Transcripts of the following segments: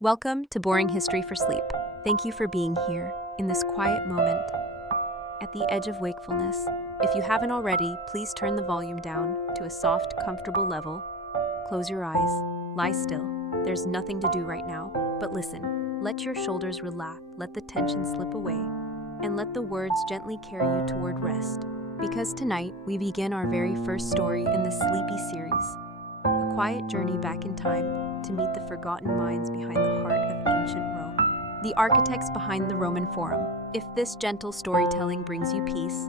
Welcome to Boring History for Sleep. Thank you for being here in this quiet moment at the edge of wakefulness. If you haven't already, please turn the volume down to a soft, comfortable level. Close your eyes, lie still. There's nothing to do right now, but listen. Let your shoulders relax, let the tension slip away, and let the words gently carry you toward rest. Because tonight, we begin our very first story in this sleepy series, a quiet journey back in time to meet the forgotten minds behind the heart of ancient Rome, the architects behind the Roman Forum. If this gentle storytelling brings you peace,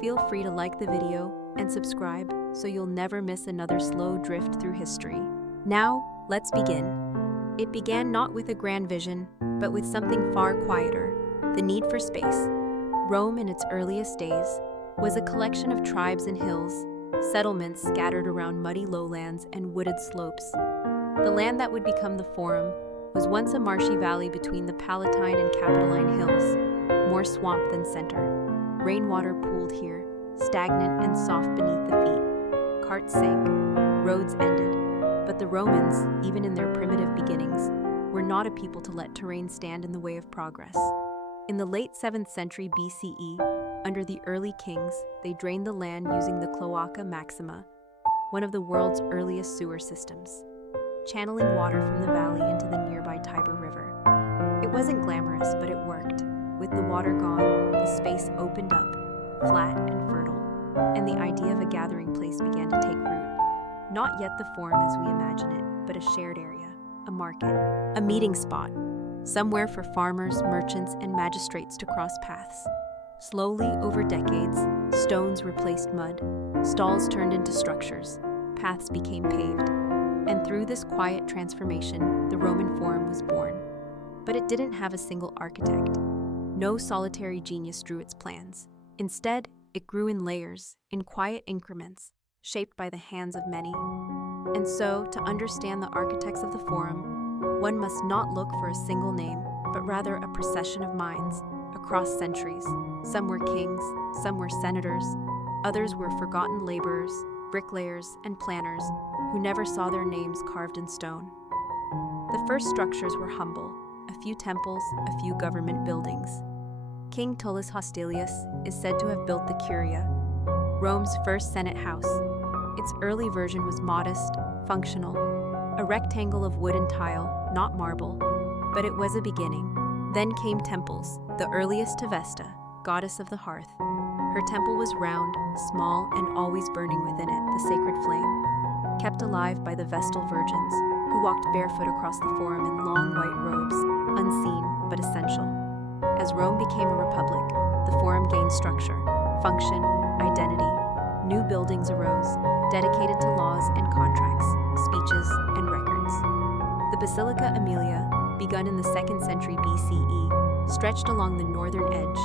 feel free to like the video and subscribe so you'll never miss another slow drift through history. Now, let's begin. It began not with a grand vision, but with something far quieter, the need for space. Rome in its earliest days was a collection of tribes and hills, settlements scattered around muddy lowlands and wooded slopes. The land that would become the Forum was once a marshy valley between the Palatine and Capitoline hills, more swamp than center. Rainwater pooled here, stagnant and soft beneath the feet. Carts sank, roads ended, but the Romans, even in their primitive beginnings, were not a people to let terrain stand in the way of progress. In the late 7th century BCE, under the early kings, they drained the land using the Cloaca Maxima, one of the world's earliest sewer systems, channeling water from the valley into the nearby Tiber River. It wasn't glamorous, but it worked. With the water gone, the space opened up, flat and fertile, and the idea of a gathering place began to take root. Not yet the Forum as we imagine it, but a shared area, a market, a meeting spot, somewhere for farmers, merchants, and magistrates to cross paths. Slowly, over decades, stones replaced mud, stalls turned into structures, paths became paved, and through this quiet transformation, the Roman Forum was born. But it didn't have a single architect. No solitary genius drew its plans. Instead, it grew in layers, in quiet increments, shaped by the hands of many. And so, to understand the architects of the Forum, one must not look for a single name, but rather a procession of minds across centuries. Some were kings, some were senators, others were forgotten laborers, bricklayers, and planners who never saw their names carved in stone. The first structures were humble, a few temples, a few government buildings. King Tullus Hostilius is said to have built the Curia, Rome's first Senate house. Its early version was modest, functional, a rectangle of wood and tile, not marble, but it was a beginning. Then came temples, the earliest to Vesta, goddess of the hearth. Her temple was round, small, and always burning within it the sacred flame, kept alive by the Vestal virgins, who walked barefoot across the Forum in long white robes, unseen but essential. As Rome became a republic, the Forum gained structure, function, identity. New buildings arose, dedicated to laws and contracts, speeches and records. The Basilica Aemilia, begun in the 2nd century BCE, stretched along the northern edge,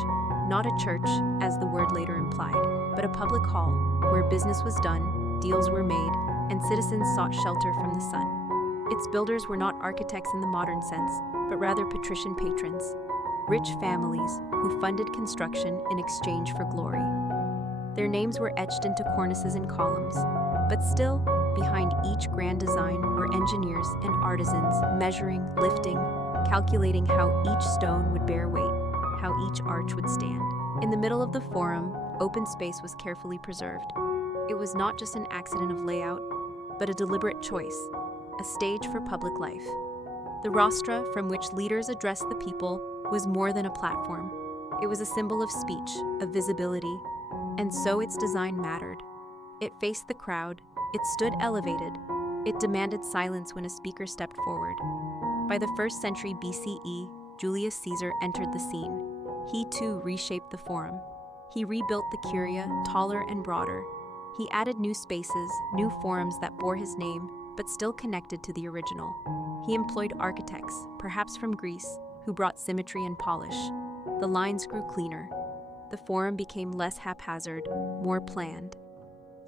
not a church, as the word later implied, but a public hall where business was done, deals were made, and citizens sought shelter from the sun. Its builders were not architects in the modern sense, but rather patrician patrons, rich families who funded construction in exchange for glory. Their names were etched into cornices and columns, but still, behind each grand design were engineers and artisans measuring, lifting, calculating how each stone would bear weight, how each arch would stand. In the middle of the Forum, open space was carefully preserved. It was not just an accident of layout, but a deliberate choice, a stage for public life. The rostra, from which leaders addressed the people, was more than a platform. It was a symbol of speech, of visibility, and so its design mattered. It faced the crowd, it stood elevated, it demanded silence when a speaker stepped forward. By the 1st century BCE, Julius Caesar entered the scene. He too reshaped the Forum. He rebuilt the Curia, taller and broader. He added new spaces, new forums that bore his name, but still connected to the original. He employed architects, perhaps from Greece, who brought symmetry and polish. The lines grew cleaner. The Forum became less haphazard, more planned.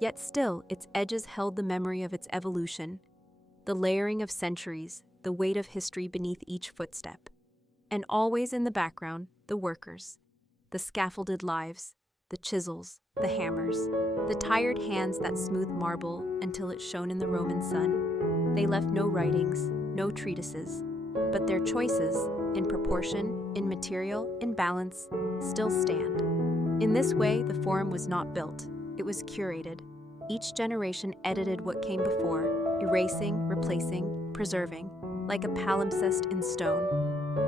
Yet still, its edges held the memory of its evolution, the layering of centuries, the weight of history beneath each footstep. And always in the background, the workers, the scaffolded lives, the chisels, the hammers, the tired hands that smoothed marble until it shone in the Roman sun. They left no writings, no treatises, but their choices, in proportion, in material, in balance, still stand. In this way, the Forum was not built, it was curated. Each generation edited what came before, erasing, replacing, preserving, like a palimpsest in stone.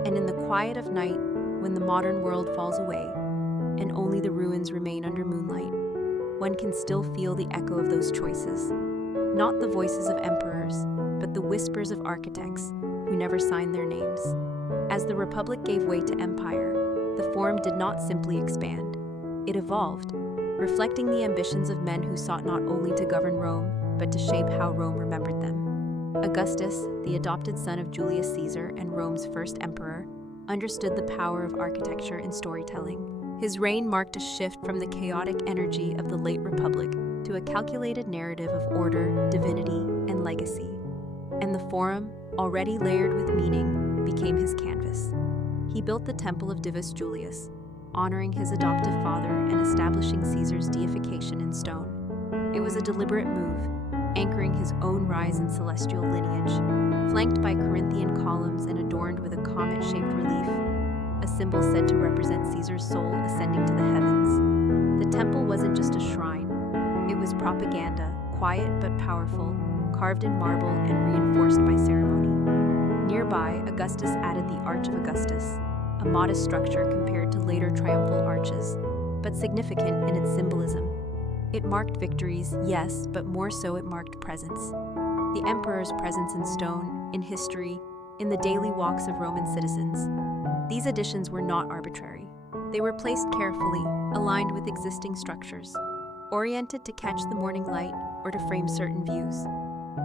And in the quiet of night, when the modern world falls away, and only the ruins remain under moonlight, one can still feel the echo of those choices. Not the voices of emperors, but the whispers of architects who never signed their names. As the Republic gave way to empire, the Forum did not simply expand. It evolved, reflecting the ambitions of men who sought not only to govern Rome, but to shape how Rome remembered them. Augustus, the adopted son of Julius Caesar and Rome's first emperor, understood the power of architecture and storytelling. His reign marked a shift from the chaotic energy of the late Republic to a calculated narrative of order, divinity, and legacy. And the Forum, already layered with meaning, became his canvas. He built the Temple of Divus Julius, honoring his adoptive father and establishing Caesar's deification in stone. It was a deliberate move, anchoring his own rise in celestial lineage, flanked by Corinthian columns and adorned with a comet-shaped relief, a symbol said to represent Caesar's soul ascending to the heavens. The temple wasn't just a shrine. It was propaganda, quiet but powerful, carved in marble and reinforced by ceremony. Nearby, Augustus added the Arch of Augustus, a modest structure compared to later triumphal arches, but significant in its symbolism. It marked victories, yes, but more so it marked presence. The emperor's presence in stone, in history, in the daily walks of Roman citizens. These additions were not arbitrary. They were placed carefully, aligned with existing structures, oriented to catch the morning light or to frame certain views.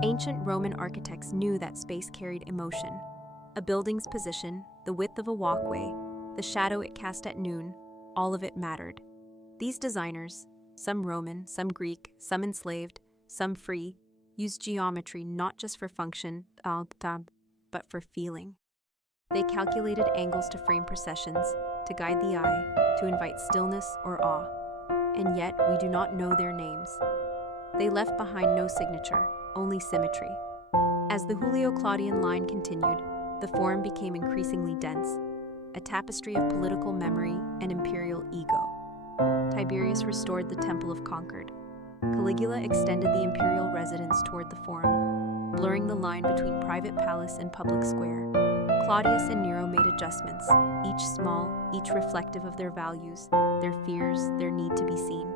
Ancient Roman architects knew that space carried emotion. A building's position, the width of a walkway, the shadow it cast at noon, all of it mattered. These designers, some Roman, some Greek, some enslaved, some free, used geometry not just for function, but for feeling. They calculated angles to frame processions, to guide the eye, to invite stillness or awe. And yet, we do not know their names. They left behind no signature, only symmetry. As the Julio-Claudian line continued, the Forum became increasingly dense, a tapestry of political memory and imperial ego. Tiberius restored the Temple of Concord. Caligula extended the imperial residence toward the Forum, blurring the line between private palace and public square. Claudius and Nero made adjustments, each small, each reflective of their values, their fears, their need to be seen.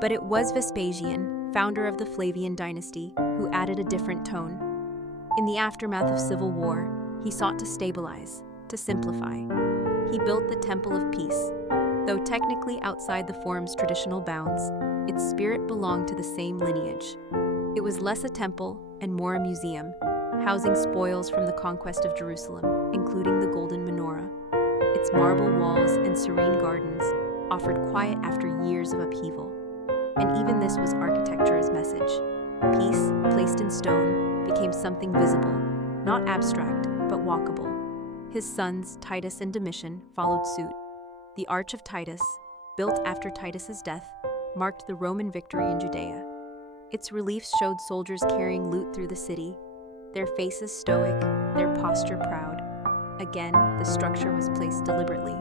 But it was Vespasian, founder of the Flavian dynasty, who added a different tone. In the aftermath of civil war, he sought to stabilize, to simplify. He built the Temple of Peace. Though technically outside the Forum's traditional bounds, its spirit belonged to the same lineage. It was less a temple and more a museum, housing spoils from the conquest of Jerusalem, including the golden menorah. Its marble walls and serene gardens offered quiet after years of upheaval. And even this was architecture's message. Peace, placed in stone, became something visible, not abstract, but walkable. His sons, Titus and Domitian, followed suit. The Arch of Titus, built after Titus's death, marked the Roman victory in Judea. Its reliefs showed soldiers carrying loot through the city, their faces stoic, their posture proud. Again, the structure was placed deliberately,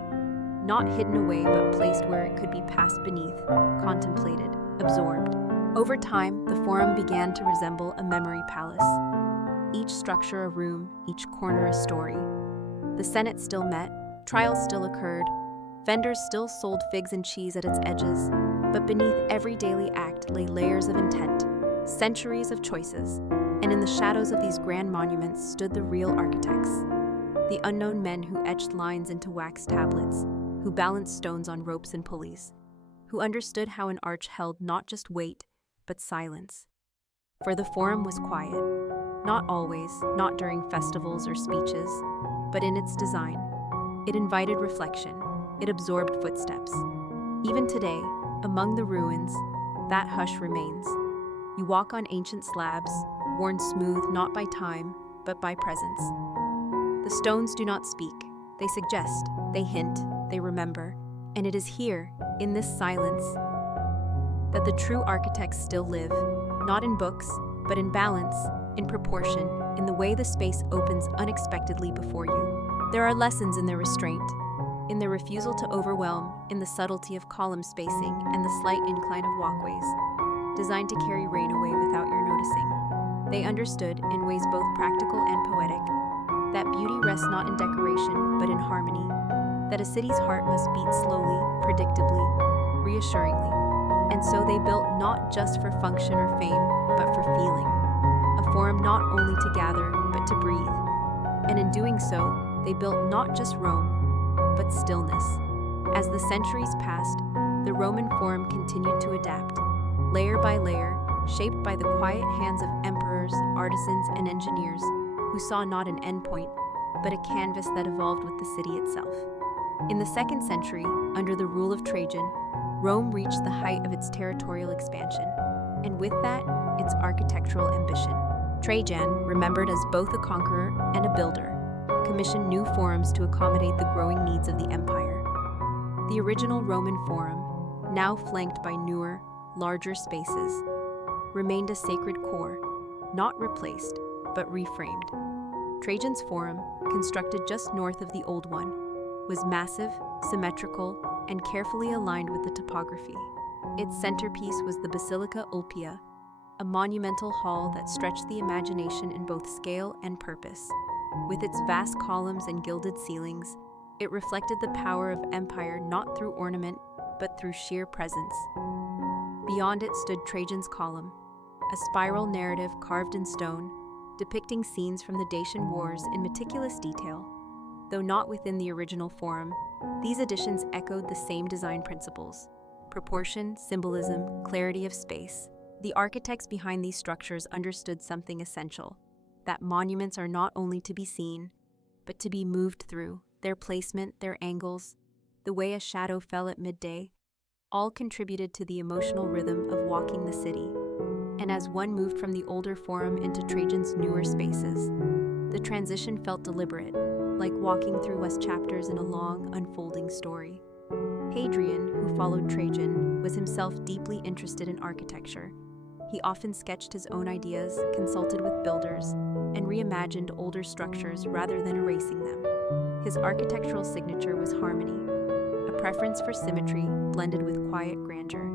not hidden away but placed where it could be passed beneath, contemplated, absorbed. Over time, the Forum began to resemble a memory palace. Each structure a room, each corner a story. The Senate still met, trials still occurred, vendors still sold figs and cheese at its edges, but beneath every daily act lay layers of intent, centuries of choices, and in the shadows of these grand monuments stood the real architects, the unknown men who etched lines into wax tablets, who balanced stones on ropes and pulleys, who understood how an arch held not just weight, but silence. For the Forum was quiet, not always, not during festivals or speeches, but in its design. It invited reflection, it absorbed footsteps. Even today, among the ruins, that hush remains. You walk on ancient slabs, worn smooth not by time, but by presence. The stones do not speak, they suggest, they hint, they remember, and it is here, in this silence, that the true architects still live, not in books, but in balance, in proportion, in the way the space opens unexpectedly before you. There are lessons in their restraint, in their refusal to overwhelm, in the subtlety of column spacing and the slight incline of walkways, designed to carry rain away without your noticing. They understood, in ways both practical and poetic, that beauty rests not in decoration, but in harmony, that a city's heart must beat slowly, predictably, reassuringly. And so they built not just for function or fame, but for feeling. A forum not only to gather, but to breathe. And in doing so, they built not just Rome, but stillness. As the centuries passed, the Roman Forum continued to adapt, layer by layer, shaped by the quiet hands of emperors, artisans, and engineers, who saw not an endpoint, but a canvas that evolved with the city itself. In the 2nd century, under the rule of Trajan, Rome reached the height of its territorial expansion, and with that, its architectural ambition. Trajan, remembered as both a conqueror and a builder, commissioned new forums to accommodate the growing needs of the empire. The original Roman Forum, now flanked by newer, larger spaces, remained a sacred core, not replaced, but reframed. Trajan's Forum, constructed just north of the old one, was massive, symmetrical, and carefully aligned with the topography. Its centerpiece was the Basilica Ulpia, a monumental hall that stretched the imagination in both scale and purpose. With its vast columns and gilded ceilings, it reflected the power of empire not through ornament, but through sheer presence. Beyond it stood Trajan's Column, a spiral narrative carved in stone, depicting scenes from the Dacian Wars in meticulous detail. Though not within the original Forum, these additions echoed the same design principles: proportion, symbolism, clarity of space. The architects behind these structures understood something essential: that monuments are not only to be seen, but to be moved through. Their placement, their angles, the way a shadow fell at midday, all contributed to the emotional rhythm of walking the city. And as one moved from the older Forum into Trajan's newer spaces, the transition felt deliberate, like walking through West chapters in a long, unfolding story. Hadrian, who followed Trajan, was himself deeply interested in architecture. He often sketched his own ideas, consulted with builders, and reimagined older structures rather than erasing them. His architectural signature was harmony, a preference for symmetry blended with quiet grandeur.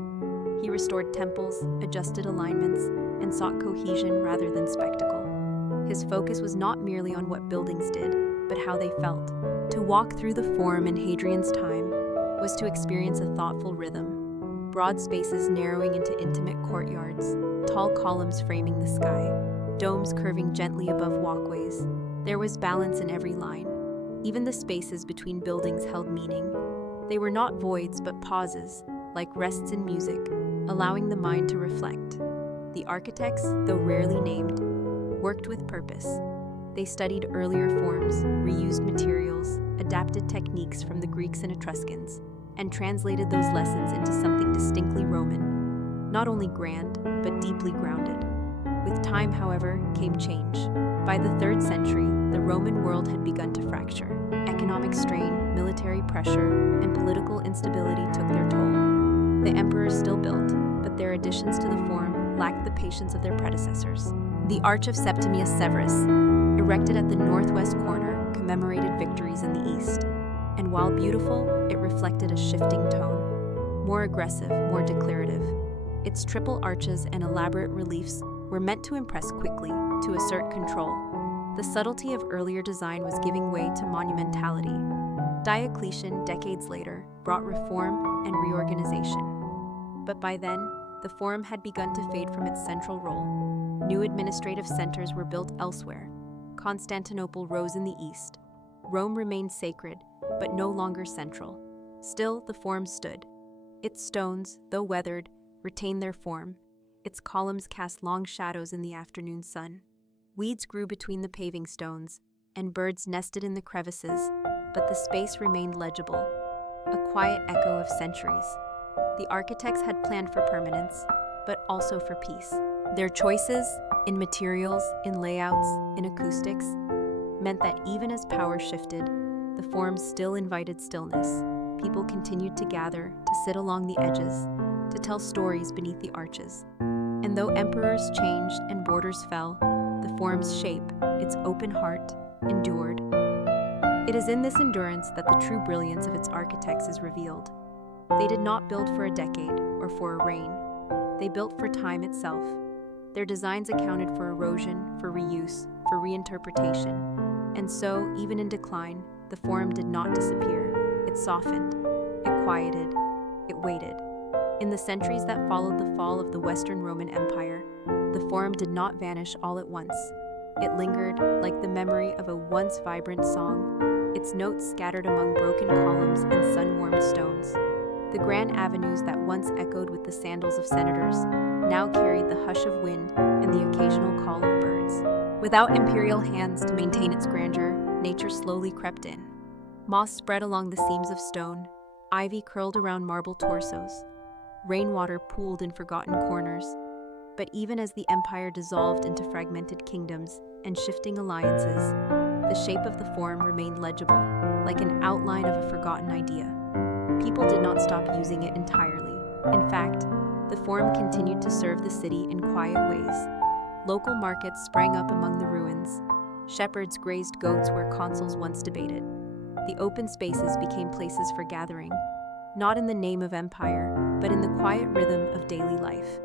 He restored temples, adjusted alignments, and sought cohesion rather than spectacle. His focus was not merely on what buildings did, but how they felt. To walk through the Forum in Hadrian's time was to experience a thoughtful rhythm, broad spaces narrowing into intimate courtyards, tall columns framing the sky, domes curving gently above walkways. There was balance in every line. Even the spaces between buildings held meaning. They were not voids, but pauses, like rests in music, allowing the mind to reflect. The architects, though rarely named, worked with purpose. They studied earlier forms, reused materials, adapted techniques from the Greeks and Etruscans, and translated those lessons into something distinctly Roman, not only grand, but deeply grounded. With time, however, came change. By the 3rd century, the Roman world had begun to fracture. Economic strain, military pressure, and political instability took their toll. The emperors still built, but their additions to the Forum lacked the patience of their predecessors. The Arch of Septimius Severus, erected at the northwest corner, commemorated victories in the east. And while beautiful, it reflected a shifting tone, more aggressive, more declarative. Its triple arches and elaborate reliefs were meant to impress quickly, to assert control. The subtlety of earlier design was giving way to monumentality. Diocletian, decades later, brought reform and reorganization. But by then, the Forum had begun to fade from its central role. New administrative centers were built elsewhere. Constantinople rose in the east. Rome remained sacred, but no longer central. Still, the Forum stood. Its stones, though weathered, retained their form. Its columns cast long shadows in the afternoon sun. Weeds grew between the paving stones, and birds nested in the crevices, but the space remained legible, a quiet echo of centuries. The architects had planned for permanence, but also for peace. Their choices, in materials, in layouts, in acoustics, meant that even as power shifted, the Forum still invited stillness. People continued to gather, to sit along the edges, to tell stories beneath the arches. And though emperors changed and borders fell, the form's shape, its open heart, endured. It is in this endurance that the true brilliance of its architects is revealed. They did not build for a decade or for a reign. They built for time itself. Their designs accounted for erosion, for reuse, for reinterpretation. And so, even in decline, the Forum did not disappear. It softened, it quieted, it waited. In the centuries that followed the fall of the Western Roman Empire, the Forum did not vanish all at once. It lingered, like the memory of a once vibrant song, its notes scattered among broken columns and sun-warmed stones. The grand avenues that once echoed with the sandals of senators now carried the hush of wind and the occasional call of birds. Without imperial hands to maintain its grandeur, nature slowly crept in. Moss spread along the seams of stone, ivy curled around marble torsos, rainwater pooled in forgotten corners. But even as the empire dissolved into fragmented kingdoms and shifting alliances, the shape of the Forum remained legible, like an outline of a forgotten idea. People did not stop using it entirely. In fact, the Forum continued to serve the city in quiet ways. Local markets sprang up among the ruins. Shepherds grazed goats where consuls once debated. The open spaces became places for gathering, not in the name of empire, but in the quiet rhythm of daily life.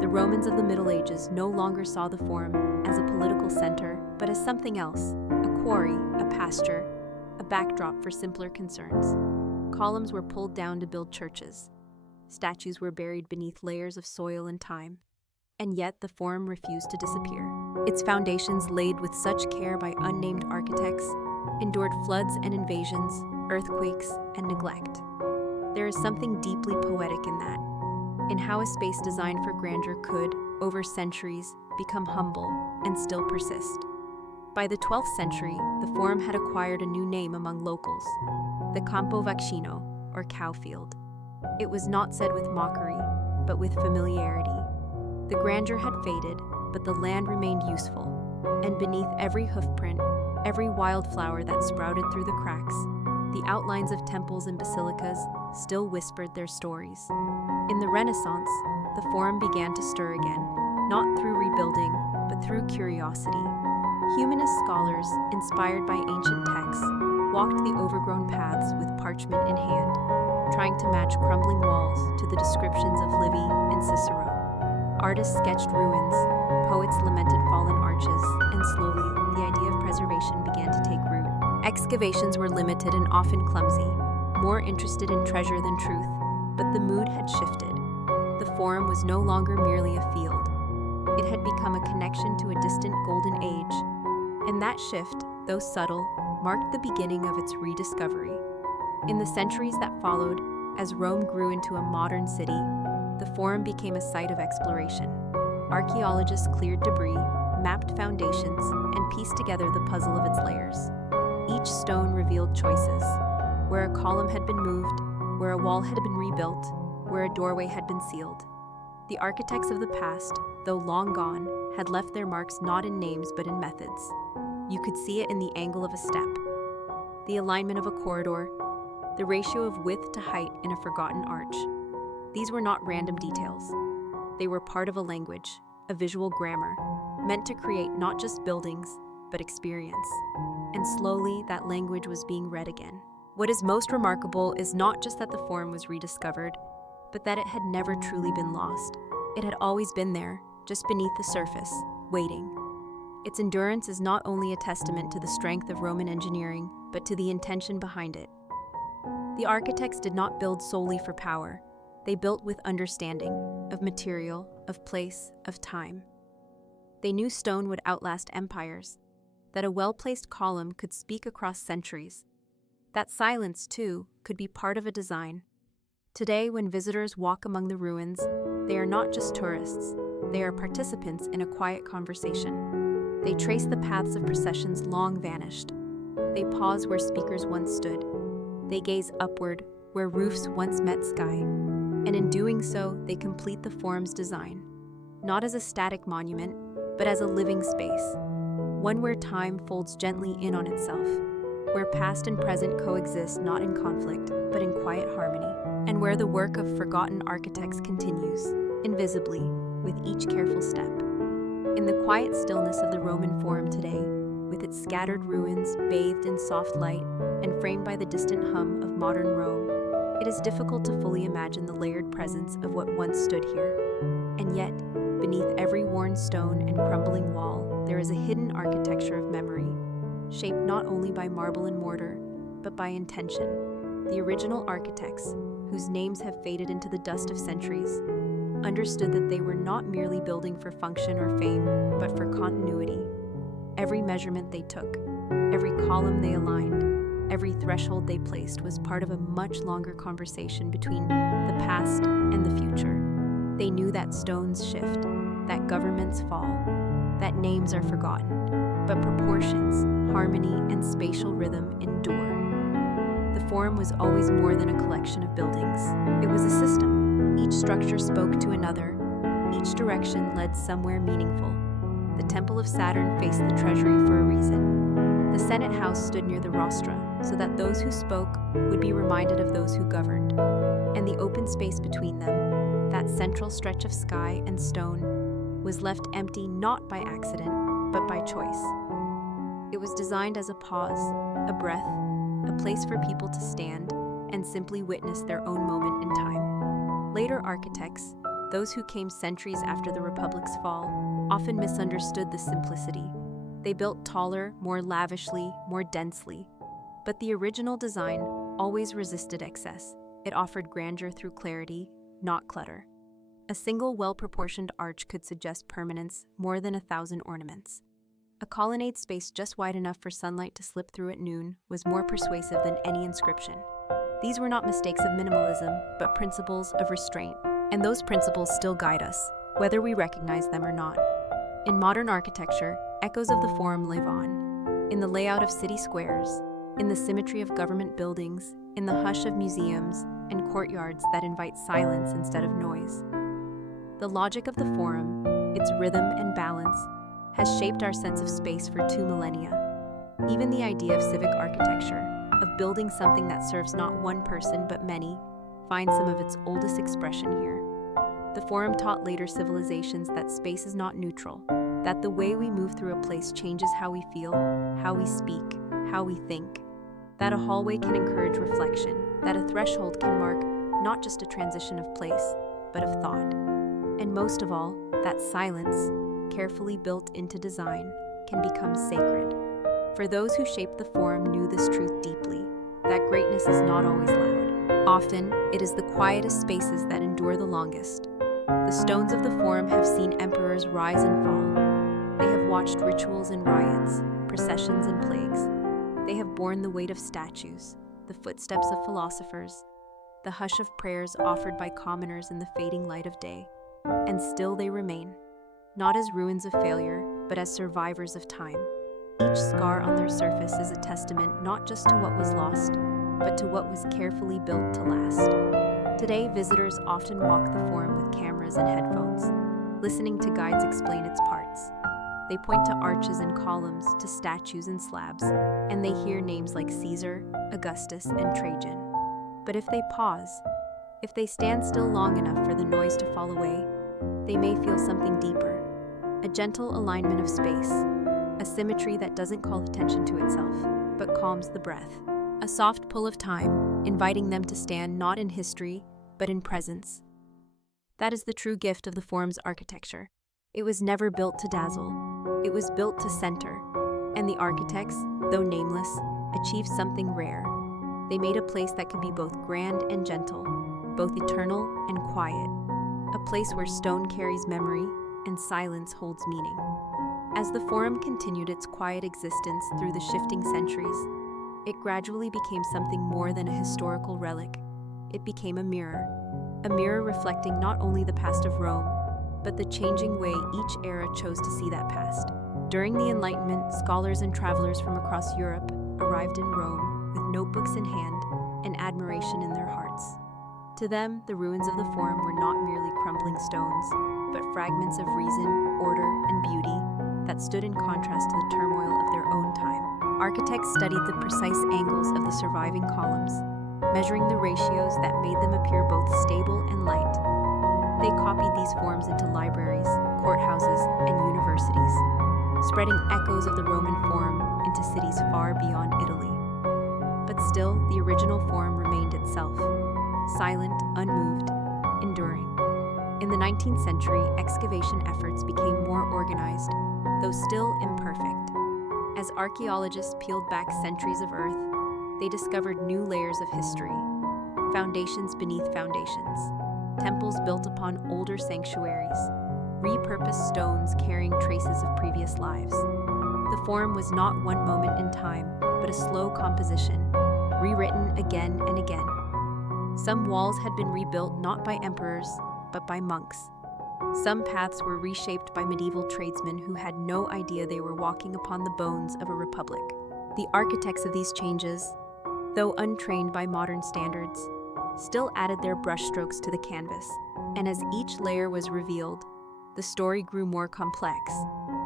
The Romans of the Middle Ages no longer saw the Forum as a political center, but as something else, a quarry, a pasture, a backdrop for simpler concerns. Columns were pulled down to build churches. Statues were buried beneath layers of soil and time. And yet the Forum refused to disappear. Its foundations, laid with such care by unnamed architects, endured floods and invasions, earthquakes and neglect. There is something deeply poetic in that, in how a space designed for grandeur could, over centuries, become humble and still persist. By the 12th century, the Forum had acquired a new name among locals, the Campo Vaccino, or cow field. It was not said with mockery, but with familiarity. The grandeur had faded, but the land remained useful, and beneath every hoofprint, every wildflower that sprouted through the cracks, the outlines of temples and basilicas still whispered their stories. In the Renaissance, the Forum began to stir again, not through rebuilding, but through curiosity. Humanist scholars, inspired by ancient texts, walked the overgrown paths with parchment in hand, trying to match crumbling walls to the descriptions of Livy and Cicero. Artists sketched ruins, poets lamented fallen arches, and slowly, the idea of preservation began to take root. Excavations were limited and often clumsy, more interested in treasure than truth, but the mood had shifted. The Forum was no longer merely a field. It had become a connection to a distant golden age, and that shift, though subtle, marked the beginning of its rediscovery. In the centuries that followed, as Rome grew into a modern city, the Forum became a site of exploration. Archaeologists cleared debris, mapped foundations, and pieced together the puzzle of its layers. Each stone revealed choices, where a column had been moved, where a wall had been rebuilt, where a doorway had been sealed. The architects of the past, though long gone, had left their marks not in names but in methods. You could see it in the angle of a step, the alignment of a corridor, the ratio of width to height in a forgotten arch. These were not random details. They were part of a language, a visual grammar, meant to create not just buildings, but experience. And slowly, that language was being read again. What is most remarkable is not just that the Forum was rediscovered, but that it had never truly been lost. It had always been there, just beneath the surface, waiting. Its endurance is not only a testament to the strength of Roman engineering, but to the intention behind it. The architects did not build solely for power. They built with understanding of material, of place, of time. They knew stone would outlast empires, that a well-placed column could speak across centuries, that silence, too, could be part of a design. Today, when visitors walk among the ruins, they are not just tourists. They are participants in a quiet conversation. They trace the paths of processions long vanished. They pause where speakers once stood. They gaze upward, where roofs once met sky. And in doing so, they complete the Forum's design, not as a static monument, but as a living space, one where time folds gently in on itself, where past and present coexist not in conflict, but in quiet harmony, and where the work of forgotten architects continues, invisibly, with each careful step. In the quiet stillness of the Roman Forum today, with its scattered ruins bathed in soft light and framed by the distant hum of modern Rome, it is difficult to fully imagine the layered presence of what once stood here. And yet, beneath every worn stone and crumbling wall, there is a hidden architecture of memory, shaped not only by marble and mortar, but by intention. The original architects, whose names have faded into the dust of centuries, understood that they were not merely building for function or fame, but for continuity. Every measurement they took, every column they aligned, every threshold they placed was part of a much longer conversation between the past and the future. They knew that stones shift, that governments fall, that names are forgotten, but proportions, harmony, and spatial rhythm endure. The Forum was always more than a collection of buildings. It was a system. Each structure spoke to another. Each direction led somewhere meaningful. The Temple of Saturn faced the treasury for a reason. The Senate House stood near the rostra, so that those who spoke would be reminded of those who governed. And the open space between them, that central stretch of sky and stone, was left empty not by accident, but by choice. It was designed as a pause, a breath, a place for people to stand and simply witness their own moment in time. Later architects, those who came centuries after the Republic's fall, often misunderstood the simplicity. They built taller, more lavishly, more densely. But the original design always resisted excess. It offered grandeur through clarity, not clutter. A single well-proportioned arch could suggest permanence more than 1,000 ornaments. A colonnade space just wide enough for sunlight to slip through at noon was more persuasive than any inscription. These were not mistakes of minimalism, but principles of restraint. And those principles still guide us, whether we recognize them or not. In modern architecture, echoes of the Forum live on. In the layout of city squares, in the symmetry of government buildings, in the hush of museums and courtyards that invite silence instead of noise. The logic of the Forum, its rhythm and balance, has shaped our sense of space for 2 millennia. Even the idea of civic architecture, of building something that serves not one person but many, finds some of its oldest expression here. The Forum taught later civilizations that space is not neutral, that the way we move through a place changes how we feel, how we speak, how we think, that a hallway can encourage reflection, that a threshold can mark not just a transition of place, but of thought. And most of all, that silence, carefully built into design, can become sacred. For those who shaped the Forum knew this truth deeply, that greatness is not always loud. Often, it is the quietest spaces that endure the longest. The stones of the Forum have seen emperors rise and fall. They have watched rituals and riots, processions and plagues. They have borne the weight of statues, the footsteps of philosophers, the hush of prayers offered by commoners in the fading light of day. And still they remain, not as ruins of failure, but as survivors of time. Each scar on their surface is a testament not just to what was lost, but to what was carefully built to last. Today, visitors often walk the Forum with cameras and headphones, listening to guides explain its parts. They point to arches and columns, to statues and slabs, and they hear names like Caesar, Augustus, and Trajan. But if they pause, if they stand still long enough for the noise to fall away, they may feel something deeper, a gentle alignment of space, a symmetry that doesn't call attention to itself, but calms the breath, a soft pull of time, inviting them to stand not in history, but in presence. That is the true gift of the Forum's architecture. It was never built to dazzle. It was built to center, and the architects, though nameless, achieved something rare. They made a place that could be both grand and gentle, both eternal and quiet, a place where stone carries memory and silence holds meaning. As the Forum continued its quiet existence through the shifting centuries, it gradually became something more than a historical relic. It became a mirror reflecting not only the past of Rome, but the changing way each era chose to see that past. During the Enlightenment, scholars and travelers from across Europe arrived in Rome with notebooks in hand and admiration in their hearts. To them, the ruins of the Forum were not merely crumbling stones, but fragments of reason, order, and beauty that stood in contrast to the turmoil of their own time. Architects studied the precise angles of the surviving columns, measuring the ratios that made them appear both stable and light. They copied these forms into libraries, courthouses, and universities, spreading echoes of the Roman Forum into cities far beyond Italy. But still, the original Forum remained itself, silent, unmoved, enduring. In the 19th century, excavation efforts became more organized, though still imperfect. As archaeologists peeled back centuries of earth, they discovered new layers of history, foundations beneath foundations, temples built upon older sanctuaries, repurposed stones carrying traces of previous lives. The Forum was not one moment in time, but a slow composition, rewritten again and again. Some walls had been rebuilt not by emperors, but by monks. Some paths were reshaped by medieval tradesmen who had no idea they were walking upon the bones of a republic. The architects of these changes, though untrained by modern standards, still added their brushstrokes to the canvas, and as each layer was revealed, the story grew more complex.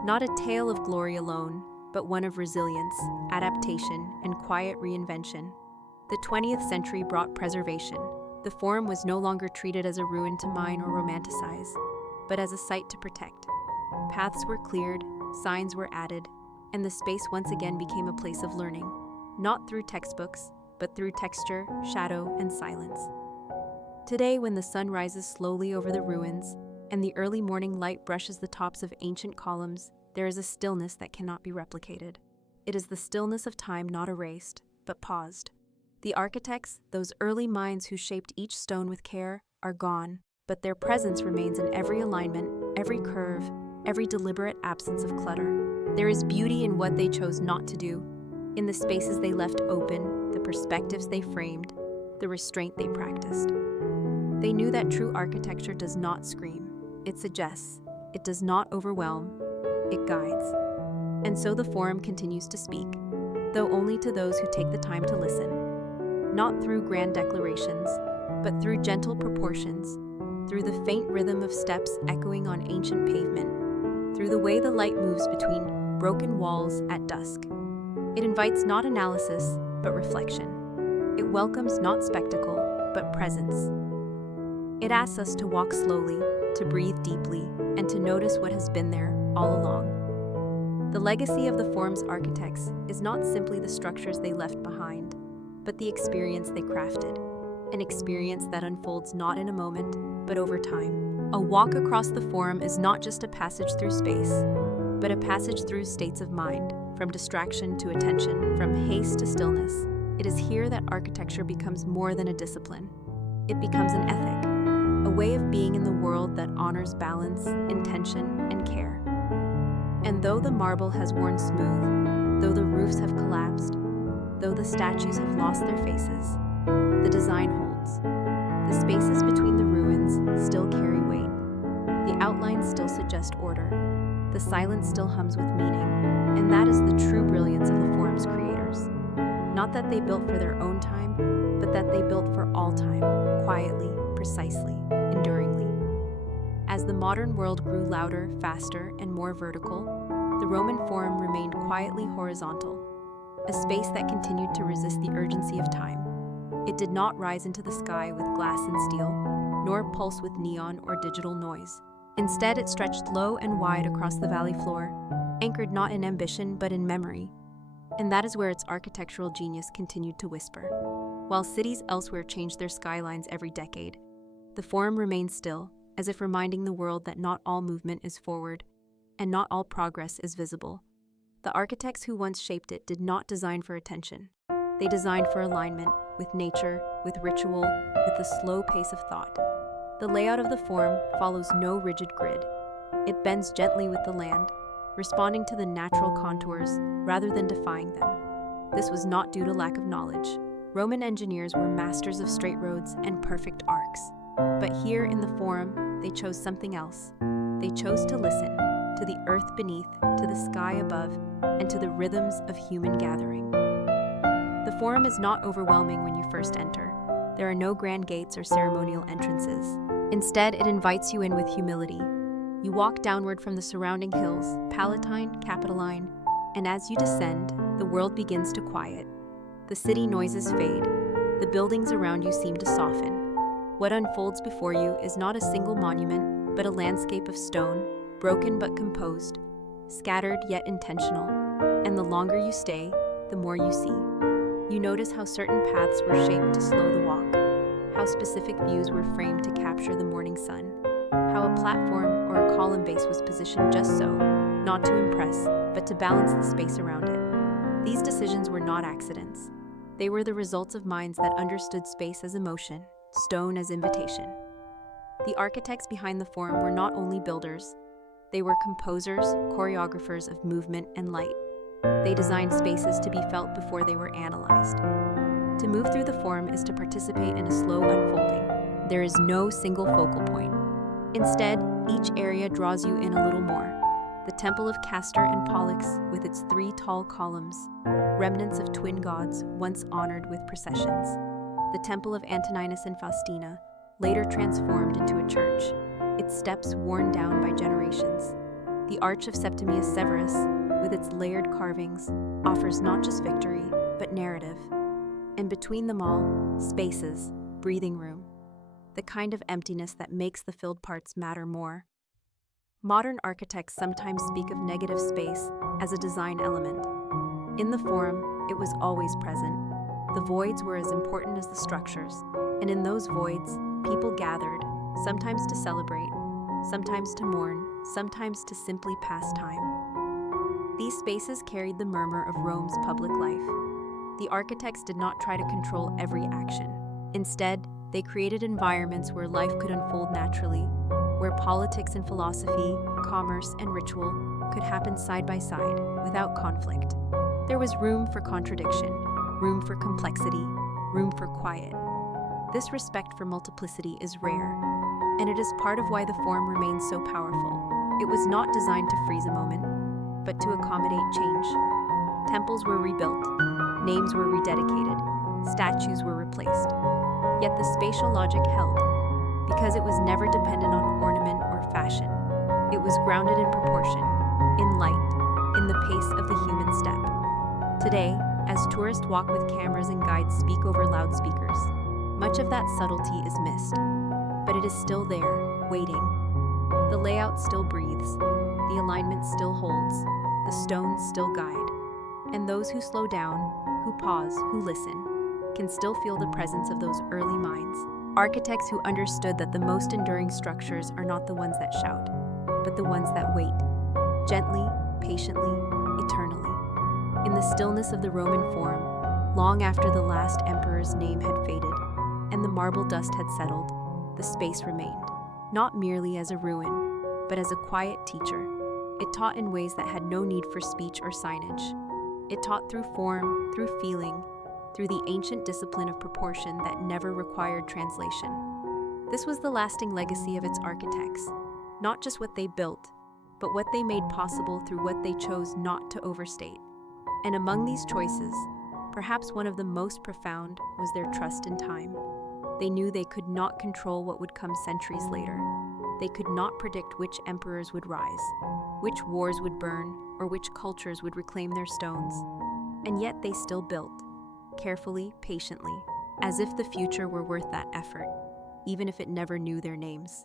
Not a tale of glory alone, but one of resilience, adaptation, and quiet reinvention. The 20th century brought preservation. The Forum was no longer treated as a ruin to mine or romanticize, but as a site to protect. Paths were cleared, signs were added, and the space once again became a place of learning, not through textbooks, but through texture, shadow, and silence. Today, when the sun rises slowly over the ruins, and the early morning light brushes the tops of ancient columns, there is a stillness that cannot be replicated. It is the stillness of time not erased, but paused. The architects, those early minds who shaped each stone with care, are gone, but their presence remains in every alignment, every curve, every deliberate absence of clutter. There is beauty in what they chose not to do, in the spaces they left open, the perspectives they framed, the restraint they practiced. They knew that true architecture does not scream, it suggests, it does not overwhelm, it guides. And so the Forum continues to speak, though only to those who take the time to listen. Not through grand declarations, but through gentle proportions, through the faint rhythm of steps echoing on ancient pavement, through the way the light moves between broken walls at dusk. It invites not analysis, but reflection. It welcomes not spectacle, but presence. It asks us to walk slowly, to breathe deeply, and to notice what has been there all along. The legacy of the Forum's architects is not simply the structures they left behind, but the experience they crafted, an experience that unfolds not in a moment, but over time. A walk across the Forum is not just a passage through space, but a passage through states of mind, from distraction to attention, from haste to stillness. It is here that architecture becomes more than a discipline. It becomes an ethic, a way of being in the world that honors balance, intention, and care. And though the marble has worn smooth, though the roofs have collapsed, though the statues have lost their faces, the design holds. The spaces between the ruins still carry weight. The outlines still suggest order. The silence still hums with meaning. And that is the true brilliance of the Forum's creators. Not that they built for their own time, but that they built for all time, quietly, precisely, enduringly. As the modern world grew louder, faster, and more vertical, the Roman Forum remained quietly horizontal, a space that continued to resist the urgency of time. It did not rise into the sky with glass and steel, nor pulse with neon or digital noise. Instead, it stretched low and wide across the valley floor, anchored not in ambition but in memory. And that is where its architectural genius continued to whisper. While cities elsewhere changed their skylines every decade, the Forum remained still, as if reminding the world that not all movement is forward, and not all progress is visible. The architects who once shaped it did not design for attention. They designed for alignment, with nature, with ritual, with the slow pace of thought. The layout of the Forum follows no rigid grid. It bends gently with the land, responding to the natural contours rather than defying them. This was not due to lack of knowledge. Roman engineers were masters of straight roads and perfect arcs. But here in the Forum, they chose something else. They chose to listen to the earth beneath, to the sky above, and to the rhythms of human gathering. The Forum is not overwhelming when you first enter. There are no grand gates or ceremonial entrances. Instead, it invites you in with humility. You walk downward from the surrounding hills, Palatine, Capitoline, and as you descend, the world begins to quiet. The city noises fade. The buildings around you seem to soften. What unfolds before you is not a single monument, but a landscape of stone, broken but composed, scattered yet intentional, and the longer you stay, the more you see. You notice how certain paths were shaped to slow the walk, how specific views were framed to capture the morning sun, how a platform or a column base was positioned just so, not to impress, but to balance the space around it. These decisions were not accidents. They were the results of minds that understood space as emotion, stone as invitation. The architects behind the Forum were not only builders, they were composers, choreographers of movement and light. They designed spaces to be felt before they were analyzed. To move through the Forum is to participate in a slow unfolding. There is no single focal point. Instead, each area draws you in a little more. The temple of Castor and Pollux, with its 3 tall columns, remnants of twin gods once honored with processions. The temple of Antoninus and Faustina, later transformed into a church, its steps worn down by generations. The Arch of Septimius Severus, with its layered carvings, offers not just victory, but narrative. And between them all, spaces, breathing room, the kind of emptiness that makes the filled parts matter more. Modern architects sometimes speak of negative space as a design element. In the Forum, it was always present. The voids were as important as the structures, and in those voids, people gathered, sometimes to celebrate, sometimes to mourn, sometimes to simply pass time. These spaces carried the murmur of Rome's public life. The architects did not try to control every action. Instead, they created environments where life could unfold naturally, where politics and philosophy, commerce and ritual could happen side by side without conflict. There was room for contradiction, room for complexity, room for quiet. This respect for multiplicity is rare, and it is part of why the Forum remains so powerful. It was not designed to freeze a moment, but to accommodate change. Temples were rebuilt, names were rededicated, statues were replaced. Yet the spatial logic held, because it was never dependent on ornament or fashion. It was grounded in proportion, in light, in the pace of the human step. Today, as tourists walk with cameras and guides speak over loudspeakers, much of that subtlety is missed. But it is still there, waiting. The layout still breathes, the alignment still holds, the stones still guide. And those who slow down, who pause, who listen, can still feel the presence of those early minds. Architects who understood that the most enduring structures are not the ones that shout, but the ones that wait, gently, patiently, eternally. In the stillness of the Roman Forum, long after the last emperor's name had faded, and the marble dust had settled, the space remained, not merely as a ruin, but as a quiet teacher. It taught in ways that had no need for speech or signage. It taught through form, through feeling, through the ancient discipline of proportion that never required translation. This was the lasting legacy of its architects, not just what they built, but what they made possible through what they chose not to overstate. And among these choices, perhaps one of the most profound was their trust in time. They knew they could not control what would come centuries later. They could not predict which emperors would rise, which wars would burn, or which cultures would reclaim their stones. And yet they still built, carefully, patiently, as if the future were worth that effort, even if it never knew their names.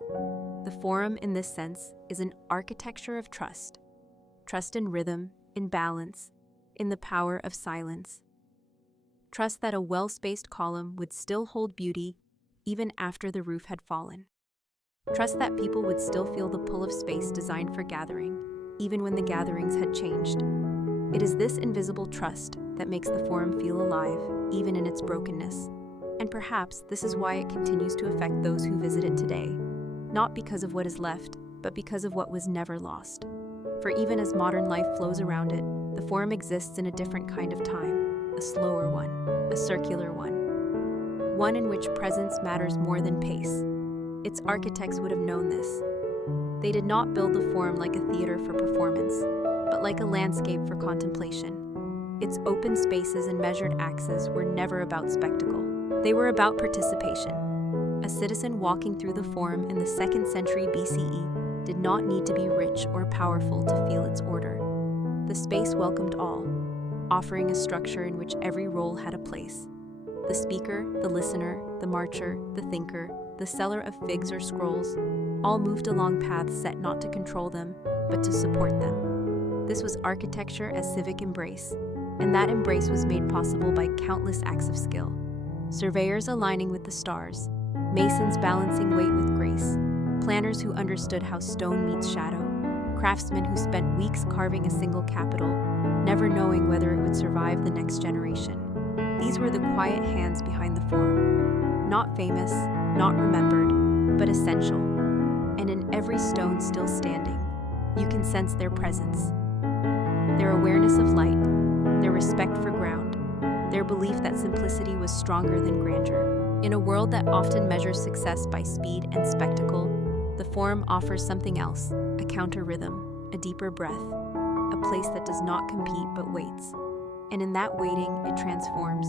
The Forum, in this sense, is an architecture of trust. Trust in rhythm, in balance, in the power of silence. Trust that a well-spaced column would still hold beauty even after the roof had fallen. Trust that people would still feel the pull of space designed for gathering, even when the gatherings had changed. It is this invisible trust that makes the Forum feel alive, even in its brokenness. And perhaps this is why it continues to affect those who visit it today, not because of what is left, but because of what was never lost. For even as modern life flows around it, the Forum exists in a different kind of time, a slower one, a circular one in which presence matters more than pace. Its architects would have known this. They did not build the Forum like a theater for performance, but like a landscape for contemplation. Its open spaces and measured axes were never about spectacle. They were about participation. A citizen walking through the Forum in the 2nd century BCE did not need to be rich or powerful to feel its order. The space welcomed all, offering a structure in which every role had a place. The speaker, the listener, the marcher, the thinker, the seller of figs or scrolls, all moved along paths set not to control them, but to support them. This was architecture as civic embrace, and that embrace was made possible by countless acts of skill. Surveyors aligning with the stars, masons balancing weight with grace, planners who understood how stone meets shadow, craftsmen who spent weeks carving a single capital, never knowing whether it would survive the next generation. These were the quiet hands behind the Forum. Not famous, not remembered, but essential. And in every stone still standing, you can sense their presence. Their awareness of light, their respect for ground, their belief that simplicity was stronger than grandeur. In a world that often measures success by speed and spectacle, the Forum offers something else, a counter rhythm, a deeper breath, a place that does not compete but waits. And in that waiting, it transforms.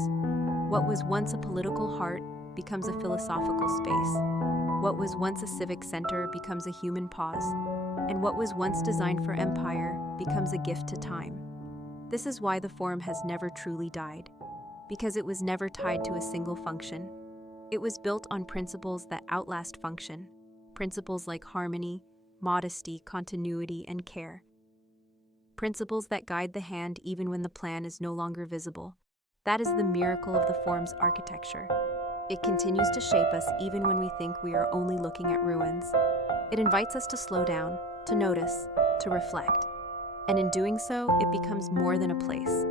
What was once a political heart becomes a philosophical space. What was once a civic center becomes a human pause. And what was once designed for empire becomes a gift to time. This is why the Forum has never truly died, because it was never tied to a single function. It was built on principles that outlast function, principles like harmony, modesty, continuity, and care. Principles that guide the hand even when the plan is no longer visible. That is the miracle of the Forum's architecture. It continues to shape us even when we think we are only looking at ruins. It invites us to slow down, to notice, to reflect. And in doing so, it becomes more than a place.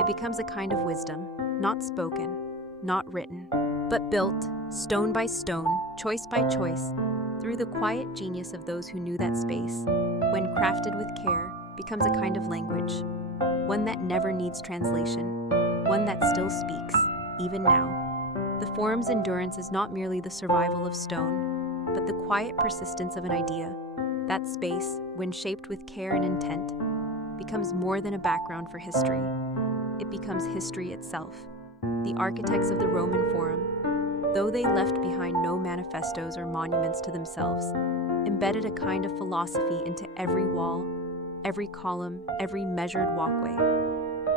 It becomes a kind of wisdom, not spoken, not written, but built, stone by stone, choice by choice, through the quiet genius of those who knew that space, when crafted with care, becomes a kind of language, one that never needs translation, one that still speaks, even now. The Forum's endurance is not merely the survival of stone, but the quiet persistence of an idea. That space, when shaped with care and intent, becomes more than a background for history. It becomes history itself. The architects of the Roman Forum, though they left behind no manifestos or monuments to themselves, embedded a kind of philosophy into every wall, every column, every measured walkway.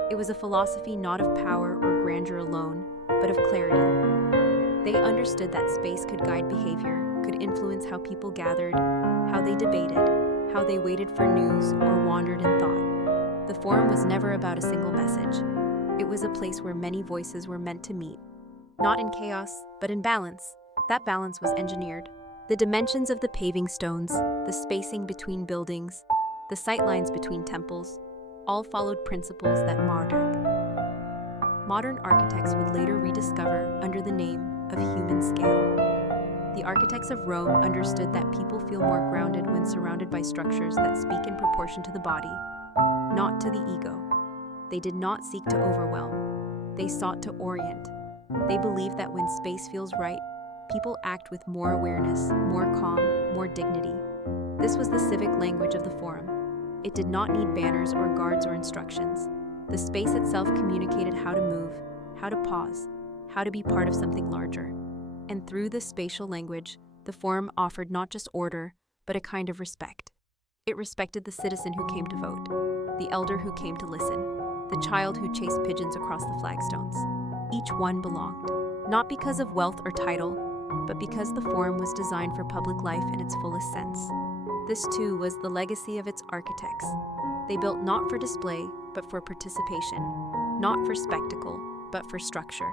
It was a philosophy not of power or grandeur alone, but of clarity. They understood that space could guide behavior, could influence how people gathered, how they debated, how they waited for news or wandered in thought. The Forum was never about a single message. It was a place where many voices were meant to meet, not in chaos, but in balance. That balance was engineered. The dimensions of the paving stones, the spacing between buildings, the sightlines between temples, all followed principles that modern architects would later rediscover under the name of human scale. The architects of Rome understood that people feel more grounded when surrounded by structures that speak in proportion to the body, not to the ego. They did not seek to overwhelm. They sought to orient. They believed that when space feels right, people act with more awareness, more calm, more dignity. This was the civic language of the Forum. It did not need banners or guards or instructions. The space itself communicated how to move, how to pause, how to be part of something larger. And through this spatial language, the Forum offered not just order, but a kind of respect. It respected the citizen who came to vote, the elder who came to listen, the child who chased pigeons across the flagstones. Each one belonged, not because of wealth or title, but because the Forum was designed for public life in its fullest sense. This, too, was the legacy of its architects. They built not for display, but for participation, not for spectacle, but for structure.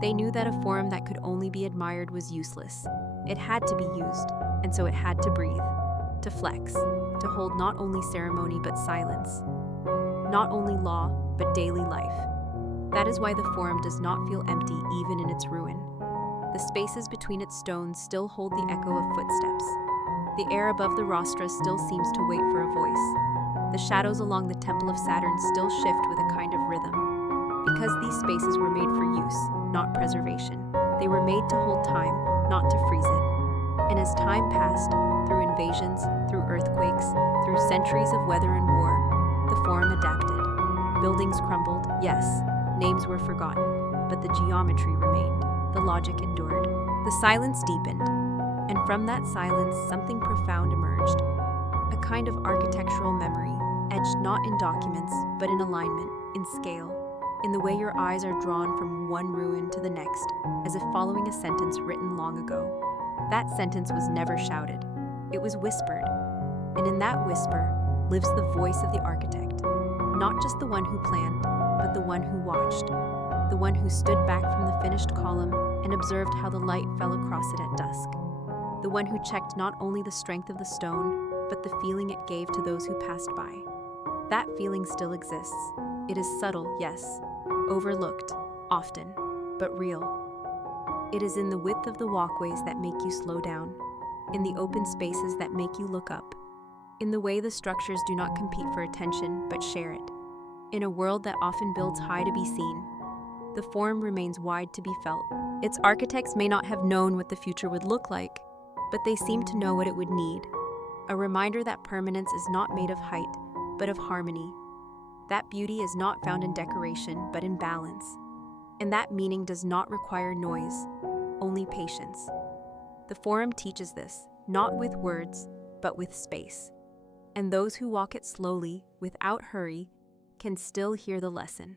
They knew that a Forum that could only be admired was useless. It had to be used, and so it had to breathe, to flex, to hold not only ceremony but silence, not only law, but daily life. That is why the Forum does not feel empty even in its ruin. The spaces between its stones still hold the echo of footsteps. The air above the rostra still seems to wait for a voice. The shadows along the Temple of Saturn still shift with a kind of rhythm. Because these spaces were made for use, not preservation. They were made to hold time, not to freeze it. And as time passed, through invasions, through earthquakes, through centuries of weather and war, the Forum adapted. Buildings crumbled, yes, names were forgotten, but the geometry remained. The logic endured. The silence deepened. And from that silence, something profound emerged. A kind of architectural memory, etched not in documents, but in alignment, in scale, in the way your eyes are drawn from one ruin to the next, as if following a sentence written long ago. That sentence was never shouted. It was whispered. And in that whisper, lives the voice of the architect, not just the one who planned, but the one who watched, the one who stood back from the finished column and observed how the light fell across it at dusk, the one who checked not only the strength of the stone, but the feeling it gave to those who passed by. That feeling still exists. It is subtle, yes, overlooked, often, but real. It is in the width of the walkways that make you slow down, in the open spaces that make you look up, in the way the structures do not compete for attention but share it. In a world that often builds high to be seen, the Forum remains wide to be felt. Its architects may not have known what the future would look like, but they seem to know what it would need. A reminder that permanence is not made of height, but of harmony. That beauty is not found in decoration, but in balance. And that meaning does not require noise, only patience. The Forum teaches this, not with words, but with space. And those who walk it slowly, without hurry, can still hear the lesson.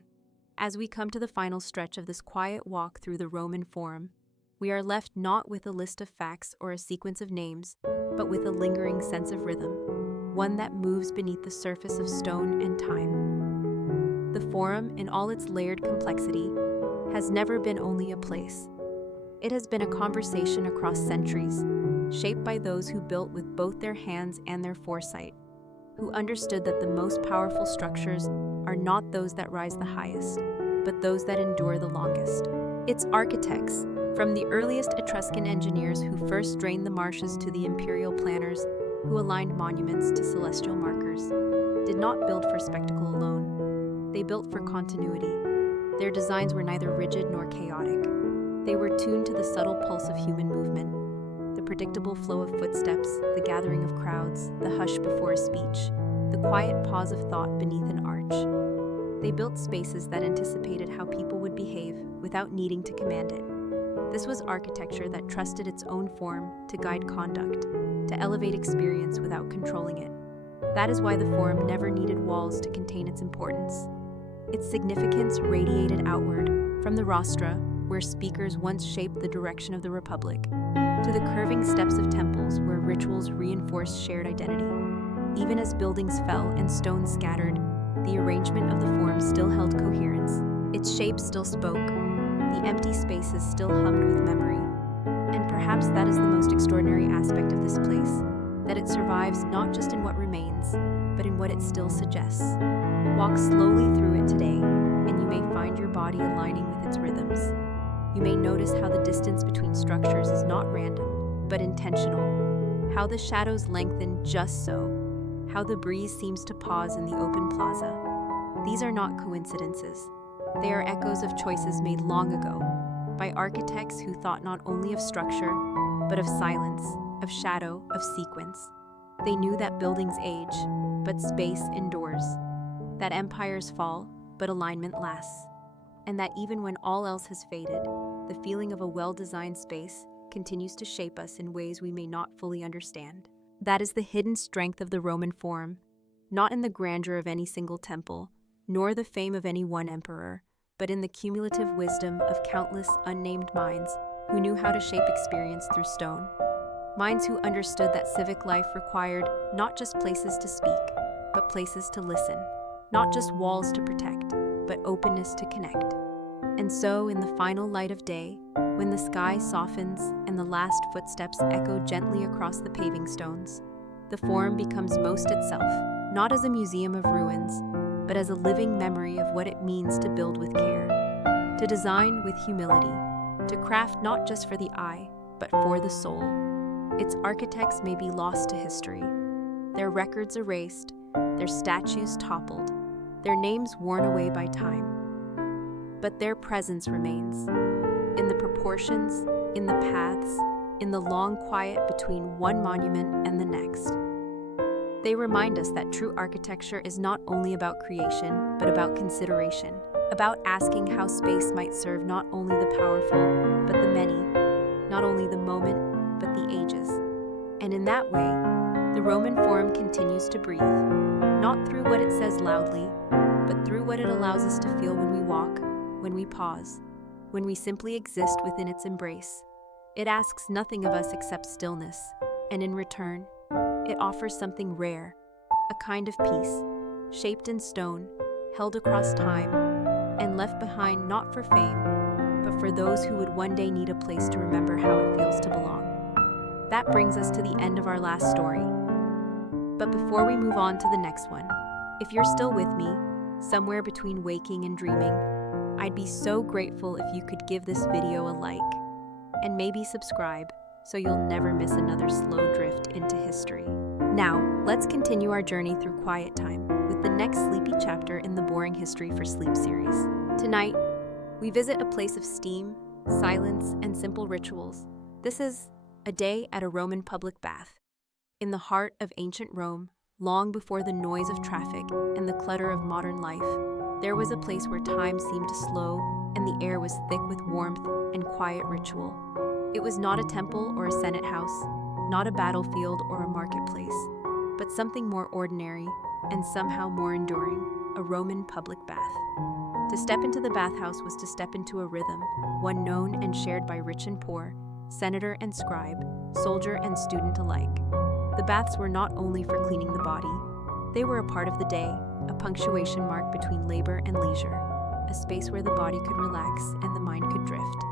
As we come to the final stretch of this quiet walk through the Roman Forum, we are left not with a list of facts or a sequence of names, but with a lingering sense of rhythm, one that moves beneath the surface of stone and time. The Forum, in all its layered complexity, has never been only a place. It has been a conversation across centuries, shaped by those who built with both their hands and their foresight, who understood that the most powerful structures are not those that rise the highest, but those that endure the longest. Its architects, from the earliest Etruscan engineers who first drained the marshes to the imperial planners who aligned monuments to celestial markers, did not build for spectacle alone. They built for continuity. Their designs were neither rigid nor chaotic. They were tuned to the subtle pulse of human movement, the predictable flow of footsteps, the gathering of crowds, the hush before a speech, the quiet pause of thought beneath an arch. They built spaces that anticipated how people would behave without needing to command it. This was architecture that trusted its own form to guide conduct, to elevate experience without controlling it. That is why the Forum never needed walls to contain its importance. Its significance radiated outward, from the rostra, where speakers once shaped the direction of the Republic, to the curving steps of temples where rituals reinforced shared identity. Even as buildings fell and stones scattered, the arrangement of the Forum still held coherence. Its shape still spoke. The empty spaces still hummed with memory. And perhaps that is the most extraordinary aspect of this place, that it survives not just in what remains, but in what it still suggests. Walk slowly through it today, and you may find your body aligning with its rhythms. You may notice how the distance between structures is not random, but intentional, how the shadows lengthen just so, how the breeze seems to pause in the open plaza. These are not coincidences. They are echoes of choices made long ago, by architects who thought not only of structure, but of silence, of shadow, of sequence. They knew that buildings age, but space endures, that empires fall, but alignment lasts, and that even when all else has faded, the feeling of a well-designed space continues to shape us in ways we may not fully understand. That is the hidden strength of the Roman Forum, not in the grandeur of any single temple, nor the fame of any one emperor, but in the cumulative wisdom of countless unnamed minds who knew how to shape experience through stone. Minds who understood that civic life required not just places to speak, but places to listen, not just walls to protect, but openness to connect. And so, in the final light of day, when the sky softens and the last footsteps echo gently across the paving stones, the Forum becomes most itself, not as a museum of ruins, but as a living memory of what it means to build with care, to design with humility, to craft not just for the eye, but for the soul. Its architects may be lost to history, their records erased, their statues toppled, their names worn away by time. But their presence remains, in the proportions, in the paths, in the long quiet between one monument and the next. They remind us that true architecture is not only about creation, but about consideration, about asking how space might serve not only the powerful, but the many, not only the moment, but the ages. And in that way, the Roman Forum continues to breathe, not through what it says loudly, but through what it allows us to feel when we walk, when we pause, when we simply exist within its embrace. It asks nothing of us except stillness, and in return, it offers something rare, a kind of peace, shaped in stone, held across time, and left behind not for fame, but for those who would one day need a place to remember how it feels to belong. That brings us to the end of our last story. But before we move on to the next one, if you're still with me, somewhere between waking and dreaming, I'd be so grateful if you could give this video a like, and maybe subscribe so you'll never miss another slow drift into history. Now, let's continue our journey through quiet time with the next sleepy chapter in the Boring History for Sleep series. Tonight, we visit a place of steam, silence, and simple rituals. This is a day at a Roman public bath. In the heart of ancient Rome, long before the noise of traffic and the clutter of modern life, there was a place where time seemed to slow and the air was thick with warmth and quiet ritual. It was not a temple or a senate house, not a battlefield or a marketplace, but something more ordinary and somehow more enduring, a Roman public bath. To step into the bathhouse was to step into a rhythm, one known and shared by rich and poor, senator and scribe, soldier and student alike. The baths were not only for cleaning the body, they were a part of the day, a punctuation mark between labor and leisure, a space where the body could relax and the mind could drift.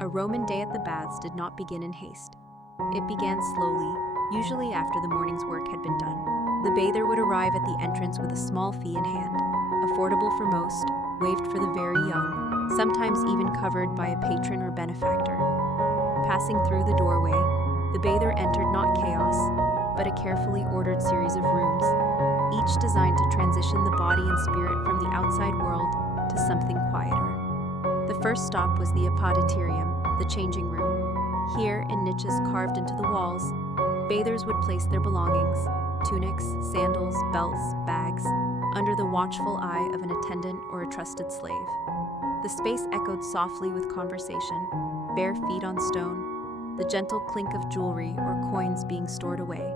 A Roman day at the baths did not begin in haste. It began slowly, usually after the morning's work had been done. The bather would arrive at the entrance with a small fee in hand, affordable for most, waived for the very young, sometimes even covered by a patron or benefactor. Passing through the doorway, the bather entered not chaos, but a carefully ordered series of rooms, each designed to transition the body and spirit from the outside world to something quieter. The first stop was the apoditerium, the changing room. Here, in niches carved into the walls, bathers would place their belongings, tunics, sandals, belts, bags, under the watchful eye of an attendant or a trusted slave. The space echoed softly with conversation, bare feet on stone, the gentle clink of jewelry or coins being stored away.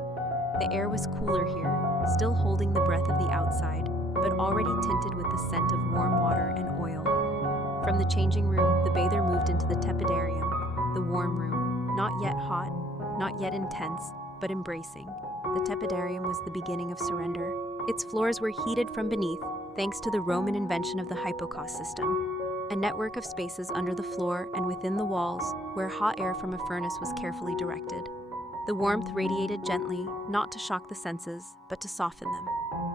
The air was cooler here, still holding the breath of the outside, but already tinted with the scent of warm water and oil. From the changing room, the bather moved into the tepidarium, the warm room, not yet hot, not yet intense, but embracing. The tepidarium was the beginning of surrender. Its floors were heated from beneath, thanks to the Roman invention of the hypocaust system, a network of spaces under the floor and within the walls where hot air from a furnace was carefully directed. The warmth radiated gently, not to shock the senses, but to soften them.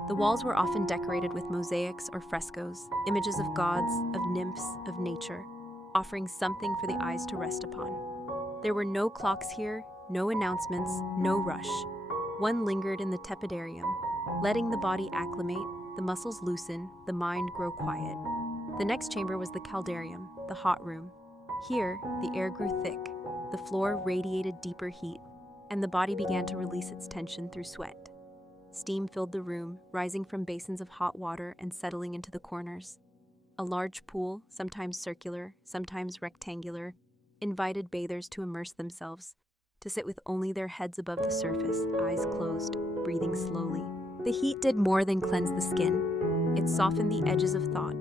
The walls were often decorated with mosaics or frescoes, images of gods, of nymphs, of nature, offering something for the eyes to rest upon. There were no clocks here, no announcements, no rush. One lingered in the tepidarium, letting the body acclimate, the muscles loosen, the mind grow quiet. The next chamber was the caldarium, the hot room. Here, the air grew thick, the floor radiated deeper heat, and the body began to release its tension through sweat. Steam filled the room, rising from basins of hot water and settling into the corners. A large pool, sometimes circular, sometimes rectangular, invited bathers to immerse themselves, to sit with only their heads above the surface, eyes closed, breathing slowly. The heat did more than cleanse the skin. It softened the edges of thought.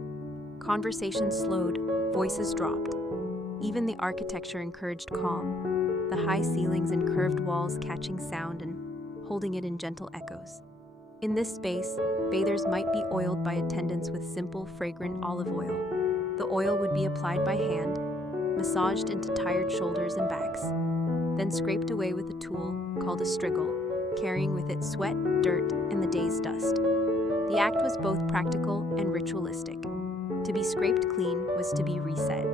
Conversation slowed, voices dropped. Even the architecture encouraged calm, the high ceilings and curved walls catching sound and holding it in gentle echoes. In this space, bathers might be oiled by attendants with simple, fragrant olive oil. The oil would be applied by hand, massaged into tired shoulders and backs, then scraped away with a tool called a strigil, carrying with it sweat, dirt, and the day's dust. The act was both practical and ritualistic. To be scraped clean was to be reset,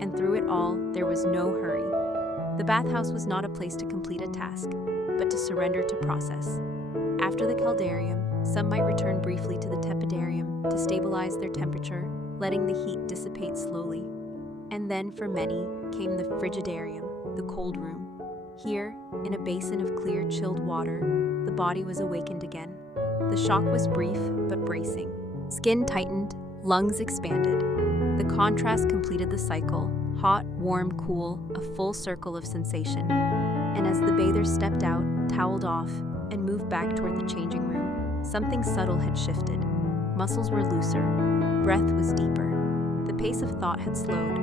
and through it all, there was no hurry. The bathhouse was not a place to complete a task, but to surrender to process. After the caldarium, some might return briefly to the tepidarium to stabilize their temperature, letting the heat dissipate slowly. And then, for many, came the frigidarium, the cold room. Here, in a basin of clear, chilled water, the body was awakened again. The shock was brief, but bracing. Skin tightened, lungs expanded. The contrast completed the cycle, hot, warm, cool, a full circle of sensation. And as the bather stepped out, toweled off, and moved back toward the changing room, something subtle had shifted. Muscles were looser, breath was deeper. The pace of thought had slowed.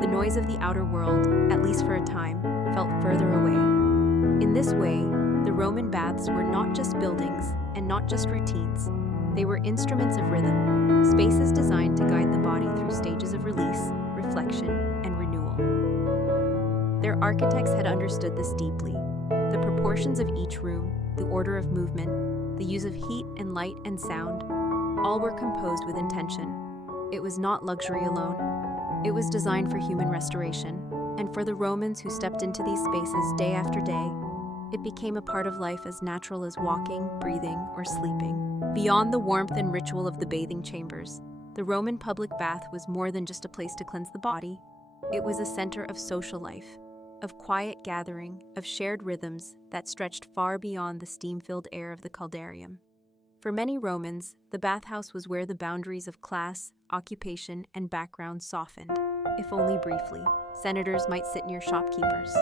The noise of the outer world, at least for a time, felt further away. In this way, the Roman baths were not just buildings, and not just routines. They were instruments of rhythm, spaces designed to guide the body through stages of release, reflection, and renewal. Their architects had understood this deeply. The proportions of each room, the order of movement, the use of heat and light and sound, all were composed with intention. It was not luxury alone. It was designed for human restoration, and for the Romans who stepped into these spaces day after day, it became a part of life as natural as walking, breathing, or sleeping. Beyond the warmth and ritual of the bathing chambers, the Roman public bath was more than just a place to cleanse the body. It was a center of social life, of quiet gathering, of shared rhythms that stretched far beyond the steam-filled air of the caldarium. For many Romans, the bathhouse was where the boundaries of class, occupation, and background softened, if only briefly. Senators might sit near shopkeepers.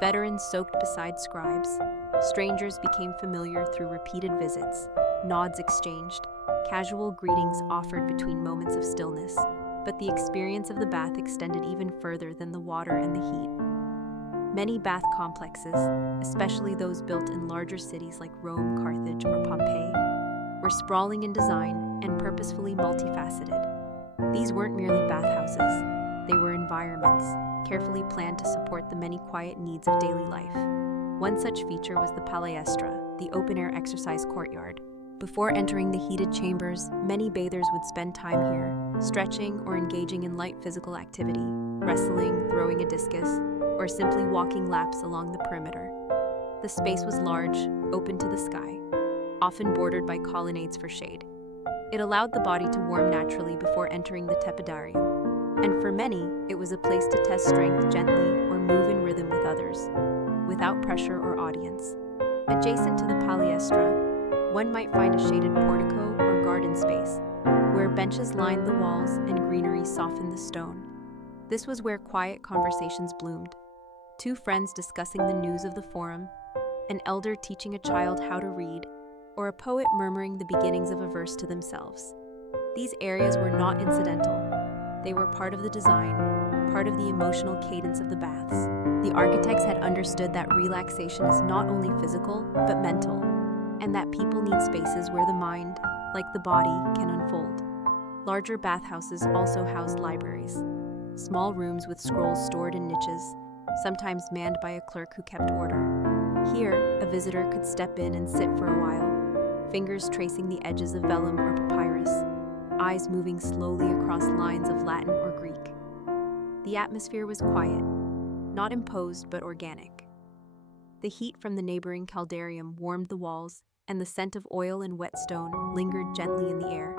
Veterans soaked beside scribes. Strangers became familiar through repeated visits, nods exchanged, casual greetings offered between moments of stillness. But the experience of the bath extended even further than the water and the heat. Many bath complexes, especially those built in larger cities like Rome, Carthage, or Pompeii, were sprawling in design and purposefully multifaceted. These weren't merely bathhouses, they were environments, carefully planned to support the many quiet needs of daily life. One such feature was the palestra, the open-air exercise courtyard. Before entering the heated chambers, many bathers would spend time here, stretching or engaging in light physical activity, wrestling, throwing a discus, or simply walking laps along the perimeter. The space was large, open to the sky, often bordered by colonnades for shade. It allowed the body to warm naturally before entering the tepidarium. And for many, it was a place to test strength gently or move in rhythm with others, without pressure or audience. Adjacent to the palestra, one might find a shaded portico or garden space, where benches lined the walls and greenery softened the stone. This was where quiet conversations bloomed. Two friends discussing the news of the forum, an elder teaching a child how to read, or a poet murmuring the beginnings of a verse to themselves. These areas were not incidental. They were part of the design, part of the emotional cadence of the baths. The architects had understood that relaxation is not only physical, but mental, and that people need spaces where the mind, like the body, can unfold. Larger bathhouses also housed libraries, small rooms with scrolls stored in niches, sometimes manned by a clerk who kept order. Here, a visitor could step in and sit for a while, fingers tracing the edges of vellum or papyrus, eyes moving slowly across lines of Latin or Greek. The atmosphere was quiet, not imposed but organic. The heat from the neighboring caldarium warmed the walls, and the scent of oil and wet stone lingered gently in the air.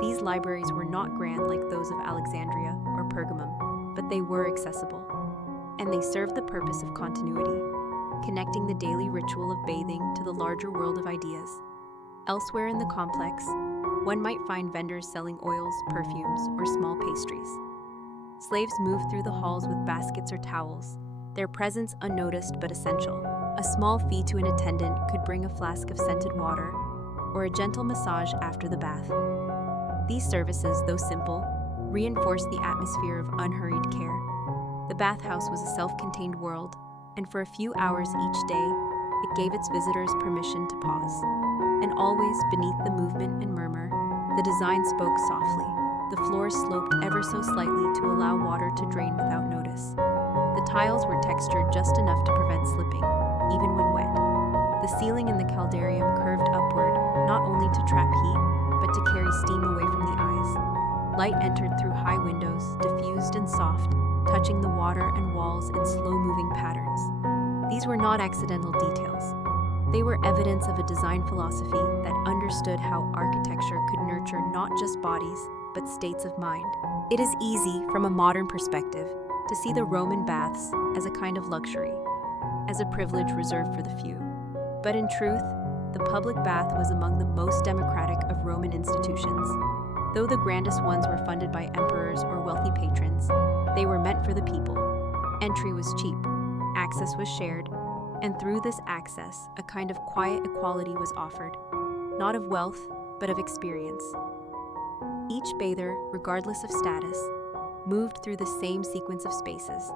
These libraries were not grand like those of Alexandria or Pergamum, but they were accessible, and they served the purpose of continuity, connecting the daily ritual of bathing to the larger world of ideas. Elsewhere in the complex, one might find vendors selling oils, perfumes, or small pastries. Slaves moved through the halls with baskets or towels, their presence unnoticed but essential. A small fee to an attendant could bring a flask of scented water, or a gentle massage after the bath. These services, though simple, reinforced the atmosphere of unhurried care. The bathhouse was a self-contained world, and for a few hours each day, it gave its visitors permission to pause. And always, beneath the movement and murmur, the design spoke softly. The floors sloped ever so slightly to allow water to drain without notice. The tiles were textured just enough to prevent slipping, even when wet. The ceiling in the caldarium curved upward, not only to trap heat, but to carry steam away from the eyes. Light entered through high windows, diffused and soft, touching the water and walls in slow-moving patterns. These were not accidental details. They were evidence of a design philosophy that understood how architecture could nurture not just bodies, but states of mind. It is easy, from a modern perspective, to see the Roman baths as a kind of luxury, as a privilege reserved for the few. But in truth, the public bath was among the most democratic of Roman institutions. Though the grandest ones were funded by emperors or wealthy patrons, they were meant for the people. Entry was cheap, access was shared, and through this access, a kind of quiet equality was offered, not of wealth, but of experience. Each bather, regardless of status, moved through the same sequence of spaces.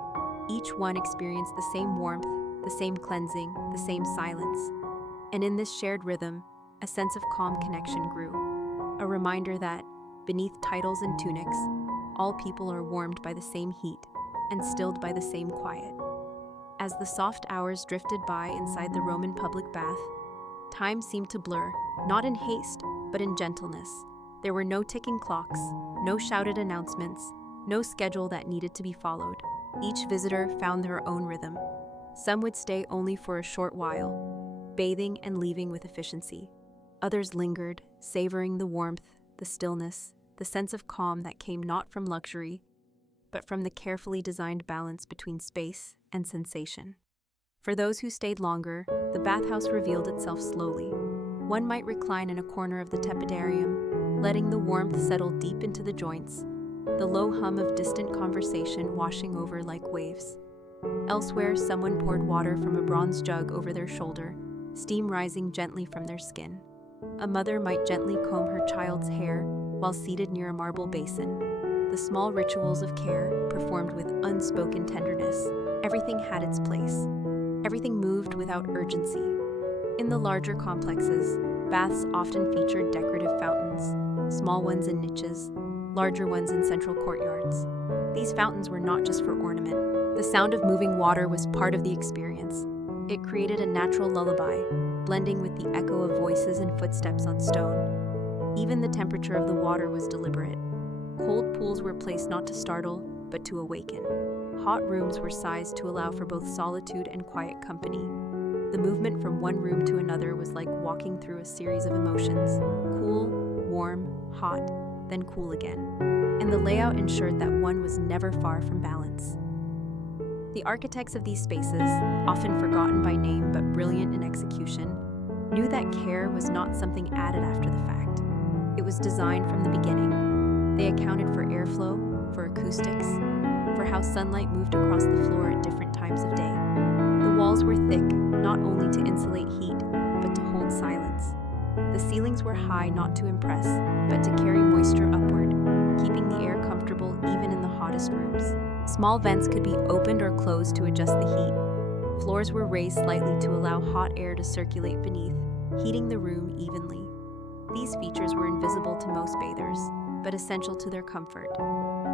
Each one experienced the same warmth, the same cleansing, the same silence. And in this shared rhythm, a sense of calm connection grew, a reminder that, beneath titles and tunics, all people are warmed by the same heat and stilled by the same quiet. As the soft hours drifted by inside the Roman public bath, time seemed to blur, not in haste, but in gentleness. There were no ticking clocks, no shouted announcements, no schedule that needed to be followed. Each visitor found their own rhythm. Some would stay only for a short while, bathing and leaving with efficiency. Others lingered, savoring the warmth, the stillness, the sense of calm that came not from luxury, but from the carefully designed balance between space and sensation. For those who stayed longer, the bathhouse revealed itself slowly. One might recline in a corner of the tepidarium, letting the warmth settle deep into the joints, the low hum of distant conversation washing over like waves. Elsewhere, someone poured water from a bronze jug over their shoulder, steam rising gently from their skin. A mother might gently comb her child's hair while seated near a marble basin. The small rituals of care performed with unspoken tenderness. Everything had its place. Everything moved without urgency. In the larger complexes, baths often featured decorative fountains, small ones in niches, larger ones in central courtyards. These fountains were not just for ornament. The sound of moving water was part of the experience. It created a natural lullaby, blending with the echo of voices and footsteps on stone. Even the temperature of the water was deliberate. Cold pools were placed not to startle, but to awaken. Hot rooms were sized to allow for both solitude and quiet company. The movement from one room to another was like walking through a series of emotions: cool, warm, hot, then cool again. And the layout ensured that one was never far from balance. The architects of these spaces, often forgotten by name but brilliant in execution, knew that care was not something added after the fact. It was designed from the beginning. They accounted for airflow, for acoustics, for how sunlight moved across the floor at different times of day. The walls were thick, not only to insulate heat, but to hold silence. The ceilings were high not to impress, but to carry moisture upward, keeping the air comfortable even in the hottest rooms. Small vents could be opened or closed to adjust the heat. Floors were raised slightly to allow hot air to circulate beneath, heating the room evenly. These features were invisible to most bathers, but essential to their comfort.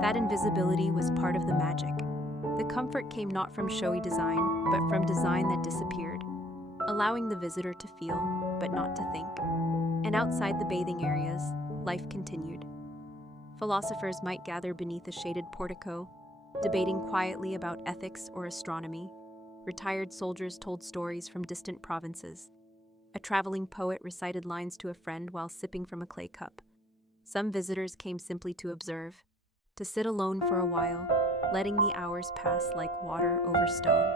That invisibility was part of the magic. The comfort came not from showy design, but from design that disappeared, allowing the visitor to feel, but not to think. And outside the bathing areas, life continued. Philosophers might gather beneath a shaded portico, debating quietly about ethics or astronomy. Retired soldiers told stories from distant provinces. A traveling poet recited lines to a friend while sipping from a clay cup. Some visitors came simply to observe, to sit alone for a while, letting the hours pass like water over stone.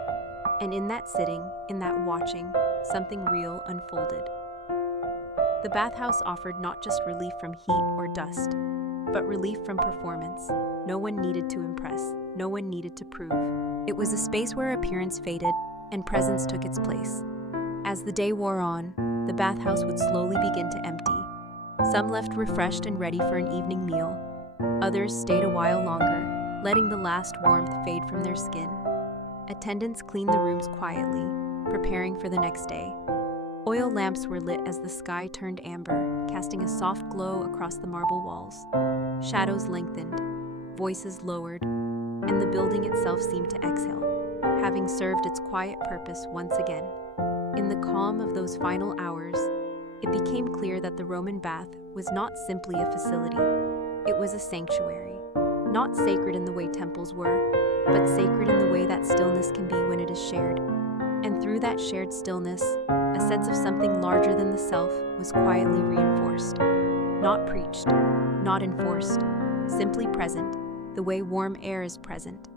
And in that sitting, in that watching, something real unfolded. The bathhouse offered not just relief from heat or dust, but relief from performance. No one needed to impress, no one needed to prove. It was a space where appearance faded and presence took its place. As the day wore on, the bathhouse would slowly begin to empty. Some left refreshed and ready for an evening meal. Others stayed a while longer, letting the last warmth fade from their skin. Attendants cleaned the rooms quietly, preparing for the next day. Oil lamps were lit as the sky turned amber, casting a soft glow across the marble walls. Shadows lengthened, voices lowered, and the building itself seemed to exhale, having served its quiet purpose once again. In the calm of those final hours, it became clear that the Roman bath was not simply a facility. It was a sanctuary, not sacred in the way temples were, but sacred in the way that stillness can be when it is shared. And through that shared stillness, a sense of something larger than the self was quietly reinforced. Not preached, not enforced, simply present, the way warm air is present,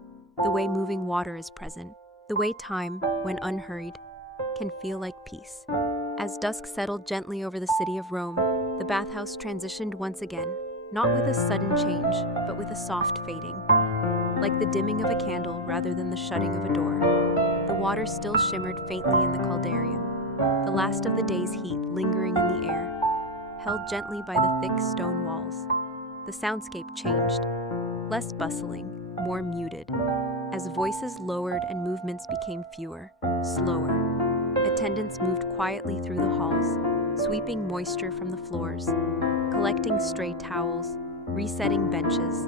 the way moving water is present, the way time, when unhurried, can feel like peace. As dusk settled gently over the city of Rome, the bathhouse transitioned once again, not with a sudden change, but with a soft fading. Like the dimming of a candle rather than the shutting of a door. The water still shimmered faintly in the caldarium, the last of the day's heat lingering in the air, held gently by the thick stone walls. The soundscape changed, less bustling, more muted, as voices lowered and movements became fewer, slower. Attendants moved quietly through the halls, sweeping moisture from the floors, collecting stray towels, resetting benches,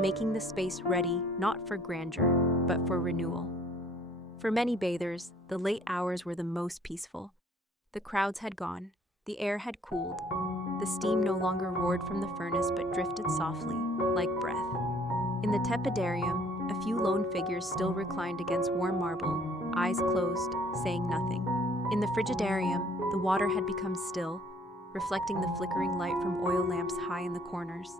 making the space ready not for grandeur, but for renewal. For many bathers, the late hours were the most peaceful. The crowds had gone, the air had cooled, the steam no longer roared from the furnace but drifted softly, like breath. In the tepidarium, a few lone figures still reclined against warm marble, eyes closed, saying nothing. In the frigidarium, the water had become still, reflecting the flickering light from oil lamps high in the corners.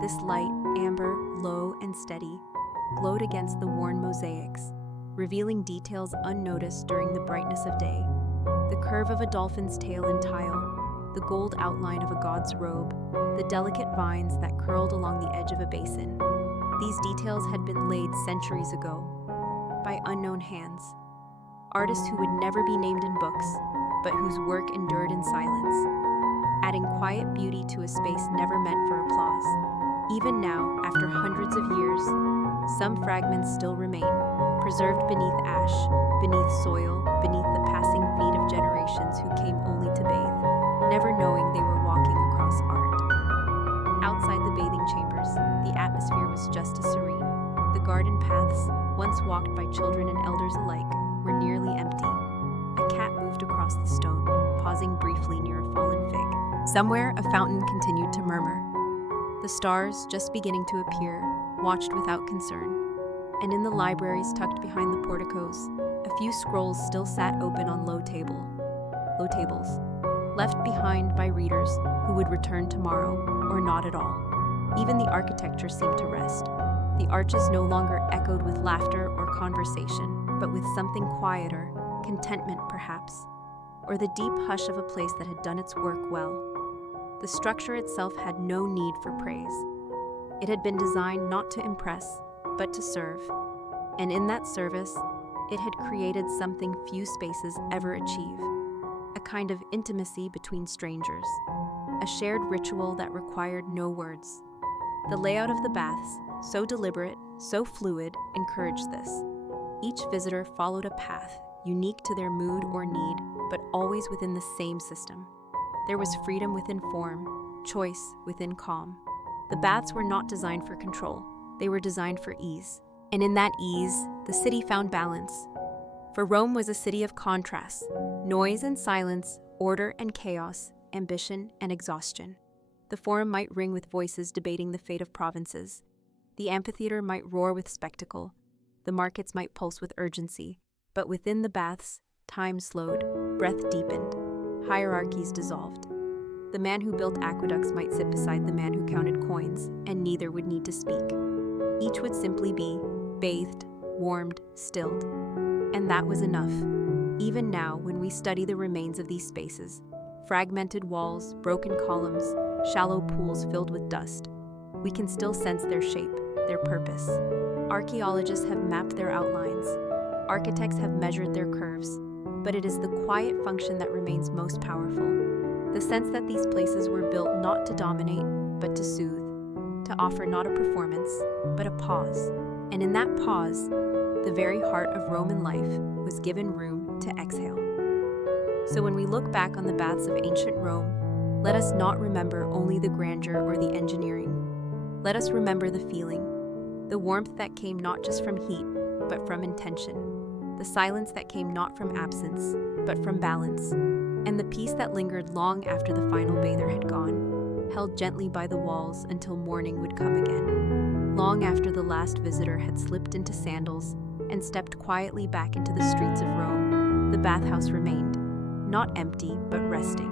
This light, amber, low, and steady, glowed against the worn mosaics, revealing details unnoticed during the brightness of day. The curve of a dolphin's tail in tile, the gold outline of a god's robe, the delicate vines that curled along the edge of a basin. These details had been laid centuries ago, by unknown hands. Artists who would never be named in books, but whose work endured in silence, adding quiet beauty to a space never meant for applause. Even now, after hundreds of years, some fragments still remain, preserved beneath ash, beneath soil, beneath the passing feet of generations who came only to bathe, never knowing they were walking across art. Outside the bathing chambers, the atmosphere was just as serene. The garden paths, once walked by children and elders alike, were nearly empty. A cat moved across the stone, pausing briefly near a fallen fig. Somewhere, a fountain continued to murmur. The stars, just beginning to appear, watched without concern. And in the libraries tucked behind the porticos, a few scrolls still sat open on low tables, left behind by readers who would return tomorrow, or not at all. Even the architecture seemed to rest. The arches no longer echoed with laughter or conversation, but with something quieter, contentment perhaps, or the deep hush of a place that had done its work well. The structure itself had no need for praise. It had been designed not to impress, but to serve. And in that service, it had created something few spaces ever achieve, a kind of intimacy between strangers, a shared ritual that required no words. The layout of the baths, so deliberate, so fluid, encouraged this. Each visitor followed a path, unique to their mood or need, but always within the same system. There was freedom within form, choice within calm. The baths were not designed for control, they were designed for ease. And in that ease, the city found balance. For Rome was a city of contrasts, noise and silence, order and chaos, ambition and exhaustion. The forum might ring with voices debating the fate of provinces. The amphitheater might roar with spectacle. The markets might pulse with urgency. But within the baths, time slowed, breath deepened, hierarchies dissolved. The man who built aqueducts might sit beside the man who counted coins, and neither would need to speak. Each would simply be bathed, warmed, stilled. And that was enough. Even now, when we study the remains of these spaces, fragmented walls, broken columns, shallow pools filled with dust, we can still sense their shape, their purpose. Archaeologists have mapped their outlines. Architects have measured their curves. But it is the quiet function that remains most powerful. The sense that these places were built not to dominate, but to soothe, to offer not a performance, but a pause. And in that pause, the very heart of Roman life was given room to exhale. So when we look back on the baths of ancient Rome, let us not remember only the grandeur or the engineering. Let us remember the feeling, the warmth that came not just from heat, but from intention. The silence that came not from absence, but from balance, and the peace that lingered long after the final bather had gone, held gently by the walls until morning would come again. Long after the last visitor had slipped into sandals and stepped quietly back into the streets of Rome, the bathhouse remained, not empty, but resting.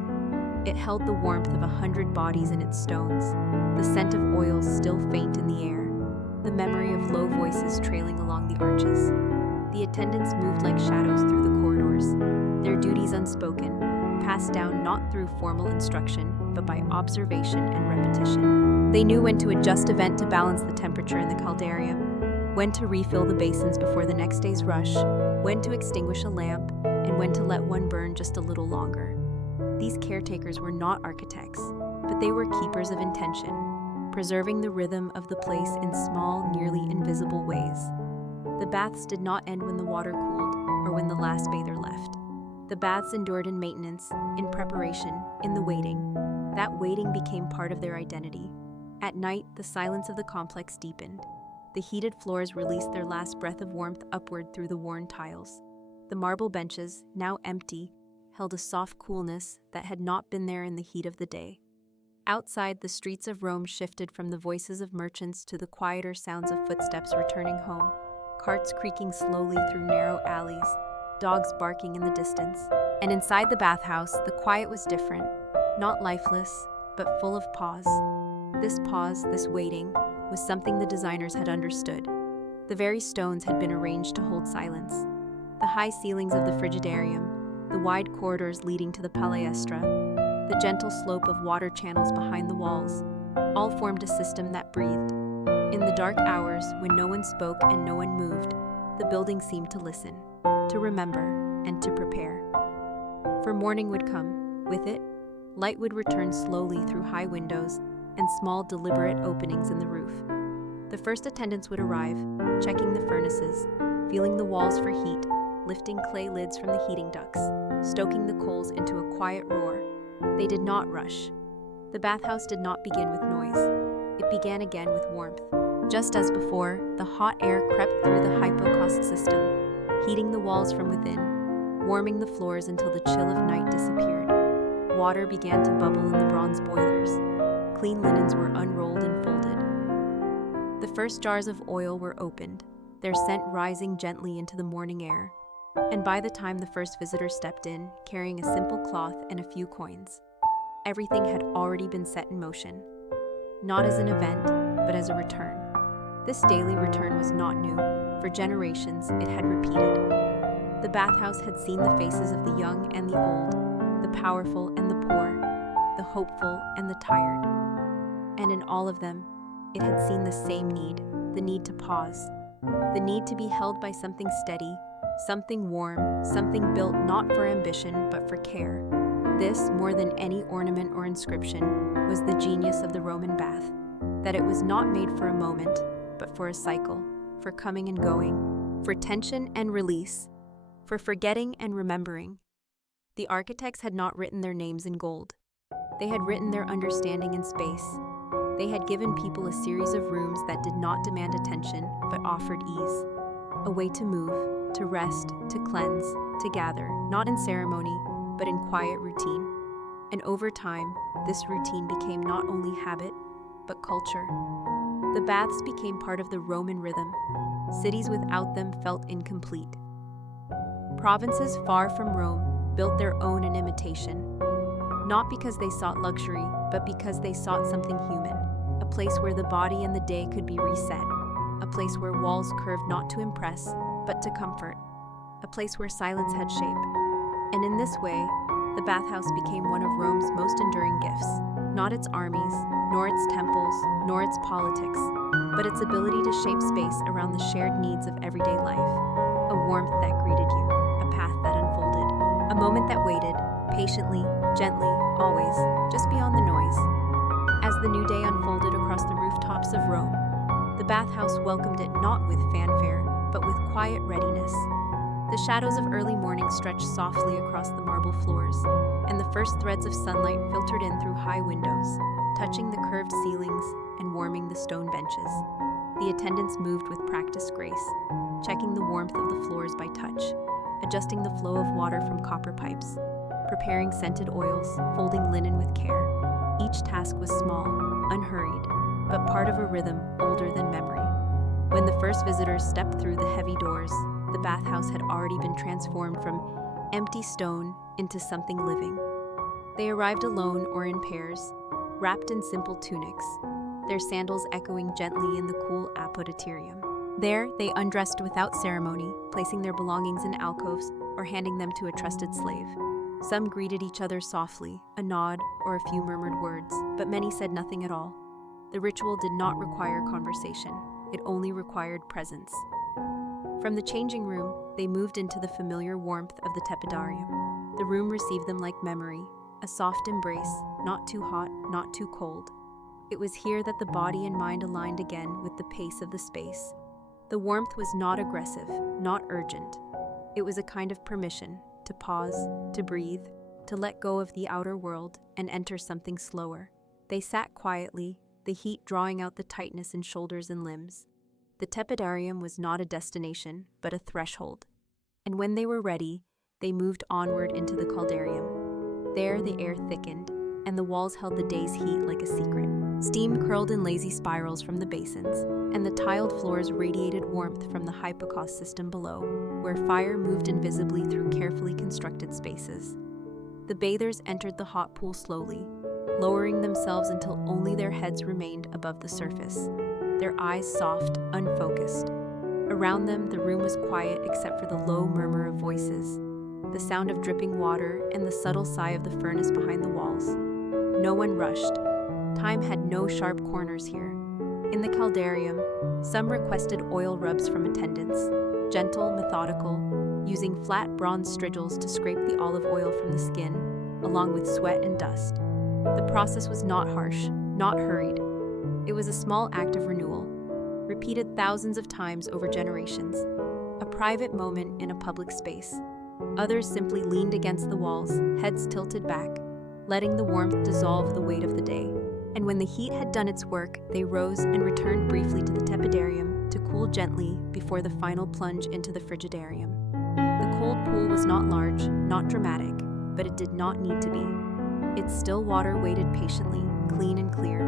It held the warmth of 100 bodies in its stones, the scent of oils still faint in the air, the memory of low voices trailing along the arches. The attendants moved like shadows through the corridors, their duties unspoken, passed down not through formal instruction, but by observation and repetition. They knew when to adjust a vent to balance the temperature in the caldarium, when to refill the basins before the next day's rush, when to extinguish a lamp, and when to let one burn just a little longer. These caretakers were not architects, but they were keepers of intention, preserving the rhythm of the place in small, nearly invisible ways. The baths did not end when the water cooled or when the last bather left. The baths endured in maintenance, in preparation, in the waiting. That waiting became part of their identity. At night, the silence of the complex deepened. The heated floors released their last breath of warmth upward through the worn tiles. The marble benches, now empty, held a soft coolness that had not been there in the heat of the day. Outside, the streets of Rome shifted from the voices of merchants to the quieter sounds of footsteps returning home, carts creaking slowly through narrow alleys, dogs barking in the distance. And inside the bathhouse, the quiet was different, not lifeless, but full of pause. This pause, this waiting, was something the designers had understood. The very stones had been arranged to hold silence. The high ceilings of the frigidarium, the wide corridors leading to the palestra, the gentle slope of water channels behind the walls, all formed a system that breathed. In the dark hours, when no one spoke and no one moved, the building seemed to listen, to remember, and to prepare. For morning would come. With it, light would return slowly through high windows and small, deliberate openings in the roof. The first attendants would arrive, checking the furnaces, feeling the walls for heat, lifting clay lids from the heating ducts, stoking the coals into a quiet roar. They did not rush. The bathhouse did not begin with noise. It began again with warmth. Just as before, the hot air crept through the hypocaust system, heating the walls from within, warming the floors until the chill of night disappeared. Water began to bubble in the bronze boilers. Clean linens were unrolled and folded. The first jars of oil were opened, their scent rising gently into the morning air. And by the time the first visitor stepped in, carrying a simple cloth and a few coins, everything had already been set in motion. Not as an event, but as a return. This daily return was not new. For generations, it had repeated. The bathhouse had seen the faces of the young and the old, the powerful and the poor, the hopeful and the tired. And in all of them, it had seen the same need, the need to pause, the need to be held by something steady, something warm, something built not for ambition but for care. This, more than any ornament or inscription, was the genius of the Roman bath, that it was not made for a moment, but for a cycle, for coming and going, for tension and release, for forgetting and remembering. The architects had not written their names in gold. They had written their understanding in space. They had given people a series of rooms that did not demand attention, but offered ease. A way to move, to rest, to cleanse, to gather, not in ceremony, but in quiet routine. And over time, this routine became not only habit, but culture. The baths became part of the Roman rhythm. Cities without them felt incomplete. Provinces far from Rome built their own in imitation, not because they sought luxury, but because they sought something human, a place where the body and the day could be reset, a place where walls curved not to impress, but to comfort, a place where silence had shape. And in this way, the bathhouse became one of Rome's most enduring gifts, not its armies, nor its temples, nor its politics, but its ability to shape space around the shared needs of everyday life. A warmth that greeted you, a path that unfolded, a moment that waited, patiently, gently, always, just beyond the noise. As the new day unfolded across the rooftops of Rome, the bathhouse welcomed it not with fanfare, but with quiet readiness. The shadows of early morning stretched softly across the marble floors, and the first threads of sunlight filtered in through high windows, touching the curved ceilings and warming the stone benches. The attendants moved with practiced grace, checking the warmth of the floors by touch, adjusting the flow of water from copper pipes, preparing scented oils, folding linen with care. Each task was small, unhurried, but part of a rhythm older than memory. When the first visitors stepped through the heavy doors, the bathhouse had already been transformed from empty stone into something living. They arrived alone or in pairs, wrapped in simple tunics, their sandals echoing gently in the cool apoditerium. There, they undressed without ceremony, placing their belongings in alcoves or handing them to a trusted slave. Some greeted each other softly, a nod or a few murmured words, but many said nothing at all. The ritual did not require conversation. It only required presence. From the changing room, they moved into the familiar warmth of the tepidarium. The room received them like memory, a soft embrace, not too hot, not too cold. It was here that the body and mind aligned again with the pace of the space. The warmth was not aggressive, not urgent. It was a kind of permission to pause, to breathe, to let go of the outer world and enter something slower. They sat quietly, the heat drawing out the tightness in shoulders and limbs. The tepidarium was not a destination, but a threshold. And when they were ready, they moved onward into the caldarium. There the air thickened, and the walls held the day's heat like a secret. Steam curled in lazy spirals from the basins, and the tiled floors radiated warmth from the hypocaust system below, where fire moved invisibly through carefully constructed spaces. The bathers entered the hot pool slowly, lowering themselves until only their heads remained above the surface, their eyes soft, unfocused. Around them, the room was quiet except for the low murmur of voices, the sound of dripping water, and the subtle sigh of the furnace behind the walls. No one rushed. Time had no sharp corners here. In the caldarium, some requested oil rubs from attendants, gentle, methodical, using flat bronze strigils to scrape the olive oil from the skin, along with sweat and dust. The process was not harsh, not hurried. It was a small act of renewal, repeated thousands of times over generations, a private moment in a public space. Others simply leaned against the walls, heads tilted back, letting the warmth dissolve the weight of the day. And when the heat had done its work, they rose and returned briefly to the tepidarium to cool gently before the final plunge into the frigidarium. The cold pool was not large, not dramatic, but it did not need to be. Its still water waited patiently, clean and clear.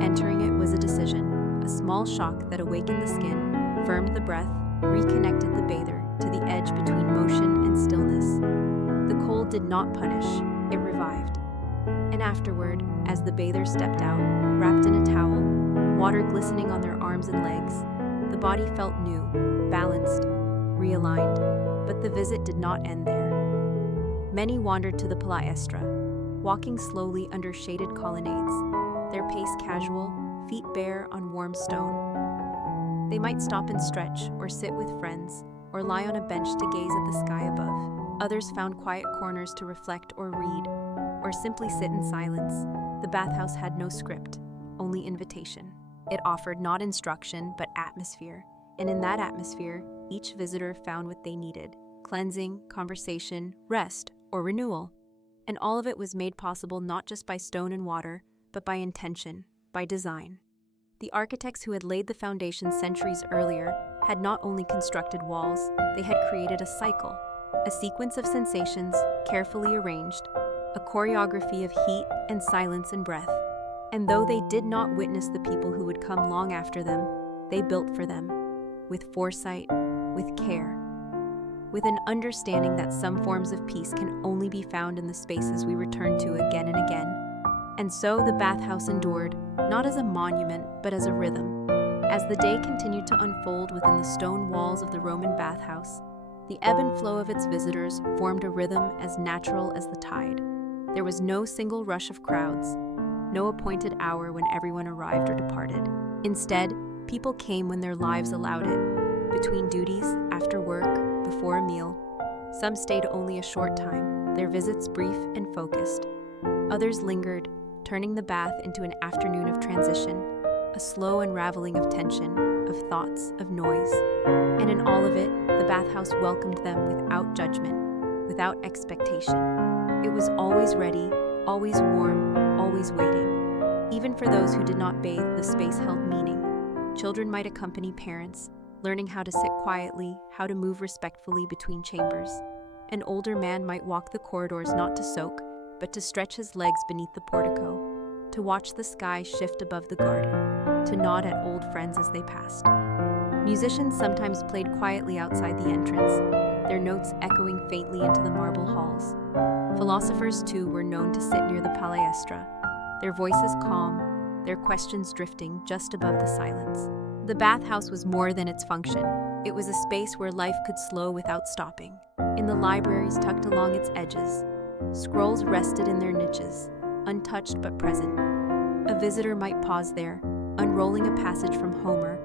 Entering it was a decision, a small shock that awakened the skin, firmed the breath, reconnected the bather to the edge between motion and stillness. The cold did not punish, it revived. And afterward, as the bather stepped out, wrapped in a towel, water glistening on their arms and legs, the body felt new, balanced, realigned. But the visit did not end there. Many wandered to the palaestra, walking slowly under shaded colonnades, their pace casual, feet bare on warm stone. They might stop and stretch, or sit with friends, or lie on a bench to gaze at the sky above. Others found quiet corners to reflect or read, or simply sit in silence. The bathhouse had no script, only invitation. It offered not instruction, but atmosphere. And in that atmosphere, each visitor found what they needed: cleansing, conversation, rest, or renewal. And all of it was made possible not just by stone and water, but by intention, by design. The architects who had laid the foundation centuries earlier had not only constructed walls, they had created a cycle, a sequence of sensations carefully arranged, a choreography of heat and silence and breath. And though they did not witness the people who would come long after them, they built for them, with foresight, with care, with an understanding that some forms of peace can only be found in the spaces we return to again and again. And so the bathhouse endured, not as a monument, but as a rhythm. As the day continued to unfold within the stone walls of the Roman bathhouse, the ebb and flow of its visitors formed a rhythm as natural as the tide. There was no single rush of crowds, no appointed hour when everyone arrived or departed. Instead, people came when their lives allowed it, between duties, after work, before a meal. Some stayed only a short time, their visits brief and focused. Others lingered, turning the bath into an afternoon of transition, a slow unraveling of tension, of thoughts, of noise. And in all of it, the bathhouse welcomed them without judgment, without expectation. It was always ready, always warm, always waiting. Even for those who did not bathe, the space held meaning. Children might accompany parents, learning how to sit quietly, how to move respectfully between chambers. An older man might walk the corridors not to soak, but to stretch his legs beneath the portico, to watch the sky shift above the garden, to nod at old friends as they passed. Musicians sometimes played quietly outside the entrance, their notes echoing faintly into the marble halls. Philosophers, too, were known to sit near the palaestra, their voices calm, their questions drifting just above the silence. The bathhouse was more than its function. It was a space where life could slow without stopping. In the libraries tucked along its edges, scrolls rested in their niches, untouched but present. A visitor might pause there, unrolling a passage from Homer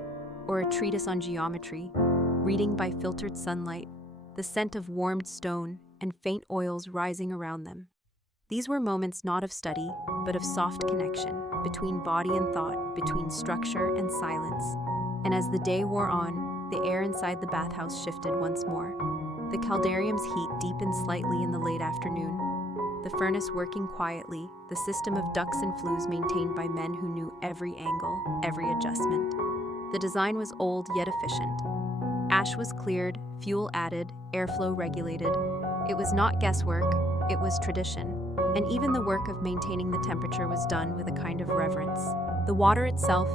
or a treatise on geometry, reading by filtered sunlight, the scent of warmed stone and faint oils rising around them. These were moments not of study, but of soft connection, between body and thought, between structure and silence. And as the day wore on, the air inside the bathhouse shifted once more. The caldarium's heat deepened slightly in the late afternoon, the furnace working quietly, the system of ducts and flues maintained by men who knew every angle, every adjustment. The design was old yet efficient. Ash was cleared, fuel added, airflow regulated. It was not guesswork, it was tradition. And even the work of maintaining the temperature was done with a kind of reverence. The water itself,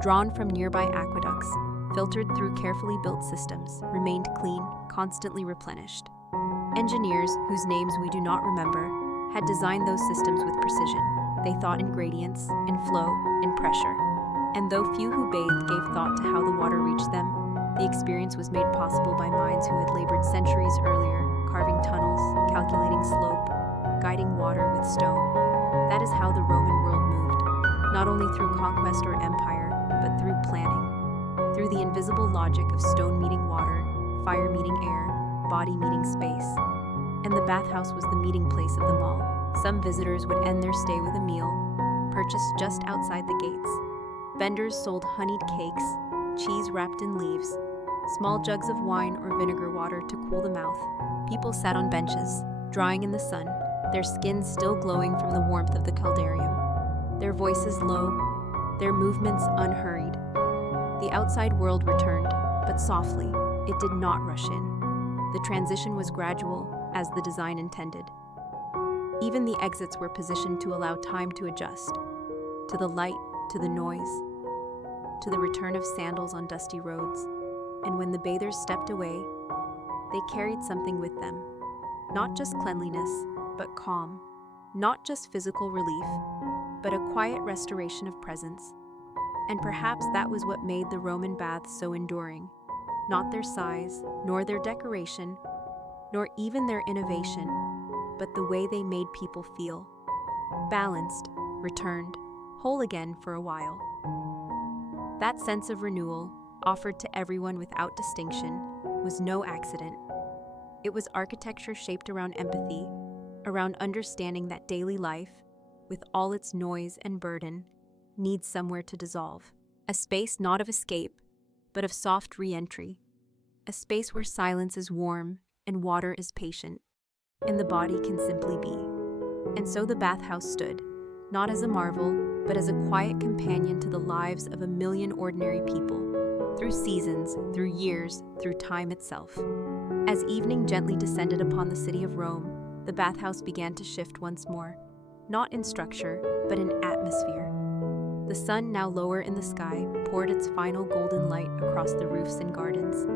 drawn from nearby aqueducts, filtered through carefully built systems, remained clean, constantly replenished. Engineers, whose names we do not remember, had designed those systems with precision. They thought in gradients, in flow, in pressure. And though few who bathed gave thought to how the water reached them, the experience was made possible by minds who had labored centuries earlier, carving tunnels, calculating slope, guiding water with stone. That is how the Roman world moved, not only through conquest or empire, but through planning, through the invisible logic of stone meeting water, fire meeting air, body meeting space. And the bathhouse was the meeting place of them all. Some visitors would end their stay with a meal, purchased just outside the gates. Vendors sold honeyed cakes, cheese wrapped in leaves, small jugs of wine or vinegar water to cool the mouth. People sat on benches, drying in the sun, their skins still glowing from the warmth of the caldarium, their voices low, their movements unhurried. The outside world returned, but softly. It did not rush in. The transition was gradual, as the design intended. Even the exits were positioned to allow time to adjust, to the light, to the noise, to the return of sandals on dusty roads. And when the bathers stepped away, they carried something with them. Not just cleanliness, but calm. Not just physical relief, but a quiet restoration of presence. And perhaps that was what made the Roman baths so enduring. Not their size, nor their decoration, nor even their innovation, but the way they made people feel. Balanced, returned, whole again for a while. That sense of renewal, offered to everyone without distinction, was no accident. It was architecture shaped around empathy, around understanding that daily life, with all its noise and burden, needs somewhere to dissolve. A space not of escape, but of soft re-entry. A space where silence is warm and water is patient, and the body can simply be. And so the bathhouse stood, not as a marvel, but as a quiet companion to the lives of a million ordinary people, through seasons, through years, through time itself. As evening gently descended upon the city of Rome, the bathhouse began to shift once more, not in structure, but in atmosphere. The sun, now lower in the sky, poured its final golden light across the roofs and gardens,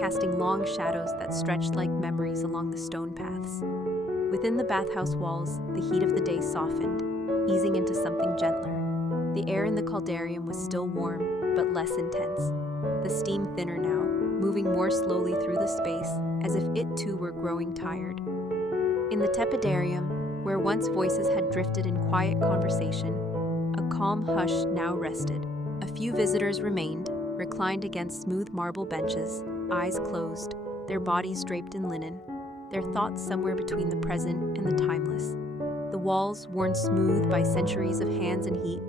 casting long shadows that stretched like memories along the stone paths. Within the bathhouse walls, the heat of the day softened, easing into something gentler. The air in the caldarium was still warm, but less intense. The steam thinner now, moving more slowly through the space, as if it too were growing tired. In the tepidarium, where once voices had drifted in quiet conversation, a calm hush now rested. A few visitors remained, reclined against smooth marble benches, eyes closed, their bodies draped in linen, their thoughts somewhere between the present and the timeless. The walls, worn smooth by centuries of hands and heat,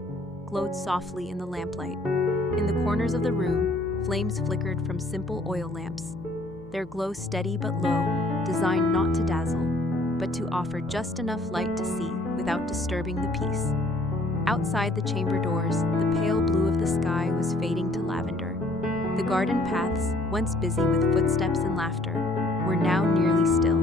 glowed softly in the lamplight. In the corners of the room, flames flickered from simple oil lamps, their glow steady but low, designed not to dazzle, but to offer just enough light to see without disturbing the peace. Outside the chamber doors, the pale blue of the sky was fading to lavender. The garden paths, once busy with footsteps and laughter, were now nearly still.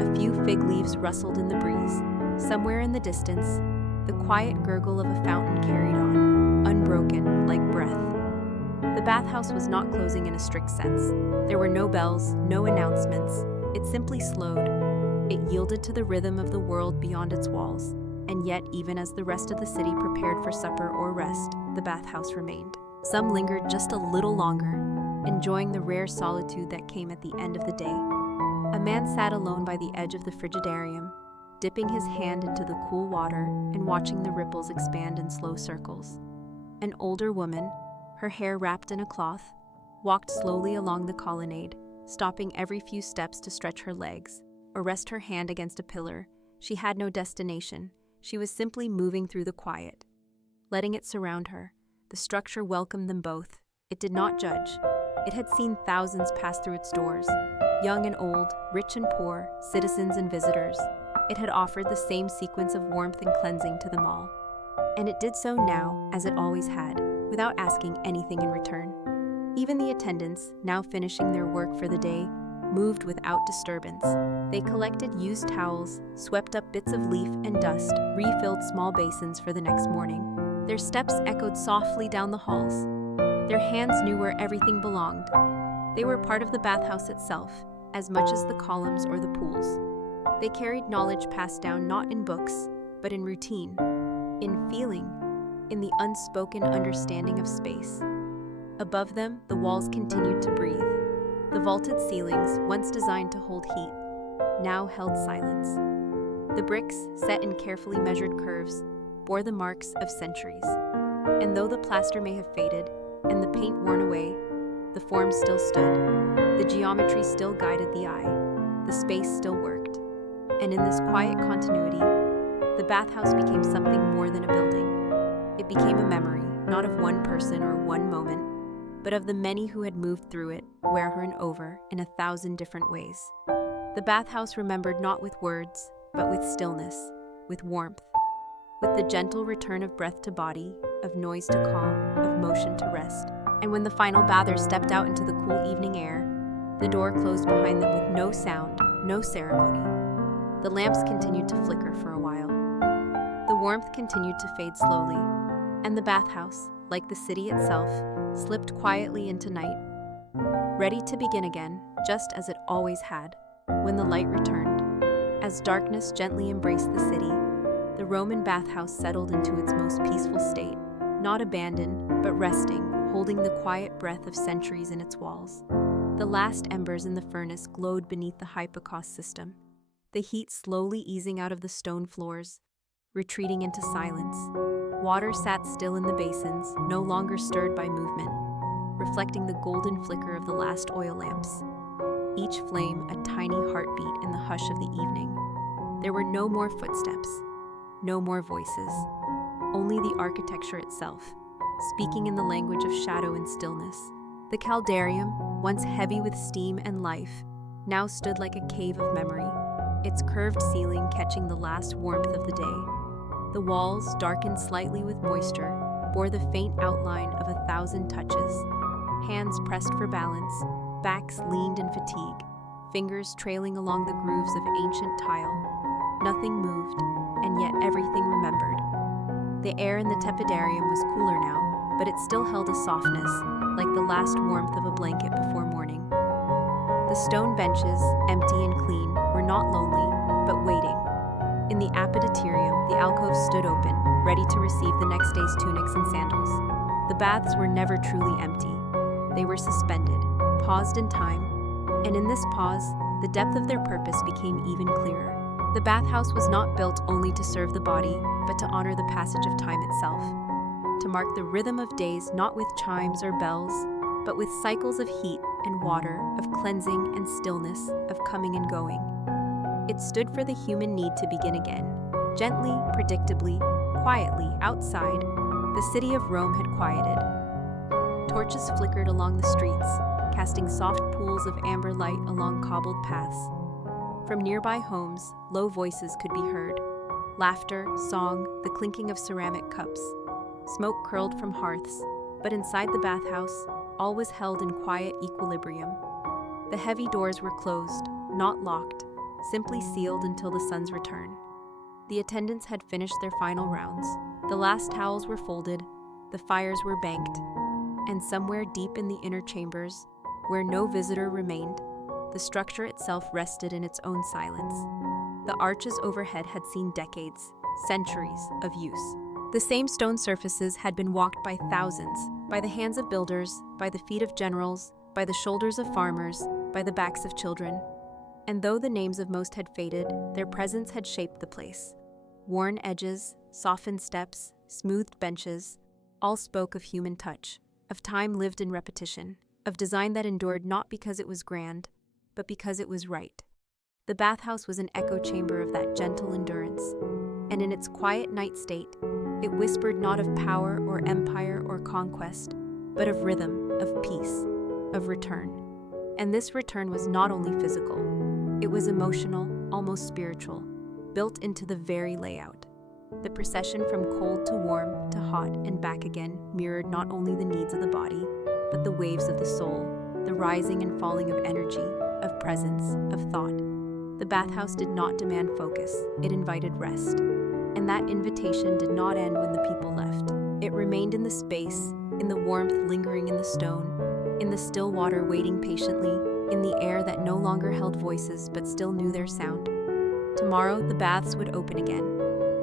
A few fig leaves rustled in the breeze. Somewhere in the distance, the quiet gurgle of a fountain carried on, unbroken, like breath. The bathhouse was not closing in a strict sense. There were no bells, no announcements. It simply slowed. It yielded to the rhythm of the world beyond its walls. And yet, even as the rest of the city prepared for supper or rest, the bathhouse remained. Some lingered just a little longer, enjoying the rare solitude that came at the end of the day. A man sat alone by the edge of the frigidarium, dipping his hand into the cool water and watching the ripples expand in slow circles. An older woman, her hair wrapped in a cloth, walked slowly along the colonnade, stopping every few steps to stretch her legs or rest her hand against a pillar. She had no destination. She was simply moving through the quiet, letting it surround her. The structure welcomed them both. It did not judge. It had seen thousands pass through its doors, young and old, rich and poor, citizens and visitors. It had offered the same sequence of warmth and cleansing to them all. And it did so now, as it always had, without asking anything in return. Even the attendants, now finishing their work for the day, moved without disturbance. They collected used towels, swept up bits of leaf and dust, refilled small basins for the next morning. Their steps echoed softly down the halls. Their hands knew where everything belonged. They were part of the bathhouse itself, as much as the columns or the pools. They carried knowledge passed down not in books, but in routine, in feeling, in the unspoken understanding of space. Above them, the walls continued to breathe. The vaulted ceilings, once designed to hold heat, now held silence. The bricks, set in carefully measured curves, bore the marks of centuries. And though the plaster may have faded, and the paint worn away, the form still stood. The geometry still guided the eye. The space still worked. And in this quiet continuity, the bathhouse became something more than a building. It became a memory, not of one person or one moment, but of the many who had moved through it, where and over, in 1,000 different ways. The bathhouse remembered not with words, but with stillness, with warmth, with the gentle return of breath to body, of noise to calm, of motion to rest. And when the final bathers stepped out into the cool evening air, the door closed behind them with no sound, no ceremony. The lamps continued to flicker for a while. The warmth continued to fade slowly, and the bathhouse, like the city itself, slipped quietly into night, ready to begin again, just as it always had, when the light returned. As darkness gently embraced the city, the Roman bathhouse settled into its most peaceful state, not abandoned, but resting, holding the quiet breath of centuries in its walls. The last embers in the furnace glowed beneath the hypocaust system, the heat slowly easing out of the stone floors, retreating into silence. Water sat still in the basins, no longer stirred by movement, reflecting the golden flicker of the last oil lamps. Each flame a tiny heartbeat in the hush of the evening. There were no more footsteps, no more voices, only the architecture itself, speaking in the language of shadow and stillness. The caldarium, once heavy with steam and life, now stood like a cave of memory, its curved ceiling catching the last warmth of the day. The walls, darkened slightly with moisture, bore the faint outline of 1,000 touches. Hands pressed for balance, backs leaned in fatigue, fingers trailing along the grooves of ancient tile. Nothing moved, and yet everything remembered. The air in the tepidarium was cooler now, but it still held a softness, like the last warmth of a blanket before morning. The stone benches, empty and clean, were not lonely, but waiting. In the apoditerium, the alcoves stood open, ready to receive the next day's tunics and sandals. The baths were never truly empty. They were suspended, paused in time, and in this pause, the depth of their purpose became even clearer. The bathhouse was not built only to serve the body, but to honor the passage of time itself, to mark the rhythm of days not with chimes or bells, but with cycles of heat and water, of cleansing and stillness, of coming and going. It stood for the human need to begin again, gently, predictably, quietly. Outside, the city of Rome had quieted. Torches flickered along the streets, casting soft pools of amber light along cobbled paths. From nearby homes, low voices could be heard. Laughter, song, the clinking of ceramic cups. Smoke curled from hearths, but inside the bathhouse, all was held in quiet equilibrium. The heavy doors were closed, not locked, simply sealed until the sun's return. The attendants had finished their final rounds. The last towels were folded, the fires were banked, and somewhere deep in the inner chambers, where no visitor remained, the structure itself rested in its own silence. The arches overhead had seen decades, centuries of use. The same stone surfaces had been walked by thousands, by the hands of builders, by the feet of generals, by the shoulders of farmers, by the backs of children. And though the names of most had faded, their presence had shaped the place. Worn edges, softened steps, smoothed benches, all spoke of human touch, of time lived in repetition, of design that endured not because it was grand, but because it was right. The bathhouse was an echo chamber of that gentle endurance, and in its quiet night state, it whispered not of power or empire or conquest, but of rhythm, of peace, of return. And this return was not only physical, it was emotional, almost spiritual, built into the very layout. The procession from cold to warm to hot and back again mirrored not only the needs of the body, but the waves of the soul, the rising and falling of energy, of presence, of thought. The bathhouse did not demand focus, it invited rest. And that invitation did not end when the people left. It remained in the space, in the warmth lingering in the stone, in the still water waiting patiently, in the air that no longer held voices but still knew their sound. Tomorrow the baths would open again.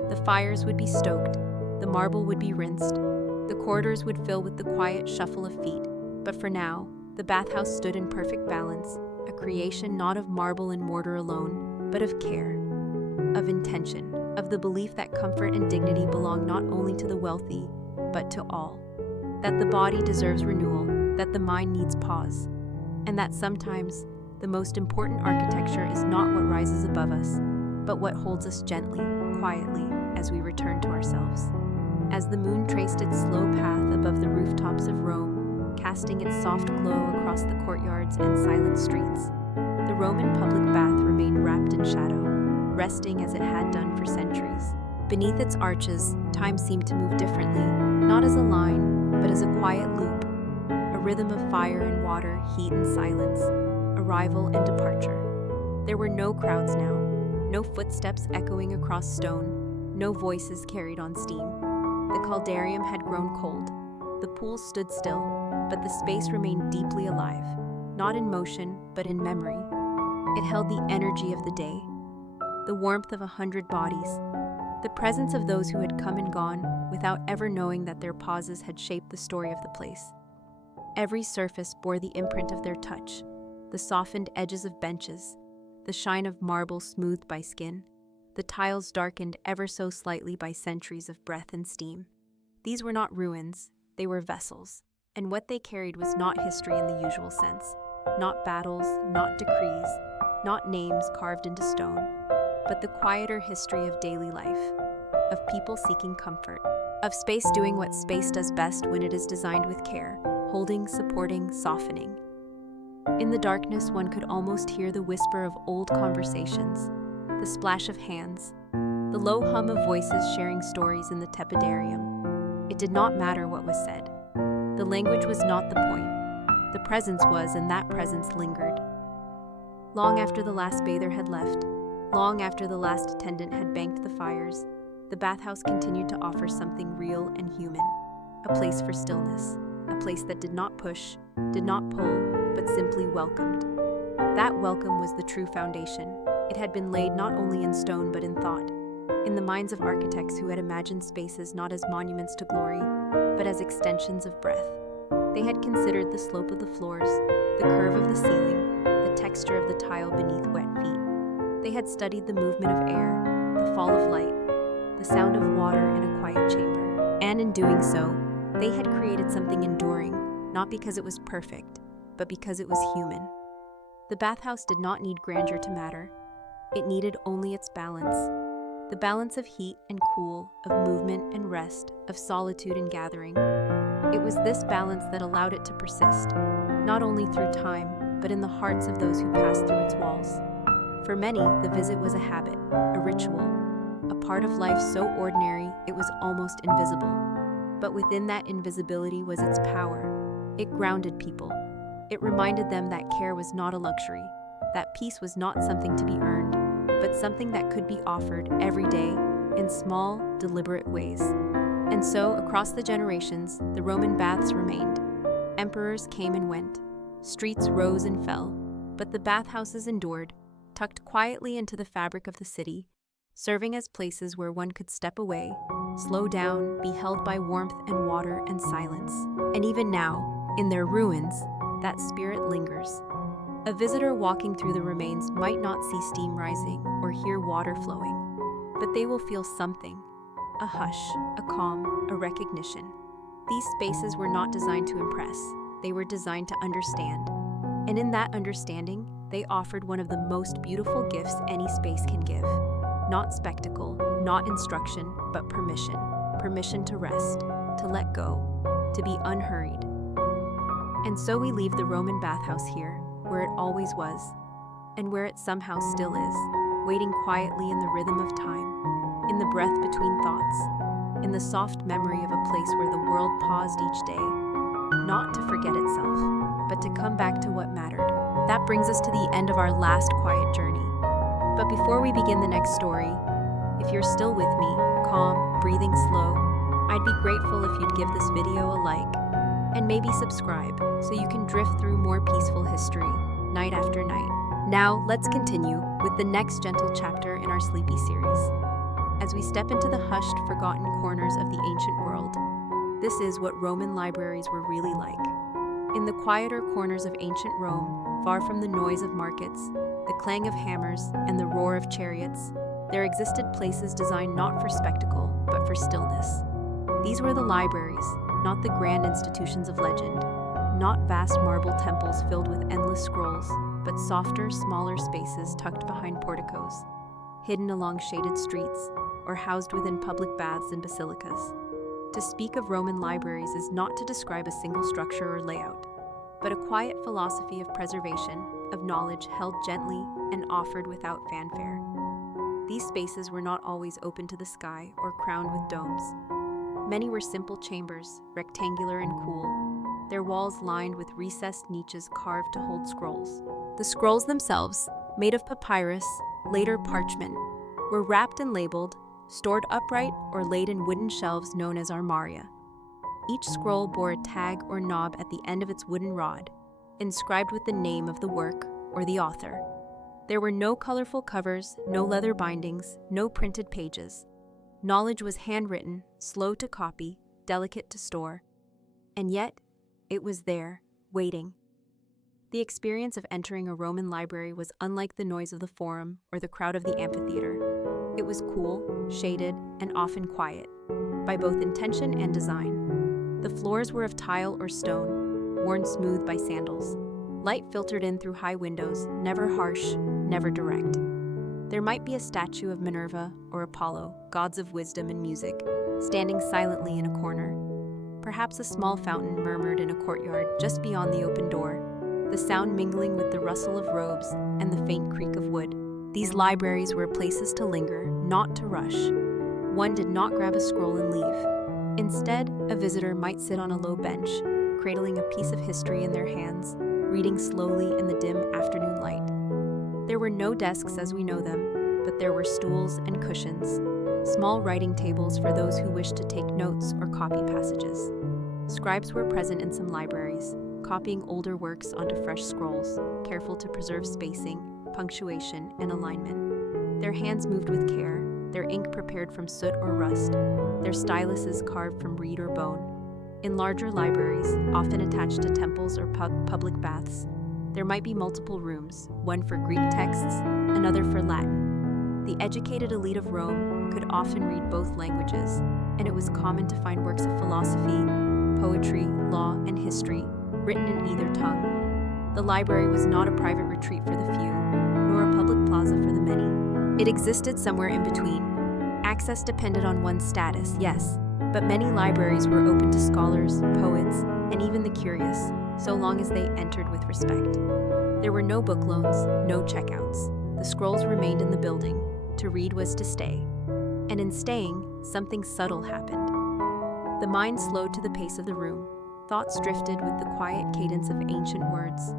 The fires would be stoked, the marble would be rinsed, the corridors would fill with the quiet shuffle of feet. But for now, the bathhouse stood in perfect balance, a creation not of marble and mortar alone, but of care, of intention, of the belief that comfort and dignity belong not only to the wealthy, but to all. That the body deserves renewal, that the mind needs pause, and that sometimes the most important architecture is not what rises above us, but what holds us gently, quietly, as we return to ourselves. As the moon traced its slow path above the rooftops of Rome, casting its soft glow across the courtyards and silent streets, the Roman public bath remained wrapped in shadow, resting as it had done for centuries. Beneath its arches, time seemed to move differently, not as a line, but as a quiet loop, a rhythm of fire and water, heat and silence, arrival and departure. There were no crowds now, no footsteps echoing across stone, no voices carried on steam. The caldarium had grown cold. The pool stood still, but the space remained deeply alive, not in motion, but in memory. It held the energy of the day, the warmth of 100 bodies, the presence of those who had come and gone without ever knowing that their pauses had shaped the story of the place. Every surface bore the imprint of their touch, the softened edges of benches, the shine of marble smoothed by skin, the tiles darkened ever so slightly by centuries of breath and steam. These were not ruins, they were vessels, and what they carried was not history in the usual sense, not battles, not decrees, not names carved into stone, but the quieter history of daily life, of people seeking comfort, of space doing what space does best when it is designed with care, holding, supporting, softening. In the darkness, one could almost hear the whisper of old conversations, the splash of hands, the low hum of voices sharing stories in the tepidarium. It did not matter what was said. The language was not the point. The presence was, and that presence lingered. Long after the last bather had left, long after the last attendant had banked the fires, the bathhouse continued to offer something real and human, a place for stillness, a place that did not push, did not pull, but simply welcomed. That welcome was the true foundation. It had been laid not only in stone but in thought, in the minds of architects who had imagined spaces not as monuments to glory, but as extensions of breath. They had considered the slope of the floors, the curve of the ceiling, the texture of the tile beneath wet feet. They had studied the movement of air, the fall of light, the sound of water in a quiet chamber. And in doing so, they had created something enduring, not because it was perfect, but because it was human. The bathhouse did not need grandeur to matter. It needed only its balance. The balance of heat and cool, of movement and rest, of solitude and gathering. It was this balance that allowed it to persist, not only through time, but in the hearts of those who passed through its walls. For many, the visit was a habit, a ritual, a part of life so ordinary it was almost invisible. But within that invisibility was its power. It grounded people. It reminded them that care was not a luxury, that peace was not something to be earned, but something that could be offered every day in small, deliberate ways. And so, across the generations, the Roman baths remained. Emperors came and went. Streets rose and fell. But the bathhouses endured, tucked quietly into the fabric of the city, serving as places where one could step away, slow down, be held by warmth and water and silence. And even now, in their ruins, that spirit lingers. A visitor walking through the remains might not see steam rising or hear water flowing, but they will feel something, a hush, a calm, a recognition. These spaces were not designed to impress, they were designed to understand. And in that understanding, they offered one of the most beautiful gifts any space can give. Not spectacle, not instruction, but permission. Permission to rest, to let go, to be unhurried. And so we leave the Roman bathhouse here, where it always was, and where it somehow still is, waiting quietly in the rhythm of time, in the breath between thoughts, in the soft memory of a place where the world paused each day, not to forget itself, but to come back to what mattered. That brings us to the end of our last quiet journey. But before we begin the next story, if you're still with me, calm, breathing slow, I'd be grateful if you'd give this video a like and maybe subscribe so you can drift through more peaceful history night after night. Now, let's continue with the next gentle chapter in our Sleepy series. As we step into the hushed, forgotten corners of the ancient world, this is what Roman libraries were really like. In the quieter corners of ancient Rome, far from the noise of markets, the clang of hammers, and the roar of chariots, there existed places designed not for spectacle, but for stillness. These were the libraries, not the grand institutions of legend, not vast marble temples filled with endless scrolls, but softer, smaller spaces tucked behind porticos, hidden along shaded streets, or housed within public baths and basilicas. To speak of Roman libraries is not to describe a single structure or layout, but a quiet philosophy of preservation, of knowledge held gently and offered without fanfare. These spaces were not always open to the sky or crowned with domes. Many were simple chambers, rectangular and cool, their walls lined with recessed niches carved to hold scrolls. The scrolls themselves, made of papyrus, later parchment, were wrapped and labeled, stored upright or laid in wooden shelves known as armaria. Each scroll bore a tag or knob at the end of its wooden rod, inscribed with the name of the work or the author. There were no colorful covers, no leather bindings, no printed pages. Knowledge was handwritten, slow to copy, delicate to store. And yet, it was there, waiting. The experience of entering a Roman library was unlike the noise of the forum or the crowd of the amphitheater. It was cool, shaded, and often quiet, by both intention and design. The floors were of tile or stone, worn smooth by sandals. Light filtered in through high windows, never harsh, never direct. There might be a statue of Minerva or Apollo, gods of wisdom and music, standing silently in a corner. Perhaps a small fountain murmured in a courtyard just beyond the open door, the sound mingling with the rustle of robes and the faint creak of wood. These libraries were places to linger, not to rush. One did not grab a scroll and leave. Instead, a visitor might sit on a low bench, cradling a piece of history in their hands, reading slowly in the dim afternoon light. There were no desks as we know them, but there were stools and cushions, small writing tables for those who wished to take notes or copy passages. Scribes were present in some libraries, copying older works onto fresh scrolls, careful to preserve spacing, punctuation, and alignment. Their hands moved with care, their ink prepared from soot or rust, their styluses carved from reed or bone. In larger libraries, often attached to temples or public baths, there might be multiple rooms, one for Greek texts, another for Latin. The educated elite of Rome could often read both languages, and it was common to find works of philosophy, poetry, law, and history written in either tongue. The library was not a private retreat for the few, nor a public plaza for the many. It existed somewhere in between. Access depended on one's status, yes, but many libraries were open to scholars, poets, and even the curious, so long as they entered with respect. There were no book loans, no checkouts. The scrolls remained in the building. To read was to stay. And in staying, something subtle happened. The mind slowed to the pace of the room. Thoughts drifted with the quiet cadence of ancient words.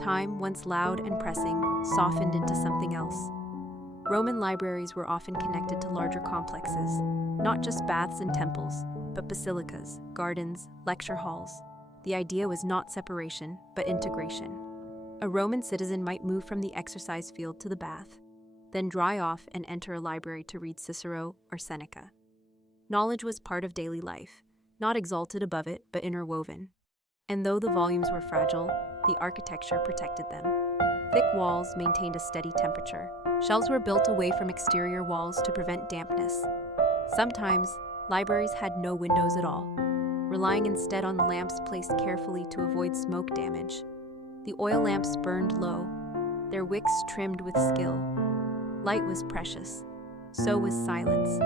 Time, once loud and pressing, softened into something else. Roman libraries were often connected to larger complexes, not just baths and temples, but basilicas, gardens, lecture halls. The idea was not separation, but integration. A Roman citizen might move from the exercise field to the bath, then dry off and enter a library to read Cicero or Seneca. Knowledge was part of daily life, not exalted above it, but interwoven. And though the volumes were fragile, the architecture protected them. Thick walls maintained a steady temperature. Shelves were built away from exterior walls to prevent dampness. Sometimes, libraries had no windows at all, relying instead on lamps placed carefully to avoid smoke damage. The oil lamps burned low, their wicks trimmed with skill. Light was precious, so was silence.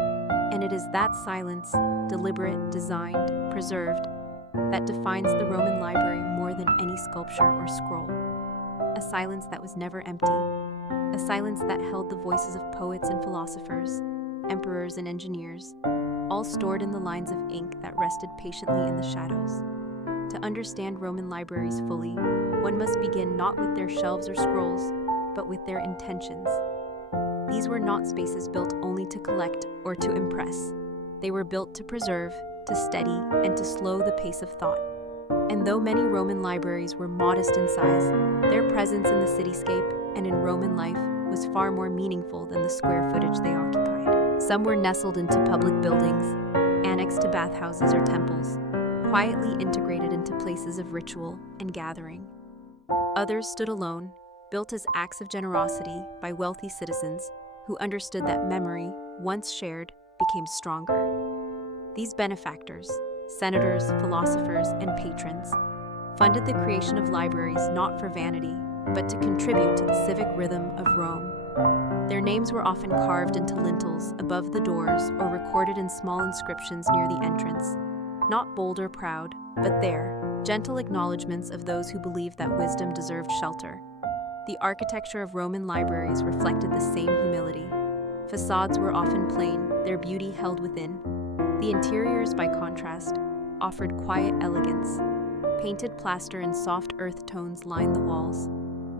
And it is that silence, deliberate, designed, preserved, that defines the Roman library more than any sculpture or scroll. a silence that was never empty, a silence that held the voices of poets and philosophers, emperors and engineers, all stored in the lines of ink that rested patiently in the shadows. To understand Roman libraries fully, one must begin not with their shelves or scrolls, but with their intentions. These were not spaces built only to collect or to impress. They were built to preserve, to steady, and to slow the pace of thought. And though many Roman libraries were modest in size, their presence in the cityscape and in Roman life was far more meaningful than the square footage they occupied. Some were nestled into public buildings, annexed to bathhouses or temples, quietly integrated into places of ritual and gathering. Others stood alone, built as acts of generosity by wealthy citizens who understood that memory, once shared, became stronger. These benefactors, senators, philosophers, and patrons, funded the creation of libraries not for vanity, but to contribute to the civic rhythm of Rome. Their names were often carved into lintels above the doors or recorded in small inscriptions near the entrance, not bold or proud, but there, gentle acknowledgments of those who believed that wisdom deserved shelter. The architecture of Roman libraries reflected the same humility. Facades were often plain, their beauty held within. The interiors, by contrast, offered quiet elegance. Painted plaster and soft earth tones lined the walls.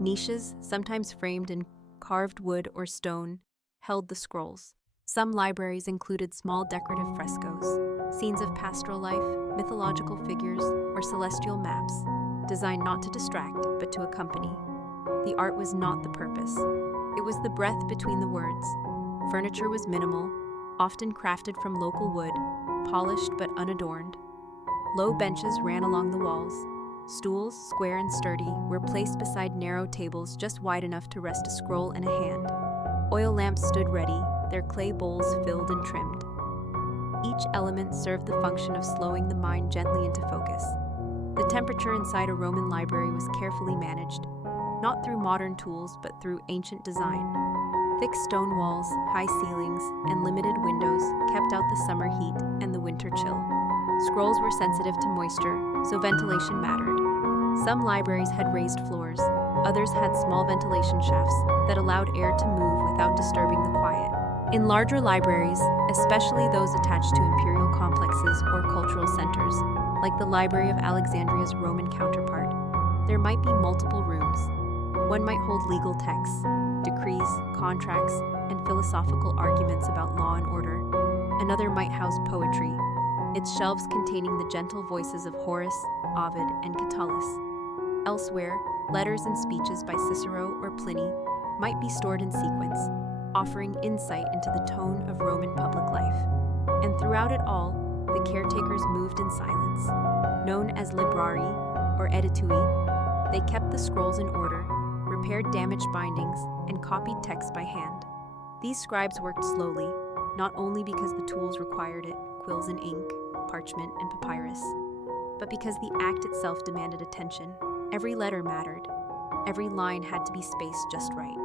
Niches, sometimes framed in carved wood or stone, held the scrolls. Some libraries included small decorative frescoes, scenes of pastoral life, mythological figures, or celestial maps, designed not to distract, but to accompany. The art was not the purpose. It was the breath between the words. Furniture was minimal, often crafted from local wood, polished but unadorned. Low benches ran along the walls. Stools, square and sturdy, were placed beside narrow tables just wide enough to rest a scroll and a hand. Oil lamps stood ready, their clay bowls filled and trimmed. Each element served the function of slowing the mind gently into focus. The temperature inside a Roman library was carefully managed, not through modern tools, but through ancient design. Thick stone walls, high ceilings, and limited windows kept out the summer heat and the winter chill. Scrolls were sensitive to moisture, so ventilation mattered. Some libraries had raised floors, others had small ventilation shafts that allowed air to move without disturbing the quiet. In larger libraries, especially those attached to imperial complexes or cultural centers, like the Library of Alexandria's Roman counterpart, there might be multiple rooms. One might hold legal texts, decrees, contracts, and philosophical arguments about law and order. Another might house poetry, its shelves containing the gentle voices of Horace, Ovid, and Catullus. Elsewhere, letters and speeches by Cicero or Pliny might be stored in sequence, offering insight into the tone of Roman public life. And throughout it all, the caretakers moved in silence. Known as librari or editui, they kept the scrolls in order, repaired damaged bindings, and copied text by hand. These scribes worked slowly, not only because the tools required it, quills and ink, parchment and papyrus, but because the act itself demanded attention. Every letter mattered. Every line had to be spaced just right.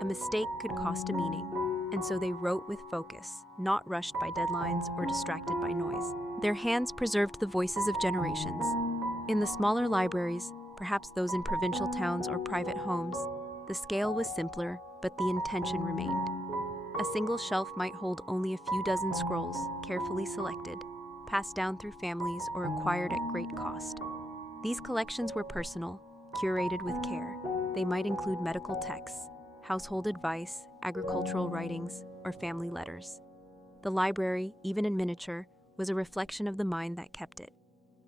A mistake could cost a meaning, and so they wrote with focus, not rushed by deadlines or distracted by noise. Their hands preserved the voices of generations. In the smaller libraries, perhaps those in provincial towns or private homes, the scale was simpler, but the intention remained. A single shelf might hold only a few dozen scrolls, carefully selected, passed down through families or acquired at great cost. These collections were personal, curated with care. They might include medical texts, household advice, agricultural writings, or family letters. The library, even in miniature, was a reflection of the mind that kept it.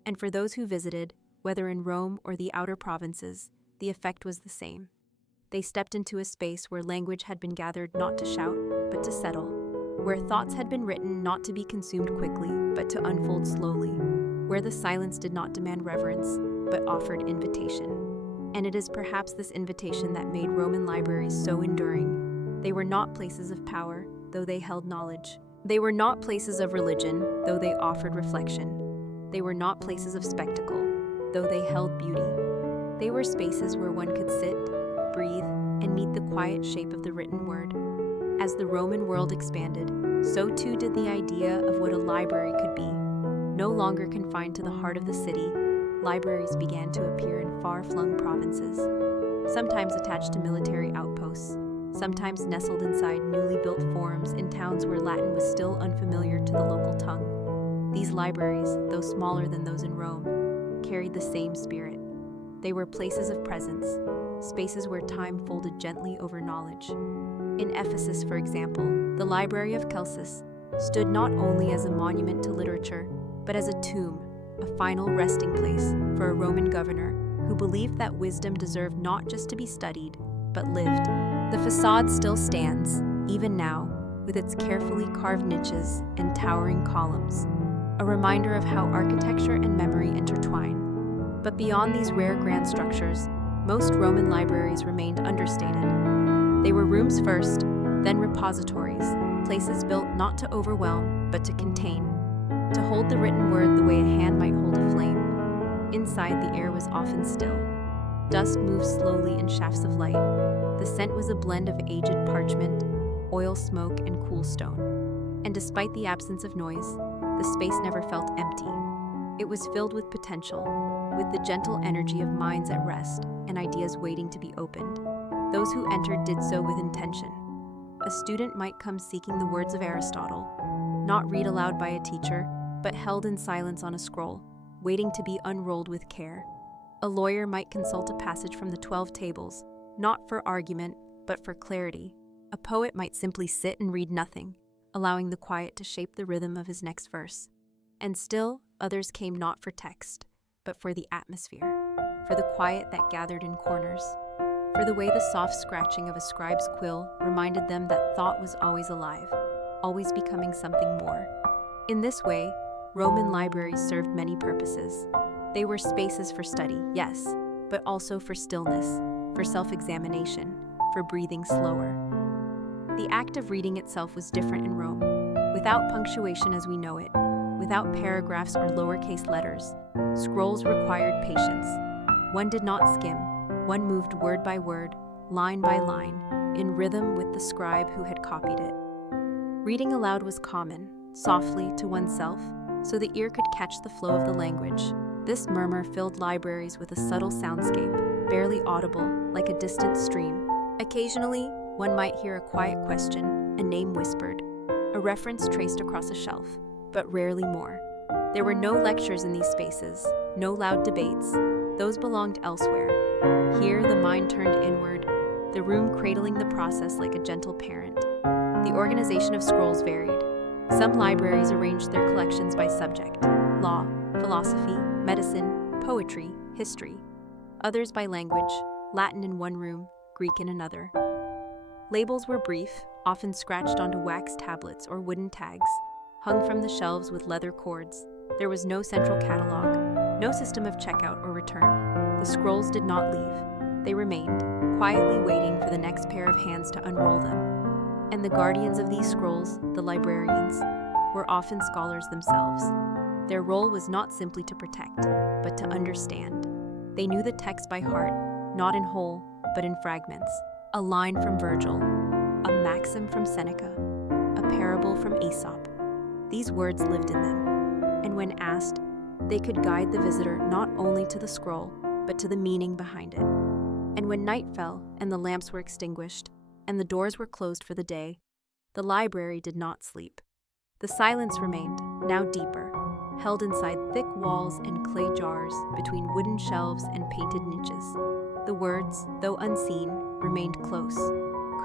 And for those who visited, whether in Rome or the outer provinces, the effect was the same. They stepped into a space where language had been gathered not to shout, but to settle, where thoughts had been written not to be consumed quickly, but to unfold slowly, where the silence did not demand reverence, but offered invitation. And it is perhaps this invitation that made Roman libraries so enduring. They were not places of power, though they held knowledge. They were not places of religion, though they offered reflection. They were not places of spectacle, though they held beauty. They were spaces where one could sit, breathe, and meet the quiet shape of the written word. As the Roman world expanded, so too did the idea of what a library could be. No longer confined to the heart of the city, libraries began to appear in far-flung provinces. sometimes attached to military outposts, sometimes nestled inside newly built forums in towns where Latin was still unfamiliar to the local tongue. These libraries, though smaller than those in Rome, carried the same spirit. They were places of presence, spaces where time folded gently over knowledge. In Ephesus, for example, the Library of Celsus stood not only as a monument to literature, but as a tomb, a final resting place for a Roman governor who believed that wisdom deserved not just to be studied, but lived. The facade still stands, even now, with its carefully carved niches and towering columns, a reminder of how architecture and memory intertwine. But beyond these rare grand structures, most Roman libraries remained understated. They were rooms first, then repositories, places built not to overwhelm, but to contain, to hold the written word the way a hand might hold a flame. Inside, the air was often still. Dust moved slowly in shafts of light. The scent was a blend of aged parchment, oil smoke, and cool stone. And despite the absence of noise, the space never felt empty. It was filled with potential, with the gentle energy of minds at rest and ideas waiting to be opened. Those who entered did so with intention. A student might come seeking the words of Aristotle, not read aloud by a teacher, but held in silence on a scroll, waiting to be unrolled with care. A lawyer might consult a passage from the 12 Tables, not for argument, but for clarity. A poet might simply sit and read nothing, allowing the quiet to shape the rhythm of his next verse. And still, others came not for text, but for the atmosphere, for the quiet that gathered in corners, for the way the soft scratching of a scribe's quill reminded them that thought was always alive, always becoming something more. In this way, Roman libraries served many purposes. They were spaces for study, yes, but also for stillness, for self-examination, for breathing slower. The act of reading itself was different in Rome. Without punctuation as we know it, without paragraphs or lowercase letters, scrolls required patience. One did not skim, one moved word by word, line by line, in rhythm with the scribe who had copied it. Reading aloud was common, softly to oneself, so the ear could catch the flow of the language. This murmur filled libraries with a subtle soundscape, barely audible, like a distant stream. Occasionally, one might hear a quiet question, a name whispered, a reference traced across a shelf, but rarely more. There were no lectures in these spaces, no loud debates. Those belonged elsewhere. Here, the mind turned inward, the room cradling the process like a gentle parent. The organization of scrolls varied. Some libraries arranged their collections by subject: law, philosophy, medicine, poetry, history. Others by language: Latin in one room, Greek in another. Labels were brief, often scratched onto wax tablets or wooden tags, hung from the shelves with leather cords. There was no central catalog, no system of checkout or return. The scrolls did not leave. They remained, quietly waiting for the next pair of hands to unroll them. And the guardians of these scrolls, the librarians, were often scholars themselves. Their role was not simply to protect, but to understand. They knew the text by heart, not in whole, but in fragments. A line from Virgil, a maxim from Seneca, a parable from Aesop. These words lived in them, and when asked, they could guide the visitor not only to the scroll, but to the meaning behind it. And when night fell and the lamps were extinguished, and the doors were closed for the day, the library did not sleep. The silence remained, now deeper, held inside thick walls and clay jars between wooden shelves and painted niches. The words, though unseen, remained close,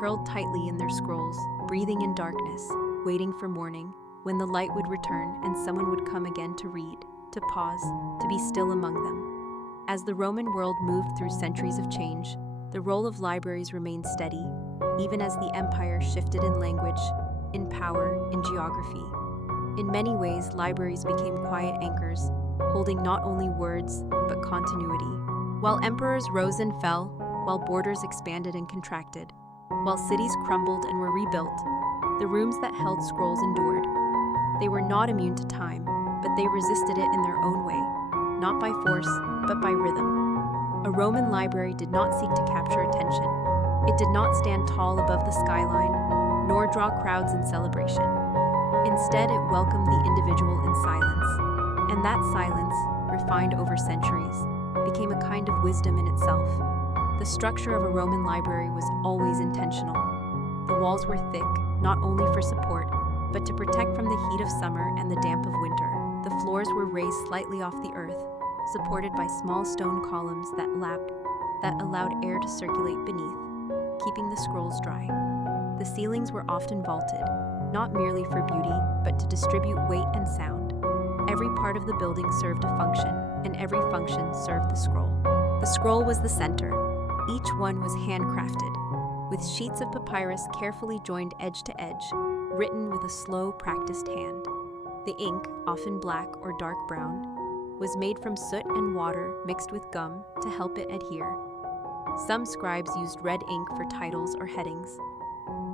curled tightly in their scrolls, breathing in darkness, waiting for morning, when the light would return and someone would come again to read, to pause, to be still among them. As the Roman world moved through centuries of change, the role of libraries remained steady, even as the empire shifted in language, in power, in geography. In many ways, libraries became quiet anchors, holding not only words, but continuity. While emperors rose and fell, while borders expanded and contracted, while cities crumbled and were rebuilt, the rooms that held scrolls endured. They were not immune to time, but they resisted it in their own way, not by force, but by rhythm. A Roman library did not seek to capture attention. It did not stand tall above the skyline, nor draw crowds in celebration. Instead, it welcomed the individual in silence, and that silence, refined over centuries, became a kind of wisdom in itself. The structure of a Roman library was always intentional. The walls were thick, not only for support, but to protect from the heat of summer and the damp of winter. The floors were raised slightly off the earth, supported by small stone columns that allowed air to circulate beneath, keeping the scrolls dry. The ceilings were often vaulted, not merely for beauty, but to distribute weight and sound. Every part of the building served a function, and every function served the scroll. The scroll was the center. Each one was handcrafted, with sheets of papyrus carefully joined edge to edge, written with a slow, practiced hand. The ink, often black or dark brown, was made from soot and water mixed with gum to help it adhere. Some scribes used red ink for titles or headings,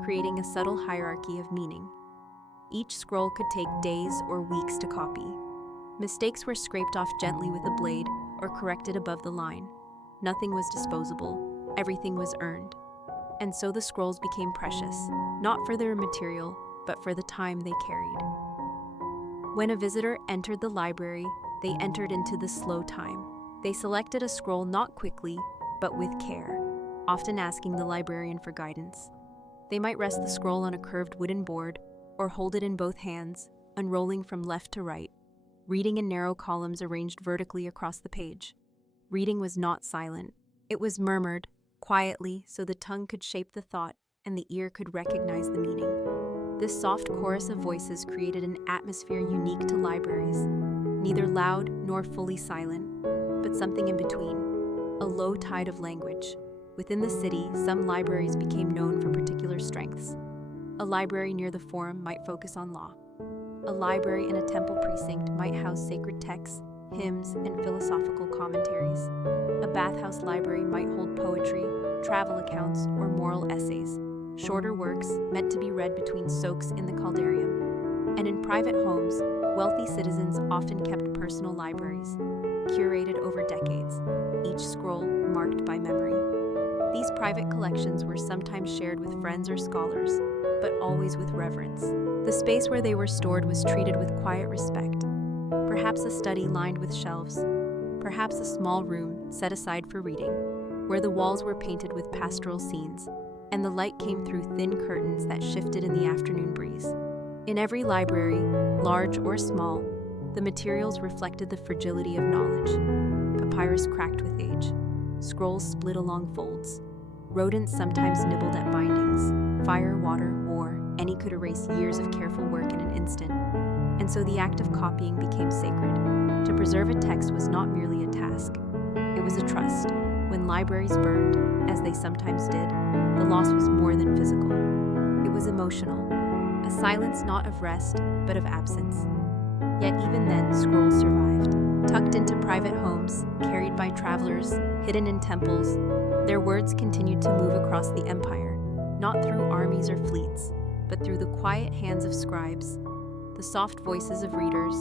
creating a subtle hierarchy of meaning. Each scroll could take days or weeks to copy. Mistakes were scraped off gently with a blade or corrected above the line. Nothing was disposable, everything was earned. And so the scrolls became precious, not for their material, but for the time they carried. When a visitor entered the library, they entered into the slow time. They selected a scroll not quickly, but with care, often asking the librarian for guidance. They might rest the scroll on a curved wooden board, or hold it in both hands, unrolling from left to right, reading in narrow columns arranged vertically across the page. Reading was not silent. It was murmured, quietly, so the tongue could shape the thought and the ear could recognize the meaning. This soft chorus of voices created an atmosphere unique to libraries, neither loud nor fully silent, but something in between, a low tide of language. Within the city, some libraries became known for particular strengths. A library near the Forum might focus on law. A library in a temple precinct might house sacred texts, hymns, and philosophical commentaries. A bathhouse library might hold poetry, travel accounts, or moral essays, shorter works meant to be read between soaks in the caldarium. And in private homes, wealthy citizens often kept personal libraries, curated over decades, each scroll marked by memory. These private collections were sometimes shared with friends or scholars, but always with reverence. The space where they were stored was treated with quiet respect. Perhaps a study lined with shelves, perhaps a small room set aside for reading, where the walls were painted with pastoral scenes, and the light came through thin curtains that shifted in the afternoon breeze. In every library, large or small, the materials reflected the fragility of knowledge. Papyrus cracked with age, scrolls split along folds, rodents sometimes nibbled at bindings, fire, water, war, any could erase years of careful work in an instant. And so the act of copying became sacred. To preserve a text was not merely a task, it was a trust. When libraries burned, as they sometimes did, the loss was more than physical. It was emotional, a silence not of rest, but of absence. Yet even then, scrolls survived. Tucked into private homes, carried by travelers, hidden in temples, their words continued to move across the empire, not through armies or fleets, but through the quiet hands of scribes, the soft voices of readers,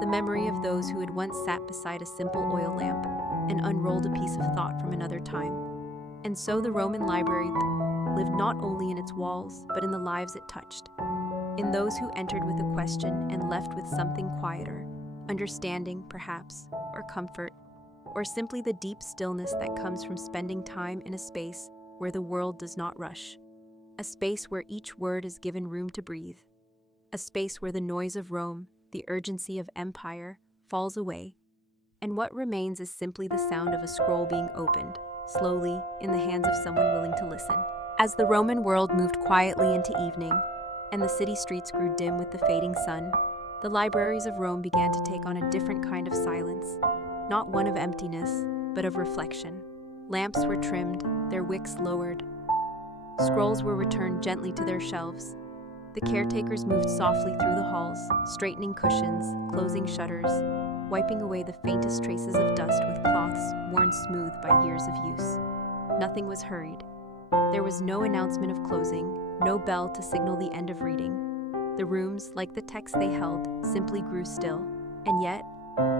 the memory of those who had once sat beside a simple oil lamp and unrolled a piece of thought from another time. And so the Roman library lived not only in its walls, but in the lives it touched, in those who entered with a question and left with something quieter, understanding, perhaps, or comfort, or simply the deep stillness that comes from spending time in a space where the world does not rush, a space where each word is given room to breathe, a space where the noise of Rome, the urgency of empire, falls away, and what remains is simply the sound of a scroll being opened, slowly, in the hands of someone willing to listen. As the Roman world moved quietly into evening, and the city streets grew dim with the fading sun, the libraries of Rome began to take on a different kind of silence, not one of emptiness, but of reflection. Lamps were trimmed, their wicks lowered. Scrolls were returned gently to their shelves. The caretakers moved softly through the halls, straightening cushions, closing shutters, wiping away the faintest traces of dust with cloths worn smooth by years of use. Nothing was hurried. There was no announcement of closing, no bell to signal the end of reading. The rooms, like the text they held, simply grew still. And yet,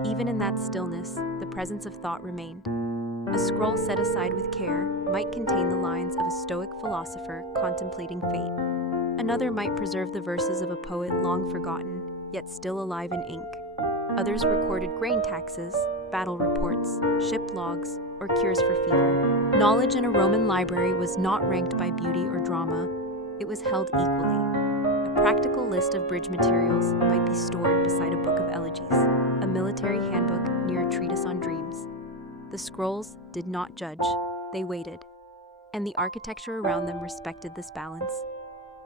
even in that stillness, the presence of thought remained. A scroll set aside with care might contain the lines of a Stoic philosopher contemplating fate. Another might preserve the verses of a poet long forgotten, yet still alive in ink. Others recorded grain taxes, battle reports, ship logs, or cures for fever. Knowledge in a Roman library was not ranked by beauty or drama, it was held equally. A practical list of bridge materials might be stored beside a book of elegies, a military handbook near a treatise on dreams. The scrolls did not judge, they waited, and the architecture around them respected this balance.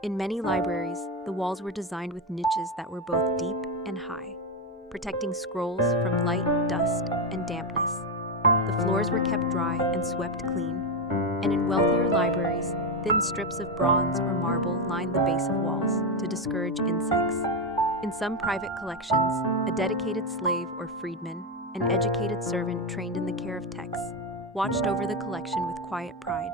In many libraries, the walls were designed with niches that were both deep and high, protecting scrolls from light, dust, and dampness. The floors were kept dry and swept clean, and in wealthier libraries, thin strips of bronze or marble lined the base of walls to discourage insects. In some private collections, a dedicated slave or freedman, an educated servant trained in the care of texts, watched over the collection with quiet pride.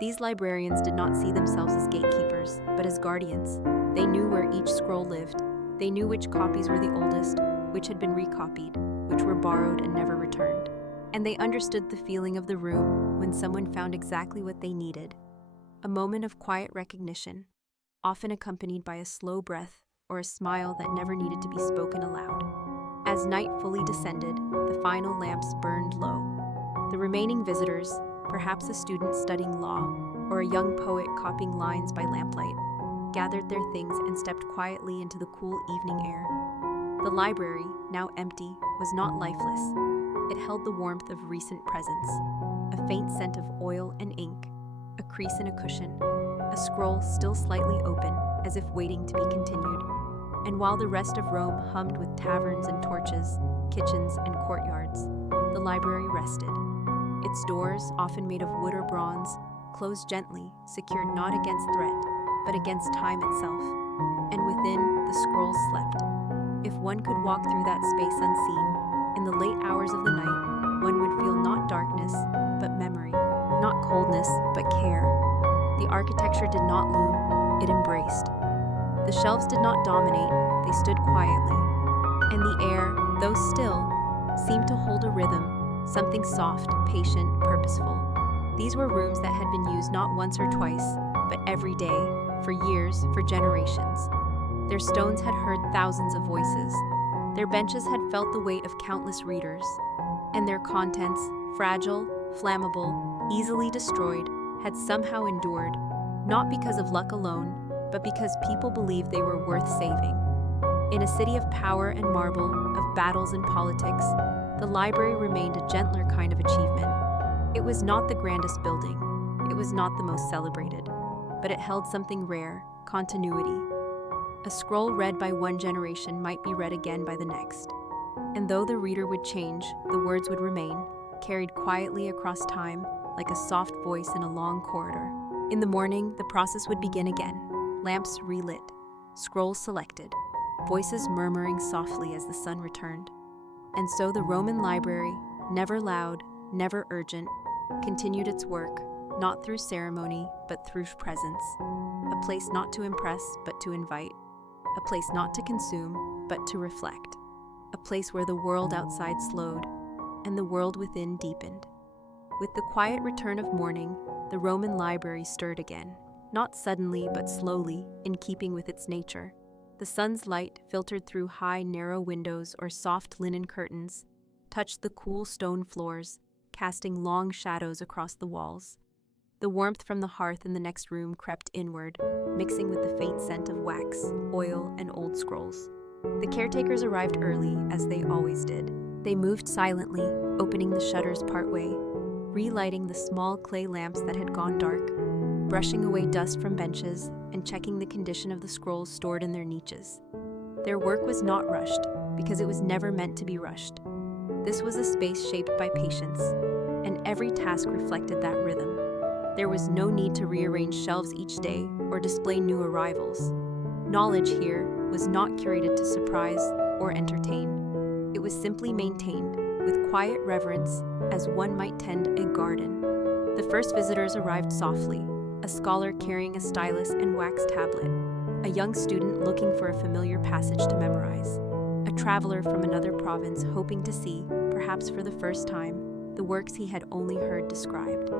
These librarians did not see themselves as gatekeepers, but as guardians. They knew where each scroll lived. They knew which copies were the oldest, which had been recopied, which were borrowed and never returned. And they understood the feeling of the room when someone found exactly what they needed. A moment of quiet recognition, often accompanied by a slow breath or a smile that never needed to be spoken aloud. As night fully descended, the final lamps burned low. The remaining visitors, perhaps a student studying law or a young poet copying lines by lamplight, gathered their things and stepped quietly into the cool evening air. The library, now empty, was not lifeless. It held the warmth of recent presence, a faint scent of oil and ink, a crease in a cushion, a scroll still slightly open as if waiting to be continued. And while the rest of Rome hummed with taverns and torches, kitchens and courtyards, the library rested. Its doors, often made of wood or bronze, closed gently, secured not against threat, but against time itself. And within, the scrolls slept. If one could walk through that space unseen, in the late hours of the night, one would feel not darkness, but memory, not coldness, but care. The architecture did not loom, it embraced. The shelves did not dominate, they stood quietly. And the air, though still, seemed to hold a rhythm, something soft, patient, purposeful. These were rooms that had been used not once or twice, but every day, for years, for generations. Their stones had heard thousands of voices. Their benches had felt the weight of countless readers. And their contents, fragile, flammable, easily destroyed, had somehow endured, not because of luck alone, but because people believed they were worth saving. In a city of power and marble, of battles and politics, the library remained a gentler kind of achievement. It was not the grandest building, it was not the most celebrated, but it held something rare, continuity. A scroll read by one generation might be read again by the next. And though the reader would change, the words would remain, carried quietly across time like a soft voice in a long corridor. In the morning, the process would begin again. Lamps relit, scrolls selected, voices murmuring softly as the sun returned. And so the Roman library, never loud, never urgent, continued its work, not through ceremony, but through presence. A place not to impress, but to invite. A place not to consume, but to reflect. A place where the world outside slowed, and the world within deepened. With the quiet return of morning, the Roman library stirred again. Not suddenly, but slowly, in keeping with its nature. The sun's light, filtered through high, narrow windows or soft linen curtains, touched the cool stone floors, casting long shadows across the walls. The warmth from the hearth in the next room crept inward, mixing with the faint scent of wax, oil, and old scrolls. The caretakers arrived early, as they always did. They moved silently, opening the shutters partway, relighting the small clay lamps that had gone dark, brushing away dust from benches, and checking the condition of the scrolls stored in their niches. Their work was not rushed, because it was never meant to be rushed. This was a space shaped by patience, and every task reflected that rhythm. There was no need to rearrange shelves each day or display new arrivals. Knowledge here was not curated to surprise or entertain. It was simply maintained with quiet reverence as one might tend a garden. The first visitors arrived softly, a scholar carrying a stylus and wax tablet, a young student looking for a familiar passage to memorize, a traveler from another province hoping to see, perhaps for the first time, the works he had only heard described.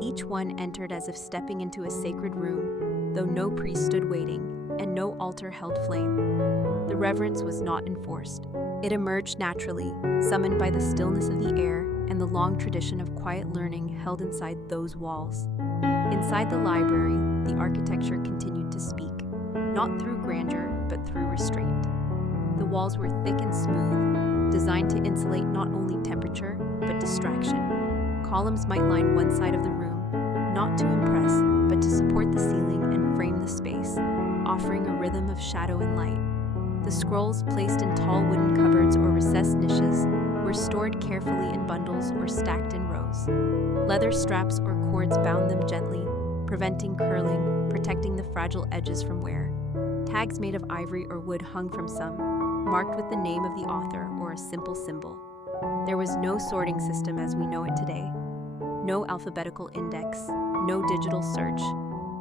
Each one entered as if stepping into a sacred room, though no priest stood waiting, and no altar held flame. The reverence was not enforced. It emerged naturally, summoned by the stillness of the air and the long tradition of quiet learning held inside those walls. Inside the library, the architecture continued to speak, not through grandeur, but through restraint. The walls were thick and smooth, designed to insulate not only temperature, but distraction. Columns might line one side of the room, not to impress, but to support the ceiling and frame the space, offering a rhythm of shadow and light. The scrolls, placed in tall wooden cupboards or recessed niches, were stored carefully in bundles or stacked in rows. Leather straps or cords bound them gently, preventing curling, protecting the fragile edges from wear. Tags made of ivory or wood hung from some, marked with the name of the author or a simple symbol. There was no sorting system as we know it today. No alphabetical index, no digital search.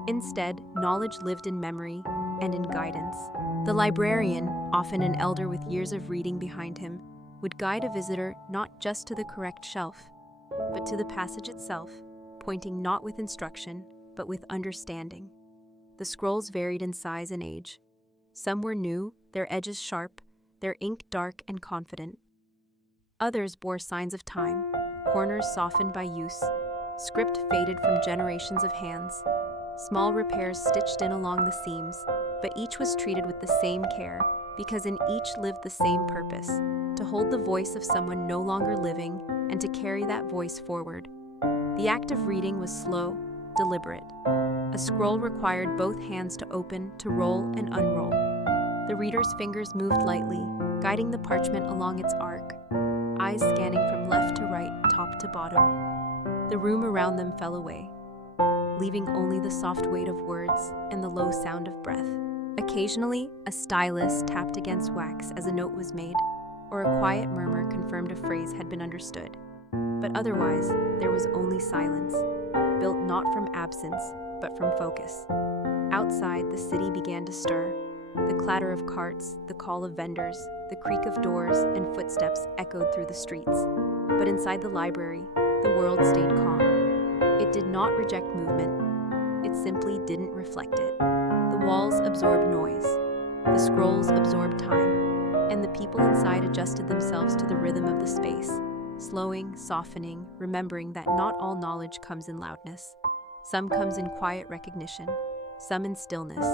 Instead, knowledge lived in memory and in guidance. The librarian, often an elder with years of reading behind him, would guide a visitor not just to the correct shelf, but to the passage itself, pointing not with instruction, but with understanding. The scrolls varied in size and age. Some were new, their edges sharp, their ink dark and confident. Others bore signs of time, corners softened by use, script faded from generations of hands, small repairs stitched in along the seams, but each was treated with the same care, because in each lived the same purpose, to hold the voice of someone no longer living and to carry that voice forward. The act of reading was slow, deliberate. A scroll required both hands to open, to roll and unroll. The reader's fingers moved lightly, guiding the parchment along its arc, eyes scanning from left to right, top to bottom. The room around them fell away, leaving only the soft weight of words and the low sound of breath. Occasionally, a stylus tapped against wax as a note was made, or a quiet murmur confirmed a phrase had been understood. But otherwise, there was only silence, built not from absence, but from focus. Outside, the city began to stir. The clatter of carts, the call of vendors, the creak of doors, and footsteps echoed through the streets. But inside the library, the world stayed calm. It did not reject movement. It simply didn't reflect it. The walls absorbed noise. The scrolls absorbed time. And the people inside adjusted themselves to the rhythm of the space, slowing, softening, remembering that not all knowledge comes in loudness. Some comes in quiet recognition, some in stillness,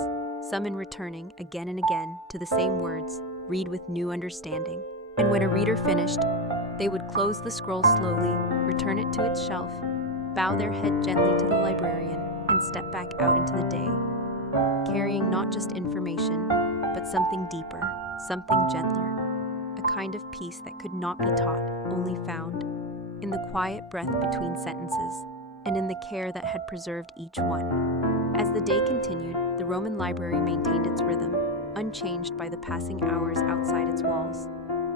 some in returning again and again to the same words, read with new understanding. And when a reader finished, they would close the scroll slowly, return it to its shelf, bow their head gently to the librarian, and step back out into the day, carrying not just information, but something deeper, something gentler, a kind of peace that could not be taught, only found, in the quiet breath between sentences, and in the care that had preserved each one. As the day continued, the Roman library maintained its rhythm, unchanged by the passing hours outside its walls.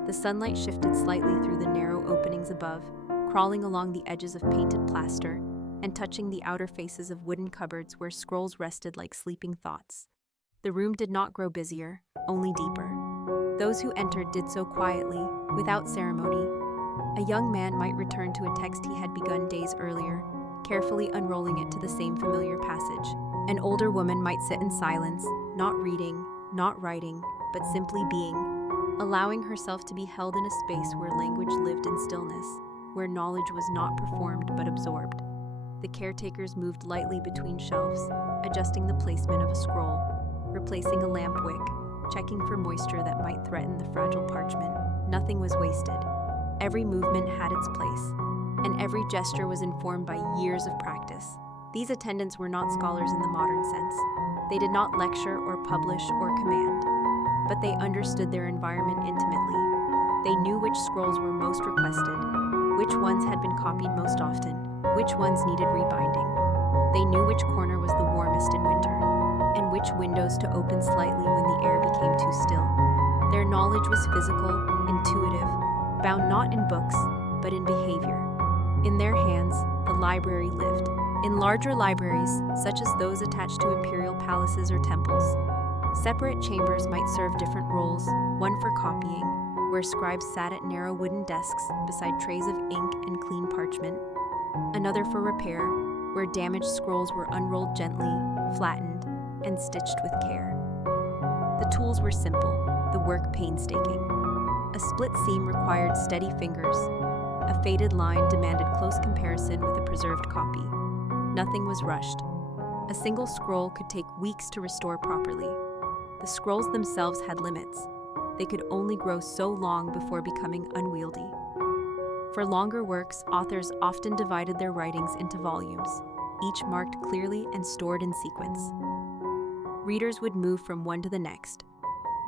The sunlight shifted slightly through the narrow openings above, crawling along the edges of painted plaster, and touching the outer faces of wooden cupboards where scrolls rested like sleeping thoughts. The room did not grow busier, only deeper. Those who entered did so quietly, without ceremony. A young man might return to a text he had begun days earlier, carefully unrolling it to the same familiar passage. An older woman might sit in silence, not reading, not writing, but simply being, allowing herself to be held in a space where language lived in stillness, where knowledge was not performed but absorbed. The caretakers moved lightly between shelves, adjusting the placement of a scroll, replacing a lamp wick, checking for moisture that might threaten the fragile parchment. Nothing was wasted. Every movement had its place, and every gesture was informed by years of practice. These attendants were not scholars in the modern sense. They did not lecture or publish or command, but they understood their environment intimately. They knew which scrolls were most requested, which ones had been copied most often, which ones needed rebinding. They knew which corner was the warmest in winter, and which windows to open slightly when the air became too still. Their knowledge was physical, intuitive, bound not in books, but in behavior. In their hands, the library lived. In larger libraries, such as those attached to imperial palaces or temples, separate chambers might serve different roles, one for copying, where scribes sat at narrow wooden desks beside trays of ink and clean parchment, another for repair, where damaged scrolls were unrolled gently, flattened, and stitched with care. The tools were simple, the work painstaking. A split seam required steady fingers. A faded line demanded close comparison with a preserved copy. Nothing was rushed. A single scroll could take weeks to restore properly. The scrolls themselves had limits. They could only grow so long before becoming unwieldy. For longer works, authors often divided their writings into volumes, each marked clearly and stored in sequence. Readers would move from one to the next,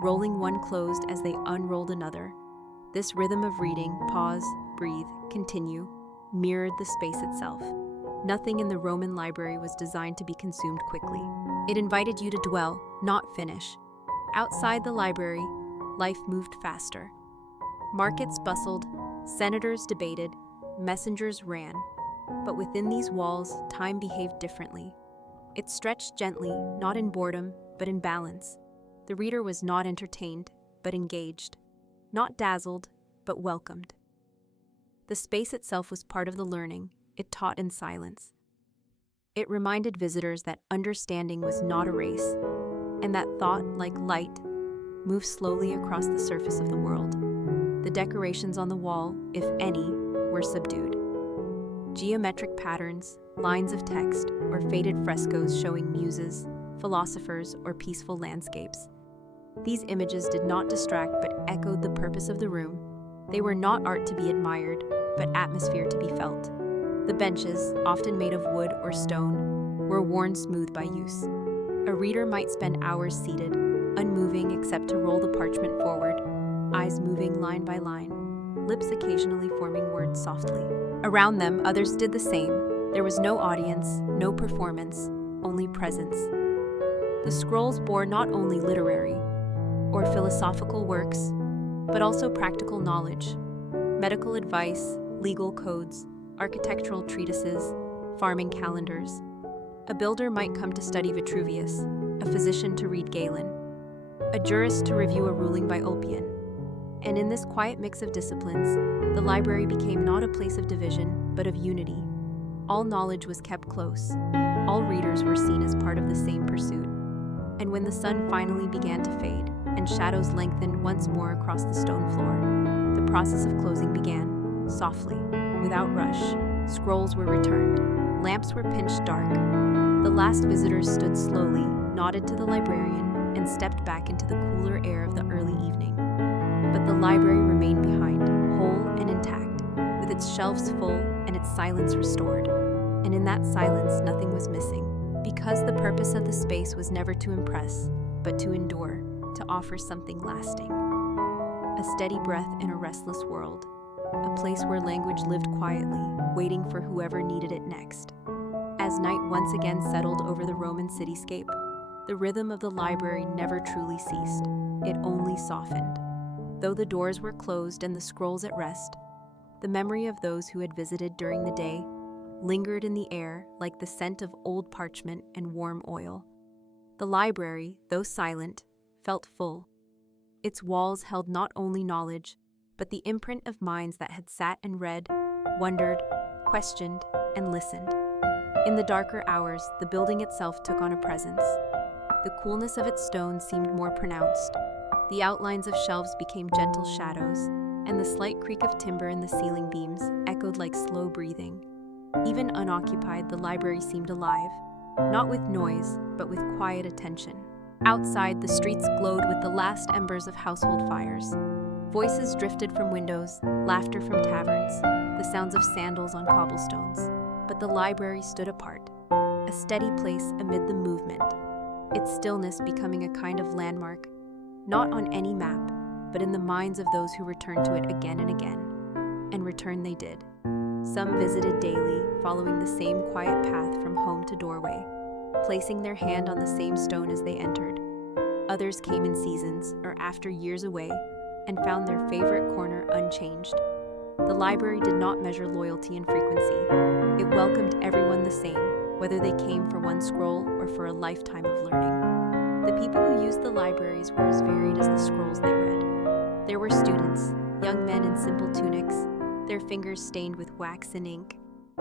rolling one closed as they unrolled another. This rhythm of reading, pause, breathe, continue, mirrored the space itself. Nothing in the Roman library was designed to be consumed quickly. It invited you to dwell, not finish. Outside the library, life moved faster. Markets bustled, senators debated, messengers ran. But within these walls, time behaved differently. It stretched gently, not in boredom, but in balance. The reader was not entertained, but engaged. Not dazzled, but welcomed. The space itself was part of the learning. It taught in silence. It reminded visitors that understanding was not a race, and that thought, like light, moved slowly across the surface of the world. The decorations on the wall, if any, were subdued. Geometric patterns, lines of text, or faded frescoes showing muses, philosophers, or peaceful landscapes. These images did not distract but echoed the purpose of the room. They were not art to be admired, but atmosphere to be felt. The benches, often made of wood or stone, were worn smooth by use. A reader might spend hours seated, unmoving except to roll the parchment forward, eyes moving line by line, lips occasionally forming words softly. Around them, others did the same. There was no audience, no performance, only presence. The scrolls bore not only literary or philosophical works, but also practical knowledge, medical advice, legal codes, architectural treatises, farming calendars. A builder might come to study Vitruvius, a physician to read Galen, a jurist to review a ruling by Ulpian. And in this quiet mix of disciplines, the library became not a place of division, but of unity. All knowledge was kept close. All readers were seen as part of the same pursuit. And when the sun finally began to fade, and shadows lengthened once more across the stone floor, the process of closing began, softly, without rush. Scrolls were returned. Lamps were pinched dark. The last visitors stood slowly, nodded to the librarian, and stepped back into the cooler air of the early evening. But the library remained behind, whole and intact, with its shelves full and its silence restored. And in that silence, nothing was missing, because the purpose of the space was never to impress, but to endure, to offer something lasting. A steady breath in a restless world, a place where language lived quietly, waiting for whoever needed it next. As night once again settled over the Roman cityscape, the rhythm of the library never truly ceased. It only softened. Though the doors were closed and the scrolls at rest, the memory of those who had visited during the day lingered in the air like the scent of old parchment and warm oil. The library, though silent, felt full. Its walls held not only knowledge, but the imprint of minds that had sat and read, wondered, questioned, and listened. In the darker hours, the building itself took on a presence. The coolness of its stone seemed more pronounced. The outlines of shelves became gentle shadows, and the slight creak of timber in the ceiling beams echoed like slow breathing. Even unoccupied, the library seemed alive, not with noise, but with quiet attention. Outside, the streets glowed with the last embers of household fires. Voices drifted from windows, laughter from taverns, the sounds of sandals on cobblestones. But the library stood apart, a steady place amid the movement, its stillness becoming a kind of landmark, not on any map, but in the minds of those who returned to it again and again. And return they did. Some visited daily, following the same quiet path from home to doorway, placing their hand on the same stone as they entered. Others came in seasons, or after years away, and found their favorite corner unchanged. The library did not measure loyalty and frequency. It welcomed everyone the same, whether they came for one scroll or for a lifetime of learning. The people who used the libraries were as varied as the scrolls they read. There were students, young men in simple tunics, their fingers stained with wax and ink,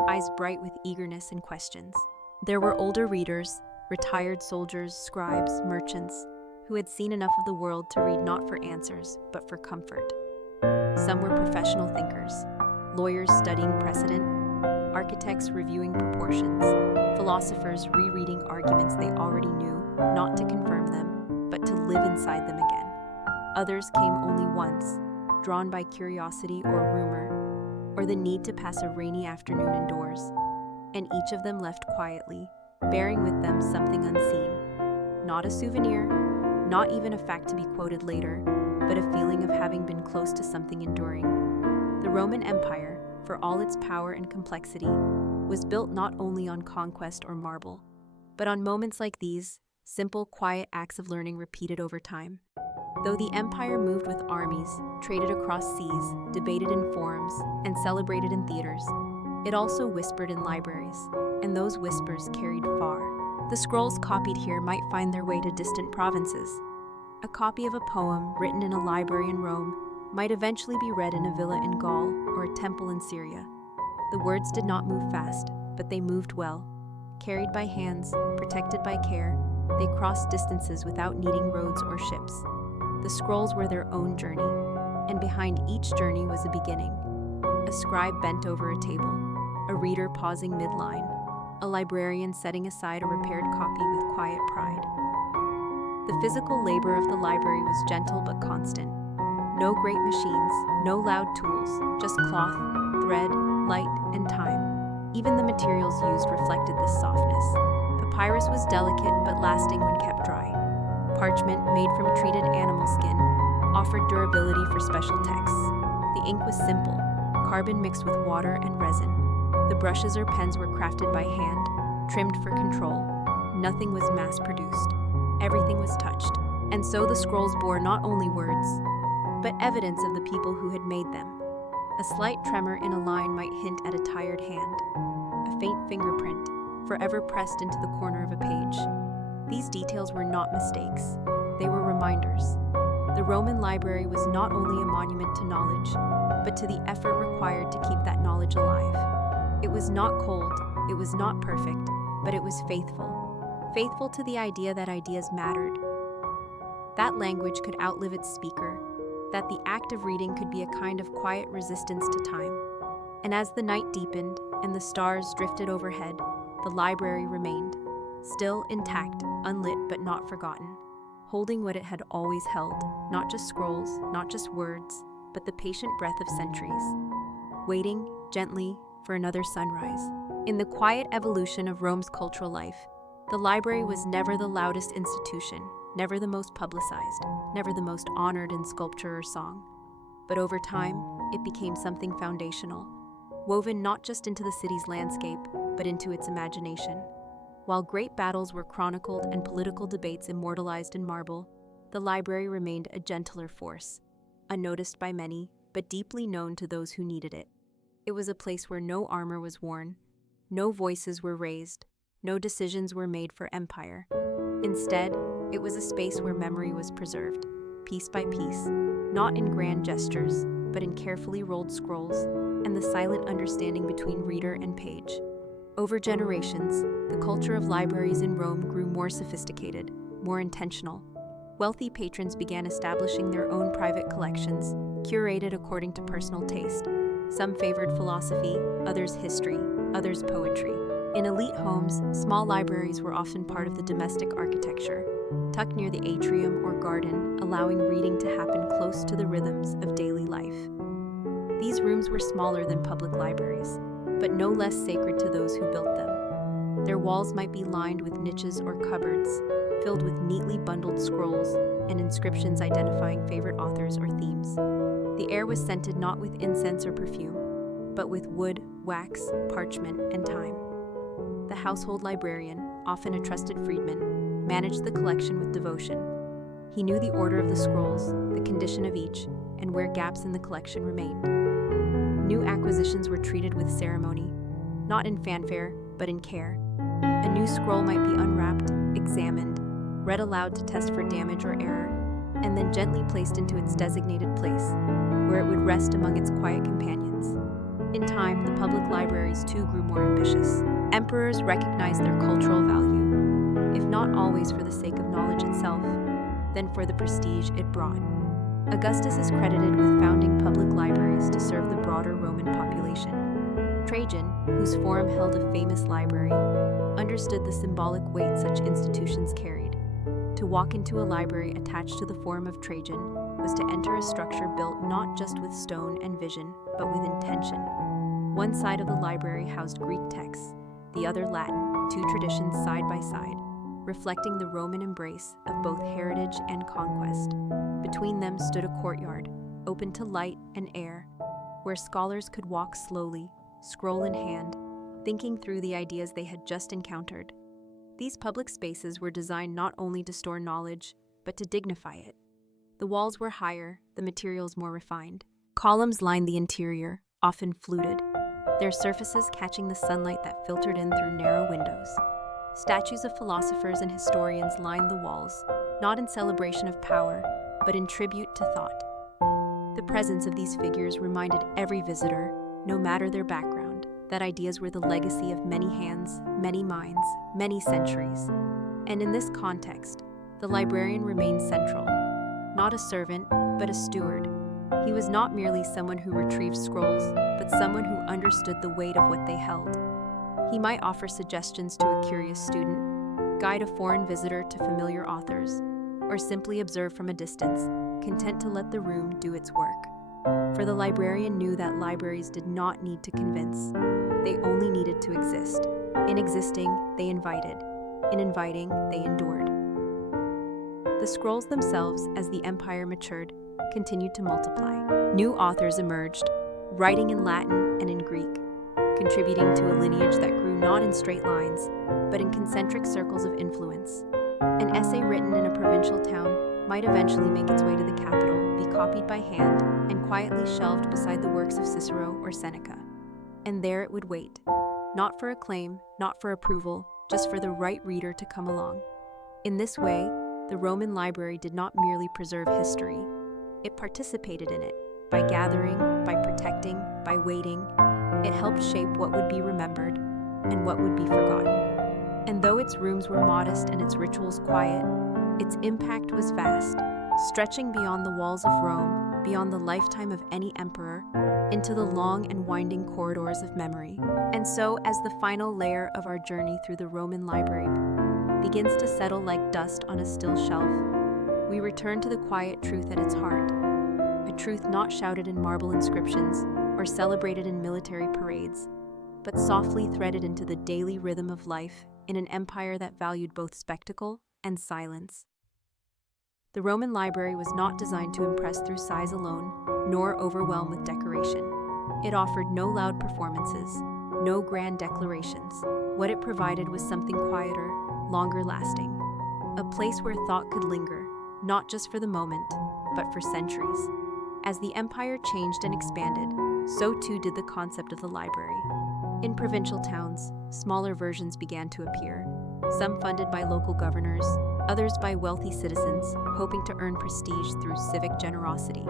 eyes bright with eagerness and questions. There were older readers, retired soldiers, scribes, merchants, who had seen enough of the world to read not for answers, but for comfort. Some were professional thinkers, lawyers studying precedent, architects reviewing proportions, philosophers rereading arguments they already knew, not to confirm them, but to live inside them again. Others came only once, drawn by curiosity or rumor, or the need to pass a rainy afternoon indoors, and each of them left quietly, bearing with them something unseen. Not a souvenir, not even a fact to be quoted later, but a feeling of having been close to something enduring. The Roman Empire, for all its power and complexity, was built not only on conquest or marble, but on moments like these, simple, quiet acts of learning repeated over time. Though the empire moved with armies, traded across seas, debated in forums, and celebrated in theaters, it also whispered in libraries, and those whispers carried far. The scrolls copied here might find their way to distant provinces. A copy of a poem written in a library in Rome might eventually be read in a villa in Gaul or a temple in Syria. The words did not move fast, but they moved well. Carried by hands, protected by care, they crossed distances without needing roads or ships. The scrolls were their own journey, and behind each journey was a beginning. A scribe bent over a table, a reader pausing midline, a librarian setting aside a repaired copy with quiet pride. The physical labor of the library was gentle but constant. No great machines, no loud tools, just cloth, thread, light, and time. Even the materials used reflected this softness. Papyrus was delicate but lasting when kept dry. Parchment, made from treated animal skin, offered durability for special texts. The ink was simple, carbon mixed with water and resin. The brushes or pens were crafted by hand, trimmed for control. Nothing was mass-produced. Everything was touched. And so the scrolls bore not only words, but evidence of the people who had made them. A slight tremor in a line might hint at a tired hand, a faint fingerprint, forever pressed into the corner of a page. These details were not mistakes. They were reminders. The Roman library was not only a monument to knowledge, but to the effort required to keep that knowledge alive. It was not cold, it was not perfect, but it was faithful. Faithful to the idea that ideas mattered. That language could outlive its speaker, that the act of reading could be a kind of quiet resistance to time. And as the night deepened and the stars drifted overhead, the library remained, still intact, unlit but not forgotten, holding what it had always held, not just scrolls, not just words, but the patient breath of centuries, waiting, gently, for another sunrise. In the quiet evolution of Rome's cultural life, the library was never the loudest institution, never the most publicized, never the most honored in sculpture or song. But over time, it became something foundational, woven not just into the city's landscape, but into its imagination. While great battles were chronicled and political debates immortalized in marble, the library remained a gentler force, unnoticed by many, but deeply known to those who needed it. It was a place where no armor was worn, no voices were raised, no decisions were made for empire. Instead, it was a space where memory was preserved, piece by piece, not in grand gestures, but in carefully rolled scrolls and the silent understanding between reader and page. Over generations, the culture of libraries in Rome grew more sophisticated, more intentional. Wealthy patrons began establishing their own private collections, curated according to personal taste. Some favored philosophy, others history, others poetry. In elite homes, small libraries were often part of the domestic architecture, tucked near the atrium or garden, allowing reading to happen close to the rhythms of daily life. These rooms were smaller than public libraries, but no less sacred to those who built them. Their walls might be lined with niches or cupboards, filled with neatly bundled scrolls and inscriptions identifying favorite authors or themes. The air was scented not with incense or perfume, but with wood, wax, parchment, and time. The household librarian, often a trusted freedman, managed the collection with devotion. He knew the order of the scrolls, the condition of each, and where gaps in the collection remained. New acquisitions were treated with ceremony, not in fanfare, but in care. A new scroll might be unwrapped, examined, read aloud to test for damage or error, and then gently placed into its designated place, where it would rest among its quiet companions. In time, the public libraries too grew more ambitious. Emperors recognized their cultural value, if not always for the sake of knowledge itself, then for the prestige it brought. Augustus is credited with founding public libraries to serve the broader Roman population. Trajan, whose forum held a famous library, understood the symbolic weight such institutions carried. To walk into a library attached to the Forum of Trajan was to enter a structure built not just with stone and vision, but with intention. One side of the library housed Greek texts, the other Latin, two traditions side by side, reflecting the Roman embrace of both heritage and conquest. Between them stood a courtyard, open to light and air, where scholars could walk slowly, scroll in hand, thinking through the ideas they had just encountered. These public spaces were designed not only to store knowledge, but to dignify it. The walls were higher, the materials more refined. Columns lined the interior, often fluted, their surfaces catching the sunlight that filtered in through narrow windows. Statues of philosophers and historians lined the walls, not in celebration of power, but in tribute to thought. The presence of these figures reminded every visitor, no matter their background, that ideas were the legacy of many hands, many minds, many centuries. And in this context, the librarian remained central. Not a servant, but a steward. He was not merely someone who retrieved scrolls, but someone who understood the weight of what they held. He might offer suggestions to a curious student, guide a foreign visitor to familiar authors, or simply observe from a distance, content to let the room do its work. For the librarian knew that libraries did not need to convince. They only needed to exist. In existing, they invited. In inviting, they endured. The scrolls themselves, as the empire matured, continued to multiply. New authors emerged, writing in Latin and in Greek, contributing to a lineage that grew not in straight lines, but in concentric circles of influence. An essay written in a provincial town might eventually make its way to the capital, be copied by hand, and quietly shelved beside the works of Cicero or Seneca. And there it would wait, not for acclaim, not for approval, just for the right reader to come along. In this way, the Roman library did not merely preserve history, it participated in it. By gathering, by protecting, by waiting, it helped shape what would be remembered and what would be forgotten. And though its rooms were modest and its rituals quiet, its impact was vast, stretching beyond the walls of Rome, beyond the lifetime of any emperor, into the long and winding corridors of memory. And so, as the final layer of our journey through the Roman library begins to settle like dust on a still shelf, we return to the quiet truth at its heart, a truth not shouted in marble inscriptions or celebrated in military parades, but softly threaded into the daily rhythm of life in an empire that valued both spectacle and silence. The Roman library was not designed to impress through size alone, nor overwhelm with decoration. It offered no loud performances, no grand declarations. What it provided was something quieter, longer lasting, a place where thought could linger, not just for the moment, but for centuries. As the empire changed and expanded, so too did the concept of the library. In provincial towns, smaller versions began to appear, some funded by local governors, others by wealthy citizens hoping to earn prestige through civic generosity.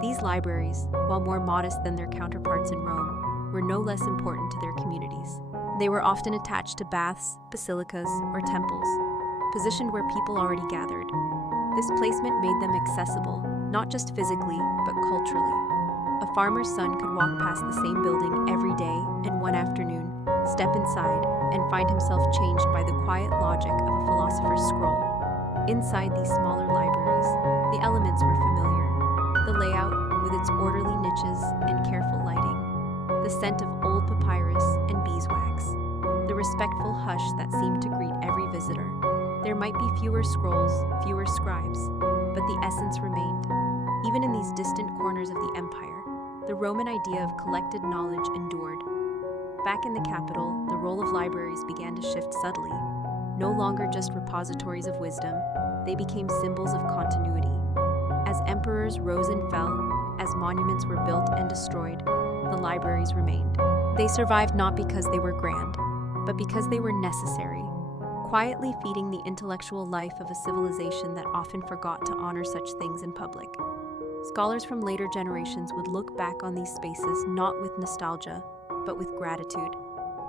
These libraries, while more modest than their counterparts in Rome, were no less important to their communities. They were often attached to baths, basilicas, or temples, positioned where people already gathered. This placement made them accessible, not just physically, but culturally. A farmer's son could walk past the same building every day and one afternoon, step inside, and find himself changed by the quiet logic of a philosopher's scroll. Inside these smaller libraries, the elements were familiar. The layout, with its orderly niches and careful lighting, the scent of old papyrus and beeswax, the respectful hush that seemed to greet every visitor. There might be fewer scrolls, fewer scribes, but the essence remained. Even in these distant corners of the empire, the Roman idea of collected knowledge endured. Back in the capital, the role of libraries began to shift subtly. No longer just repositories of wisdom, they became symbols of continuity. As emperors rose and fell, as monuments were built and destroyed, the libraries remained. They survived not because they were grand, but because they were necessary, quietly feeding the intellectual life of a civilization that often forgot to honor such things in public. Scholars from later generations would look back on these spaces not with nostalgia, but with gratitude,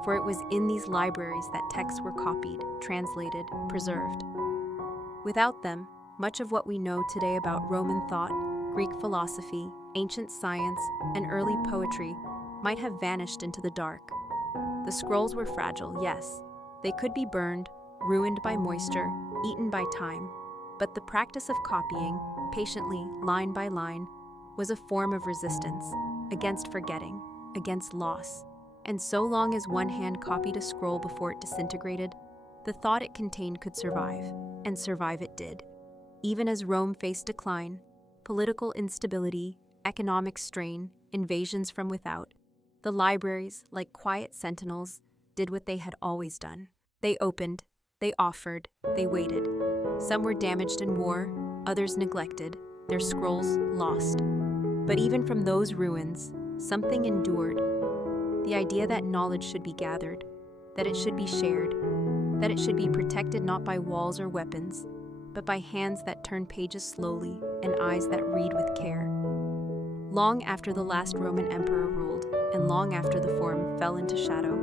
for it was in these libraries that texts were copied, translated, preserved. Without them, much of what we know today about Roman thought Greek philosophy, ancient science, and early poetry might have vanished into the dark. The scrolls were fragile, yes. They could be burned, ruined by moisture, eaten by time. But the practice of copying, patiently, line by line, was a form of resistance, against forgetting, against loss. And so long as one hand copied a scroll before it disintegrated, the thought it contained could survive, and survive it did. Even as Rome faced decline, political instability, economic strain, invasions from without, the libraries, like quiet sentinels, did what they had always done. They opened, they offered, they waited. Some were damaged in war, others neglected, their scrolls lost. But even from those ruins, something endured. The idea that knowledge should be gathered, that it should be shared, that it should be protected not by walls or weapons, but by hands that turn pages slowly and eyes that read with care. Long after the last Roman emperor ruled, and long after the Forum fell into shadow,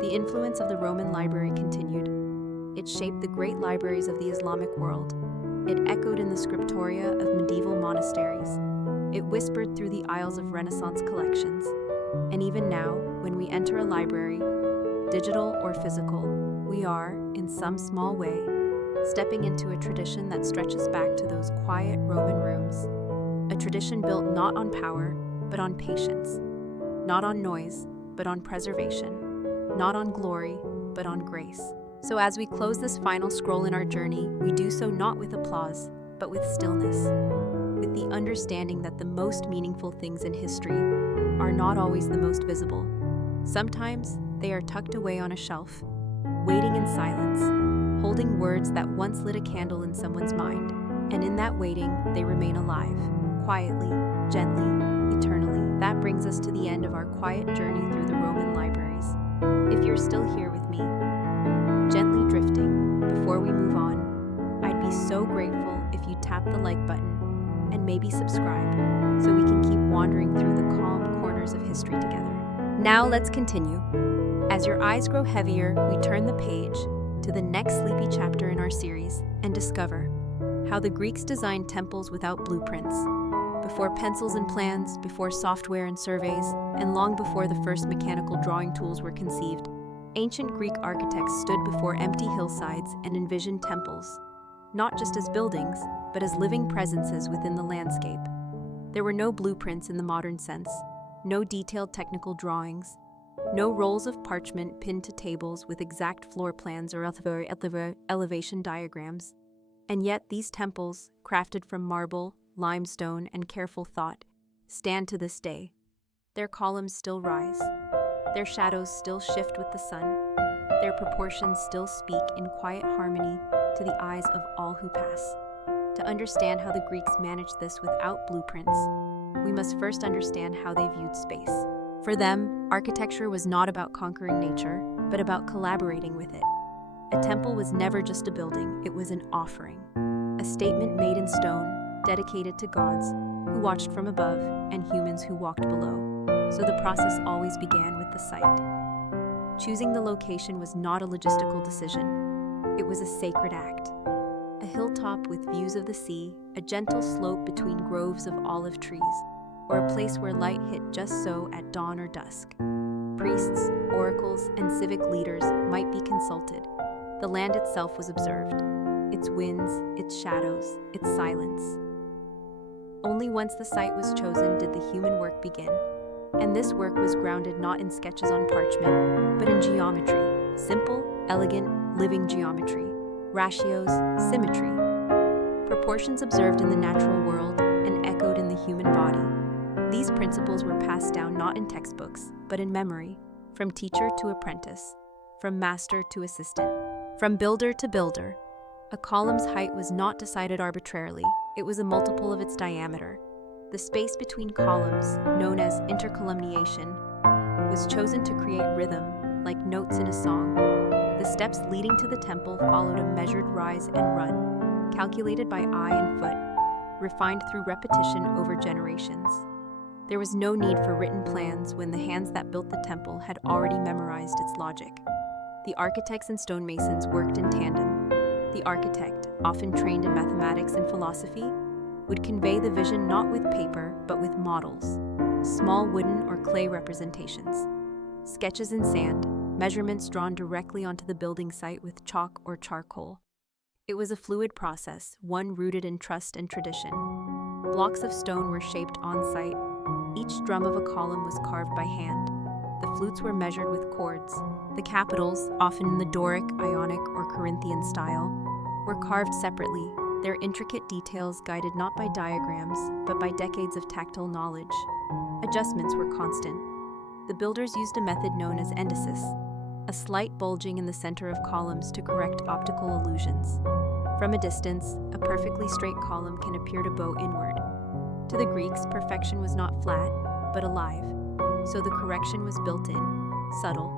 the influence of the Roman library continued. It shaped the great libraries of the Islamic world. It echoed in the scriptoria of medieval monasteries. It whispered through the aisles of Renaissance collections. And even now, when we enter a library, digital or physical, we are, in some small way, stepping into a tradition that stretches back to those quiet Roman rooms. A tradition built not on power, but on patience. Not on noise, but on preservation. Not on glory, but on grace. So as we close this final scroll in our journey, we do so not with applause, but with stillness. With the understanding that the most meaningful things in history are not always the most visible. Sometimes they are tucked away on a shelf, waiting in silence, holding words that once lit a candle in someone's mind. And in that waiting, they remain alive, quietly, gently, eternally. That brings us to the end of our quiet journey through the Roman libraries. If you're still here with me, gently drifting, before we move on, I'd be so grateful if you tap the like button and maybe subscribe so we can keep wandering through the calm corners of history together. Now let's continue. As your eyes grow heavier, we turn the page to the next sleepy chapter in our series and discover how the Greeks designed temples without blueprints, before pencils and plans, before software and surveys, and long before the first mechanical drawing tools were conceived. Ancient Greek architects stood before empty hillsides and envisioned temples, not just as buildings, but as living presences within the landscape. There were no blueprints in the modern sense, no detailed technical drawings, no rolls of parchment pinned to tables with exact floor plans or elevation diagrams. And yet these temples, crafted from marble, limestone, and careful thought, stand to this day. Their columns still rise. Their shadows still shift with the sun. Their proportions still speak in quiet harmony to the eyes of all who pass. To understand how the Greeks managed this without blueprints, we must first understand how they viewed space. For them, architecture was not about conquering nature, but about collaborating with it. A temple was never just a building, it was an offering. A statement made in stone, dedicated to gods who watched from above and humans who walked below. So the process always began with the site. Choosing the location was not a logistical decision. It was a sacred act. A hilltop with views of the sea, a gentle slope between groves of olive trees, or a place where light hit just so at dawn or dusk. Priests, oracles, and civic leaders might be consulted. The land itself was observed, its winds, its shadows, its silence. Only once the site was chosen did the human work begin. And this work was grounded not in sketches on parchment, but in geometry. Simple, elegant, living geometry. Ratios, symmetry. Proportions observed in the natural world and echoed in the human body. These principles were passed down not in textbooks, but in memory, from teacher to apprentice, from master to assistant, from builder to builder. A column's height was not decided arbitrarily, it was a multiple of its diameter. The space between columns, known as intercolumniation, was chosen to create rhythm, like notes in a song. The steps leading to the temple followed a measured rise and run, calculated by eye and foot, refined through repetition over generations. There was no need for written plans when the hands that built the temple had already memorized its logic. The architects and stonemasons worked in tandem. The architect, often trained in mathematics and philosophy, would convey the vision not with paper, but with models, small wooden or clay representations, sketches in sand, measurements drawn directly onto the building site with chalk or charcoal. It was a fluid process, one rooted in trust and tradition. Blocks of stone were shaped on-site. Each drum of a column was carved by hand. The flutes were measured with cords. The capitals, often in the Doric, Ionic, or Corinthian style, were carved separately, their intricate details guided not by diagrams, but by decades of tactile knowledge. Adjustments were constant. The builders used a method known as endesis, a slight bulging in the center of columns to correct optical illusions. From a distance, a perfectly straight column can appear to bow inward. To the Greeks, perfection was not flat, but alive, so the correction was built in, subtle,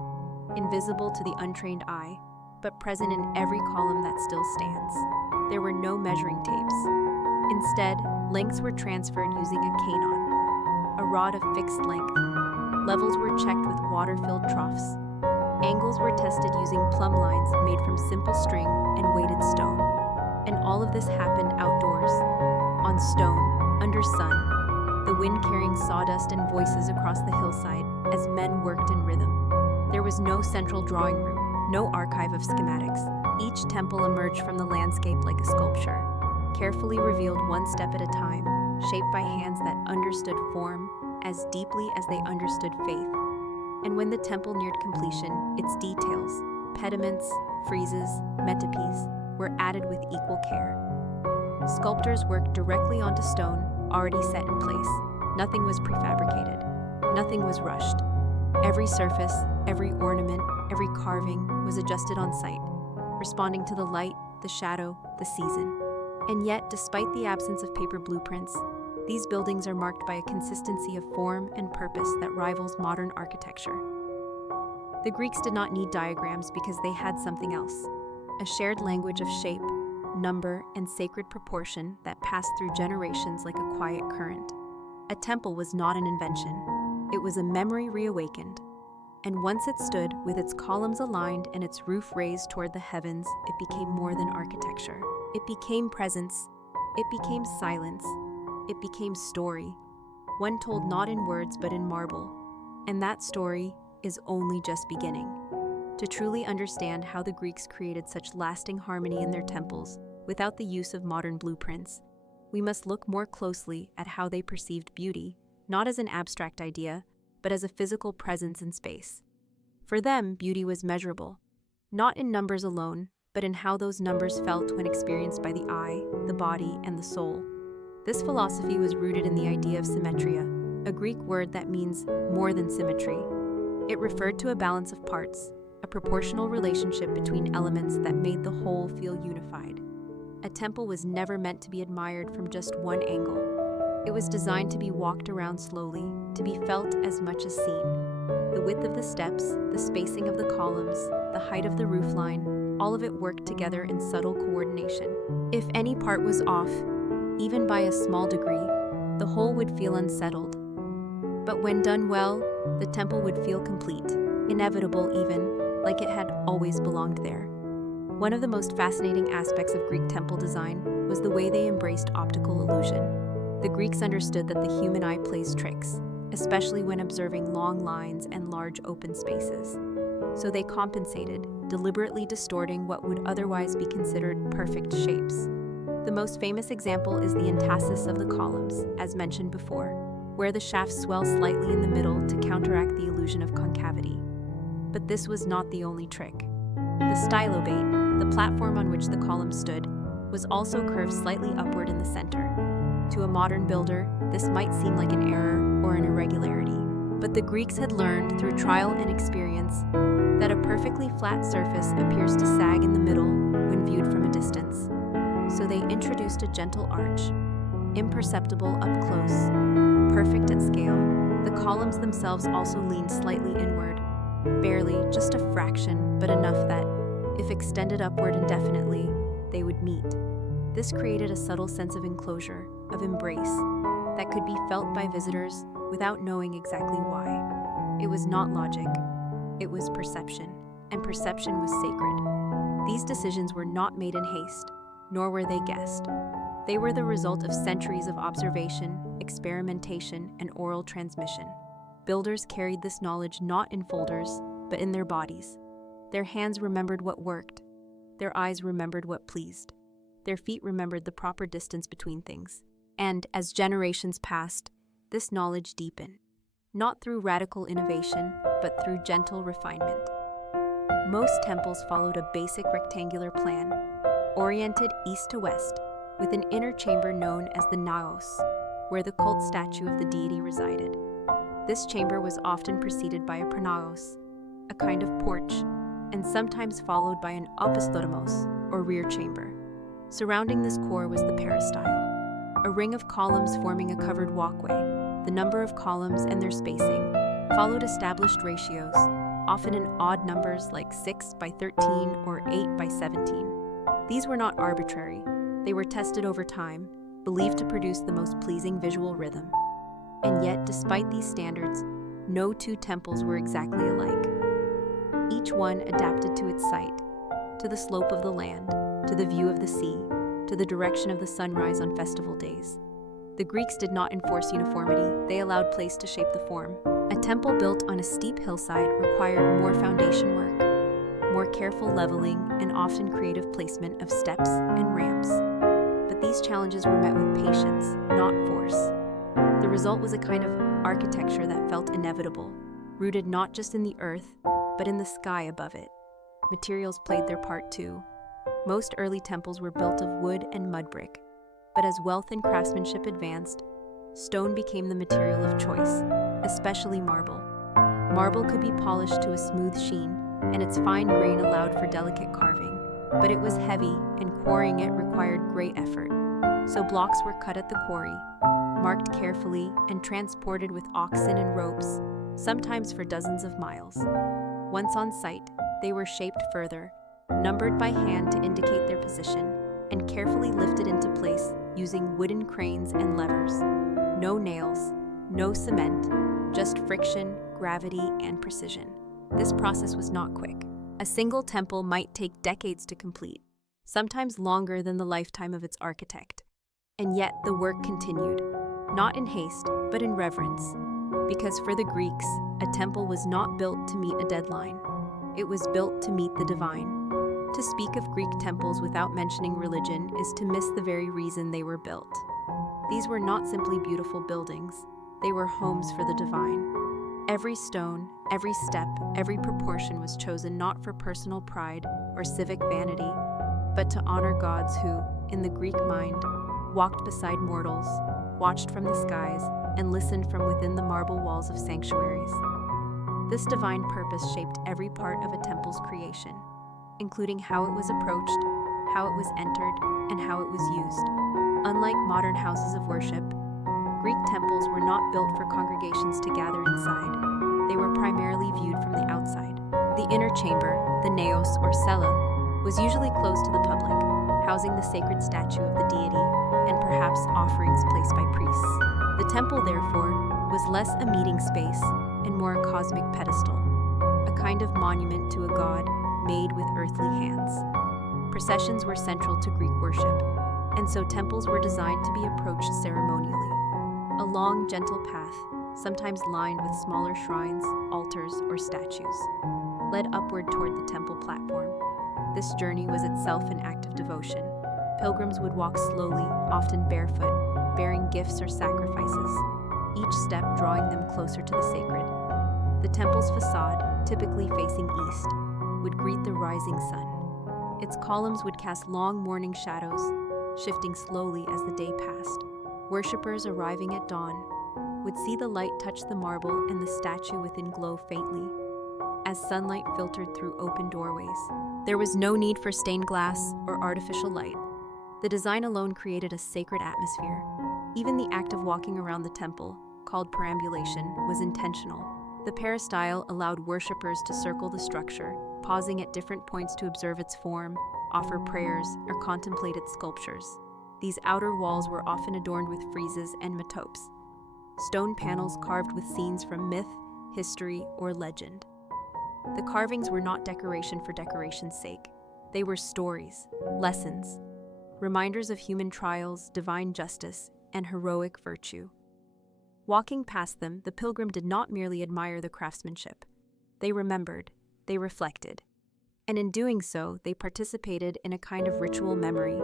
invisible to the untrained eye, but present in every column that still stands. There were no measuring tapes. Instead, lengths were transferred using a canon, a rod of fixed length. Levels were checked with water-filled troughs. Angles were tested using plumb lines made from simple string and weighted stone. And all of this happened outdoors, on stone, under sun, the wind carrying sawdust and voices across the hillside as men worked in rhythm. There was no central drawing room, no archive of schematics. Each temple emerged from the landscape like a sculpture, carefully revealed one step at a time, shaped by hands that understood form as deeply as they understood faith. And when the temple neared completion, its details, pediments, friezes, metopes, were added with equal care. Sculptors worked directly onto stone, already set in place. Nothing was prefabricated. Nothing was rushed. Every surface, every ornament, every carving was adjusted on site, responding to the light, the shadow, the season. And yet, despite the absence of paper blueprints, these buildings are marked by a consistency of form and purpose that rivals modern architecture. The Greeks did not need diagrams because they had something else, a shared language of shape, number, and sacred proportion that passed through generations like a quiet current. A temple was not an invention. It was a memory reawakened. And once it stood, with its columns aligned and its roof raised toward the heavens, it became more than architecture. It became presence. It became silence. It became story, one told not in words but in marble. And that story is only just beginning. To truly understand how the Greeks created such lasting harmony in their temples without the use of modern blueprints, we must look more closely at how they perceived beauty, not as an abstract idea, but as a physical presence in space. For them, beauty was measurable, not in numbers alone, but in how those numbers felt when experienced by the eye, the body, and the soul. This philosophy was rooted in the idea of symmetria, a Greek word that means more than symmetry. It referred to a balance of parts, a proportional relationship between elements that made the whole feel unified. A temple was never meant to be admired from just one angle. It was designed to be walked around slowly, to be felt as much as seen. The width of the steps, the spacing of the columns, the height of the roofline, all of it worked together in subtle coordination. If any part was off, even by a small degree, the whole would feel unsettled. But when done well, the temple would feel complete, inevitable even, like it had always belonged there. One of the most fascinating aspects of Greek temple design was the way they embraced optical illusion. The Greeks understood that the human eye plays tricks, especially when observing long lines and large open spaces. So they compensated, deliberately distorting what would otherwise be considered perfect shapes. The most famous example is the entasis of the columns, as mentioned before, where the shafts swell slightly in the middle to counteract the illusion of concavity. But this was not the only trick. The stylobate, the platform on which the column stood, was also curved slightly upward in the center. To a modern builder, this might seem like an error or an irregularity, but the Greeks had learned through trial and experience that a perfectly flat surface appears to sag in the middle when viewed from a distance. So they introduced a gentle arch, imperceptible up close, perfect at scale. The columns themselves also leaned slightly inward, barely, just a fraction, but enough that, if extended upward indefinitely, they would meet. This created a subtle sense of enclosure, of embrace, that could be felt by visitors without knowing exactly why. It was not logic, it was perception, and perception was sacred. These decisions were not made in haste, nor were they guessed. They were the result of centuries of observation, experimentation, and oral transmission. Builders carried this knowledge not in folders, but in their bodies. Their hands remembered what worked. Their eyes remembered what pleased. Their feet remembered the proper distance between things. And, as generations passed, this knowledge deepened, not through radical innovation, but through gentle refinement. Most temples followed a basic rectangular plan, oriented east to west, with an inner chamber known as the naos, where the cult statue of the deity resided. This chamber was often preceded by a pronaos, a kind of porch, and sometimes followed by an opisthotamos, or rear chamber. Surrounding this core was the peristyle, a ring of columns forming a covered walkway. The number of columns and their spacing followed established ratios, often in odd numbers like 6 by 13 or 8 by 17. These were not arbitrary. They were tested over time, believed to produce the most pleasing visual rhythm. And yet, despite these standards, no two temples were exactly alike. Each one adapted to its site, to the slope of the land, to the view of the sea, to the direction of the sunrise on festival days. The Greeks did not enforce uniformity, they allowed place to shape the form. A temple built on a steep hillside required more foundation work, more careful leveling, and often creative placement of steps and ramps. But these challenges were met with patience, not force. The result was a kind of architecture that felt inevitable, rooted not just in the earth, but in the sky above it. Materials played their part too. Most early temples were built of wood and mud brick, but as wealth and craftsmanship advanced, stone became the material of choice, especially marble. Marble could be polished to a smooth sheen, and its fine grain allowed for delicate carving, but it was heavy, and quarrying it required great effort. So blocks were cut at the quarry, marked carefully, and transported with oxen and ropes, sometimes for dozens of miles. Once on site, they were shaped further, numbered by hand to indicate their position, and carefully lifted into place using wooden cranes and levers. No nails, no cement, just friction, gravity, and precision. This process was not quick. A single temple might take decades to complete, sometimes longer than the lifetime of its architect. And yet the work continued, not in haste, but in reverence. Because for the Greeks, a temple was not built to meet a deadline. It was built to meet the divine. To speak of Greek temples without mentioning religion is to miss the very reason they were built. These were not simply beautiful buildings, they were homes for the divine. Every stone, every step, every proportion was chosen not for personal pride or civic vanity, but to honor gods who, in the Greek mind, walked beside mortals, watched from the skies, and listened from within the marble walls of sanctuaries. This divine purpose shaped every part of a temple's creation, including how it was approached, how it was entered, and how it was used. Unlike modern houses of worship, Greek temples were not built for congregations to gather inside. They were primarily viewed from the outside. The inner chamber, the naos or cella, was usually closed to the public, housing the sacred statue of the deity and perhaps offerings placed by priests. The temple, therefore, was less a meeting space and more a cosmic pedestal, a kind of monument to a god made with earthly hands. Processions were central to Greek worship, and so temples were designed to be approached ceremonially. A long, gentle path, sometimes lined with smaller shrines, altars, or statues, led upward toward the temple platform. This journey was itself an act of devotion. Pilgrims would walk slowly, often barefoot, bearing gifts or sacrifices, each step drawing them closer to the sacred. The temple's facade, typically facing east, would greet the rising sun. Its columns would cast long morning shadows, shifting slowly as the day passed. Worshippers arriving at dawn would see the light touch the marble and the statue within glow faintly, as sunlight filtered through open doorways. There was no need for stained glass or artificial light. The design alone created a sacred atmosphere. Even the act of walking around the temple, called perambulation, was intentional. The peristyle allowed worshippers to circle the structure, pausing at different points to observe its form, offer prayers, or contemplate its sculptures. These outer walls were often adorned with friezes and metopes, stone panels carved with scenes from myth, history, or legend. The carvings were not decoration for decoration's sake. They were stories, lessons, reminders of human trials, divine justice, and heroic virtue. Walking past them, the pilgrim did not merely admire the craftsmanship. They remembered, they reflected, and in doing so, they participated in a kind of ritual memory.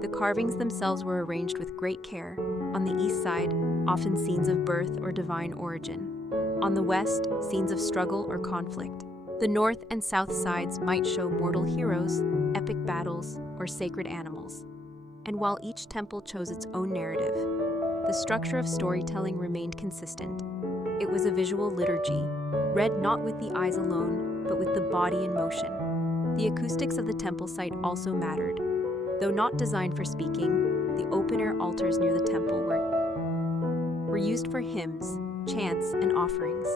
The carvings themselves were arranged with great care. On the east side, often scenes of birth or divine origin. On the west, scenes of struggle or conflict. The north and south sides might show mortal heroes, epic battles, or sacred animals. And while each temple chose its own narrative, the structure of storytelling remained consistent. It was a visual liturgy, read not with the eyes alone, but with the body in motion. The acoustics of the temple site also mattered. Though not designed for speaking, the open-air altars near the temple were used for hymns, chants, and offerings.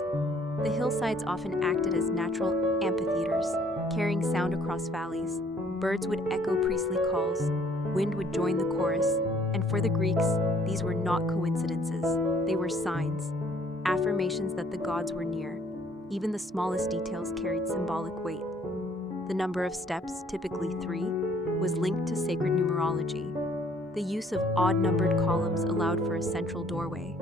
The hillsides often acted as natural amphitheaters, carrying sound across valleys. Birds would echo priestly calls, wind would join the chorus, and for the Greeks, these were not coincidences. They were signs, affirmations that the gods were near. Even the smallest details carried symbolic weight. The number of steps, typically 3, was linked to sacred numerology. The use of odd-numbered columns allowed for a central doorway.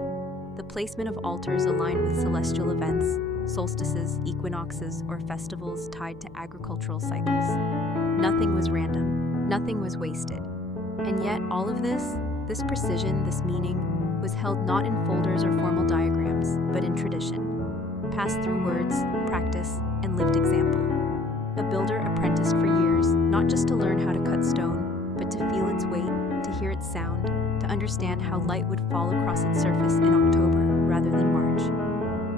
The placement of altars aligned with celestial events, solstices, equinoxes, or festivals tied to agricultural cycles. Nothing was random, nothing was wasted. And yet all of this precision, this meaning, was held not in folders or formal diagrams, but in tradition, passed through words, practice, and lived example. A builder apprenticed for years, not just to learn how to cut stone, but to feel its weight, to hear its sound, to understand how light would fall across its surface in October rather than March.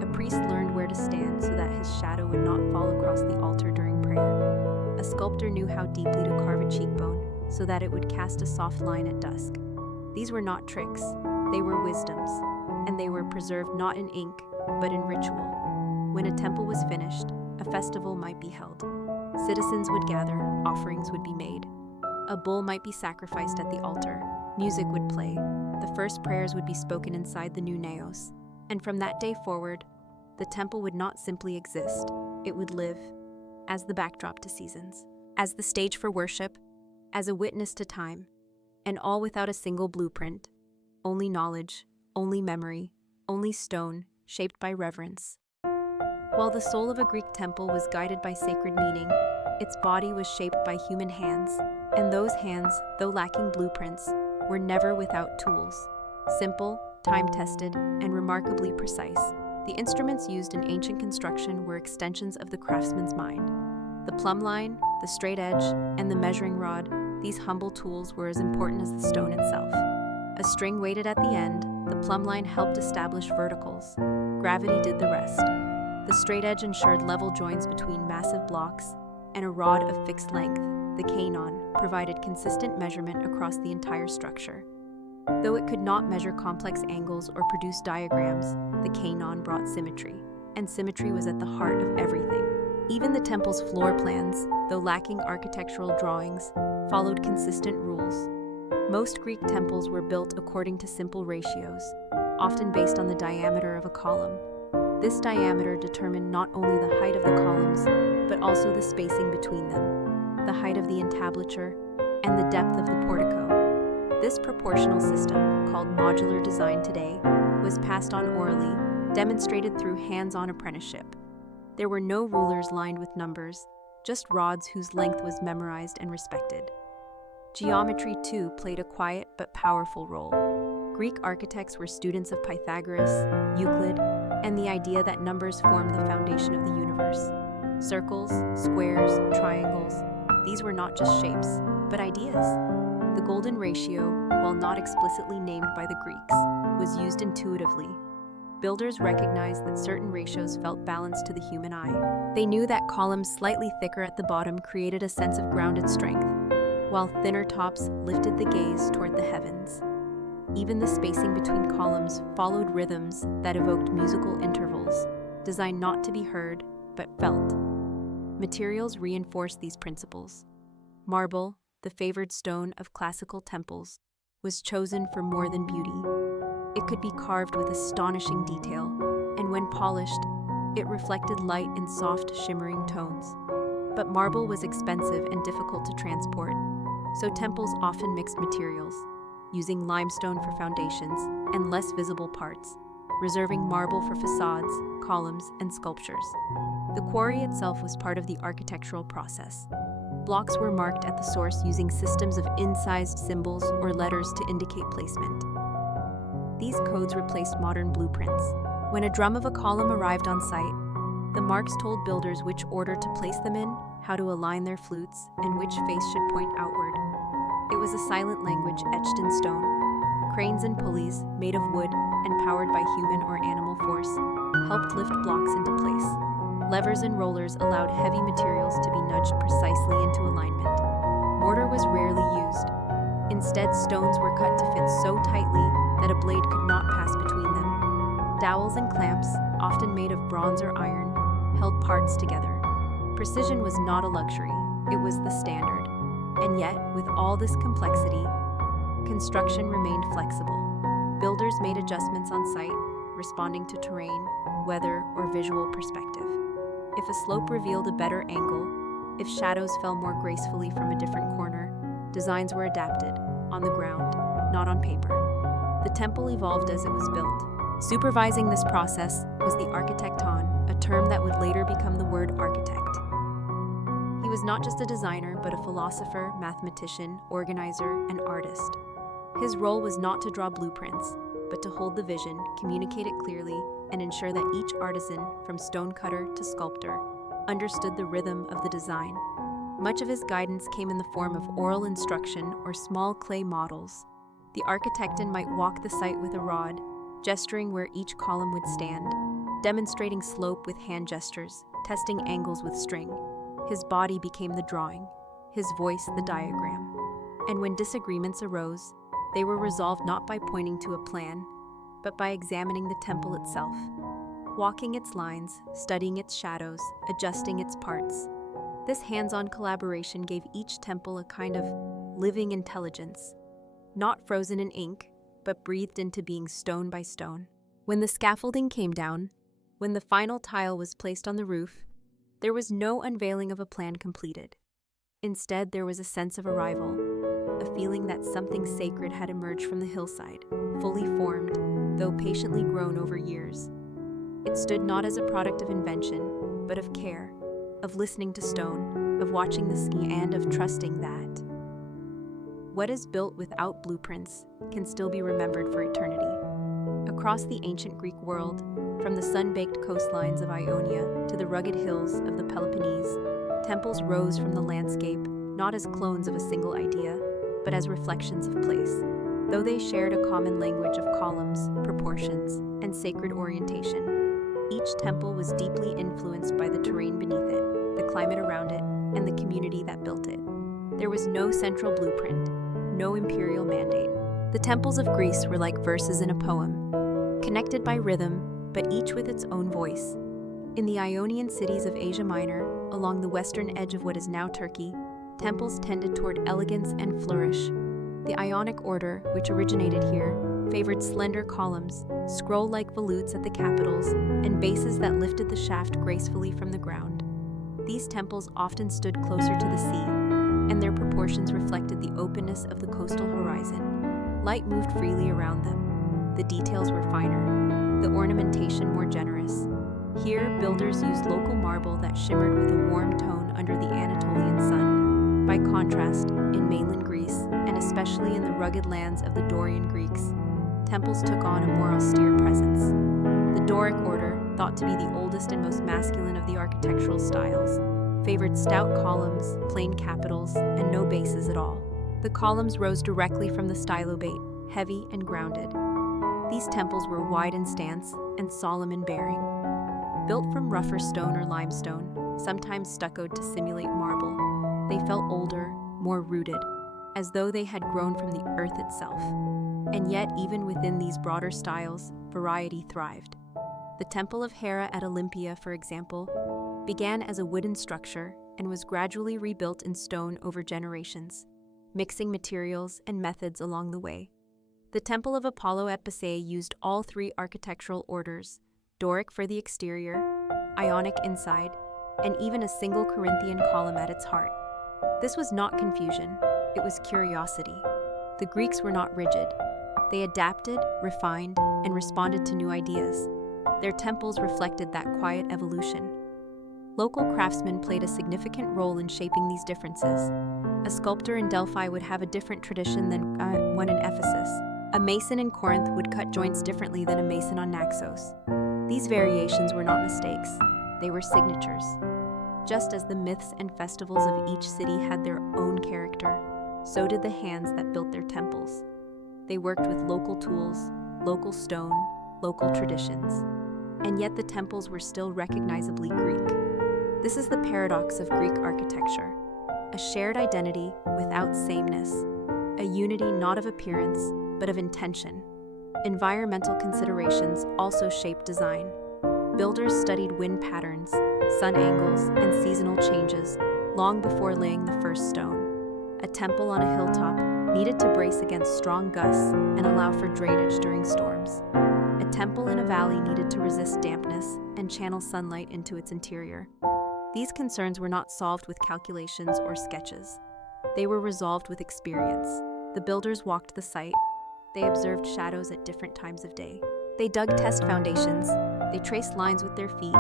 A priest learned where to stand so that his shadow would not fall across the altar during prayer. A sculptor knew how deeply to carve a cheekbone so that it would cast a soft line at dusk. These were not tricks, they were wisdoms, and they were preserved not in ink, but in ritual. When a temple was finished, a festival might be held. Citizens would gather, offerings would be made. A bull might be sacrificed at the altar, music would play, the first prayers would be spoken inside the new naos. And from that day forward, the temple would not simply exist, it would live as the backdrop to seasons, as the stage for worship, as a witness to time, and all without a single blueprint. Only knowledge, only memory, only stone, shaped by reverence. While the soul of a Greek temple was guided by sacred meaning, its body was shaped by human hands, and those hands, though lacking blueprints, were never without tools. Simple, time-tested, and remarkably precise, the instruments used in ancient construction were extensions of the craftsman's mind. The plumb line, the straight edge, and the measuring rod, these humble tools were as important as the stone itself. A string weighted at the end, the plumb line helped establish verticals. Gravity did the rest. The straight edge ensured level joins between massive blocks, and a rod of fixed length, the canon, provided consistent measurement across the entire structure. Though it could not measure complex angles or produce diagrams, the canon brought symmetry, and symmetry was at the heart of everything. Even the temple's floor plans, though lacking architectural drawings, followed consistent rules. Most Greek temples were built according to simple ratios, often based on the diameter of a column. This diameter determined not only the height of the columns, but also the spacing between them, the height of the entablature, and the depth of the portico. This proportional system, called modular design today, was passed on orally, demonstrated through hands-on apprenticeship. There were no rulers lined with numbers, just rods whose length was memorized and respected. Geometry, too, played a quiet but powerful role. Greek architects were students of Pythagoras, Euclid, and the idea that numbers formed the foundation of the universe. Circles, squares, triangles, these were not just shapes, but ideas. The golden ratio, while not explicitly named by the Greeks, was used intuitively. Builders recognized that certain ratios felt balanced to the human eye. They knew that columns slightly thicker at the bottom created a sense of grounded strength, while thinner tops lifted the gaze toward the heavens. Even the spacing between columns followed rhythms that evoked musical intervals, designed not to be heard, but felt. Materials reinforced these principles. Marble, the favored stone of classical temples, was chosen for more than beauty. It could be carved with astonishing detail, and when polished, it reflected light in soft, shimmering tones. But marble was expensive and difficult to transport. so temples often mixed materials, using limestone for foundations and less visible parts, reserving marble for facades, columns, and sculptures. The quarry itself was part of the architectural process. Blocks were marked at the source using systems of incised symbols or letters to indicate placement. These codes replaced modern blueprints. When a drum of a column arrived on site, the marks told builders which order to place them in, how to align their flutes, and which face should point outward. It was a silent language etched in stone. Cranes and pulleys, made of wood and powered by human or animal force, helped lift blocks into place. Levers and rollers allowed heavy materials to be nudged precisely into alignment. Mortar was rarely used. Instead, stones were cut to fit so tightly that a blade could not pass between them. Dowels and clamps, often made of bronze or iron, held parts together. Precision was not a luxury, it was the standard. And yet, with all this complexity, construction remained flexible. Builders made adjustments on site, responding to terrain, weather, or visual perspective. If a slope revealed a better angle, if shadows fell more gracefully from a different corner, designs were adapted, on the ground, not on paper. The temple evolved as it was built. Supervising this process was the architecton, a term that would later become the word architect. He was not just a designer, but a philosopher, mathematician, organizer, and artist. His role was not to draw blueprints, but to hold the vision, communicate it clearly, and ensure that each artisan, from stonecutter to sculptor, understood the rhythm of the design. Much of his guidance came in the form of oral instruction or small clay models. The architecton might walk the site with a rod, gesturing where each column would stand, demonstrating slope with hand gestures, testing angles with string. His body became the drawing, his voice the diagram. And when disagreements arose, they were resolved not by pointing to a plan, but by examining the temple itself, walking its lines, studying its shadows, adjusting its parts. This hands-on collaboration gave each temple a kind of living intelligence, not frozen in ink, but breathed into being stone by stone. When the scaffolding came down, when the final tile was placed on the roof, there was no unveiling of a plan completed. Instead, there was a sense of arrival, a feeling that something sacred had emerged from the hillside, fully formed, though patiently grown over years. It stood not as a product of invention, but of care, of listening to stone, of watching the sky, and of trusting that what is built without blueprints can still be remembered for eternity. Across the ancient Greek world, from the sun-baked coastlines of Ionia to the rugged hills of the Peloponnese, temples rose from the landscape not as clones of a single idea, but as reflections of place. Though they shared a common language of columns, proportions, and sacred orientation, each temple was deeply influenced by the terrain beneath it, the climate around it, and the community that built it. There was no central blueprint, no imperial mandate. The temples of Greece were like verses in a poem, connected by rhythm, but each with its own voice. In the Ionian cities of Asia Minor, along the western edge of what is now Turkey, temples tended toward elegance and flourish. The Ionic order, which originated here, favored slender columns, scroll-like volutes at the capitals, and bases that lifted the shaft gracefully from the ground. These temples often stood closer to the sea, and their proportions reflected the openness of the coastal horizon. Light moved freely around them. The details were finer, the ornamentation more generous. Here, builders used local marble that shimmered with a warm tone under the Anatolian sun. By contrast, in mainland Greece, and especially in the rugged lands of the Dorian Greeks, temples took on a more austere presence. The Doric order, thought to be the oldest and most masculine of the architectural styles, favored stout columns, plain capitals, and no bases at all. The columns rose directly from the stylobate, heavy and grounded. These temples were wide in stance and solemn in bearing. Built from rougher stone or limestone, sometimes stuccoed to simulate marble, they felt older, more rooted, as though they had grown from the earth itself. And yet, even within these broader styles, variety thrived. The Temple of Hera at Olympia, for example, began as a wooden structure and was gradually rebuilt in stone over generations, mixing materials and methods along the way. The Temple of Apollo at Bacchae used all three architectural orders, Doric for the exterior, Ionic inside, and even a single Corinthian column at its heart. This was not confusion, it was curiosity. The Greeks were not rigid. They adapted, refined, and responded to new ideas. Their temples reflected that quiet evolution. Local craftsmen played a significant role in shaping these differences. A sculptor in Delphi would have a different tradition than one in Ephesus. A mason in Corinth would cut joints differently than a mason on Naxos. These variations were not mistakes. They were signatures. Just as the myths and festivals of each city had their own character, so did the hands that built their temples. They worked with local tools, local stone, local traditions. And yet the temples were still recognizably Greek. This is the paradox of Greek architecture. A shared identity without sameness. A unity not of appearance, but of intention. Environmental considerations also shaped design. Builders studied wind patterns, sun angles, and seasonal changes long before laying the first stone. A temple on a hilltop needed to brace against strong gusts and allow for drainage during storms. A temple in a valley needed to resist dampness and channel sunlight into its interior. These concerns were not solved with calculations or sketches. They were resolved with experience. The builders walked the site. They observed shadows at different times of day. They dug test foundations. They traced lines with their feet,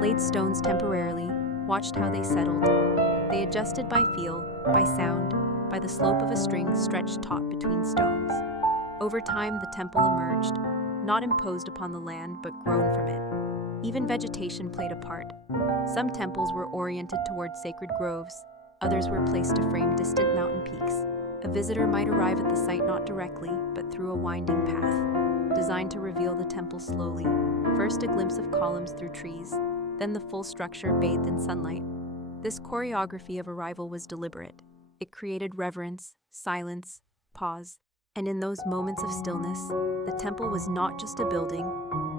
laid stones temporarily, watched how they settled. They adjusted by feel, by sound, by the slope of a string stretched taut between stones. Over time, the temple emerged, not imposed upon the land, but grown from it. Even vegetation played a part. Some temples were oriented toward sacred groves, others were placed to frame distant mountain peaks. A visitor might arrive at the site not directly, but through a winding path, designed to reveal the temple slowly. First a glimpse of columns through trees, then the full structure bathed in sunlight. This choreography of arrival was deliberate. It created reverence, silence, pause, and in those moments of stillness, the temple was not just a building,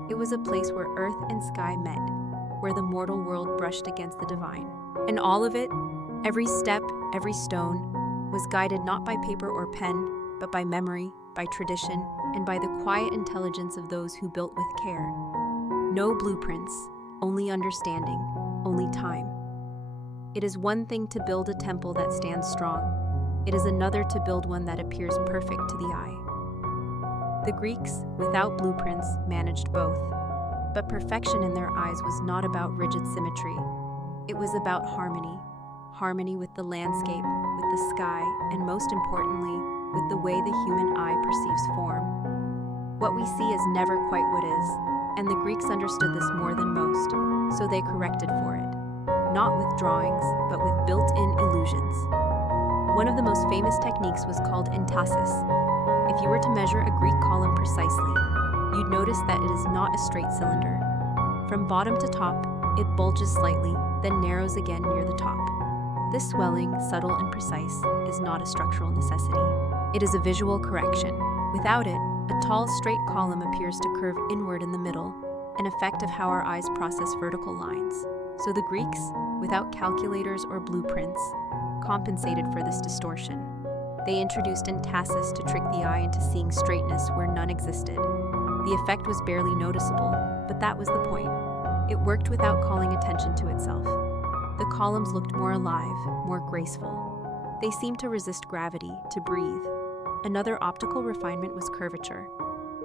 it was a place where earth and sky met, where the mortal world brushed against the divine. And all of it, every step, every stone, was guided not by paper or pen, but by memory, by tradition, and by the quiet intelligence of those who built with care. No blueprints, only understanding, only time. It is one thing to build a temple that stands strong. It is another to build one that appears perfect to the eye. The Greeks, without blueprints, managed both. But perfection in their eyes was not about rigid symmetry. It was about harmony. Harmony with the landscape, with the sky, and most importantly, with the way the human eye perceives form. What we see is never quite what is, and the Greeks understood this more than most, so they corrected for it. Not with drawings, but with built-in illusions. One of the most famous techniques was called entasis. If you were to measure a Greek column precisely, you'd notice that it is not a straight cylinder. From bottom to top, it bulges slightly, then narrows again near the top. This swelling, subtle and precise, is not a structural necessity. It is a visual correction. Without it, a tall, straight column appears to curve inward in the middle, an effect of how our eyes process vertical lines. So the Greeks, without calculators or blueprints, compensated for this distortion. They introduced entasis to trick the eye into seeing straightness where none existed. The effect was barely noticeable, but that was the point. It worked without calling attention to itself. The columns looked more alive, more graceful. They seemed to resist gravity, to breathe. Another optical refinement was curvature.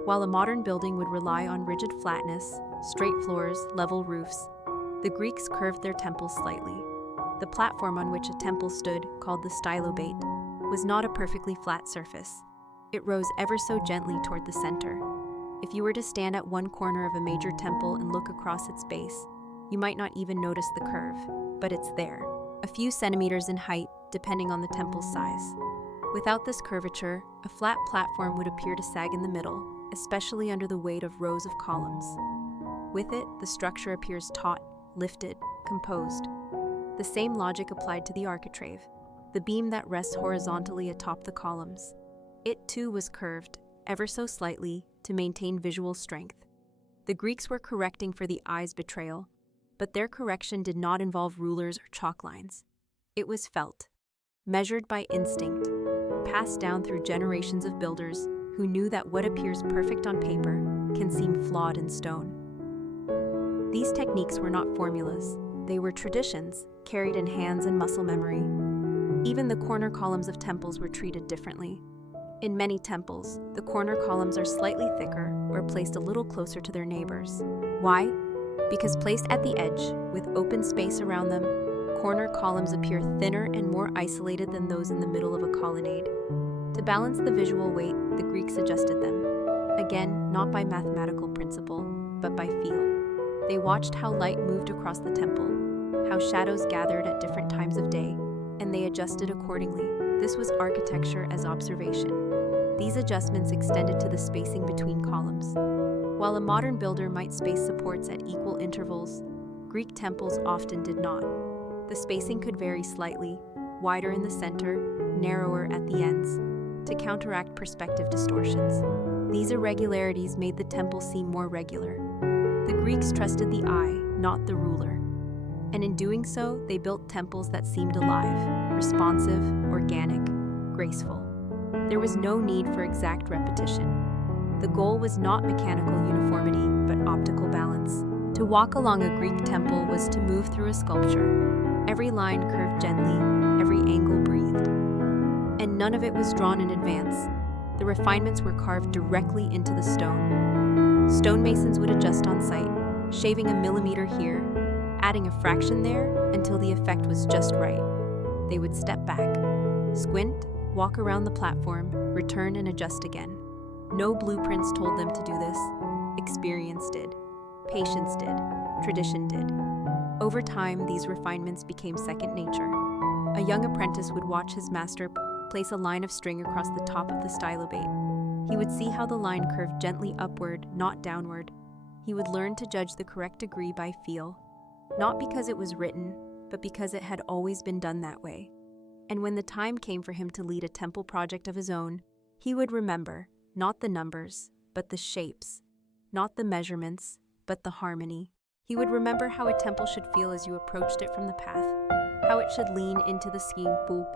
While a modern building would rely on rigid flatness, straight floors, level roofs, the Greeks curved their temples slightly. The platform on which a temple stood, called the stylobate, was not a perfectly flat surface. It rose ever so gently toward the center. If you were to stand at one corner of a major temple and look across its base, you might not even notice the curve, but it's there, a few centimeters in height, depending on the temple's size. Without this curvature, a flat platform would appear to sag in the middle, especially under the weight of rows of columns. With it, the structure appears taut, lifted, composed. The same logic applied to the architrave, the beam that rests horizontally atop the columns. It too was curved, ever so slightly, to maintain visual strength. The Greeks were correcting for the eye's betrayal, but their correction did not involve rulers or chalk lines. It was felt, measured by instinct, passed down through generations of builders who knew that what appears perfect on paper can seem flawed in stone. These techniques were not formulas. They were traditions, carried in hands and muscle memory. Even the corner columns of temples were treated differently. In many temples, the corner columns are slightly thicker or placed a little closer to their neighbors. Why? Because placed at the edge, with open space around them, corner columns appear thinner and more isolated than those in the middle of a colonnade. To balance the visual weight, the Greeks adjusted them. Again, not by mathematical principle, but by feel. They watched how light moved across the temple, how shadows gathered at different times of day, and they adjusted accordingly. This was architecture as observation. These adjustments extended to the spacing between columns. While a modern builder might space supports at equal intervals, Greek temples often did not. The spacing could vary slightly, wider in the center, narrower at the ends, to counteract perspective distortions. These irregularities made the temple seem more regular. The Greeks trusted the eye, not the ruler. And in doing so, they built temples that seemed alive, responsive, organic, graceful. There was no need for exact repetition. The goal was not mechanical uniformity, but optical balance. To walk along a Greek temple was to move through a sculpture. Every line curved gently, every angle breathed. And none of it was drawn in advance. The refinements were carved directly into the stone. Stonemasons would adjust on site, shaving a millimeter here, adding a fraction there until the effect was just right. They would step back, squint, walk around the platform, return and adjust again. No blueprints told them to do this. Experience did. Patience did. Tradition did. Over time, these refinements became second nature. A young apprentice would watch his master place a line of string across the top of the stylobate. He would see how the line curved gently upward, not downward. He would learn to judge the correct degree by feel, not because it was written, but because it had always been done that way. And when the time came for him to lead a temple project of his own, he would remember, not the numbers, but the shapes, not the measurements, but the harmony. He would remember how a temple should feel as you approached it from the path, how it should lean into the skiing poop,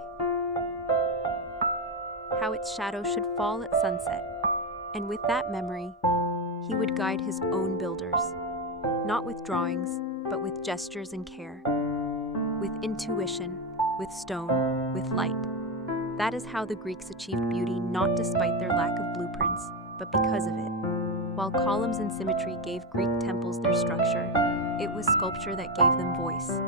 how its shadow should fall at sunset. And with that memory, he would guide his own builders, not with drawings, but with gestures and care, with intuition, with stone, with light. That is how the Greeks achieved beauty, not despite their lack of blueprints, but because of it. While columns and symmetry gave Greek temples their structure, it was sculpture that gave them voice.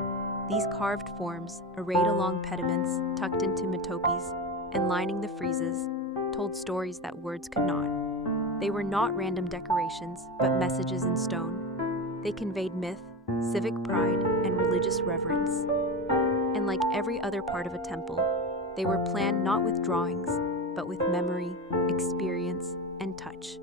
These carved forms, arrayed along pediments, tucked into metopes, and lining the friezes, told stories that words could not. They were not random decorations, but messages in stone. They conveyed myth, civic pride, and religious reverence. And like every other part of a temple, they were planned not with drawings, but with memory, experience, and touch.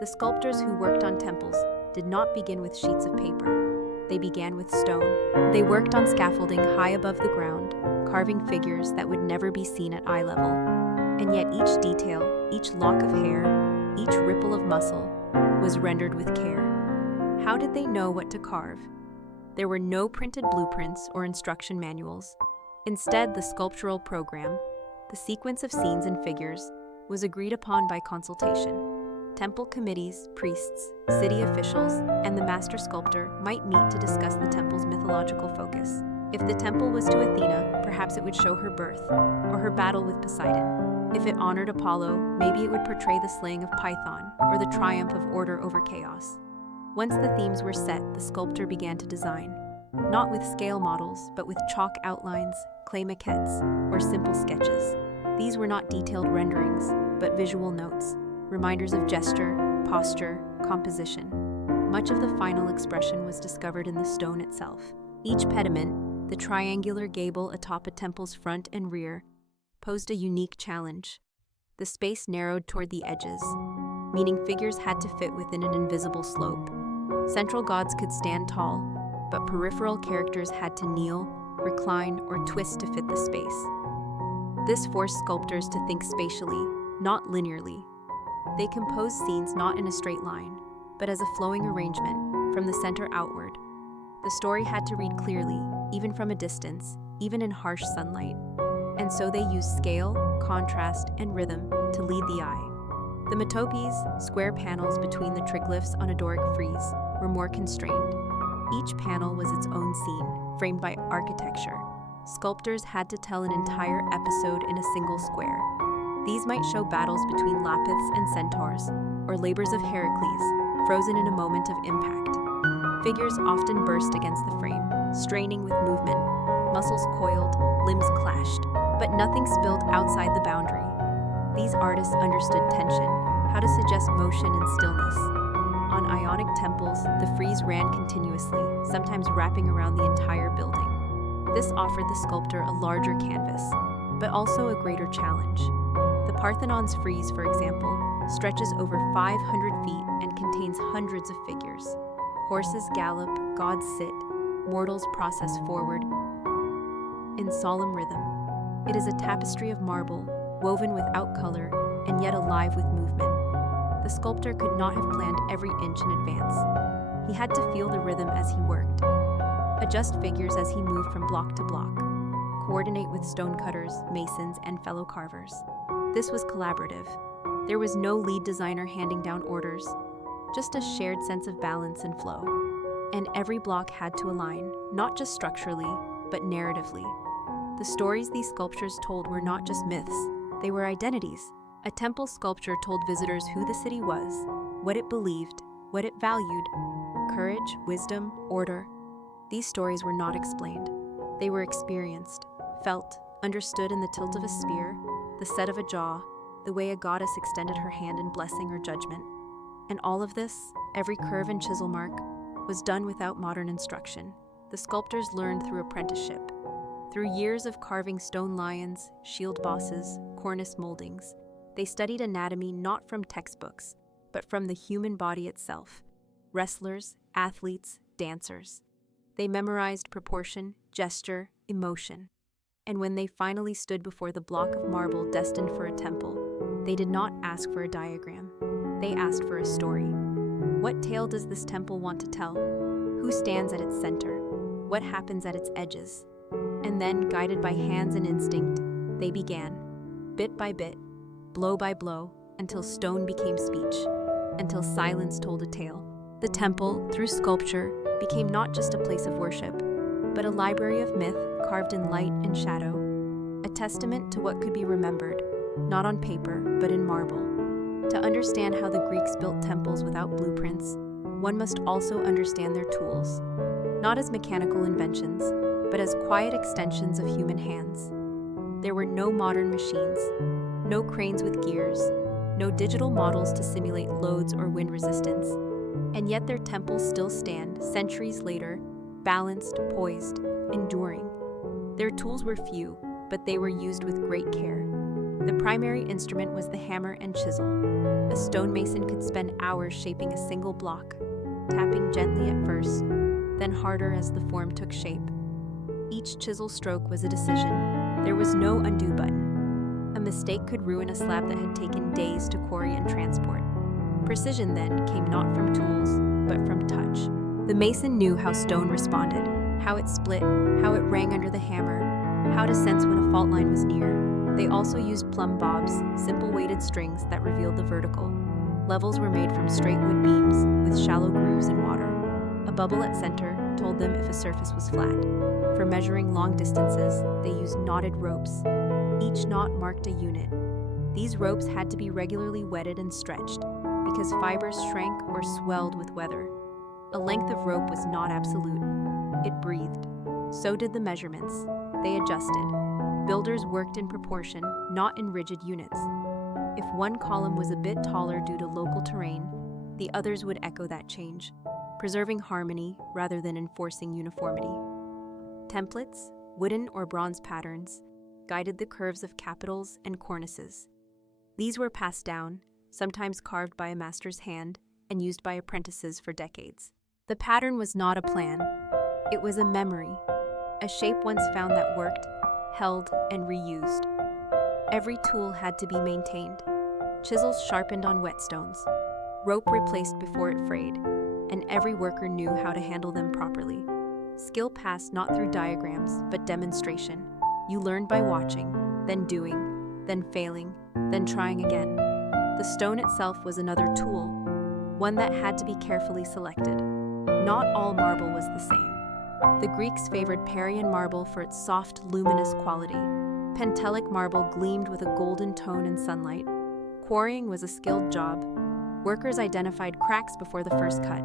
The sculptors who worked on temples did not begin with sheets of paper. They began with stone. They worked on scaffolding high above the ground, carving figures that would never be seen at eye level. And yet each detail, each lock of hair, each ripple of muscle was rendered with care. How did they know what to carve? There were no printed blueprints or instruction manuals. Instead, the sculptural program, the sequence of scenes and figures, was agreed upon by consultation. Temple committees, priests, city officials, and the master sculptor might meet to discuss the temple's mythological focus. If the temple was to Athena, perhaps it would show her birth, or her battle with Poseidon. If it honored Apollo, maybe it would portray the slaying of Python, or the triumph of order over chaos. Once the themes were set, the sculptor began to design, not with scale models, but with chalk outlines, clay maquettes, or simple sketches. These were not detailed renderings, but visual notes, reminders of gesture, posture, composition. Much of the final expression was discovered in the stone itself. Each pediment, the triangular gable atop a temple's front and rear, posed a unique challenge. The space narrowed toward the edges, meaning figures had to fit within an invisible slope. Central gods could stand tall, but peripheral characters had to kneel, recline, or twist to fit the space. This forced sculptors to think spatially, not linearly. They composed scenes not in a straight line, but as a flowing arrangement, from the center outward. The story had to read clearly, even from a distance, even in harsh sunlight. And so they used scale, contrast, and rhythm to lead the eye. The metopes, square panels between the triglyphs on a Doric frieze, were more constrained. Each panel was its own scene, framed by architecture. Sculptors had to tell an entire episode in a single square. These might show battles between Lapiths and centaurs, or labors of Heracles, frozen in a moment of impact. Figures often burst against the frame, straining with movement, muscles coiled, limbs clashed, but nothing spilled outside the boundary. These artists understood tension, how to suggest motion and stillness. On Ionic temples, the frieze ran continuously, sometimes wrapping around the entire building. This offered the sculptor a larger canvas, but also a greater challenge. The Parthenon's frieze, for example, stretches over 500 feet and contains hundreds of figures. Horses gallop, gods sit, mortals process forward in solemn rhythm. It is a tapestry of marble, woven without color and yet alive with movement. The sculptor could not have planned every inch in advance. He had to feel the rhythm as he worked, adjust figures as he moved from block to block, coordinate with stonecutters, masons, and fellow carvers. This was collaborative. There was no lead designer handing down orders, just a shared sense of balance and flow. And every block had to align, not just structurally, but narratively. The stories these sculptures told were not just myths, they were identities. A temple sculpture told visitors who the city was, what it believed, what it valued: courage, wisdom, order. These stories were not explained. They were experienced, felt, understood in the tilt of a spear, the set of a jaw, the way a goddess extended her hand in blessing or judgment. And all of this, every curve and chisel mark, was done without modern instruction. The sculptors learned through apprenticeship. Through years of carving stone lions, shield bosses, cornice moldings, they studied anatomy not from textbooks, but from the human body itself. Wrestlers, athletes, dancers. They memorized proportion, gesture, emotion. And when they finally stood before the block of marble destined for a temple, they did not ask for a diagram. They asked for a story. What tale does this temple want to tell? Who stands at its center? What happens at its edges? And then, guided by hands and instinct, they began, bit by bit, blow by blow, until stone became speech, until silence told a tale. The temple, through sculpture, became not just a place of worship, but a library of myth carved in light and shadow, a testament to what could be remembered, not on paper, but in marble. To understand how the Greeks built temples without blueprints, one must also understand their tools, not as mechanical inventions, but as quiet extensions of human hands. There were no modern machines, no cranes with gears, no digital models to simulate loads or wind resistance, and yet their temples still stand, centuries later, balanced, poised, enduring. Their tools were few, but they were used with great care. The primary instrument was the hammer and chisel. A stonemason could spend hours shaping a single block, tapping gently at first, then harder as the form took shape. Each chisel stroke was a decision. There was no undo button. A mistake could ruin a slab that had taken days to quarry and transport. Precision then came not from tools, but from touch. The mason knew how stone responded, how it split, how it rang under the hammer, how to sense when a fault line was near. They also used plumb bobs, simple weighted strings that revealed the vertical. Levels were made from straight wood beams with shallow grooves in water. A bubble at center told them if a surface was flat. For measuring long distances, they used knotted ropes. Each knot marked a unit. These ropes had to be regularly wetted and stretched, because fibers shrank or swelled with weather. A length of rope was not absolute. It breathed. So did the measurements. They adjusted. Builders worked in proportion, not in rigid units. If one column was a bit taller due to local terrain, the others would echo that change, preserving harmony rather than enforcing uniformity. Templates, wooden or bronze patterns, guided the curves of capitals and cornices. These were passed down, sometimes carved by a master's hand and used by apprentices for decades. The pattern was not a plan. It was a memory, a shape once found that worked, held, and reused. Every tool had to be maintained. Chisels sharpened on whetstones, rope replaced before it frayed, and every worker knew how to handle them properly. Skill passed not through diagrams, but demonstration. You learned by watching, then doing, then failing, then trying again. The stone itself was another tool, one that had to be carefully selected. Not all marble was the same. The Greeks favored Parian marble for its soft, luminous quality. Pentelic marble gleamed with a golden tone in sunlight. Quarrying was a skilled job. Workers identified cracks before the first cut.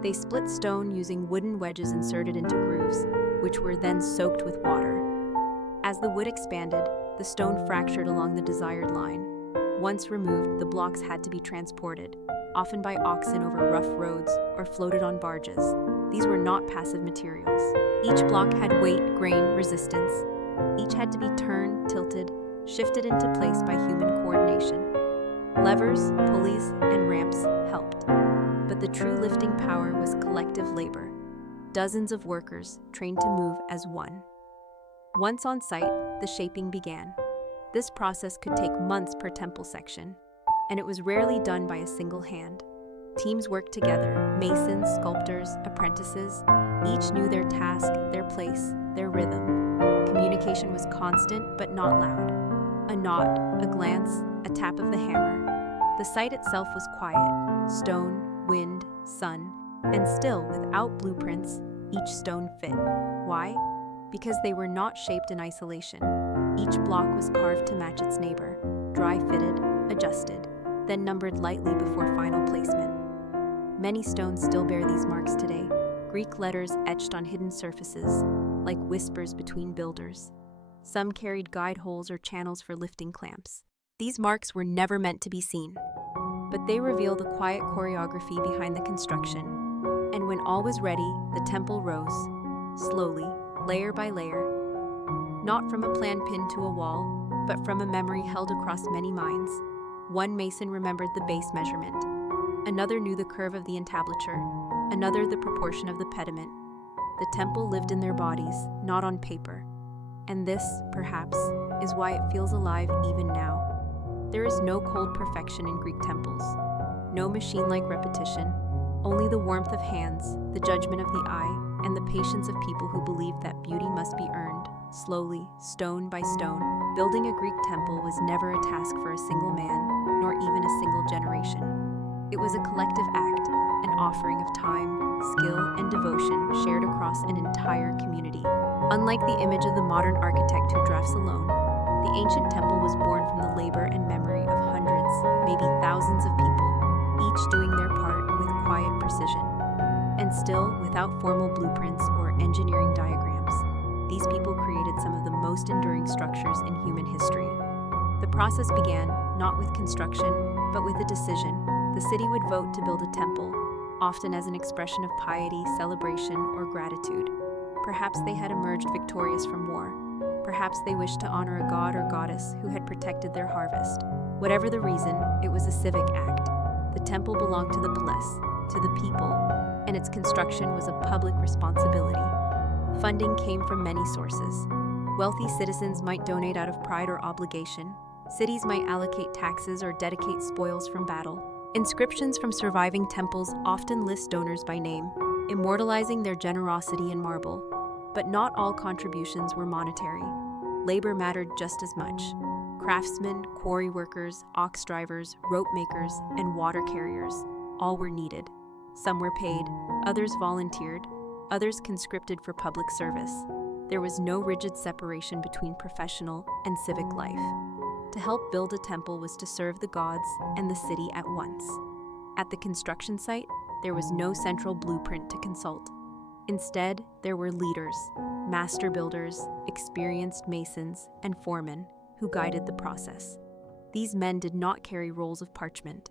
They split stone using wooden wedges inserted into grooves, which were then soaked with water. As the wood expanded, the stone fractured along the desired line. Once removed, the blocks had to be transported, often by oxen over rough roads or floated on barges. These were not passive materials. Each block had weight, grain, resistance. Each had to be turned, tilted, shifted into place by human coordination. Levers, pulleys, and ramps helped. But the true lifting power was collective labor. Dozens of workers trained to move as one. Once on site, the shaping began. This process could take months per temple section, and it was rarely done by a single hand. Teams worked together, masons, sculptors, apprentices. Each knew their task, their place, their rhythm. Communication was constant but not loud. A nod, a glance, a tap of the hammer. The site itself was quiet, stone, wind, sun, and still, without blueprints, each stone fit. Why? Because they were not shaped in isolation. Each block was carved to match its neighbor, dry-fitted, adjusted, then numbered lightly before final placement. Many stones still bear these marks today, Greek letters etched on hidden surfaces, like whispers between builders. Some carried guide holes or channels for lifting clamps. These marks were never meant to be seen, but they reveal the quiet choreography behind the construction. And when all was ready, the temple rose, slowly, layer by layer, not from a plan pinned to a wall, but from a memory held across many minds. One mason remembered the base measurement. Another knew the curve of the entablature. Another the proportion of the pediment. The temple lived in their bodies, not on paper. And this, perhaps, is why it feels alive even now. There is no cold perfection in Greek temples. No machine-like repetition. Only the warmth of hands, the judgment of the eye, and the patience of people who believed that beauty must be earned, slowly, stone by stone. Building a Greek temple was never a task for a single man, nor even a single generation. It was a collective act, an offering of time, skill, and devotion shared across an entire community. Unlike the image of the modern architect who drafts alone, the ancient temple was born from the labor and memory of hundreds, maybe thousands of people, each doing their part with quiet precision. And still, without formal blueprints or engineering diagrams, these people created some of the most enduring structures in human history. The process began not with construction, but with a decision. The city would vote to build a temple, often as an expression of piety, celebration, or gratitude. Perhaps they had emerged victorious from war. Perhaps they wished to honor a god or goddess who had protected their harvest. Whatever the reason, it was a civic act. The temple belonged to the polis, to the people, and its construction was a public responsibility. Funding came from many sources. Wealthy citizens might donate out of pride or obligation. Cities might allocate taxes or dedicate spoils from battle. Inscriptions from surviving temples often list donors by name, immortalizing their generosity in marble. But not all contributions were monetary. Labor mattered just as much. Craftsmen, quarry workers, ox drivers, rope makers, and water carriers, all were needed. Some were paid, others volunteered, others conscripted for public service. There was no rigid separation between professional and civic life. To help build a temple was to serve the gods and the city at once. At the construction site, there was no central blueprint to consult. Instead, there were leaders, master builders, experienced masons, and foremen who guided the process. These men did not carry rolls of parchment.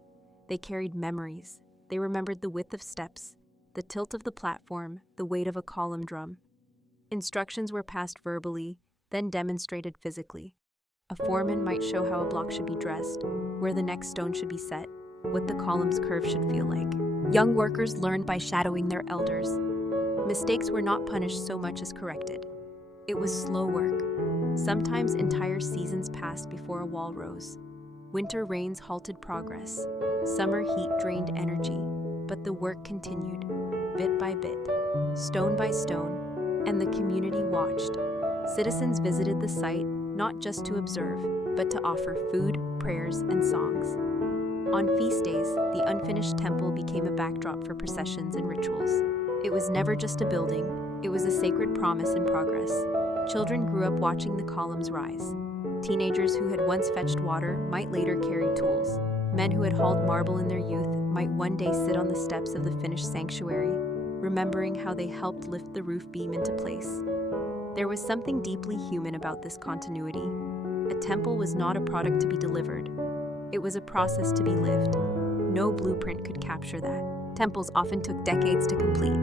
They carried memories. They remembered the width of steps, the tilt of the platform, the weight of a column drum. Instructions were passed verbally, then demonstrated physically. A foreman might show how a block should be dressed, where the next stone should be set, what the column's curve should feel like. Young workers learned by shadowing their elders. Mistakes were not punished so much as corrected. It was slow work. Sometimes entire seasons passed before a wall rose. Winter rains halted progress. Summer heat drained energy, but the work continued, bit by bit, stone by stone, and the community watched. Citizens visited the site not just to observe, but to offer food, prayers, and songs. On feast days, the unfinished temple became a backdrop for processions and rituals. It was never just a building, It was a sacred promise in progress. Children grew up watching the columns rise. Teenagers who had once fetched water might later carry tools. Men who had hauled marble in their youth might one day sit on the steps of the finished sanctuary, remembering how they helped lift the roof beam into place. There was something deeply human about this continuity. A temple was not a product to be delivered. It was a process to be lived. No blueprint could capture that. Temples often took decades to complete.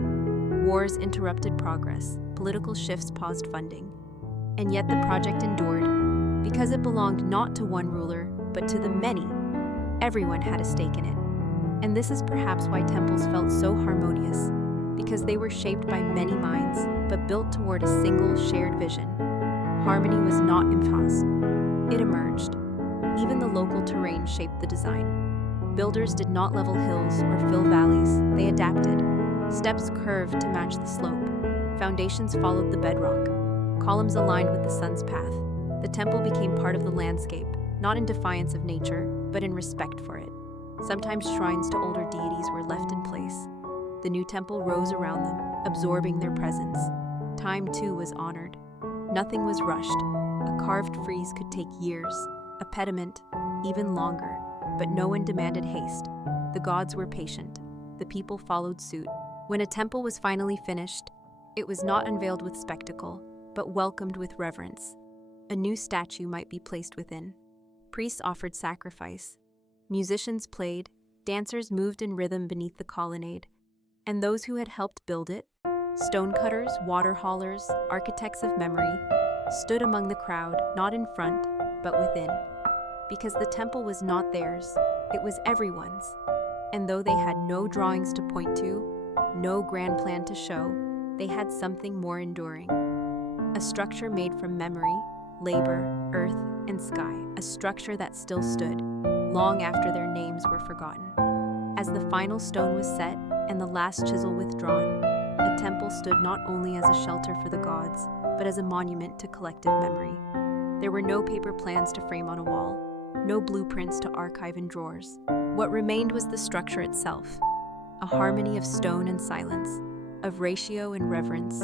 Wars interrupted progress. Political shifts paused funding. And yet the project endured because it belonged not to one ruler, but to the many. Everyone had a stake in it. And this is perhaps why temples felt so harmonious, because they were shaped by many minds, but built toward a single shared vision. Harmony was not imposed. It emerged. Even the local terrain shaped the design. Builders did not level hills or fill valleys, they adapted. Steps curved to match the slope. Foundations followed the bedrock. Columns aligned with the sun's path. The temple became part of the landscape, not in defiance of nature, but in respect for it. Sometimes shrines to older deities were left in place. The new temple rose around them, absorbing their presence. Time, too, was honored. Nothing was rushed. A carved frieze could take years, a pediment even longer, but no one demanded haste. The gods were patient. The people followed suit. When a temple was finally finished, it was not unveiled with spectacle, but welcomed with reverence. A new statue might be placed within. Priests offered sacrifice. Musicians played. Dancers moved in rhythm beneath the colonnade. And those who had helped build it, stonecutters, water haulers, architects of memory, stood among the crowd, not in front, but within. Because the temple was not theirs, it was everyone's. And though they had no drawings to point to, no grand plan to show, they had something more enduring. A structure made from memory, labor, earth, and sky. A structure that still stood, long after their names were forgotten. As the final stone was set and the last chisel withdrawn, the temple stood not only as a shelter for the gods, but as a monument to collective memory. There were no paper plans to frame on a wall, no blueprints to archive in drawers. What remained was the structure itself, a harmony of stone and silence, of ratio and reverence,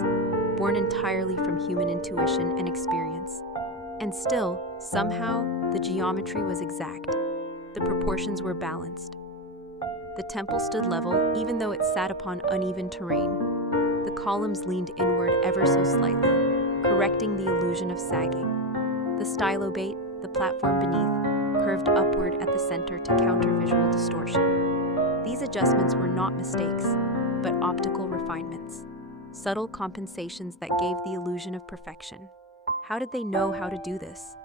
born entirely from human intuition and experience. And still, somehow, the geometry was exact. The proportions were balanced. The temple stood level, even though it sat upon uneven terrain. The columns leaned inward ever so slightly, correcting the illusion of sagging. The stylobate, the platform beneath, curved upward at the center to counter visual distortion. These adjustments were not mistakes, but optical refinements, subtle compensations that gave the illusion of perfection. How did they know how to do this?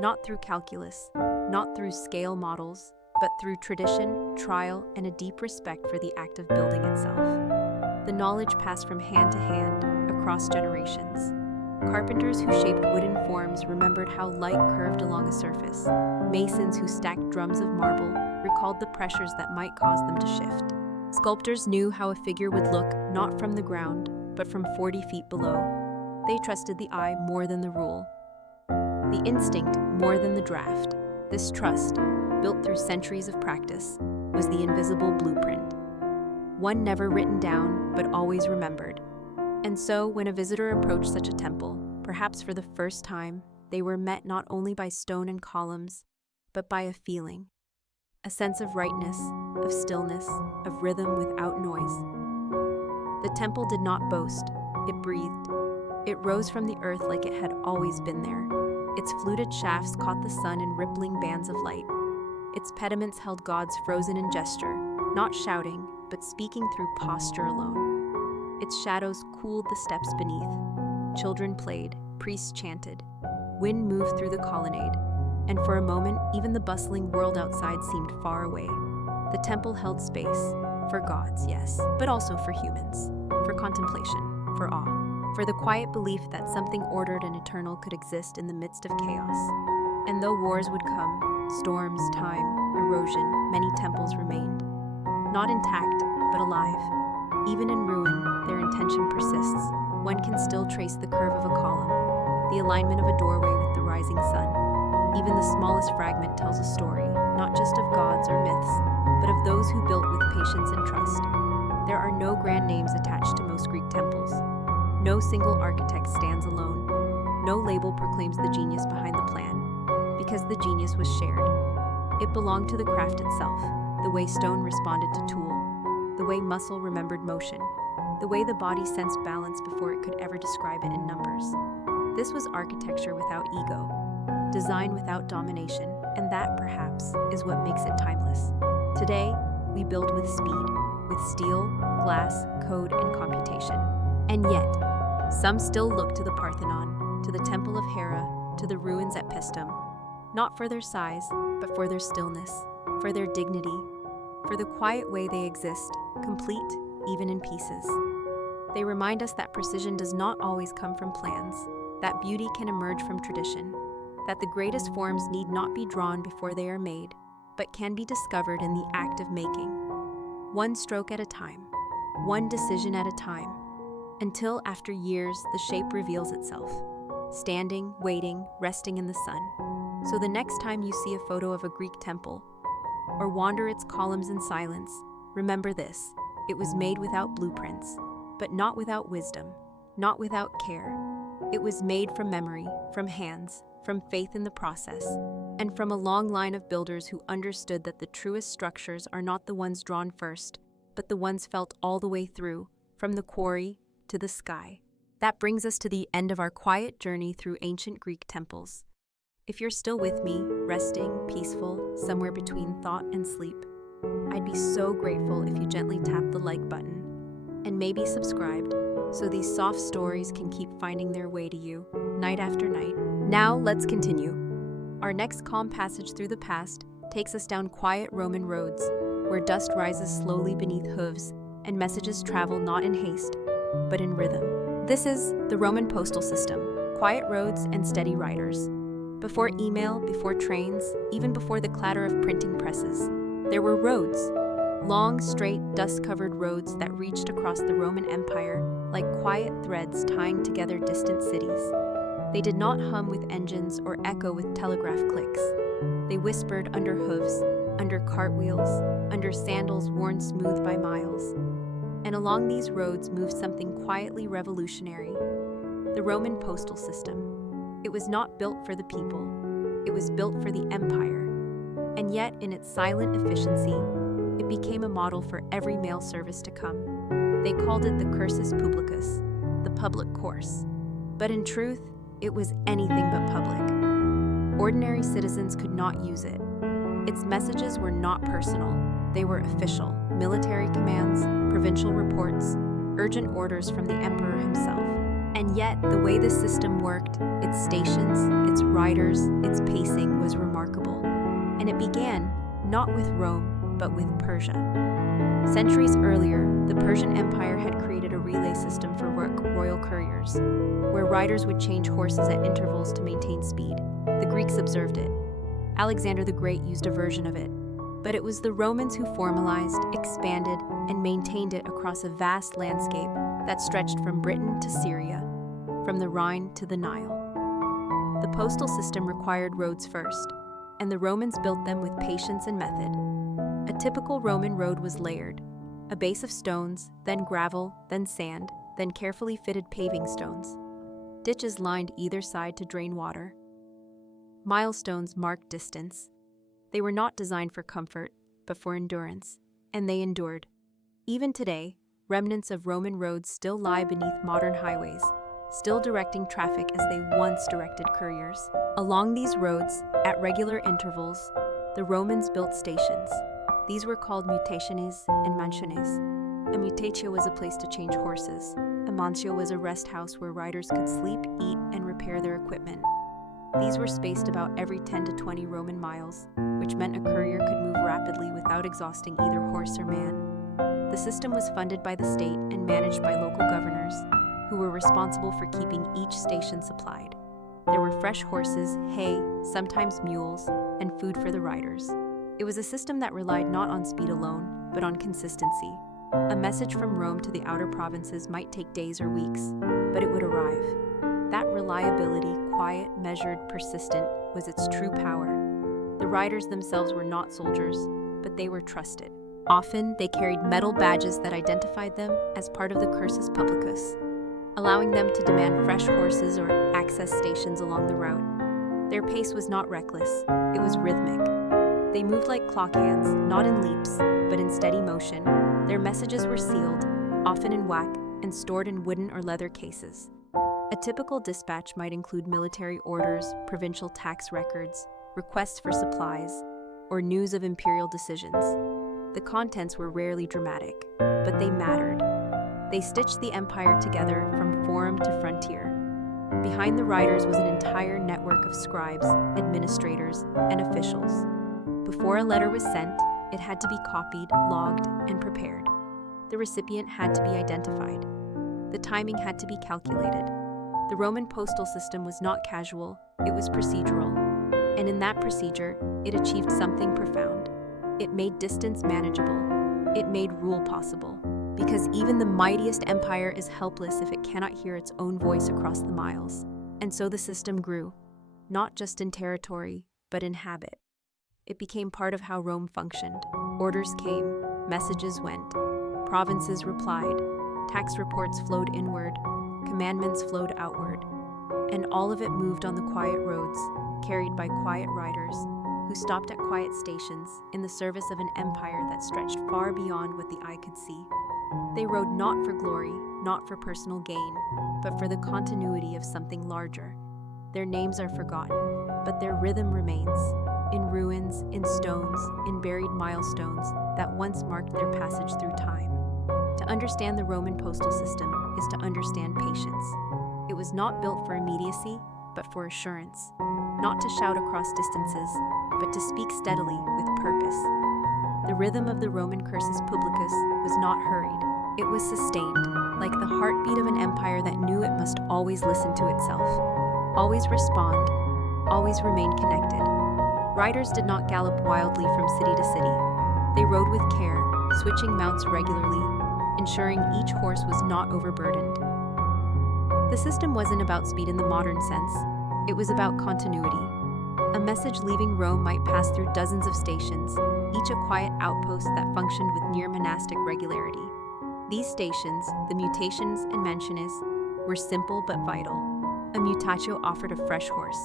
Not through calculus, not through scale models, but through tradition, trial, and a deep respect for the act of building itself. The knowledge passed from hand to hand, across generations. Carpenters who shaped wooden forms remembered how light curved along a surface. Masons who stacked drums of marble recalled the pressures that might cause them to shift. Sculptors knew how a figure would look not from the ground, but from 40 feet below. They trusted the eye more than the rule, the instinct more than the draft. This trust, built through centuries of practice, was the invisible blueprint. One never written down, but always remembered. And so, when a visitor approached such a temple, perhaps for the first time, they were met not only by stone and columns, but by a feeling. A sense of rightness, of stillness, of rhythm without noise. The temple did not boast, it breathed. It rose from the earth like it had always been there. Its fluted shafts caught the sun in rippling bands of light. Its pediments held gods frozen in gesture, not shouting, but speaking through posture alone. Its shadows cooled the steps beneath. Children played, priests chanted. Wind moved through the colonnade, and for a moment, even the bustling world outside seemed far away. The temple held space, for gods, yes, but also for humans, for contemplation, for awe. For the quiet belief that something ordered and eternal could exist in the midst of chaos. And though wars would come, storms, time, erosion, many temples remained. Not intact, but alive. Even in ruin, their intention persists. One can still trace the curve of a column, the alignment of a doorway with the rising sun. Even the smallest fragment tells a story, not just of gods or myths, but of those who built with patience and trust. There are no grand names attached to most Greek temples. No No single architect stands alone. No label proclaims the genius behind the plan, because the genius was shared. It belonged to the craft itself, the way stone responded to tool, the way muscle remembered motion, the way the body sensed balance before it could ever describe it in numbers. This was architecture without ego, design without domination, and that, perhaps, is what makes it timeless. Today, we build with speed, with steel, glass, code, and computation. And yet, some still look to the Parthenon, to the Temple of Hera, to the ruins at Paestum, not for their size, but for their stillness, for their dignity, for the quiet way they exist, complete, even in pieces. They remind us that precision does not always come from plans, that beauty can emerge from tradition, that the greatest forms need not be drawn before they are made, but can be discovered in the act of making. One stroke at a time, one decision at a time, until after years the shape reveals itself, standing, waiting, resting in the sun. So the next time you see a photo of a Greek temple, or wander its columns in silence, remember this: it was made without blueprints, but not without wisdom, not without care. It was made from memory, from hands, from faith in the process, and from a long line of builders who understood that the truest structures are not the ones drawn first, but the ones felt all the way through, from the quarry to the sky. That brings us to the end of our quiet journey through ancient Greek temples. If you're still with me, resting, peaceful, somewhere between thought and sleep, I'd be so grateful if you gently tap the like button and maybe subscribed, so these soft stories can keep finding their way to you, night after night. Now, let's continue. Our next calm passage through the past takes us down quiet Roman roads, where dust rises slowly beneath hooves and messages travel not in haste, but in rhythm. This is the Roman postal system: quiet roads and steady riders. Before email, before trains, even before the clatter of printing presses, there were roads. Long, straight, dust-covered roads that reached across the Roman Empire like quiet threads tying together distant cities. They did not hum with engines or echo with telegraph clicks. They whispered under hooves, under cartwheels, under sandals worn smooth by miles. And along these roads moved something quietly revolutionary: the Roman postal system. It was not built for the people. It was built for the empire. And yet, in its silent efficiency, it became a model for every mail service to come. They called it the cursus publicus, the public course. But in truth, it was anything but public. Ordinary citizens could not use it. Its messages were not personal. They were official: military commands, provincial reports, urgent orders from the emperor himself. And yet, the way the system worked, its stations, its riders, its pacing was remarkable. And it began not with Rome, but with Persia. Centuries earlier, the Persian Empire had created a relay system for royal couriers, where riders would change horses at intervals to maintain speed. The Greeks observed it. Alexander the Great used a version of it. But it was the Romans who formalized, expanded, and maintained it across a vast landscape that stretched from Britain to Syria, from the Rhine to the Nile. The postal system required roads first, and the Romans built them with patience and method. A typical Roman road was layered: a base of stones, then gravel, then sand, then carefully fitted paving stones. Ditches lined either side to drain water. Milestones marked distance. They were not designed for comfort, but for endurance, and they endured. Even today, remnants of Roman roads still lie beneath modern highways, still directing traffic as they once directed couriers. Along these roads, at regular intervals, the Romans built stations. These were called mutationes and mansiones. A mutatio was a place to change horses. A mansio was a rest house where riders could sleep, eat, and repair their equipment. These were spaced about every 10 to 20 Roman miles, which meant a courier could move rapidly without exhausting either horse or man. The system was funded by the state and managed by local governors, who were responsible for keeping each station supplied. There were fresh horses, hay, sometimes mules, and food for the riders. It was a system that relied not on speed alone, but on consistency. A message from Rome to the outer provinces might take days or weeks, but it would arrive. That reliability, quiet, measured, persistent, was its true power. The riders themselves were not soldiers, but they were trusted. Often, they carried metal badges that identified them as part of the cursus publicus. allowing them to demand fresh horses or access stations along the route. Their pace was not reckless, it was rhythmic. They moved like clock hands, not in leaps, but in steady motion. Their messages were sealed, often in wax, and stored in wooden or leather cases. A typical dispatch might include military orders, provincial tax records, requests for supplies, or news of imperial decisions. The contents were rarely dramatic, but they mattered. They stitched the empire together from forum to frontier. Behind the riders was an entire network of scribes, administrators, and officials. Before a letter was sent, it had to be copied, logged, and prepared. The recipient had to be identified. The timing had to be calculated. The Roman postal system was not casual, it was procedural. And in that procedure, it achieved something profound. It made distance manageable. It made rule possible. Because even the mightiest empire is helpless if it cannot hear its own voice across the miles. And so the system grew, not just in territory, but in habit. It became part of how Rome functioned. Orders came, messages went, provinces replied, tax reports flowed inward, commandments flowed outward, and all of it moved on the quiet roads, carried by quiet riders, who stopped at quiet stations in the service of an empire that stretched far beyond what the eye could see. They rode not for glory, not for personal gain, but for the continuity of something larger. Their names are forgotten, but their rhythm remains, in ruins, in stones, in buried milestones that once marked their passage through time. To understand the Roman postal system is to understand patience. It was not built for immediacy, but for assurance. Not to shout across distances, but to speak steadily with purpose. The rhythm of the Roman cursus publicus was not hurried. It was sustained, like the heartbeat of an empire that knew it must always listen to itself, always respond, always remain connected. Riders did not gallop wildly from city to city. They rode with care, switching mounts regularly, ensuring each horse was not overburdened. The system wasn't about speed in the modern sense. It was about continuity. A message leaving Rome might pass through dozens of stations, each a quiet outpost that functioned with near monastic regularity. These stations, the mutations and mansiones, were simple but vital. A mutatio offered a fresh horse.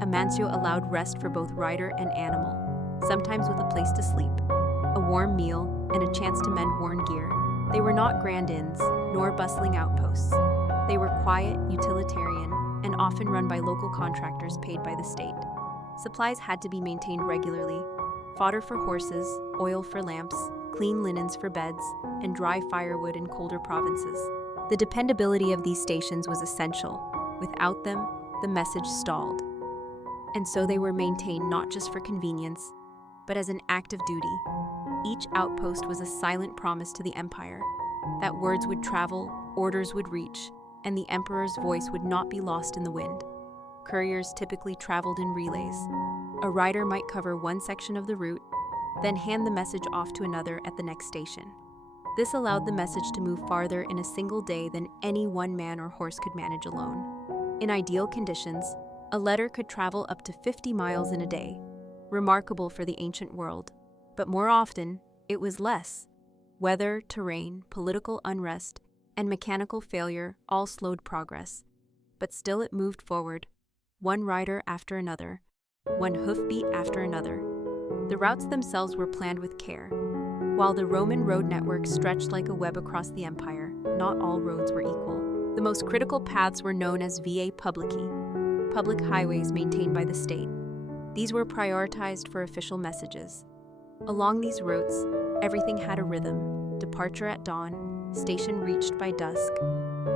A mansio allowed rest for both rider and animal, sometimes with a place to sleep, a warm meal, and a chance to mend worn gear. They were not grand inns, nor bustling outposts. They were quiet, utilitarian, and often run by local contractors paid by the state. Supplies had to be maintained regularly: fodder for horses, oil for lamps, clean linens for beds, and dry firewood in colder provinces. The dependability of these stations was essential. Without them, the message stalled. And so they were maintained not just for convenience, but as an act of duty. Each outpost was a silent promise to the empire that words would travel, orders would reach, and the emperor's voice would not be lost in the wind. Couriers typically traveled in relays. A rider might cover one section of the route, then hand the message off to another at the next station. This allowed the message to move farther in a single day than any one man or horse could manage alone. In ideal conditions, a letter could travel up to 50 miles in a day, remarkable for the ancient world. But more often, it was less. Weather, terrain, political unrest, and mechanical failure all slowed progress. But still it moved forward, one rider after another, one hoofbeat after another. The routes themselves were planned with care. While the Roman road network stretched like a web across the empire, not all roads were equal. The most critical paths were known as viae publici, public highways maintained by the state. These were prioritized for official messages. Along these routes, everything had a rhythm: departure at dawn, station reached by dusk,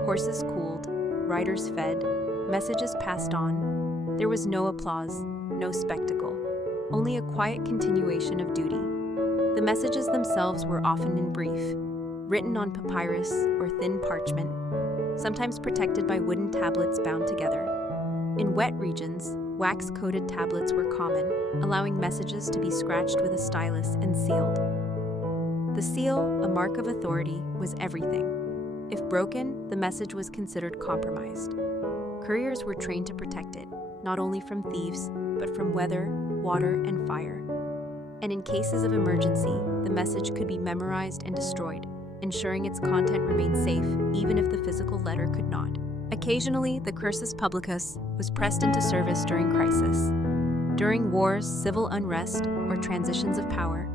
horses cooled, riders fed, messages passed on. There was no applause, no spectacle, only a quiet continuation of duty. The messages themselves were often in brief, written on papyrus or thin parchment, sometimes protected by wooden tablets bound together. In wet regions, wax-coated tablets were common, allowing messages to be scratched with a stylus and sealed. The seal, a mark of authority, was everything. If broken, the message was considered compromised. Couriers were trained to protect it, not only from thieves, but from weather, water, and fire. And in cases of emergency, the message could be memorized and destroyed, ensuring its content remained safe even if the physical letter could not. Occasionally, the cursus publicus was pressed into service during crisis. During wars, civil unrest, or transitions of power,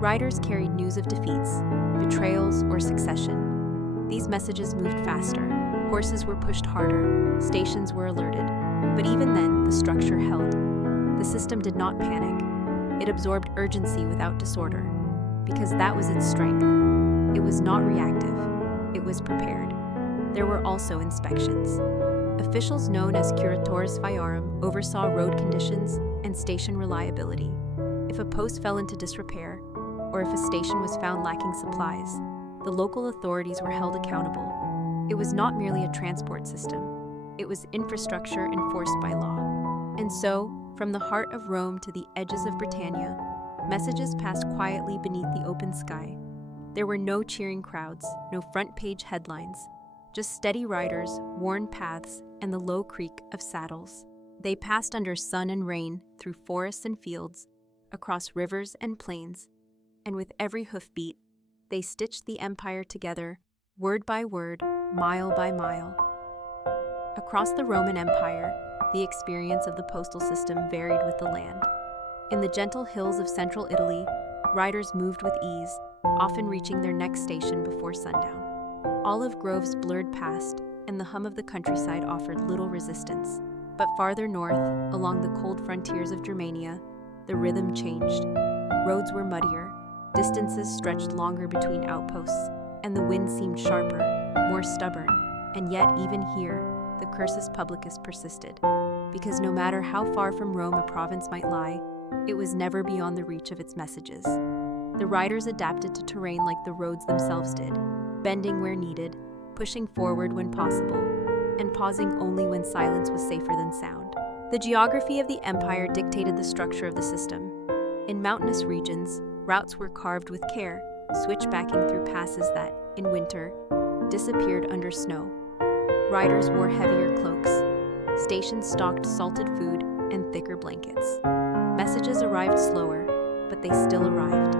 riders carried news of defeats, betrayals, or succession. These messages moved faster, horses were pushed harder, stations were alerted. But even then, the structure held. The system did not panic. It absorbed urgency without disorder, because that was its strength. It was not reactive. It was prepared. There were also inspections. Officials known as curatores viarum oversaw road conditions and station reliability. If a post fell into disrepair, or if a station was found lacking supplies, the local authorities were held accountable. It was not merely a transport system. It was infrastructure enforced by law. And so, from the heart of Rome to the edges of Britannia, messages passed quietly beneath the open sky. There were no cheering crowds, no front-page headlines, just steady riders, worn paths, and the low creak of saddles. They passed under sun and rain, through forests and fields, across rivers and plains, and with every hoofbeat, they stitched the empire together, word by word, mile by mile. Across the Roman Empire, the experience of the postal system varied with the land. In the gentle hills of central Italy, riders moved with ease, often reaching their next station before sundown. Olive groves blurred past, and the hum of the countryside offered little resistance. But farther north, along the cold frontiers of Germania, the rhythm changed. Roads were muddier, distances stretched longer between outposts, and the wind seemed sharper, more stubborn. And yet, even here, the cursus publicus persisted, because no matter how far from Rome a province might lie, it was never beyond the reach of its messages. The riders adapted to terrain like the roads themselves did, bending where needed, pushing forward when possible, and pausing only when silence was safer than sound. The geography of the empire dictated the structure of the system. In mountainous regions, routes were carved with care, switchbacking through passes that, in winter, disappeared under snow. Riders wore heavier cloaks. Stations stocked salted food and thicker blankets. Messages arrived slower, but they still arrived.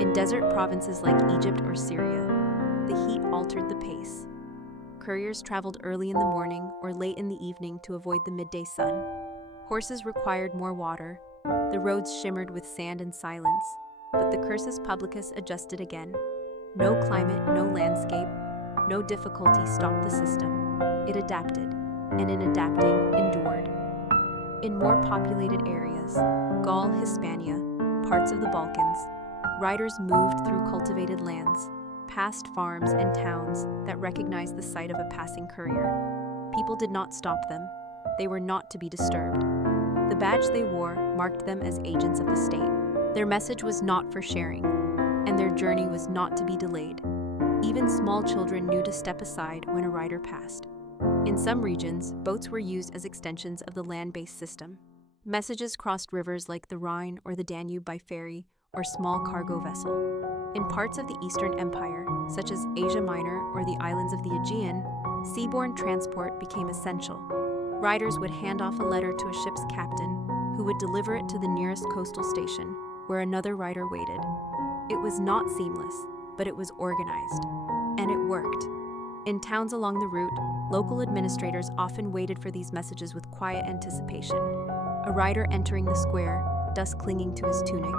In desert provinces like Egypt or Syria, the heat altered the pace. Couriers traveled early in the morning or late in the evening to avoid the midday sun. Horses required more water. The roads shimmered with sand and silence, but the cursus publicus adjusted again. No climate, no landscape, no difficulty stopped the system. It adapted, and in adapting, endured. In more populated areas, Gaul, Hispania, parts of the Balkans, riders moved through cultivated lands, past farms and towns that recognized the sight of a passing courier. People did not stop them. They were not to be disturbed. The badge they wore marked them as agents of the state. Their message was not for sharing, and their journey was not to be delayed. Even small children knew to step aside when a rider passed. In some regions, boats were used as extensions of the land-based system. Messages crossed rivers like the Rhine or the Danube by ferry or small cargo vessel. In parts of the Eastern Empire, such as Asia Minor or the islands of the Aegean, seaborne transport became essential. Riders would hand off a letter to a ship's captain, who would deliver it to the nearest coastal station, where another rider waited. It was not seamless, but it was organized, and it worked. In towns along the route, local administrators often waited for these messages with quiet anticipation. A rider entering the square, dust clinging to his tunic,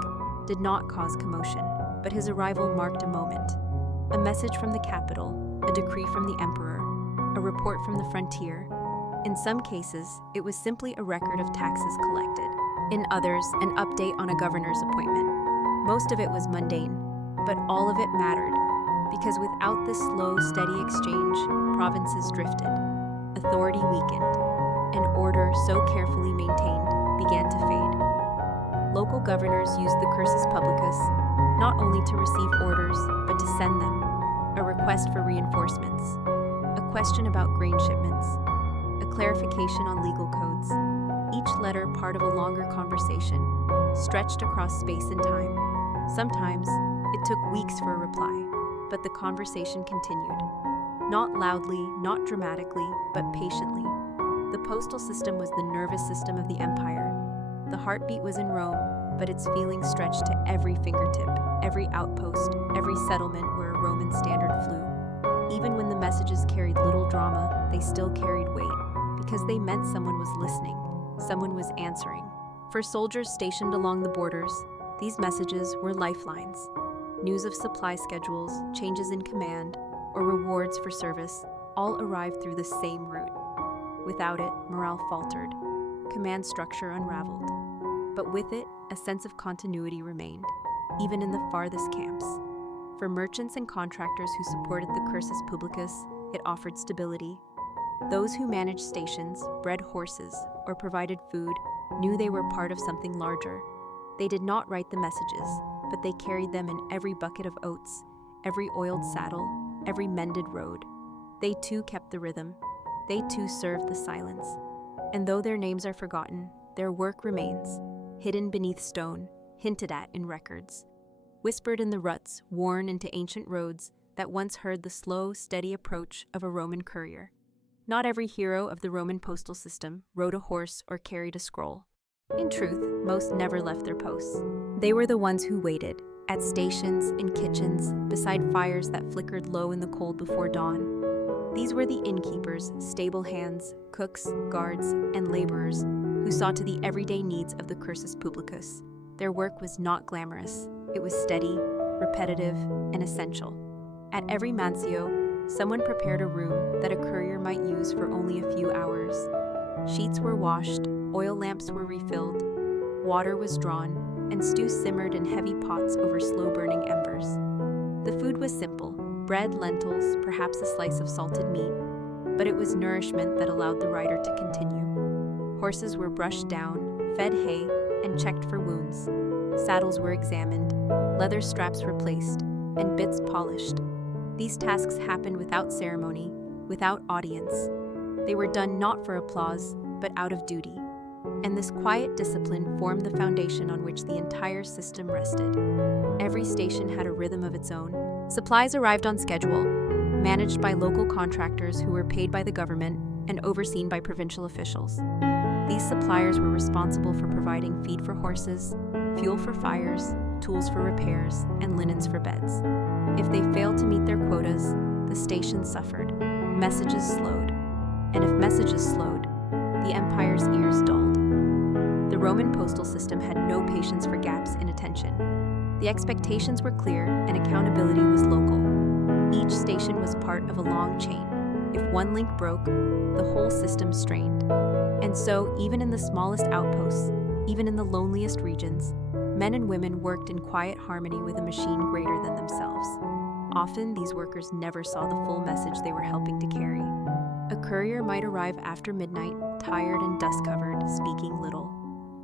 did not cause commotion, but his arrival marked a moment. A message from the capital, a decree from the emperor, a report from the frontier. In some cases, it was simply a record of taxes collected. In others, an update on a governor's appointment. Most of it was mundane, but all of it mattered, because without this slow, steady exchange, provinces drifted, authority weakened, and order, so carefully maintained, began to fade. Local governors used the cursus publicus not only to receive orders, but to send them, a request for reinforcements, a question about grain shipments, a clarification on legal codes, each letter part of a longer conversation, stretched across space and time. Sometimes, it took weeks for a reply, but the conversation continued. Not loudly, not dramatically, but patiently. The postal system was the nervous system of the empire. The heartbeat was in Rome, but its feelings stretched to every fingertip, every outpost, every settlement where a Roman standard flew. Even when the messages carried little drama, they still carried weight, because they meant someone was listening, someone was answering. For soldiers stationed along the borders, these messages were lifelines. News of supply schedules, changes in command, or rewards for service all arrived through the same route. Without it, morale faltered, command structure unraveled. But with it, a sense of continuity remained, even in the farthest camps. For merchants and contractors who supported the cursus publicus, it offered stability. Those who managed stations, bred horses, or provided food knew they were part of something larger. They did not write the messages, but they carried them in every bucket of oats, every oiled saddle, every mended road. They too kept the rhythm. They too served the silence. And though their names are forgotten, their work remains, hidden beneath stone, hinted at in records, whispered in the ruts worn into ancient roads that once heard the slow, steady approach of a Roman courier. Not every hero of the Roman postal system rode a horse or carried a scroll. In truth, most never left their posts. They were the ones who waited, at stations, in kitchens, beside fires that flickered low in the cold before dawn. These were the innkeepers, stable hands, cooks, guards, and laborers who saw to the everyday needs of the cursus publicus. Their work was not glamorous. It was steady, repetitive, and essential. At every mansio, someone prepared a room that a courier might use for only a few hours. Sheets were washed, oil lamps were refilled, water was drawn, and stew simmered in heavy pots over slow-burning embers. The food was simple, bread, lentils, perhaps a slice of salted meat, but it was nourishment that allowed the rider to continue. Horses were brushed down, fed hay, and checked for wounds. Saddles were examined, leather straps replaced, and bits polished. These tasks happened without ceremony, without audience. They were done not for applause, but out of duty. And this quiet discipline formed the foundation on which the entire system rested. Every station had a rhythm of its own. Supplies arrived on schedule, managed by local contractors who were paid by the government and overseen by provincial officials. These suppliers were responsible for providing feed for horses, fuel for fires, tools for repairs, and linens for beds. If they failed to meet their quotas, the station suffered. Messages slowed. And if messages slowed, the empire's ears dulled. The Roman postal system had no patience for gaps in attention. The expectations were clear and accountability was local. Each station was part of a long chain. If one link broke, the whole system strained. And so, even in the smallest outposts, even in the loneliest regions, men and women worked in quiet harmony with a machine greater than themselves. Often, these workers never saw the full message they were helping to carry. A courier might arrive after midnight, tired and dust-covered, speaking little.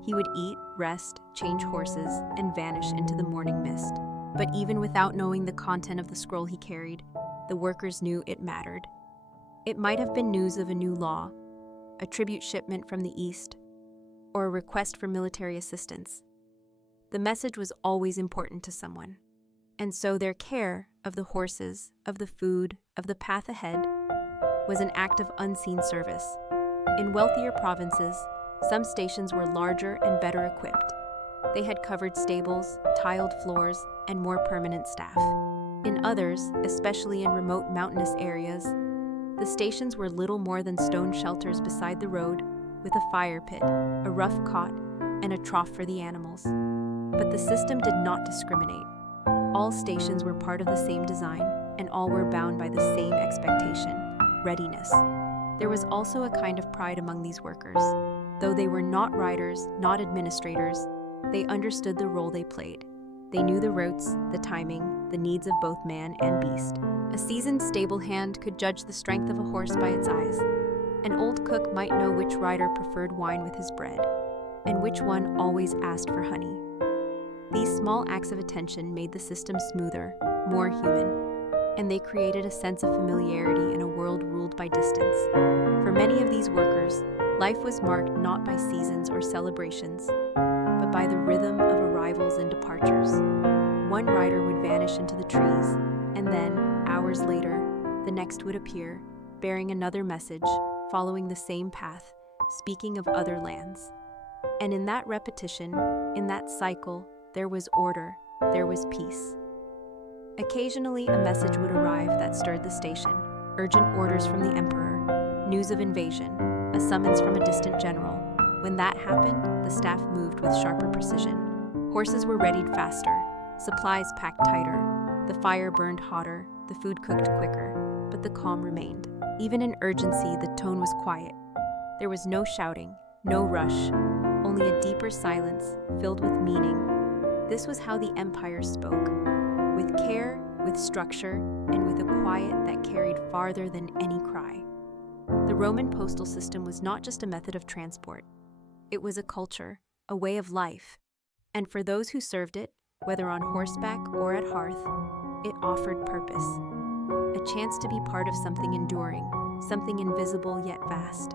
He would eat, rest, change horses, and vanish into the morning mist. But even without knowing the content of the scroll he carried, the workers knew it mattered. It might have been news of a new law, a tribute shipment from the east, or a request for military assistance. The message was always important to someone. And so their care of the horses, of the food, of the path ahead, was an act of unseen service. In wealthier provinces, some stations were larger and better equipped. They had covered stables, tiled floors, and more permanent staff. In others, especially in remote mountainous areas, the stations were little more than stone shelters beside the road, with a fire pit, a rough cot, and a trough for the animals. But the system did not discriminate. All stations were part of the same design, and all were bound by the same expectation: readiness. There was also a kind of pride among these workers. Though they were not riders, not administrators, they understood the role they played. They knew the routes, the timing, the needs of both man and beast. A seasoned stable hand could judge the strength of a horse by its eyes. An old cook might know which rider preferred wine with his bread, and which one always asked for honey. These small acts of attention made the system smoother, more human, and they created a sense of familiarity in a world ruled by distance. For many of these workers, life was marked not by seasons or celebrations, but by the rhythm of arrivals and departures. One rider would vanish into the trees, and then, hours later, the next would appear, bearing another message, following the same path, speaking of other lands. And in that repetition, in that cycle, there was order, there was peace. Occasionally, a message would arrive that stirred the station: urgent orders from the emperor, news of invasion, a summons from a distant general. When that happened, the staff moved with sharper precision. Horses were readied faster, supplies packed tighter, the fire burned hotter, the food cooked quicker, but the calm remained. Even in urgency, the tone was quiet. There was no shouting, no rush, only a deeper silence filled with meaning. This was how the empire spoke, with care, with structure, and with a quiet that carried farther than any cry. The Roman postal system was not just a method of transport. It was a culture, a way of life. And for those who served it, whether on horseback or at hearth, it offered purpose. A chance to be part of something enduring, something invisible yet vast.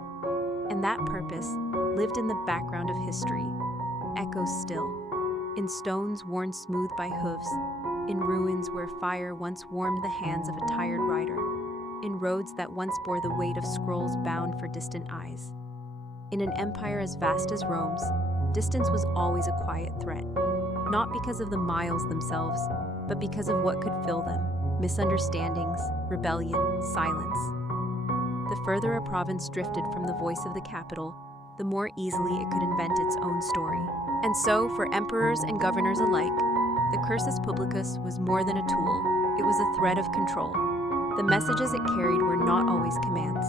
And that purpose lived in the background of history, echoes still, in stones worn smooth by hooves, in ruins where fire once warmed the hands of a tired rider, in roads that once bore the weight of scrolls bound for distant eyes. In an empire as vast as Rome's, distance was always a quiet threat, not because of the miles themselves, but because of what could fill them: misunderstandings, rebellion, silence. The further a province drifted from the voice of the capital, the more easily it could invent its own story. And so, for emperors and governors alike, the cursus publicus was more than a tool. It was a thread of control. The messages it carried were not always commands.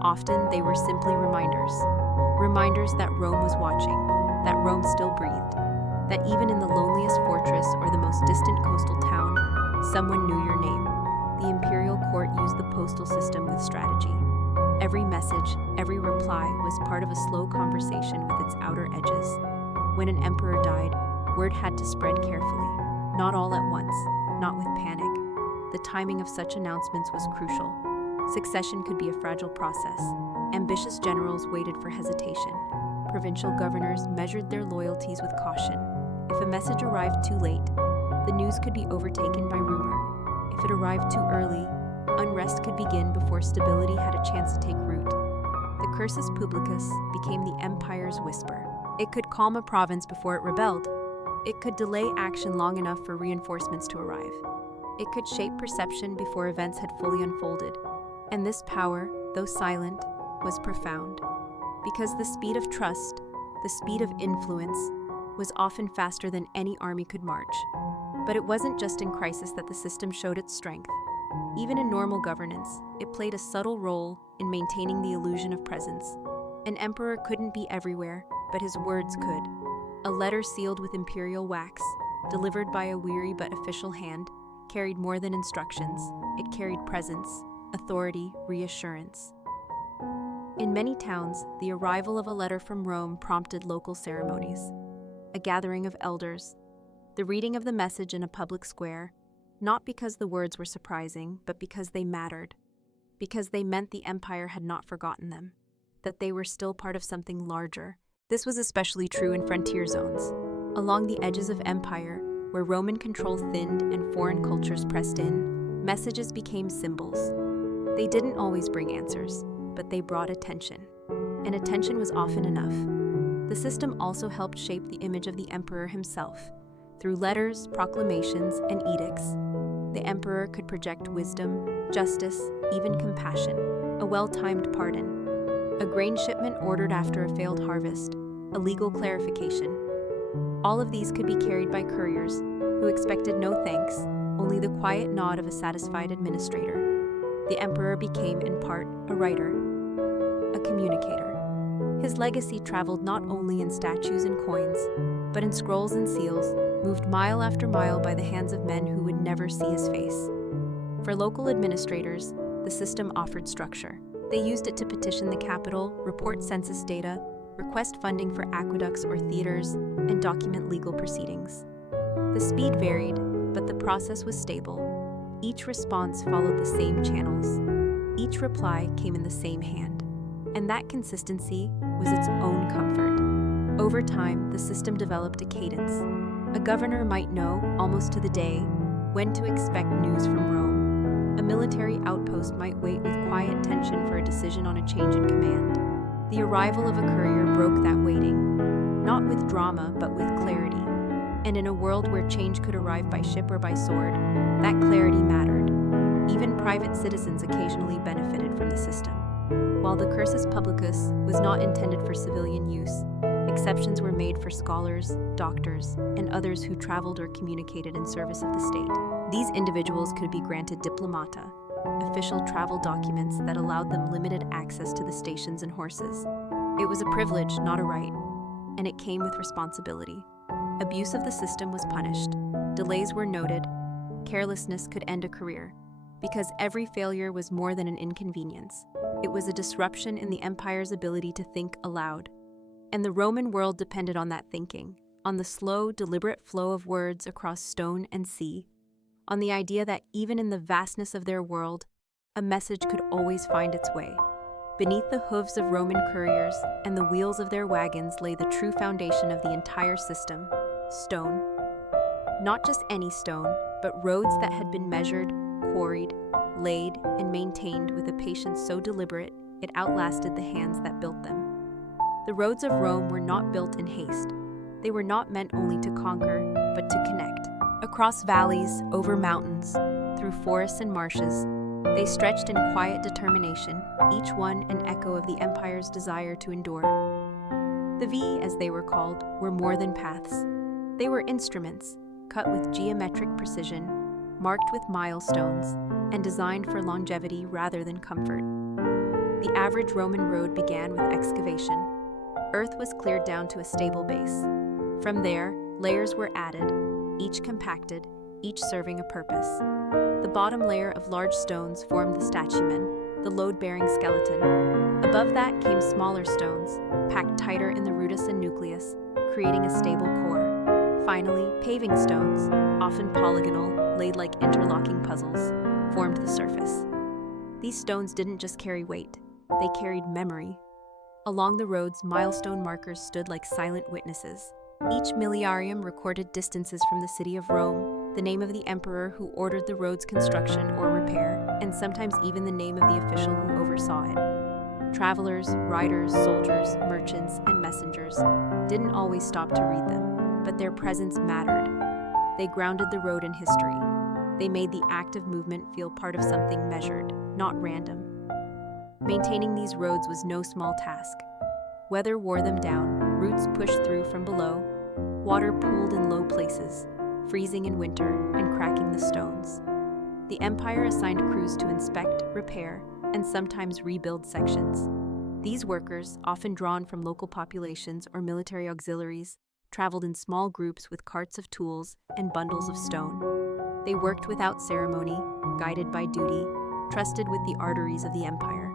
Often they were simply reminders. Reminders that Rome was watching, that Rome still breathed, that even in the loneliest fortress or the most distant coastal town, someone knew your name. The imperial court used the postal system with strategy. Every message, every reply was part of a slow conversation with its outer edges. When an emperor died, word had to spread carefully, not all at once, not with panic. The timing of such announcements was crucial. Succession could be a fragile process. Ambitious generals waited for hesitation. Provincial governors measured their loyalties with caution. If a message arrived too late, the news could be overtaken by rumor. If it arrived too early, unrest could begin before stability had a chance to take root. The cursus publicus became the empire's whisper. It could calm a province before it rebelled. It could delay action long enough for reinforcements to arrive. It could shape perception before events had fully unfolded. And this power, though silent, was profound. Because the speed of trust, the speed of influence, was often faster than any army could march. But it wasn't just in crisis that the system showed its strength. Even in normal governance, it played a subtle role in maintaining the illusion of presence. An emperor couldn't be everywhere, but his words could. A letter sealed with imperial wax, delivered by a weary but official hand, carried more than instructions. It carried presence, authority, reassurance. In many towns, the arrival of a letter from Rome prompted local ceremonies. A gathering of elders, the reading of the message in a public square, not because the words were surprising, but because they mattered, because they meant the empire had not forgotten them, that they were still part of something larger. This was especially true in frontier zones. Along the edges of empire, where Roman control thinned and foreign cultures pressed in, messages became symbols. They didn't always bring answers, but they brought attention. And attention was often enough. The system also helped shape the image of the emperor himself. Through letters, proclamations, and edicts, the emperor could project wisdom, justice, even compassion, a well-timed pardon, a grain shipment ordered after a failed harvest, a legal clarification. All of these could be carried by couriers who expected no thanks, only the quiet nod of a satisfied administrator. The emperor became, in part, a writer, a communicator. His legacy traveled not only in statues and coins, but in scrolls and seals, moved mile after mile by the hands of men who would never see his face. For local administrators, the system offered structure. They used it to petition the capital, report census data, request funding for aqueducts or theaters, and document legal proceedings. The speed varied, but the process was stable. Each response followed the same channels. Each reply came in the same hand. And that consistency was its own comfort. Over time, the system developed a cadence. A governor might know, almost to the day, when to expect news from Rome. A military outpost might wait with quiet tension for a decision on a change in command. The arrival of a courier broke that waiting, not with drama, but with clarity. And in a world where change could arrive by ship or by sword, that clarity mattered. Even private citizens occasionally benefited from the system. While the cursus publicus was not intended for civilian use, exceptions were made for scholars, doctors, and others who traveled or communicated in service of the state. These individuals could be granted diplomata, official travel documents that allowed them limited access to the stations and horses. It was a privilege, not a right, and it came with responsibility. Abuse of the system was punished, delays were noted, carelessness could end a career, because every failure was more than an inconvenience. It was a disruption in the empire's ability to think aloud. And the Roman world depended on that thinking, on the slow, deliberate flow of words across stone and sea, on the idea that even in the vastness of their world, a message could always find its way. Beneath the hooves of Roman couriers and the wheels of their wagons lay the true foundation of the entire system: stone. Not just any stone, but roads that had been measured, quarried, laid, and maintained with a patience so deliberate it outlasted the hands that built them. The roads of Rome were not built in haste. They were not meant only to conquer, but to connect. Across valleys, over mountains, through forests and marshes, they stretched in quiet determination, each one an echo of the empire's desire to endure. The Vie, as they were called, were more than paths. They were instruments, cut with geometric precision, marked with milestones, and designed for longevity rather than comfort. The average Roman road began with excavation. Earth was cleared down to a stable base. From there, layers were added, each compacted, each serving a purpose. The bottom layer of large stones formed the statumen, the load-bearing skeleton. Above that came smaller stones, packed tighter in the rootus and nucleus, creating a stable core. Finally, paving stones, often polygonal, laid like interlocking puzzles, formed the surface. These stones didn't just carry weight, they carried memory. Along the roads, milestone markers stood like silent witnesses. Each miliarium recorded distances from the city of Rome, the name of the emperor who ordered the road's construction or repair, and sometimes even the name of the official who oversaw it. Travelers, riders, soldiers, merchants, and messengers didn't always stop to read them, but their presence mattered. They grounded the road in history. They made the act of movement feel part of something measured, not random. Maintaining these roads was no small task. Weather wore them down, roots pushed through from below, water pooled in low places, freezing in winter and cracking the stones. The empire assigned crews to inspect, repair, and sometimes rebuild sections. These workers, often drawn from local populations or military auxiliaries, traveled in small groups with carts of tools and bundles of stone. They worked without ceremony, guided by duty, trusted with the arteries of the empire.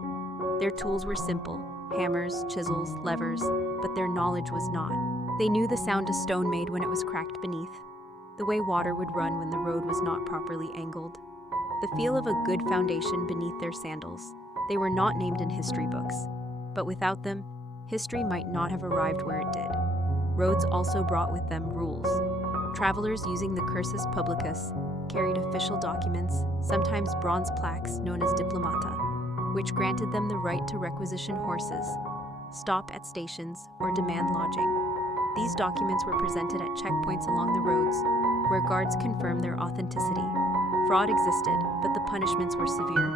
Their tools were simple: hammers, chisels, levers, but their knowledge was not. They knew the sound a stone made when it was cracked beneath, the way water would run when the road was not properly angled, the feel of a good foundation beneath their sandals. They were not named in history books, but without them, history might not have arrived where it did. Roads also brought with them rules. Travelers using the cursus publicus carried official documents, sometimes bronze plaques known as diplomata, which granted them the right to requisition horses, stop at stations, or demand lodging. These documents were presented at checkpoints along the roads, where guards confirmed their authenticity. Fraud existed, but the punishments were severe.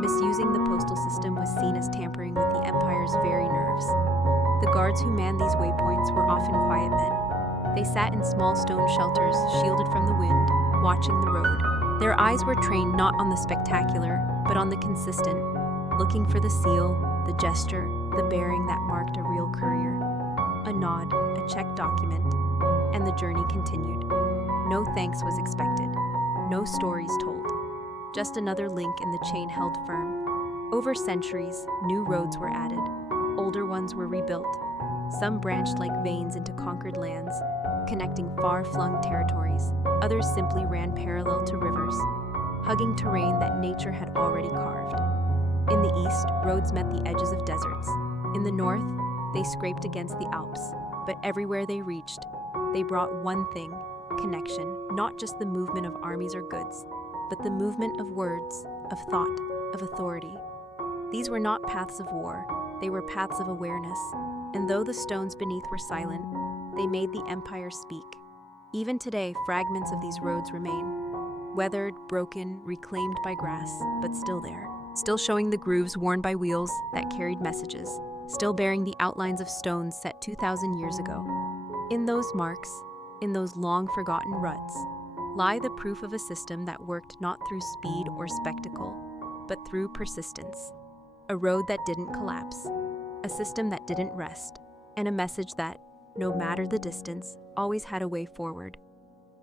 Misusing the postal system was seen as tampering with the empire's very nerves. The guards who manned these waypoints were often quiet men. They sat in small stone shelters, shielded from the wind, watching the road. Their eyes were trained not on the spectacular, but on the consistent, looking for the seal, the gesture, the bearing that marked a real courier. A nod, a checked document, and the journey continued. No thanks was expected, no stories told, just another link in the chain held firm. Over centuries, new roads were added, older ones were rebuilt. Some branched like veins into conquered lands, connecting far-flung territories. Others simply ran parallel to rivers, hugging terrain that nature had already carved. In the east, roads met the edges of deserts. In the north, they scraped against the Alps. But everywhere they reached, they brought one thing: connection, not just the movement of armies or goods, but the movement of words, of thought, of authority. These were not paths of war, they were paths of awareness. And though the stones beneath were silent, they made the empire speak. Even today, fragments of these roads remain, weathered, broken, reclaimed by grass, but still there, still showing the grooves worn by wheels that carried messages, still bearing the outlines of stones set 2,000 years ago. In those marks, in those long-forgotten ruts, lie the proof of a system that worked not through speed or spectacle, but through persistence. A road that didn't collapse, a system that didn't rest, and a message that, no matter the distance, always had a way forward.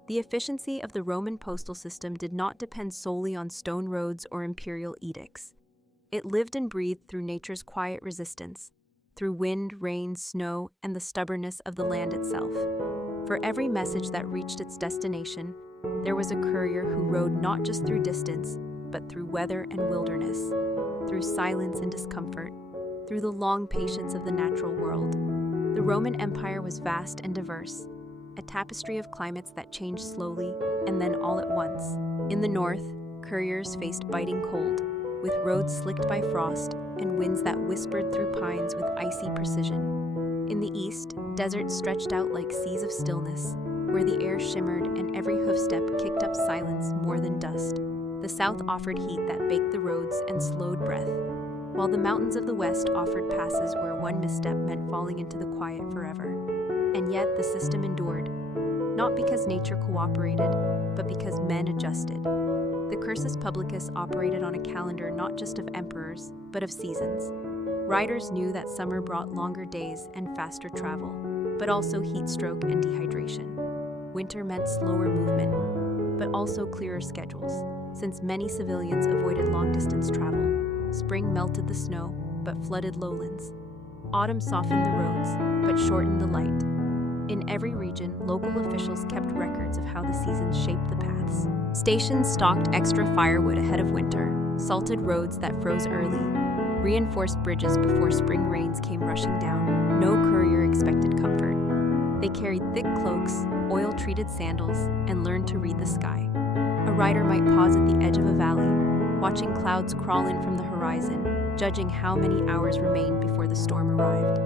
The efficiency of the Roman postal system did not depend solely on stone roads or imperial edicts. It lived and breathed through nature's quiet resistance, through wind, rain, snow, and the stubbornness of the land itself. For every message that reached its destination, there was a courier who rode not just through distance, but through weather and wilderness, through silence and discomfort, through the long patience of the natural world. The Roman Empire was vast and diverse, a tapestry of climates that changed slowly and then all at once. In the north, couriers faced biting cold, with roads slicked by frost and winds that whispered through pines with icy precision. In the east, deserts stretched out like seas of stillness, where the air shimmered and every hoofstep kicked up silence more than dust. The south offered heat that baked the roads and slowed breath, while the mountains of the west offered passes where one misstep meant falling into the quiet forever. And yet the system endured, not because nature cooperated, but because men adjusted. The cursus publicus operated on a calendar not just of emperors, but of seasons. Riders knew that summer brought longer days and faster travel, but also heat stroke and dehydration. Winter meant slower movement, but also clearer schedules, since many civilians avoided long-distance travel. Spring melted the snow, but flooded lowlands. Autumn softened the roads, but shortened the light. In every region, local officials kept records of how the seasons shaped the paths. Stations stocked extra firewood ahead of winter, salted roads that froze early, reinforced bridges before spring rains came rushing down. No courier expected comfort. They carried thick cloaks, oil-treated sandals, and learned to read the sky. A rider might pause at the edge of a valley, watching clouds crawl in from the horizon, judging how many hours remained before the storm arrived.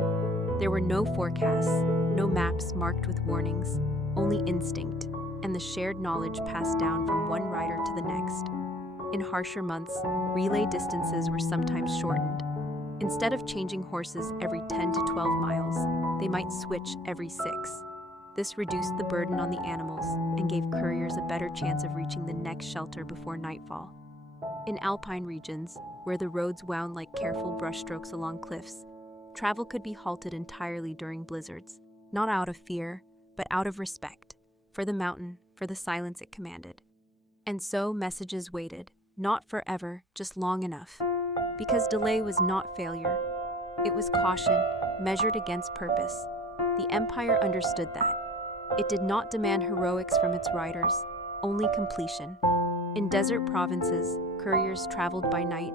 There were no forecasts, no maps marked with warnings, only instinct, and the shared knowledge passed down from one rider to the next. In harsher months, relay distances were sometimes shortened. Instead of changing horses every 10 to 12 miles, they might switch every 6. This reduced the burden on the animals and gave couriers a better chance of reaching the next shelter before nightfall. In alpine regions, where the roads wound like careful brushstrokes along cliffs, travel could be halted entirely during blizzards, not out of fear, but out of respect, for the mountain, for the silence it commanded. And so messages waited, not forever, just long enough. Because delay was not failure. It was caution, measured against purpose. The empire understood that. It did not demand heroics from its riders, only completion. In desert provinces, couriers traveled by night.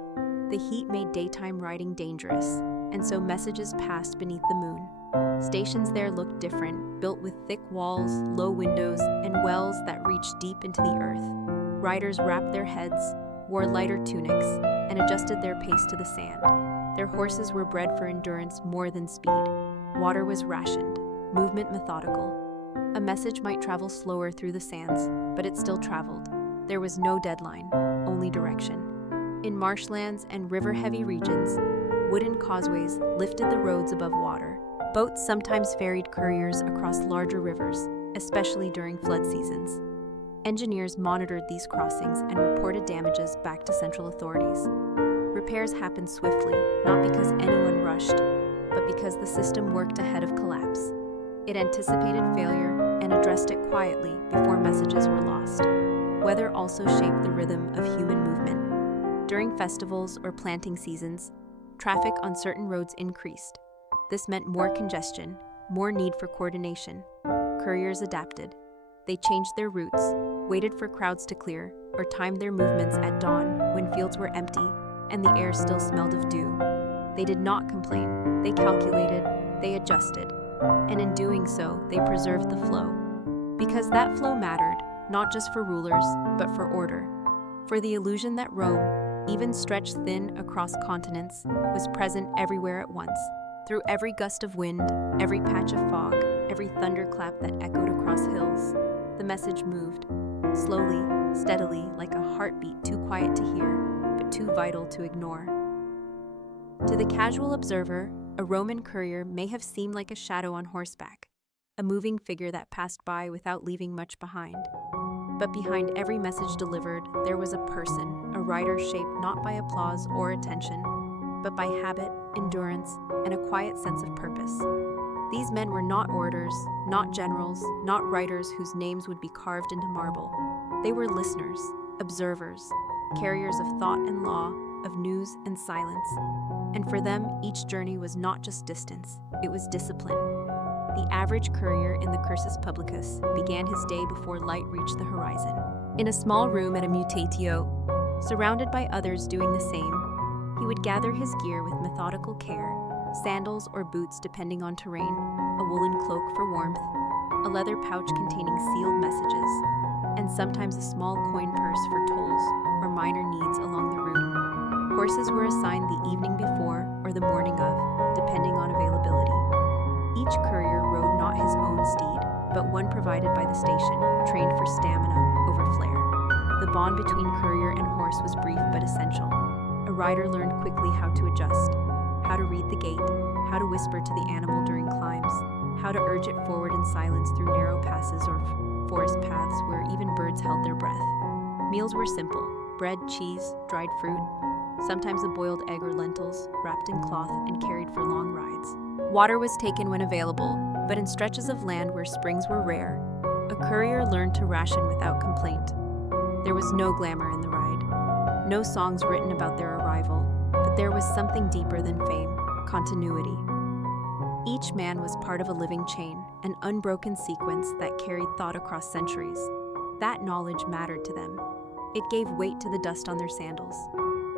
The heat made daytime riding dangerous, and so messages passed beneath the moon. Stations there looked different, built with thick walls, low windows, and wells that reached deep into the earth. Riders wrapped their heads, wore lighter tunics, and adjusted their pace to the sand. Their horses were bred for endurance more than speed. Water was rationed, movement methodical. A message might travel slower through the sands, but it still traveled. There was no deadline, only direction. In marshlands and river-heavy regions, wooden causeways lifted the roads above water. Boats sometimes ferried couriers across larger rivers, especially during flood seasons. Engineers monitored these crossings and reported damages back to central authorities. Repairs happened swiftly, not because anyone rushed, but because the system worked ahead of collapse. It anticipated failure and addressed it quietly before messages were lost. Weather also shaped the rhythm of human movement. During festivals or planting seasons, traffic on certain roads increased. This meant more congestion, more need for coordination. Couriers adapted. They changed their routes, waited for crowds to clear, or timed their movements at dawn when fields were empty and the air still smelled of dew. They did not complain. They calculated, they adjusted, and in doing so, they preserved the flow. Because that flow mattered, not just for rulers, but for order. For the illusion that Rome, even stretched thin across continents, was present everywhere at once. Through every gust of wind, every patch of fog, every thunderclap that echoed across hills, The message moved, slowly, steadily, like a heartbeat too quiet to hear, but too vital to ignore. To the casual observer, a Roman courier may have seemed like a shadow on horseback, a moving figure that passed by without leaving much behind. But behind every message delivered, there was a person, a rider shaped not by applause or attention, but by habit, endurance, and a quiet sense of purpose. These men were not orators, not generals, not writers whose names would be carved into marble. They were listeners, observers, carriers of thought and law, of news and silence. And for them, each journey was not just distance, it was discipline. The average courier in the Cursus Publicus began his day before light reached the horizon. In a small room at a mutatio, surrounded by others doing the same, he would gather his gear with methodical care, sandals or boots depending on terrain, a woolen cloak for warmth, a leather pouch containing sealed messages, and sometimes a small coin purse for tolls or minor needs along the route. Horses were assigned the evening before or the morning of, depending on availability. Each courier rode not his own steed, but one provided by the station, trained for stamina over flair. The bond between courier and horse was brief but essential. A rider learned quickly how to adjust, how to read the gait, how to whisper to the animal during climbs, how to urge it forward in silence through narrow passes or forest paths where even birds held their breath. Meals were simple: bread, cheese, dried fruit, sometimes a boiled egg or lentils, wrapped in cloth and carried for long rides. Water was taken when available, but in stretches of land where springs were rare, a courier learned to ration without complaint. There was no glamour in the ride, no songs written about their arrival, but there was something deeper than fame: continuity. Each man was part of a living chain, an unbroken sequence that carried thought across centuries. That knowledge mattered to them. It gave weight to the dust on their sandals.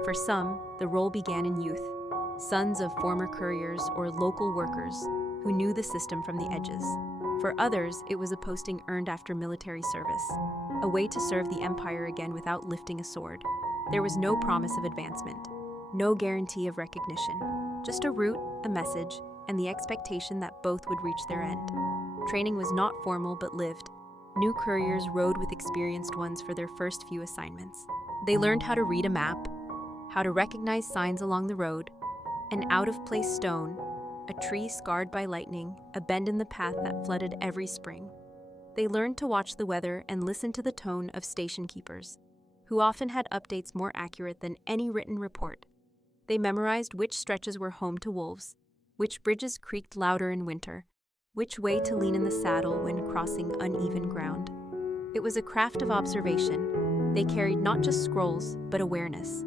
For some, the role began in youth, sons of former couriers or local workers who knew the system from the edges. For others, it was a posting earned after military service, a way to serve the empire again without lifting a sword. There was no promise of advancement, no guarantee of recognition, just a route, a message, and the expectation that both would reach their end. Training was not formal but lived. New couriers rode with experienced ones for their first few assignments. They learned how to read a map, how to recognize signs along the road, an out-of-place stone, a tree scarred by lightning, a bend in the path that flooded every spring. They learned to watch the weather and listen to the tone of station keepers, who often had updates more accurate than any written report. They memorized which stretches were home to wolves, which bridges creaked louder in winter, which way to lean in the saddle when crossing uneven ground. It was a craft of observation. They carried not just scrolls, but awareness.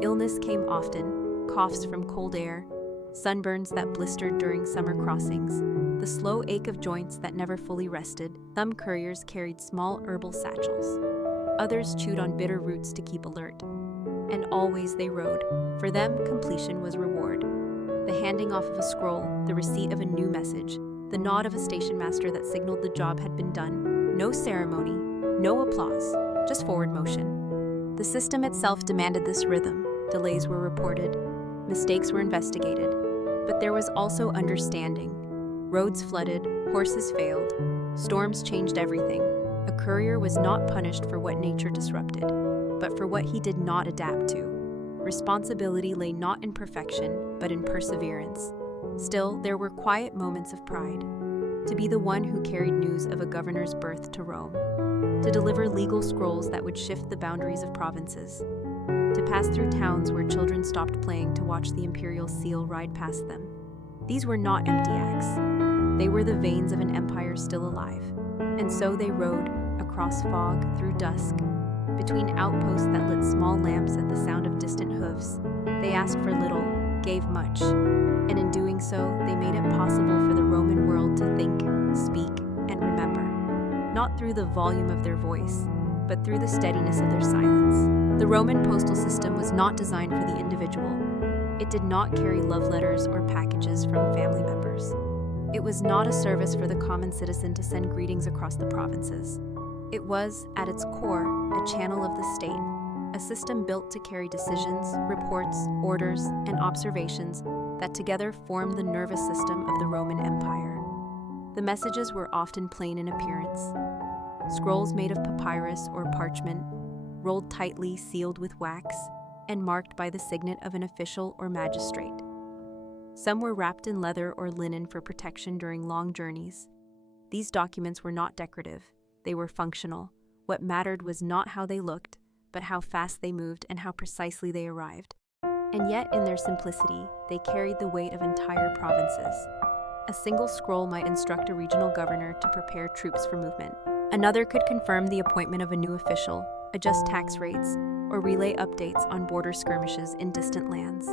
Illness came often, coughs from cold air, sunburns that blistered during summer crossings, the slow ache of joints that never fully rested. Some couriers carried small herbal satchels. Others chewed on bitter roots to keep alert. And always they rode. For them, completion was reward. The handing off of a scroll, the receipt of a new message, the nod of a station master that signaled the job had been done. No ceremony, no applause, just forward motion. The system itself demanded this rhythm. Delays were reported, mistakes were investigated, but there was also understanding. Roads flooded, horses failed, storms changed everything. A courier was not punished for what nature disrupted, but for what he did not adapt to. Responsibility lay not in perfection, but in perseverance. Still, there were quiet moments of pride. To be the one who carried news of a governor's birth to Rome, to deliver legal scrolls that would shift the boundaries of provinces, to pass through towns where children stopped playing to watch the imperial seal ride past them. These were not empty acts. They were the veins of an empire still alive. And so they rode, across fog, through dusk, between outposts that lit small lamps at the sound of distant hoofs. They asked for little, gave much, and in doing so, they made it possible for the Roman world to think, speak, and remember, not through the volume of their voice, but through the steadiness of their silence. The Roman postal system was not designed for the individual. It did not carry love letters or packages from family members. It was not a service for the common citizen to send greetings across the provinces. It was, at its core, a channel of the state, a system built to carry decisions, reports, orders, and observations that together formed the nervous system of the Roman Empire. The messages were often plain in appearance. scrolls made of papyrus or parchment, rolled tightly, sealed with wax, and marked by the signet of an official or magistrate. Some were wrapped in leather or linen for protection during long journeys. These documents were not decorative, they were functional. What mattered was not how they looked, but how fast they moved and how precisely they arrived. And yet, in their simplicity, they carried the weight of entire provinces. A single scroll might instruct a regional governor to prepare troops for movement. Another could confirm the appointment of a new official, adjust tax rates, or relay updates on border skirmishes in distant lands.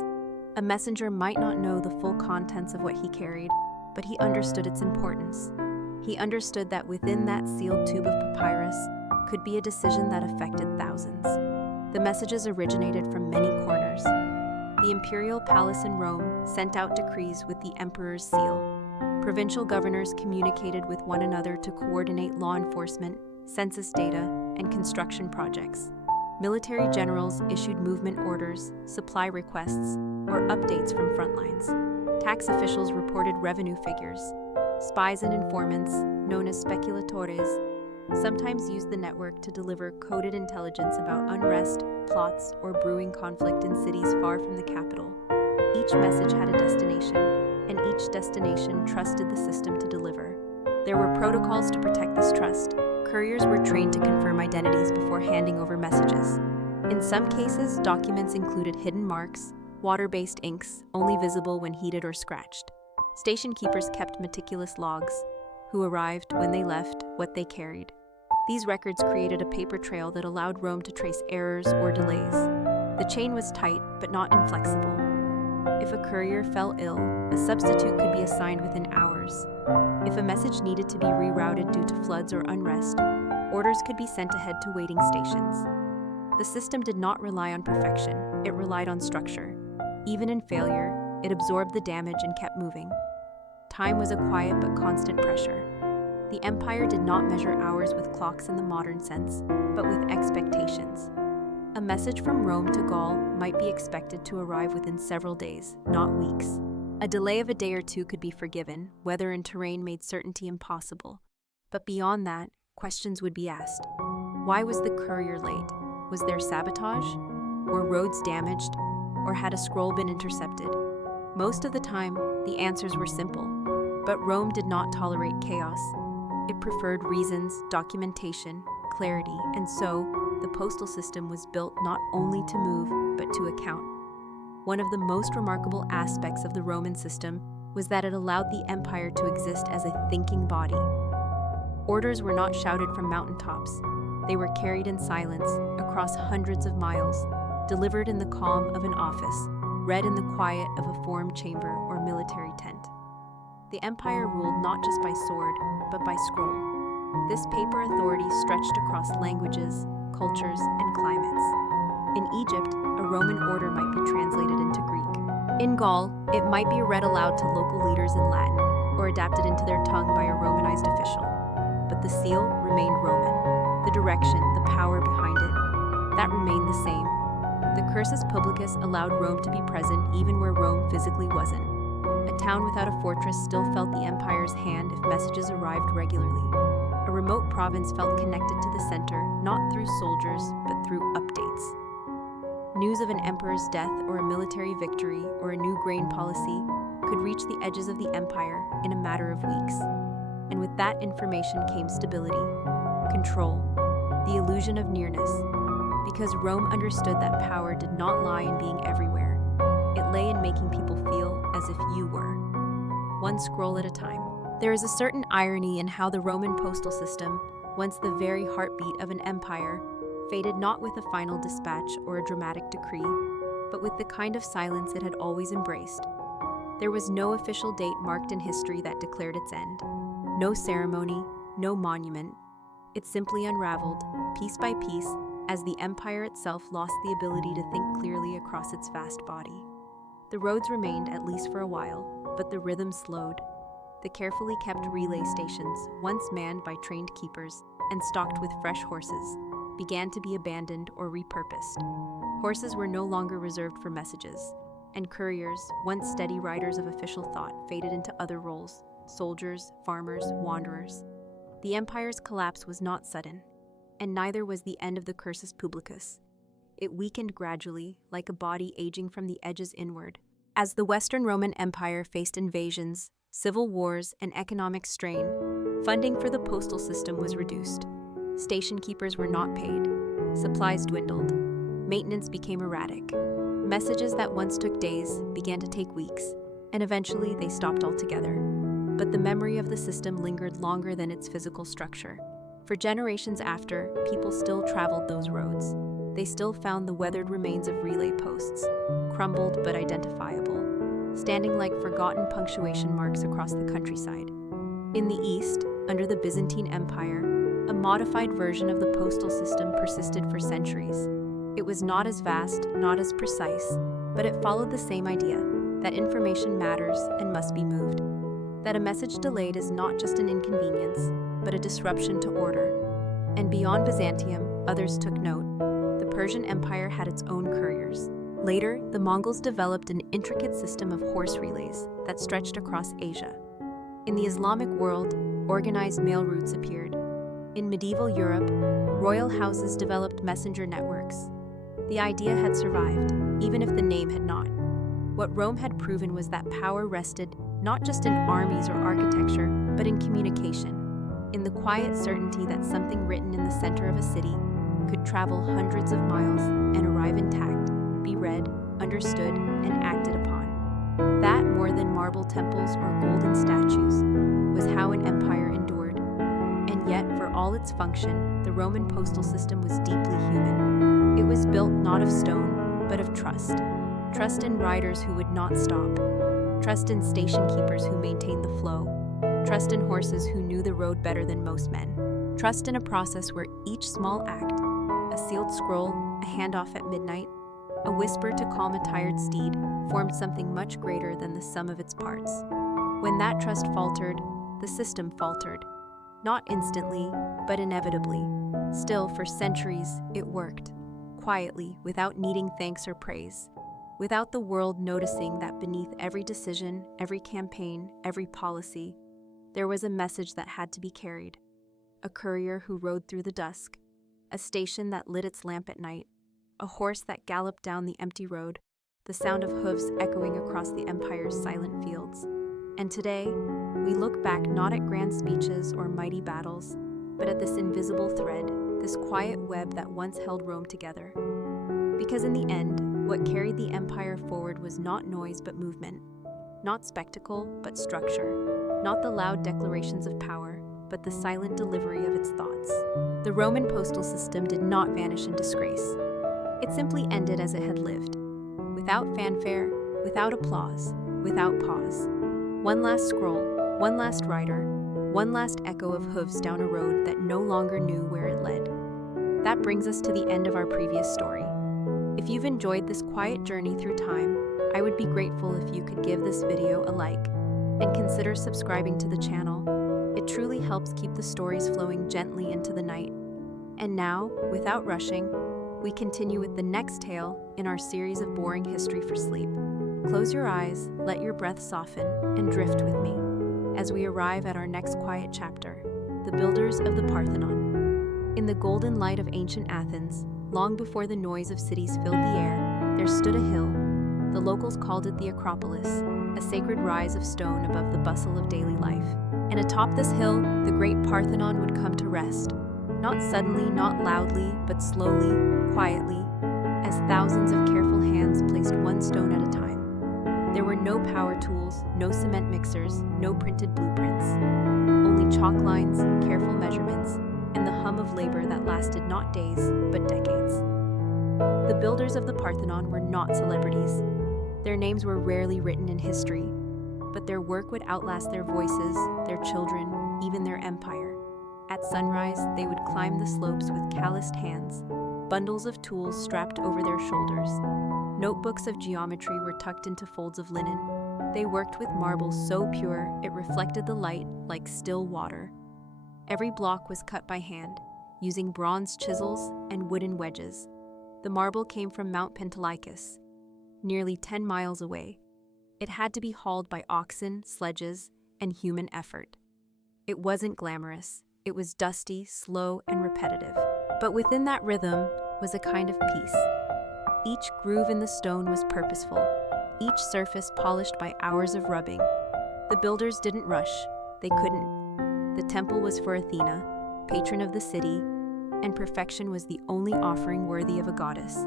A messenger might not know the full contents of what he carried, but he understood its importance. He understood that within that sealed tube of papyrus could be a decision that affected thousands. The messages originated from many corners. The imperial palace in Rome sent out decrees with the emperor's seal. Provincial governors communicated with one another to coordinate law enforcement, census data, and construction projects. Military generals issued movement orders, supply requests, or updates from front lines. Tax officials reported revenue figures. Spies and informants, known as speculatores, sometimes used the network to deliver coded intelligence about unrest, plots, or brewing conflict in cities far from the capital. Each message had a destination, and each destination trusted the system to deliver. There were protocols to protect this trust. Couriers were trained to confirm identities before handing over messages. In some cases, documents included hidden marks, water-based inks, only visible when heated or scratched. Station keepers kept meticulous logs: who arrived, when they left, what they carried. These records created a paper trail that allowed Rome to trace errors or delays. The chain was tight, but not inflexible. If a courier fell ill, a substitute could be assigned within hours. If a message needed to be rerouted due to floods or unrest, orders could be sent ahead to waiting stations. The system did not rely on perfection, it relied on structure. Even in failure, it absorbed the damage and kept moving. Time was a quiet but constant pressure. The empire did not measure hours with clocks in the modern sense, but with expectations. A message from Rome to Gaul might be expected to arrive within several days, not weeks. A delay of a day or two could be forgiven, weather and terrain made certainty impossible. But beyond that, questions would be asked. Why was the courier late? Was there sabotage? Were roads damaged? Or had a scroll been intercepted? Most of the time, the answers were simple. But Rome did not tolerate chaos. It preferred reasons, documentation, clarity, and so the postal system was built not only to move, but to account. One of the most remarkable aspects of the Roman system was that it allowed the empire to exist as a thinking body. Orders were not shouted from mountaintops. They were carried in silence across hundreds of miles, delivered in the calm of an office, read in the quiet of a forum chamber or military tent. The empire ruled not just by sword, but by scroll. This paper authority stretched across languages, cultures, and climates. In Egypt, a Roman order might be translated into Greek. In Gaul, it might be read aloud to local leaders in Latin, or adapted into their tongue by a Romanized official. But the seal remained Roman. The direction, the power behind it, that remained the same. The cursus publicus allowed Rome to be present even where Rome physically wasn't. A town without a fortress still felt the empire's hand if messages arrived regularly. A remote province felt connected to the center, not through soldiers, but through updates. News of an emperor's death or a military victory or a new grain policy could reach the edges of the empire in a matter of weeks. And with that information came stability, control, the illusion of nearness, because Rome understood that power did not lie in being everywhere. It lay in making people feel as if you were, one scroll at a time. There is a certain irony in how the Roman postal system, once the very heartbeat of an empire, faded not with a final dispatch or a dramatic decree, but with the kind of silence it had always embraced. There was no official date marked in history that declared its end. No ceremony, no monument. It simply unraveled, piece by piece, as the empire itself lost the ability to think clearly across its vast body. The roads remained, at least for a while, but the rhythm slowed. The carefully kept relay stations, once manned by trained keepers and stocked with fresh horses, began to be abandoned or repurposed. Horses were no longer reserved for messages, and couriers, once steady riders of official thought, faded into other roles: soldiers, farmers, wanderers. The empire's collapse was not sudden, and neither was the end of the cursus publicus. It weakened gradually, like a body aging from the edges inward. As the Western Roman Empire faced invasions, civil wars, and economic strain, funding for the postal system was reduced. Station keepers were not paid. Supplies dwindled. Maintenance became erratic. Messages that once took days began to take weeks, and eventually they stopped altogether. But the memory of the system lingered longer than its physical structure. For generations after, people still traveled those roads. They still found the weathered remains of relay posts, crumbled but identifiable, standing like forgotten punctuation marks across the countryside. In the east, under the Byzantine Empire, a modified version of the postal system persisted for centuries. It was not as vast, not as precise, but it followed the same idea, that information matters and must be moved. That a message delayed is not just an inconvenience, but a disruption to order. And beyond Byzantium, others took note. The Persian Empire had its own couriers. Later, the Mongols developed an intricate system of horse relays that stretched across Asia. In the Islamic world, organized mail routes appeared. In medieval Europe, royal houses developed messenger networks. The idea had survived, even if the name had not. What Rome had proven was that power rested not just in armies or architecture, but in communication, in the quiet certainty that something written in the center of a city could travel hundreds of miles and arrive intact, be read, understood, and acted upon. That, more than marble temples or golden statues, was how an empire endured. And yet, for all its function, the Roman postal system was deeply human. It was built not of stone, but of trust. Trust in riders who would not stop. Trust in station keepers who maintained the flow. Trust in horses who knew the road better than most men. Trust in a process where each small act, a sealed scroll, a handoff at midnight, a whisper to calm a tired steed, formed something much greater than the sum of its parts. When that trust faltered, the system faltered. Not instantly, but inevitably. Still, for centuries, it worked. Quietly, without needing thanks or praise. Without the world noticing that beneath every decision, every campaign, every policy, there was a message that had to be carried. A courier who rode through the dusk, a station that lit its lamp at night, a horse that galloped down the empty road, the sound of hooves echoing across the empire's silent fields. And today, we look back not at grand speeches or mighty battles, but at this invisible thread, this quiet web that once held Rome together. Because in the end, what carried the empire forward was not noise but movement, not spectacle but structure, not the loud declarations of power, but the silent delivery of its thoughts. The Roman postal system did not vanish in disgrace. It simply ended as it had lived, without fanfare, without applause, without pause. One last scroll, one last rider, one last echo of hooves down a road that no longer knew where it led. That brings us to the end of our previous story. If you've enjoyed this quiet journey through time, I would be grateful if you could give this video a like and consider subscribing to the channel. It truly helps keep the stories flowing gently into the night. And now, without rushing, we continue with the next tale in our series of boring history for sleep. Close your eyes, let your breath soften, and drift with me as we arrive at our next quiet chapter, the builders of the Parthenon. In the golden light of ancient Athens, long before the noise of cities filled the air, there stood a hill. The locals called it the Acropolis, a sacred rise of stone above the bustle of daily life. And atop this hill, the great Parthenon would come to rest. Not suddenly, not loudly, but slowly, quietly, as thousands of careful hands placed one stone at a time. There were no power tools, no cement mixers, no printed blueprints. Only chalk lines, careful measurements, and the hum of labor that lasted not days, but decades. The builders of the Parthenon were not celebrities. Their names were rarely written in history, but their work would outlast their voices, their children, even their empire. At sunrise, they would climb the slopes with calloused hands, bundles of tools strapped over their shoulders. Notebooks of geometry were tucked into folds of linen. They worked with marble so pure it reflected the light like still water. Every block was cut by hand, using bronze chisels and wooden wedges. The marble came from Mount Pentelicus, nearly 10 miles away. It had to be hauled by oxen, sledges, and human effort. It wasn't glamorous. It was dusty, slow, and repetitive. But within that rhythm was a kind of peace. Each groove in the stone was purposeful, each surface polished by hours of rubbing. The builders didn't rush. They couldn't. The temple was for Athena, patron of the city, and perfection was the only offering worthy of a goddess.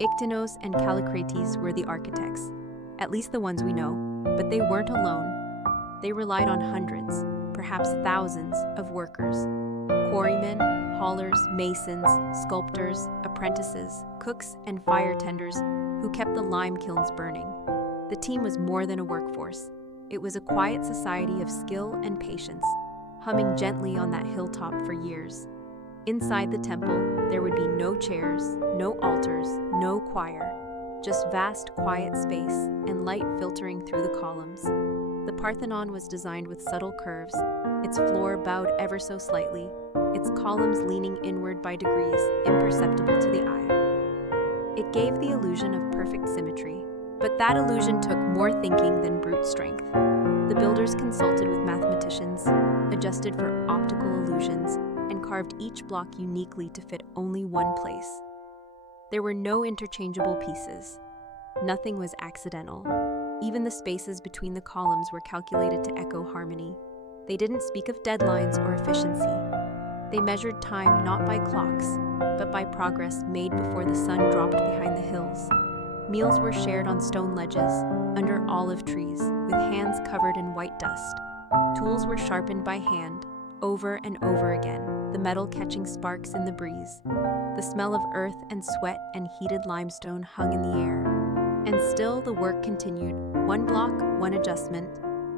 Iktinos and Callicrates were the architects, at least the ones we know, but they weren't alone. They relied on hundreds, perhaps thousands, of workers. Quarrymen, haulers, masons, sculptors, apprentices, cooks, and fire tenders who kept the lime kilns burning. The team was more than a workforce. It was a quiet society of skill and patience, humming gently on that hilltop for years. Inside the temple, there would be no chairs, no altars, no choir, just vast, quiet space and light filtering through the columns. The Parthenon was designed with subtle curves, its floor bowed ever so slightly, its columns leaning inward by degrees, imperceptible to the eye. It gave the illusion of perfect symmetry, but that illusion took more thinking than brute strength. The builders consulted with mathematicians, adjusted for optical illusions, and carved each block uniquely to fit only one place. There were no interchangeable pieces. Nothing was accidental. Even the spaces between the columns were calculated to echo harmony. They didn't speak of deadlines or efficiency. They measured time not by clocks, but by progress made before the sun dropped behind the hills. Meals were shared on stone ledges, under olive trees, with hands covered in white dust. Tools were sharpened by hand, over and over again, the metal catching sparks in the breeze. The smell of earth and sweat and heated limestone hung in the air. And still the work continued, one block, one adjustment,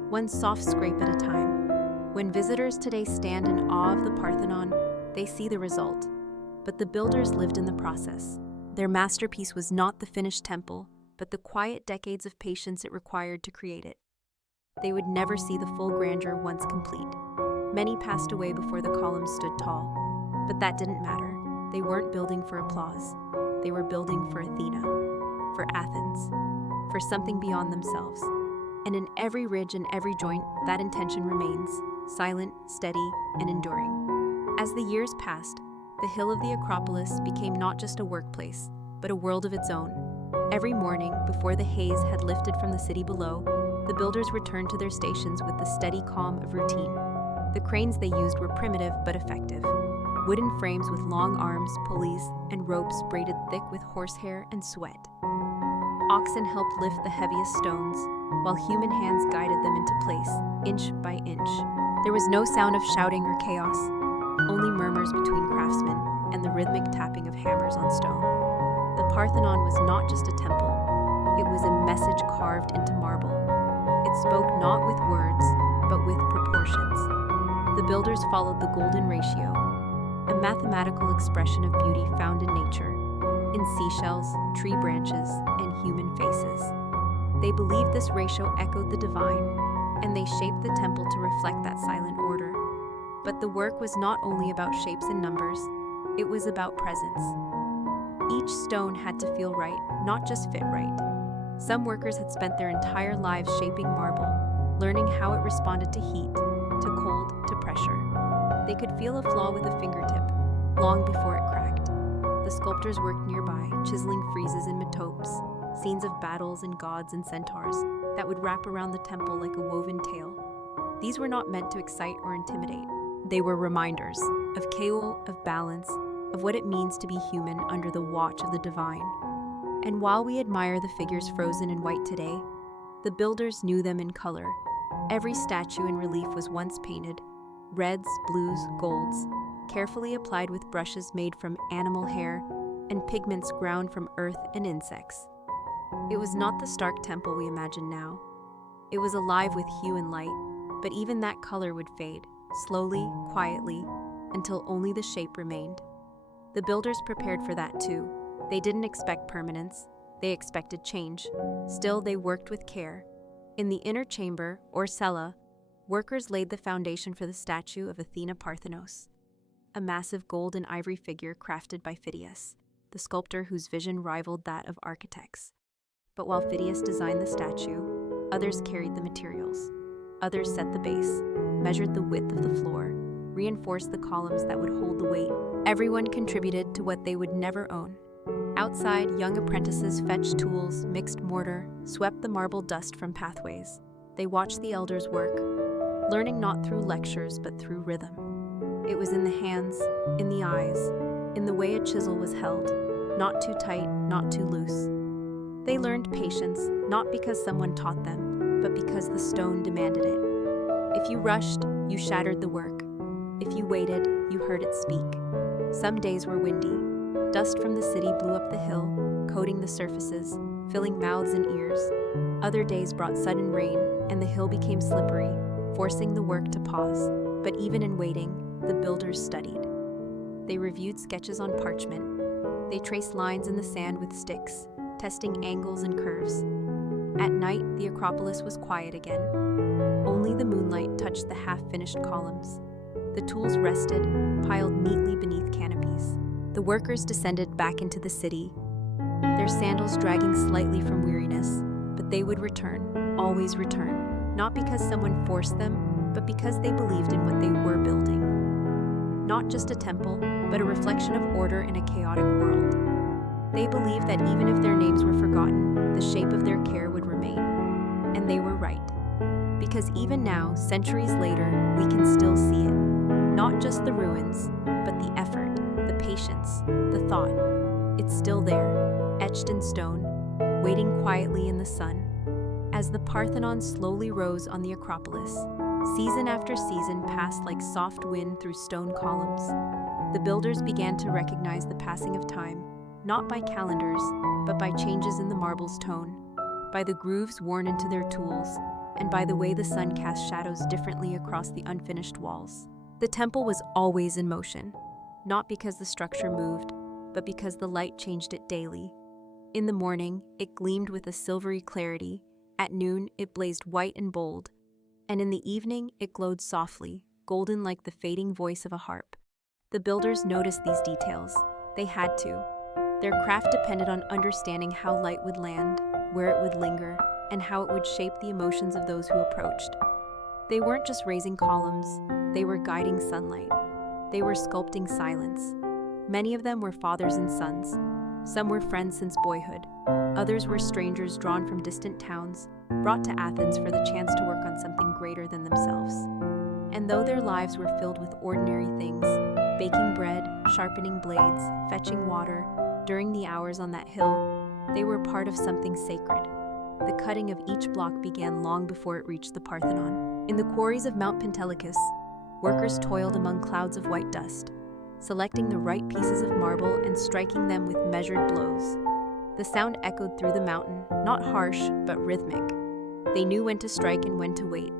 one soft scrape at a time. When visitors today stand in awe of the Parthenon, they see the result. But the builders lived in the process. Their masterpiece was not the finished temple, but the quiet decades of patience it required to create it. They would never see the full grandeur once complete. Many passed away before the columns stood tall. But that didn't matter. They weren't building for applause. They were building for Athena, for Athens, for something beyond themselves. And in every ridge and every joint, that intention remains, silent, steady, and enduring. As the years passed, the hill of the Acropolis became not just a workplace, but a world of its own. Every morning, before the haze had lifted from the city below, the builders returned to their stations with the steady calm of routine. The cranes they used were primitive but effective. Wooden frames with long arms, pulleys, and ropes braided thick with horsehair and sweat. Oxen helped lift the heaviest stones, while human hands guided them into place, inch by inch. There was no sound of shouting or chaos, only murmurs between craftsmen and the rhythmic tapping of hammers on stone. The Parthenon was not just a temple, it was a message carved into marble. It spoke not with words, but with proportions. The builders followed the golden ratio, a mathematical expression of beauty found in nature, in seashells, tree branches, and human faces. They believed this ratio echoed the divine, and they shaped the temple to reflect that silent order. But the work was not only about shapes and numbers, it was about presence. Each stone had to feel right, not just fit right. Some workers had spent their entire lives shaping marble, learning how it responded to heat, to cold, to pressure. They could feel a flaw with a fingertip, long before it cracked. The sculptors worked nearby, chiseling friezes and metopes, scenes of battles and gods and centaurs that would wrap around the temple like a woven tale. These were not meant to excite or intimidate. They were reminders of Keul, of balance, of what it means to be human under the watch of the divine. And while we admire the figures frozen in white today, the builders knew them in color. Every statue in relief was once painted, reds, blues, golds, carefully applied with brushes made from animal hair and pigments ground from earth and insects. It was not the stark temple we imagine now. It was alive with hue and light, but even that color would fade, slowly, quietly, until only the shape remained. The builders prepared for that too. They didn't expect permanence, they expected change. Still, they worked with care. In the inner chamber, or cella, workers laid the foundation for the statue of Athena Parthenos, a massive gold and ivory figure crafted by Phidias, the sculptor whose vision rivaled that of architects. But while Phidias designed the statue, others carried the materials. Others set the base, measured the width of the floor, reinforced the columns that would hold the weight. Everyone contributed to what they would never own. Outside, young apprentices fetched tools, mixed mortar, swept the marble dust from pathways. They watched the elders work, learning not through lectures but through rhythm. It was in the hands, in the eyes, in the way a chisel was held, not too tight, not too loose. They learned patience, not because someone taught them, but because the stone demanded it. If you rushed, you shattered the work. If you waited, you heard it speak. Some days were windy. Dust from the city blew up the hill, coating the surfaces, filling mouths and ears. Other days brought sudden rain, and the hill became slippery, forcing the work to pause. But even in waiting, the builders studied. They reviewed sketches on parchment. They traced lines in the sand with sticks, testing angles and curves. At night, the Acropolis was quiet again. Only the moonlight touched the half-finished columns. The tools rested, piled neatly beneath canopies. The workers descended back into the city, their sandals dragging slightly from weariness, but they would return, always return, not because someone forced them, but because they believed in what they were building. Not just a temple, but a reflection of order in a chaotic world. They believed that even if their names were forgotten, the shape of their care would remain. And they were right. Because even now, centuries later, we can still see it. Not just the ruins, but the effort, the patience, the thought. It's still there, etched in stone, waiting quietly in the sun. As the Parthenon slowly rose on the Acropolis, season after season passed like soft wind through stone columns. The builders began to recognize the passing of time, not by calendars, but by changes in the marble's tone, by the grooves worn into their tools, and by the way the sun cast shadows differently across the unfinished walls. The temple was always in motion, not because the structure moved, but because the light changed it daily. In the morning, it gleamed with a silvery clarity. At noon, it blazed white and bold. And in the evening, it glowed softly, golden like the fading voice of a harp. The builders noticed these details. They had to. Their craft depended on understanding how light would land, where it would linger, and how it would shape the emotions of those who approached. They weren't just raising columns, they were guiding sunlight. They were sculpting silence. Many of them were fathers and sons. Some were friends since boyhood. Others were strangers drawn from distant towns, brought to Athens for the chance to work on something greater than themselves. And though their lives were filled with ordinary things, baking bread, sharpening blades, fetching water, during the hours on that hill, they were part of something sacred. The cutting of each block began long before it reached the Parthenon. In the quarries of Mount Pentelicus, workers toiled among clouds of white dust, selecting the right pieces of marble and striking them with measured blows. The sound echoed through the mountain, not harsh, but rhythmic. They knew when to strike and when to wait.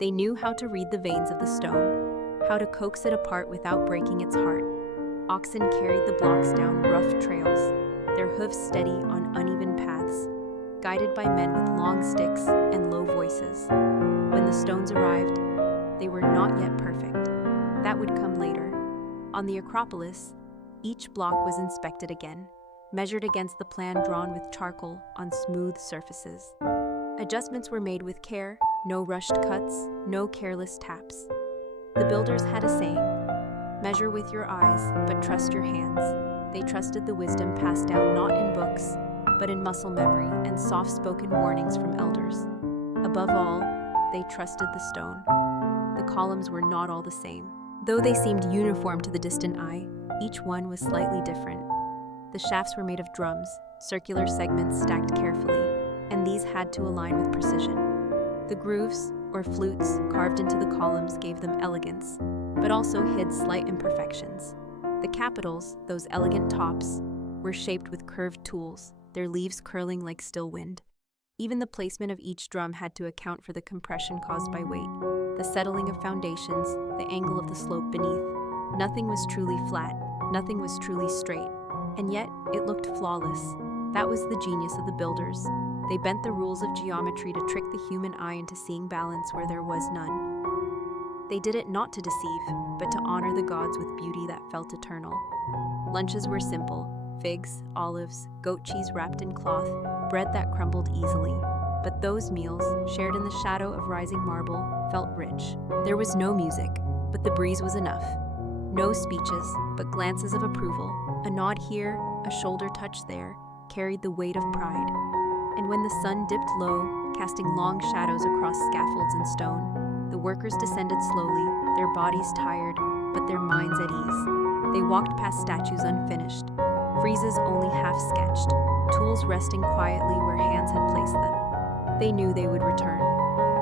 They knew how to read the veins of the stone, how to coax it apart without breaking its heart. Oxen carried the blocks down rough trails, their hoofs steady on uneven paths, guided by men with long sticks and low voices. When the stones arrived, they were not yet perfect. That would come later. On the Acropolis, each block was inspected again, measured against the plan drawn with charcoal on smooth surfaces. Adjustments were made with care, no rushed cuts, no careless taps. The builders had a saying, "Measure with your eyes, but trust your hands." They trusted the wisdom passed down not in books, but in muscle memory and soft-spoken warnings from elders. Above all, they trusted the stone. The columns were not all the same. Though they seemed uniform to the distant eye, each one was slightly different. The shafts were made of drums, circular segments stacked carefully, and these had to align with precision. The grooves, or flutes, carved into the columns gave them elegance, but also hid slight imperfections. The capitals, those elegant tops, were shaped with curved tools, their leaves curling like still wind. Even the placement of each drum had to account for the compression caused by weight, the settling of foundations, the angle of the slope beneath. Nothing was truly flat, nothing was truly straight, and yet it looked flawless. That was the genius of the builders. They bent the rules of geometry to trick the human eye into seeing balance where there was none. They did it not to deceive, but to honor the gods with beauty that felt eternal. Lunches were simple: figs, olives, goat cheese wrapped in cloth, bread that crumbled easily. But those meals, shared in the shadow of rising marble, felt rich. There was no music, but the breeze was enough. No speeches, but glances of approval, a nod here, a shoulder touch there, carried the weight of pride. And when the sun dipped low, casting long shadows across scaffolds and stone, the workers descended slowly, their bodies tired, but their minds at ease. They walked past statues unfinished, friezes only half sketched, tools resting quietly where hands had placed them. They knew they would return,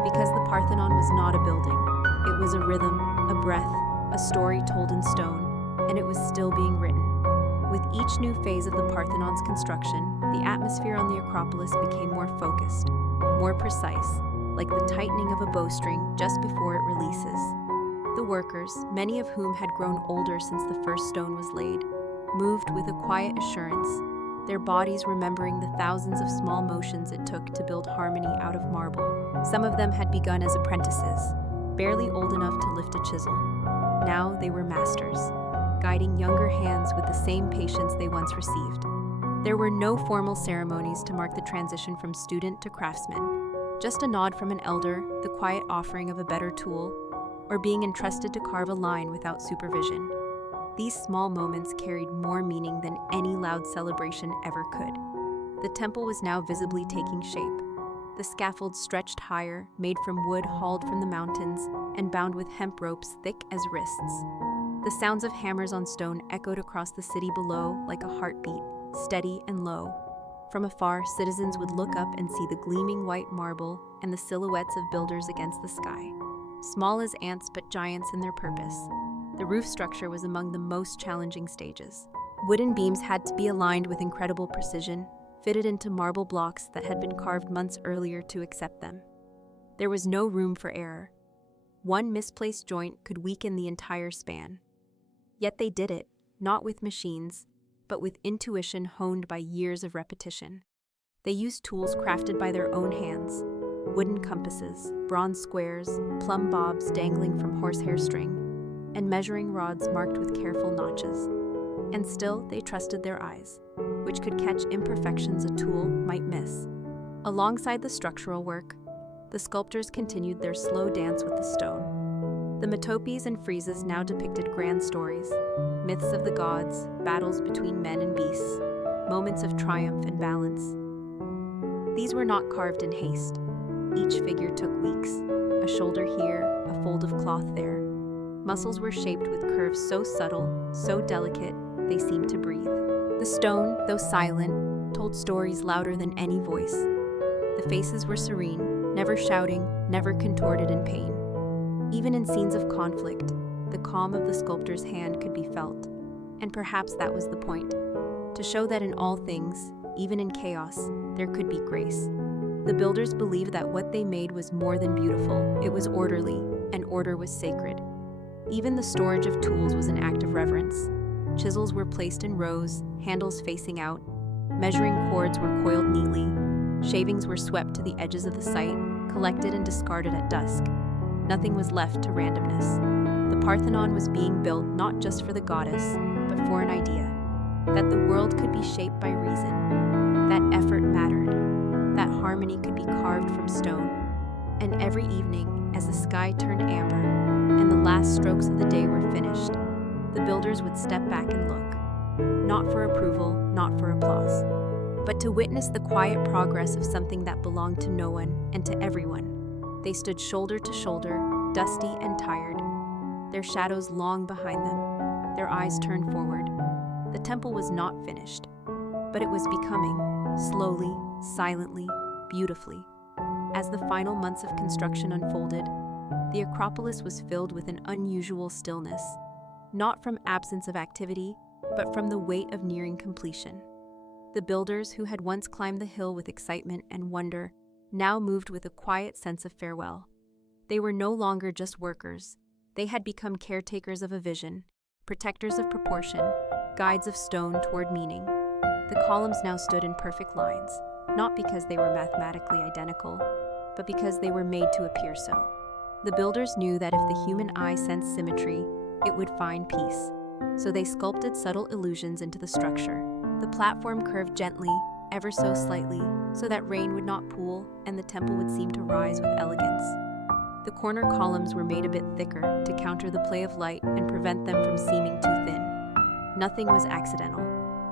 because the Parthenon was not a building. It was a rhythm, a breath, a story told in stone, and it was still being written. With each new phase of the Parthenon's construction, the atmosphere on the Acropolis became more focused, more precise, like the tightening of a bowstring just before it releases. The workers, many of whom had grown older since the first stone was laid, moved with a quiet assurance, their bodies remembering the thousands of small motions it took to build harmony out of marble. Some of them had begun as apprentices, barely old enough to lift a chisel. Now they were masters, guiding younger hands with the same patience they once received. There were no formal ceremonies to mark the transition from student to craftsman, just a nod from an elder, the quiet offering of a better tool, or being entrusted to carve a line without supervision. These small moments carried more meaning than any loud celebration ever could. The temple was now visibly taking shape. The scaffolds stretched higher, made from wood hauled from the mountains, and bound with hemp ropes thick as wrists. The sounds of hammers on stone echoed across the city below like a heartbeat, steady and low. From afar, citizens would look up and see the gleaming white marble and the silhouettes of builders against the sky. Small as ants but giants in their purpose. The roof structure was among the most challenging stages. Wooden beams had to be aligned with incredible precision, fitted into marble blocks that had been carved months earlier to accept them. There was no room for error. One misplaced joint could weaken the entire span. Yet they did it, not with machines, but with intuition honed by years of repetition. They used tools crafted by their own hands, wooden compasses, bronze squares, plumb bobs dangling from horsehair string, and measuring rods marked with careful notches. And still they trusted their eyes, which could catch imperfections a tool might miss. Alongside the structural work, the sculptors continued their slow dance with the stone. The metopes and friezes now depicted grand stories, myths of the gods, battles between men and beasts, moments of triumph and balance. These were not carved in haste. Each figure took weeks, a shoulder here, a fold of cloth there. Muscles were shaped with curves so subtle, so delicate, they seemed to breathe. The stone, though silent, told stories louder than any voice. The faces were serene, never shouting, never contorted in pain. Even in scenes of conflict, the calm of the sculptor's hand could be felt. And perhaps that was the point, to show that in all things, even in chaos, there could be grace. The builders believed that what they made was more than beautiful, it was orderly, and order was sacred. Even the storage of tools was an act of reverence. Chisels were placed in rows, handles facing out. Measuring cords were coiled neatly. Shavings were swept to the edges of the site, collected and discarded at dusk. Nothing was left to randomness. The Parthenon was being built not just for the goddess, but for an idea. That the world could be shaped by reason. That effort mattered. That harmony could be carved from stone. And every evening, as the sky turned amber, and the last strokes of the day were finished, the builders would step back and look, not for approval, not for applause, but to witness the quiet progress of something that belonged to no one and to everyone. They stood shoulder to shoulder, dusty and tired, their shadows long behind them, their eyes turned forward. The temple was not finished, but it was becoming, slowly, silently, beautifully. As the final months of construction unfolded, the Acropolis was filled with an unusual stillness, not from absence of activity, but from the weight of nearing completion. The builders, who had once climbed the hill with excitement and wonder, now moved with a quiet sense of farewell. They were no longer just workers. They had become caretakers of a vision, protectors of proportion, guides of stone toward meaning. The columns now stood in perfect lines, not because they were mathematically identical, but because they were made to appear so. The builders knew that if the human eye sensed symmetry, it would find peace. So they sculpted subtle illusions into the structure. The platform curved gently, ever so slightly, so that rain would not pool and the temple would seem to rise with elegance. The corner columns were made a bit thicker to counter the play of light and prevent them from seeming too thin. Nothing was accidental.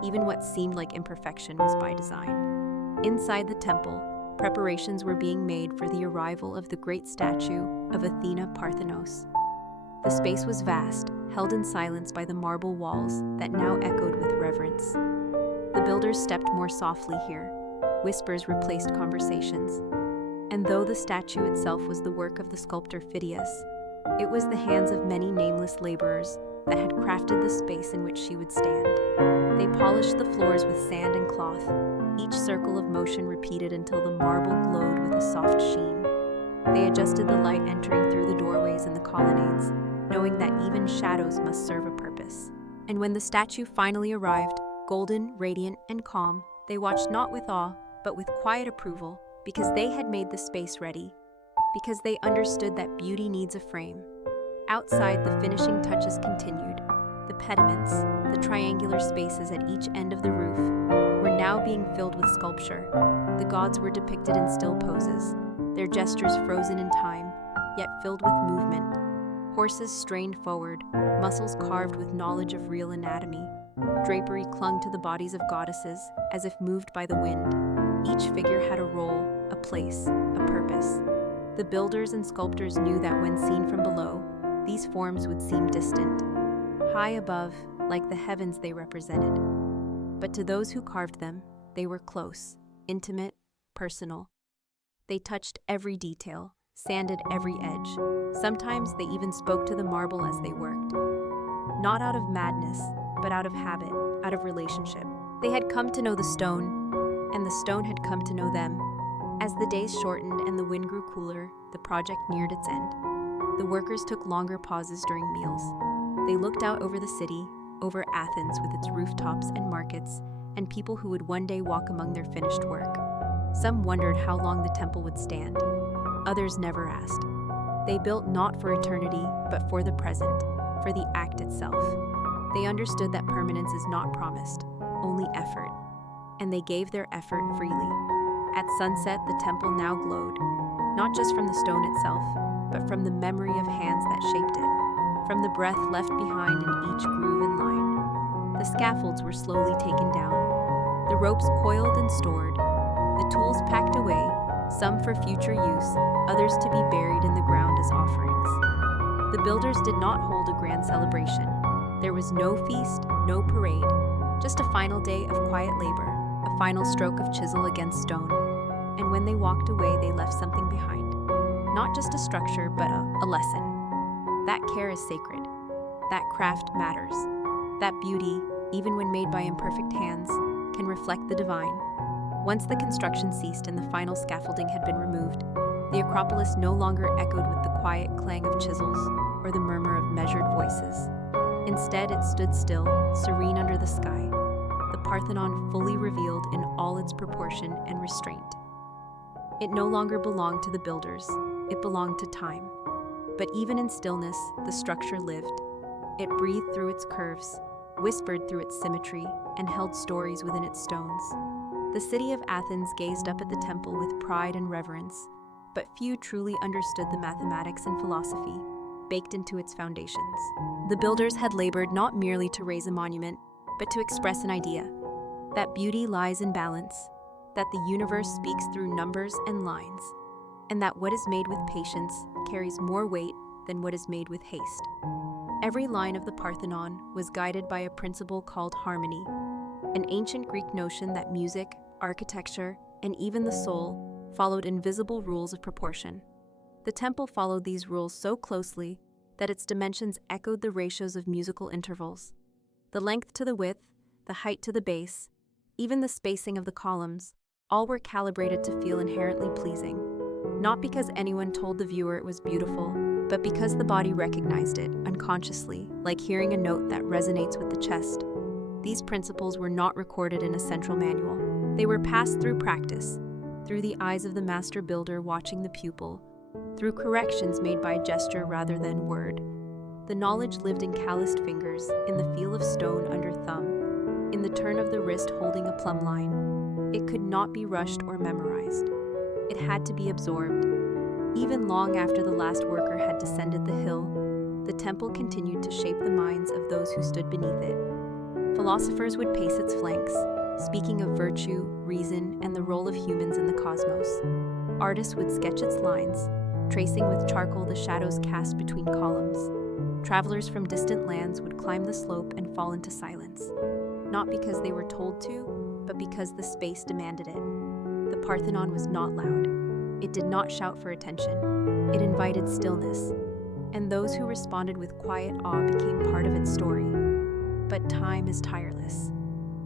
Even what seemed like imperfection was by design. Inside the temple, preparations were being made for the arrival of the great statue of Athena Parthenos. The space was vast, held in silence by the marble walls that now echoed with reverence. The builders stepped more softly here. Whispers replaced conversations. And though the statue itself was the work of the sculptor Phidias, it was the hands of many nameless laborers that had crafted the space in which she would stand. They polished the floors with sand and cloth, each circle of motion repeated until the marble glowed with a soft sheen. They adjusted the light entering through the doorways and the colonnades, knowing that even shadows must serve a purpose. And when the statue finally arrived, golden, radiant, and calm, they watched not with awe, but with quiet approval, because they had made the space ready, because they understood that beauty needs a frame. Outside, the finishing touches continued. The pediments, the triangular spaces at each end of the roof, were now being filled with sculpture. The gods were depicted in still poses, their gestures frozen in time, yet filled with movement. Horses strained forward, muscles carved with knowledge of real anatomy. Drapery clung to the bodies of goddesses, as if moved by the wind. Each figure had a role, a place, a purpose. The builders and sculptors knew that when seen from below, these forms would seem distant, high above, like the heavens they represented. But to those who carved them, they were close, intimate, personal. They touched every detail, sanded every edge. Sometimes they even spoke to the marble as they worked. Not out of madness, but out of habit, out of relationship. They had come to know the stone, and the stone had come to know them. As the days shortened and the wind grew cooler, the project neared its end. The workers took longer pauses during meals. They looked out over the city, over Athens with its rooftops and markets, and people who would one day walk among their finished work. Some wondered how long the temple would stand. Others never asked. They built not for eternity, but for the present, for the act itself. They understood that permanence is not promised, only effort. And they gave their effort freely. At sunset, the temple now glowed, not just from the stone itself, but from the memory of hands that shaped it, from the breath left behind in each groove and line. The scaffolds were slowly taken down, the ropes coiled and stored, the tools packed away, some for future use, others to be buried in the ground as offerings. The builders did not hold a grand celebration. There was no feast, no parade, just a final day of quiet labor, a final stroke of chisel against stone. And when they walked away, they left something behind. Not just a structure, but a lesson. That care is sacred. That craft matters. That beauty, even when made by imperfect hands, can reflect the divine. Once the construction ceased and the final scaffolding had been removed, the Acropolis no longer echoed with the quiet clang of chisels or the murmur of measured voices. Instead, it stood still, serene under the sky, the Parthenon fully revealed in all its proportion and restraint. It no longer belonged to the builders, it belonged to time. But even in stillness, the structure lived. It breathed through its curves, whispered through its symmetry, and held stories within its stones. The city of Athens gazed up at the temple with pride and reverence, but few truly understood the mathematics and philosophy baked into its foundations. The builders had labored not merely to raise a monument, but to express an idea, that beauty lies in balance, that the universe speaks through numbers and lines, and that what is made with patience carries more weight than what is made with haste. Every line of the Parthenon was guided by a principle called harmony, an ancient Greek notion that music, architecture, and even the soul followed invisible rules of proportion. The temple followed these rules so closely that its dimensions echoed the ratios of musical intervals. The length to the width, the height to the base, even the spacing of the columns, all were calibrated to feel inherently pleasing. Not because anyone told the viewer it was beautiful, but because the body recognized it unconsciously, like hearing a note that resonates with the chest. These principles were not recorded in a central manual. They were passed through practice, through the eyes of the master builder watching the pupil, through corrections made by gesture rather than word. The knowledge lived in calloused fingers, in the feel of stone under thumb, in the turn of the wrist holding a plumb line. It could not be rushed or memorized. It had to be absorbed. Even long after the last worker had descended the hill, the temple continued to shape the minds of those who stood beneath it. Philosophers would pace its flanks, speaking of virtue, reason, and the role of humans in the cosmos. Artists would sketch its lines, tracing with charcoal the shadows cast between columns. Travelers from distant lands would climb the slope and fall into silence, not because they were told to, but because the space demanded it. The Parthenon was not loud. It did not shout for attention. It invited stillness, and those who responded with quiet awe became part of its story. But time is tireless.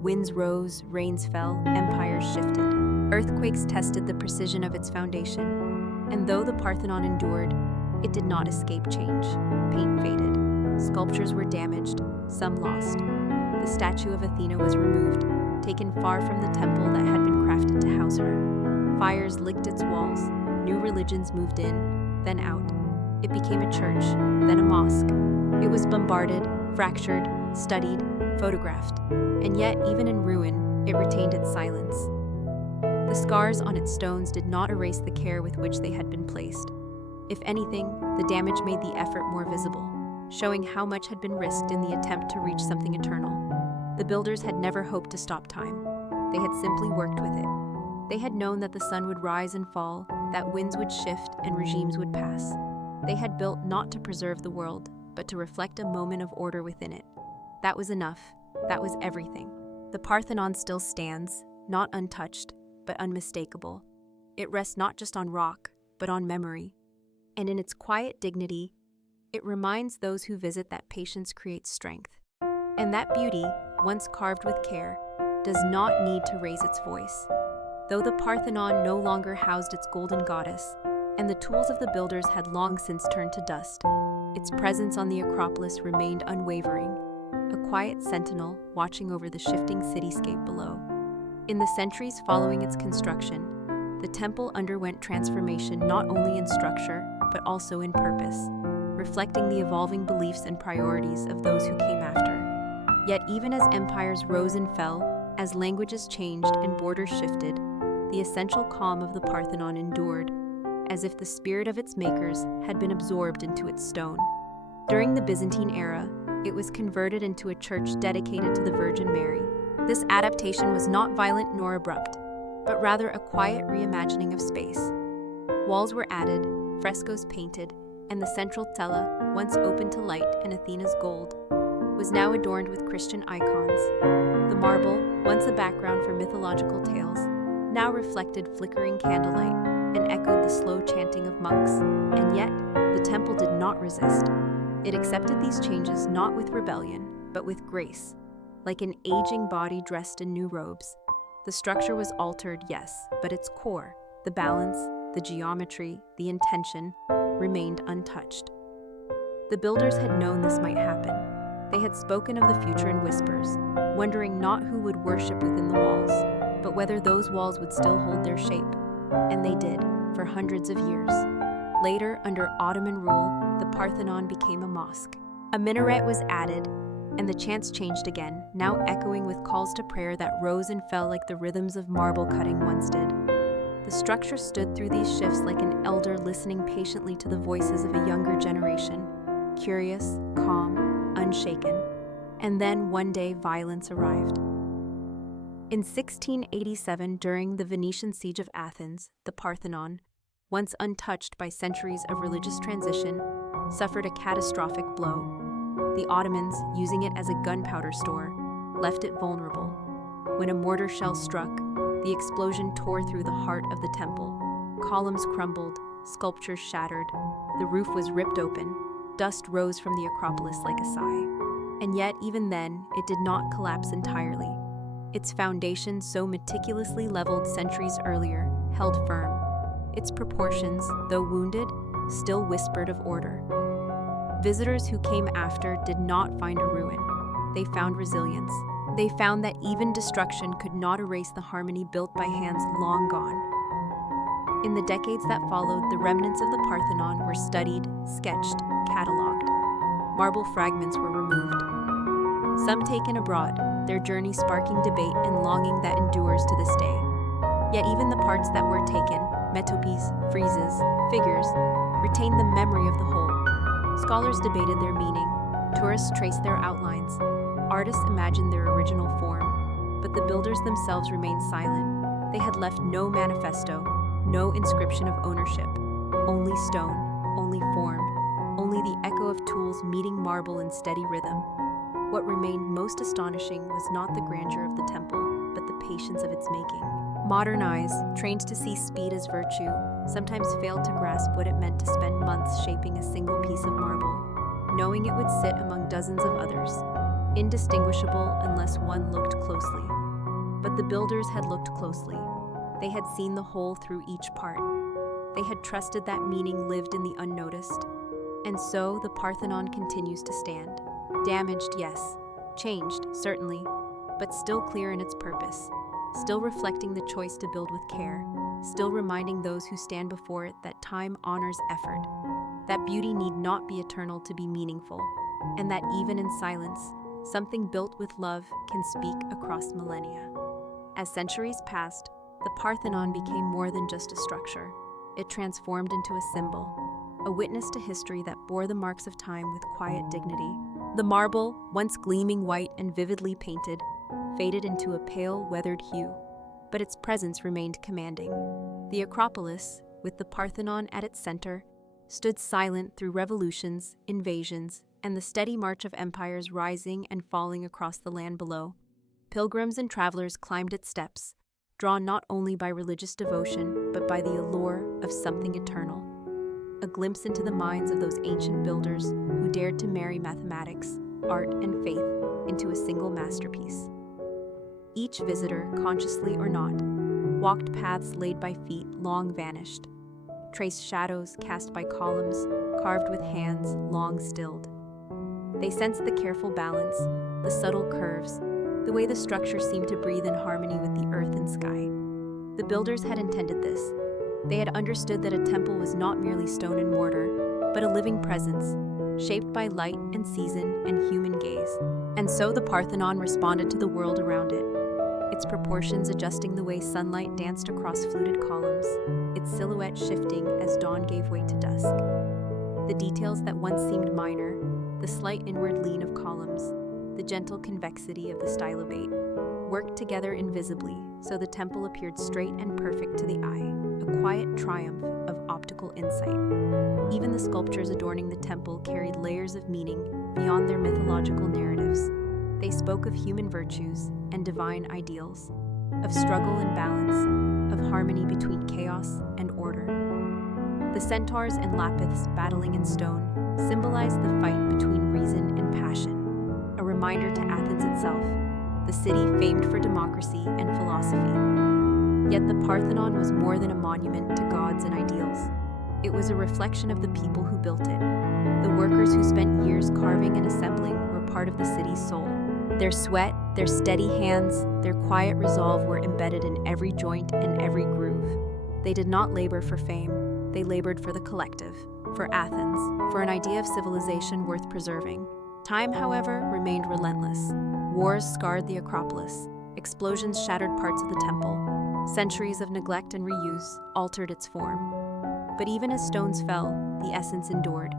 Winds rose, rains fell, empires shifted. Earthquakes tested the precision of its foundation, and though the Parthenon endured, it did not escape change. Paint faded. Sculptures were damaged, some lost. The statue of Athena was removed, taken far from the temple that had been crafted to house her. Fires licked its walls, new religions moved in, then out. It became a church, then a mosque. It was bombarded, fractured, studied, photographed, and yet, even in ruin, it retained its silence. The scars on its stones did not erase the care with which they had been placed. If anything, the damage made the effort more visible, showing how much had been risked in the attempt to reach something eternal. The builders had never hoped to stop time. They had simply worked with it. They had known that the sun would rise and fall, that winds would shift and regimes would pass. They had built not to preserve the world, but to reflect a moment of order within it. That was enough. That was everything. The Parthenon still stands, not untouched, but unmistakable. It rests not just on rock, but on memory. And in its quiet dignity, it reminds those who visit that patience creates strength. And that beauty, once carved with care, does not need to raise its voice. Though the Parthenon no longer housed its golden goddess, and the tools of the builders had long since turned to dust, its presence on the Acropolis remained unwavering, a quiet sentinel watching over the shifting cityscape below. In the centuries following its construction, the temple underwent transformation not only in structure, but also in purpose, reflecting the evolving beliefs and priorities of those who came after. Yet even as empires rose and fell, as languages changed and borders shifted, the essential calm of the Parthenon endured, as if the spirit of its makers had been absorbed into its stone. During the Byzantine era, it was converted into a church dedicated to the Virgin Mary. This adaptation was not violent nor abrupt, but rather a quiet reimagining of space. Walls were added, frescoes painted, and the central cella, once open to light and Athena's gold, was now adorned with Christian icons. The marble, once a background for mythological tales, now reflected flickering candlelight and echoed the slow chanting of monks. And yet, the temple did not resist. It accepted these changes not with rebellion, but with grace, like an aging body dressed in new robes. The structure was altered, yes, but its core, the balance, the geometry, the intention, remained untouched. The builders had known this might happen. They had spoken of the future in whispers, wondering not who would worship within the walls, but whether those walls would still hold their shape. And they did, for hundreds of years. Later, under Ottoman rule, the Parthenon became a mosque. A minaret was added, and the chants changed again, now echoing with calls to prayer that rose and fell like the rhythms of marble cutting once did. The structure stood through these shifts like an elder listening patiently to the voices of a younger generation, curious, calm, unshaken. And then one day violence arrived. In 1687, during the Venetian siege of Athens, the Parthenon, once untouched by centuries of religious transition, suffered a catastrophic blow. The Ottomans, using it as a gunpowder store, left it vulnerable. When a mortar shell struck, the explosion tore through the heart of the temple. Columns crumbled, sculptures shattered, the roof was ripped open, dust rose from the Acropolis like a sigh. And yet, even then, it did not collapse entirely. Its foundation, so meticulously leveled centuries earlier, held firm. Its proportions, though wounded, still whispered of order. Visitors who came after did not find a ruin. They found resilience. They found that even destruction could not erase the harmony built by hands long gone. In the decades that followed, the remnants of the Parthenon were studied, sketched, catalogued. Marble fragments were removed. Some taken abroad, their journey sparking debate and longing that endures to this day. Yet even the parts that were taken, metopes, friezes, figures, retained the memory of the whole. Scholars debated their meaning, tourists traced their outlines, artists imagined their original form, but the builders themselves remained silent. They had left no manifesto, no inscription of ownership, only stone, only form, only the echo of tools meeting marble in steady rhythm. What remained most astonishing was not the grandeur of the temple, but the patience of its making. Modern eyes, trained to see speed as virtue, sometimes failed to grasp what it meant to spend months shaping a single piece of marble, knowing it would sit among dozens of others, indistinguishable unless one looked closely. But the builders had looked closely. They had seen the whole through each part. They had trusted that meaning lived in the unnoticed. And so the Parthenon continues to stand. Damaged, yes. Changed, certainly. But still clear in its purpose. Still reflecting the choice to build with care. Still reminding those who stand before it that time honors effort. That beauty need not be eternal to be meaningful. And that even in silence, something built with love can speak across millennia. As centuries passed, the Parthenon became more than just a structure. It transformed into a symbol, a witness to history that bore the marks of time with quiet dignity. The marble, once gleaming white and vividly painted, faded into a pale, weathered hue, but its presence remained commanding. The Acropolis, with the Parthenon at its center, stood silent through revolutions, invasions, and the steady march of empires rising and falling across the land below. Pilgrims and travelers climbed its steps, drawn not only by religious devotion, but by the allure of something eternal. A glimpse into the minds of those ancient builders who dared to marry mathematics, art, and faith into a single masterpiece. Each visitor, consciously or not, walked paths laid by feet long vanished, traced shadows cast by columns, carved with hands long stilled. They sensed the careful balance, the subtle curves, the way the structure seemed to breathe in harmony with the earth and sky. The builders had intended this. They had understood that a temple was not merely stone and mortar, but a living presence, shaped by light and season and human gaze. And so the Parthenon responded to the world around it, its proportions adjusting the way sunlight danced across fluted columns, its silhouette shifting as dawn gave way to dusk. The details that once seemed minor, the slight inward lean of columns, the gentle convexity of the stylobate, worked together invisibly so the temple appeared straight and perfect to the eye, a quiet triumph of optical insight. Even the sculptures adorning the temple carried layers of meaning beyond their mythological narratives. They spoke of human virtues and divine ideals, of struggle and balance, of harmony between chaos and order. The centaurs and lapiths battling in stone symbolized the fight between reason and passion, a reminder to Athens itself, the city famed for democracy and philosophy. Yet the Parthenon was more than a monument to gods and ideals. It was a reflection of the people who built it. The workers who spent years carving and assembling were part of the city's soul. Their sweat, their steady hands, their quiet resolve were embedded in every joint and every groove. They did not labor for fame. They labored for the collective, for Athens, for an idea of civilization worth preserving. Time, however, remained relentless. Wars scarred the Acropolis. Explosions shattered parts of the temple. Centuries of neglect and reuse altered its form. But even as stones fell, the essence endured.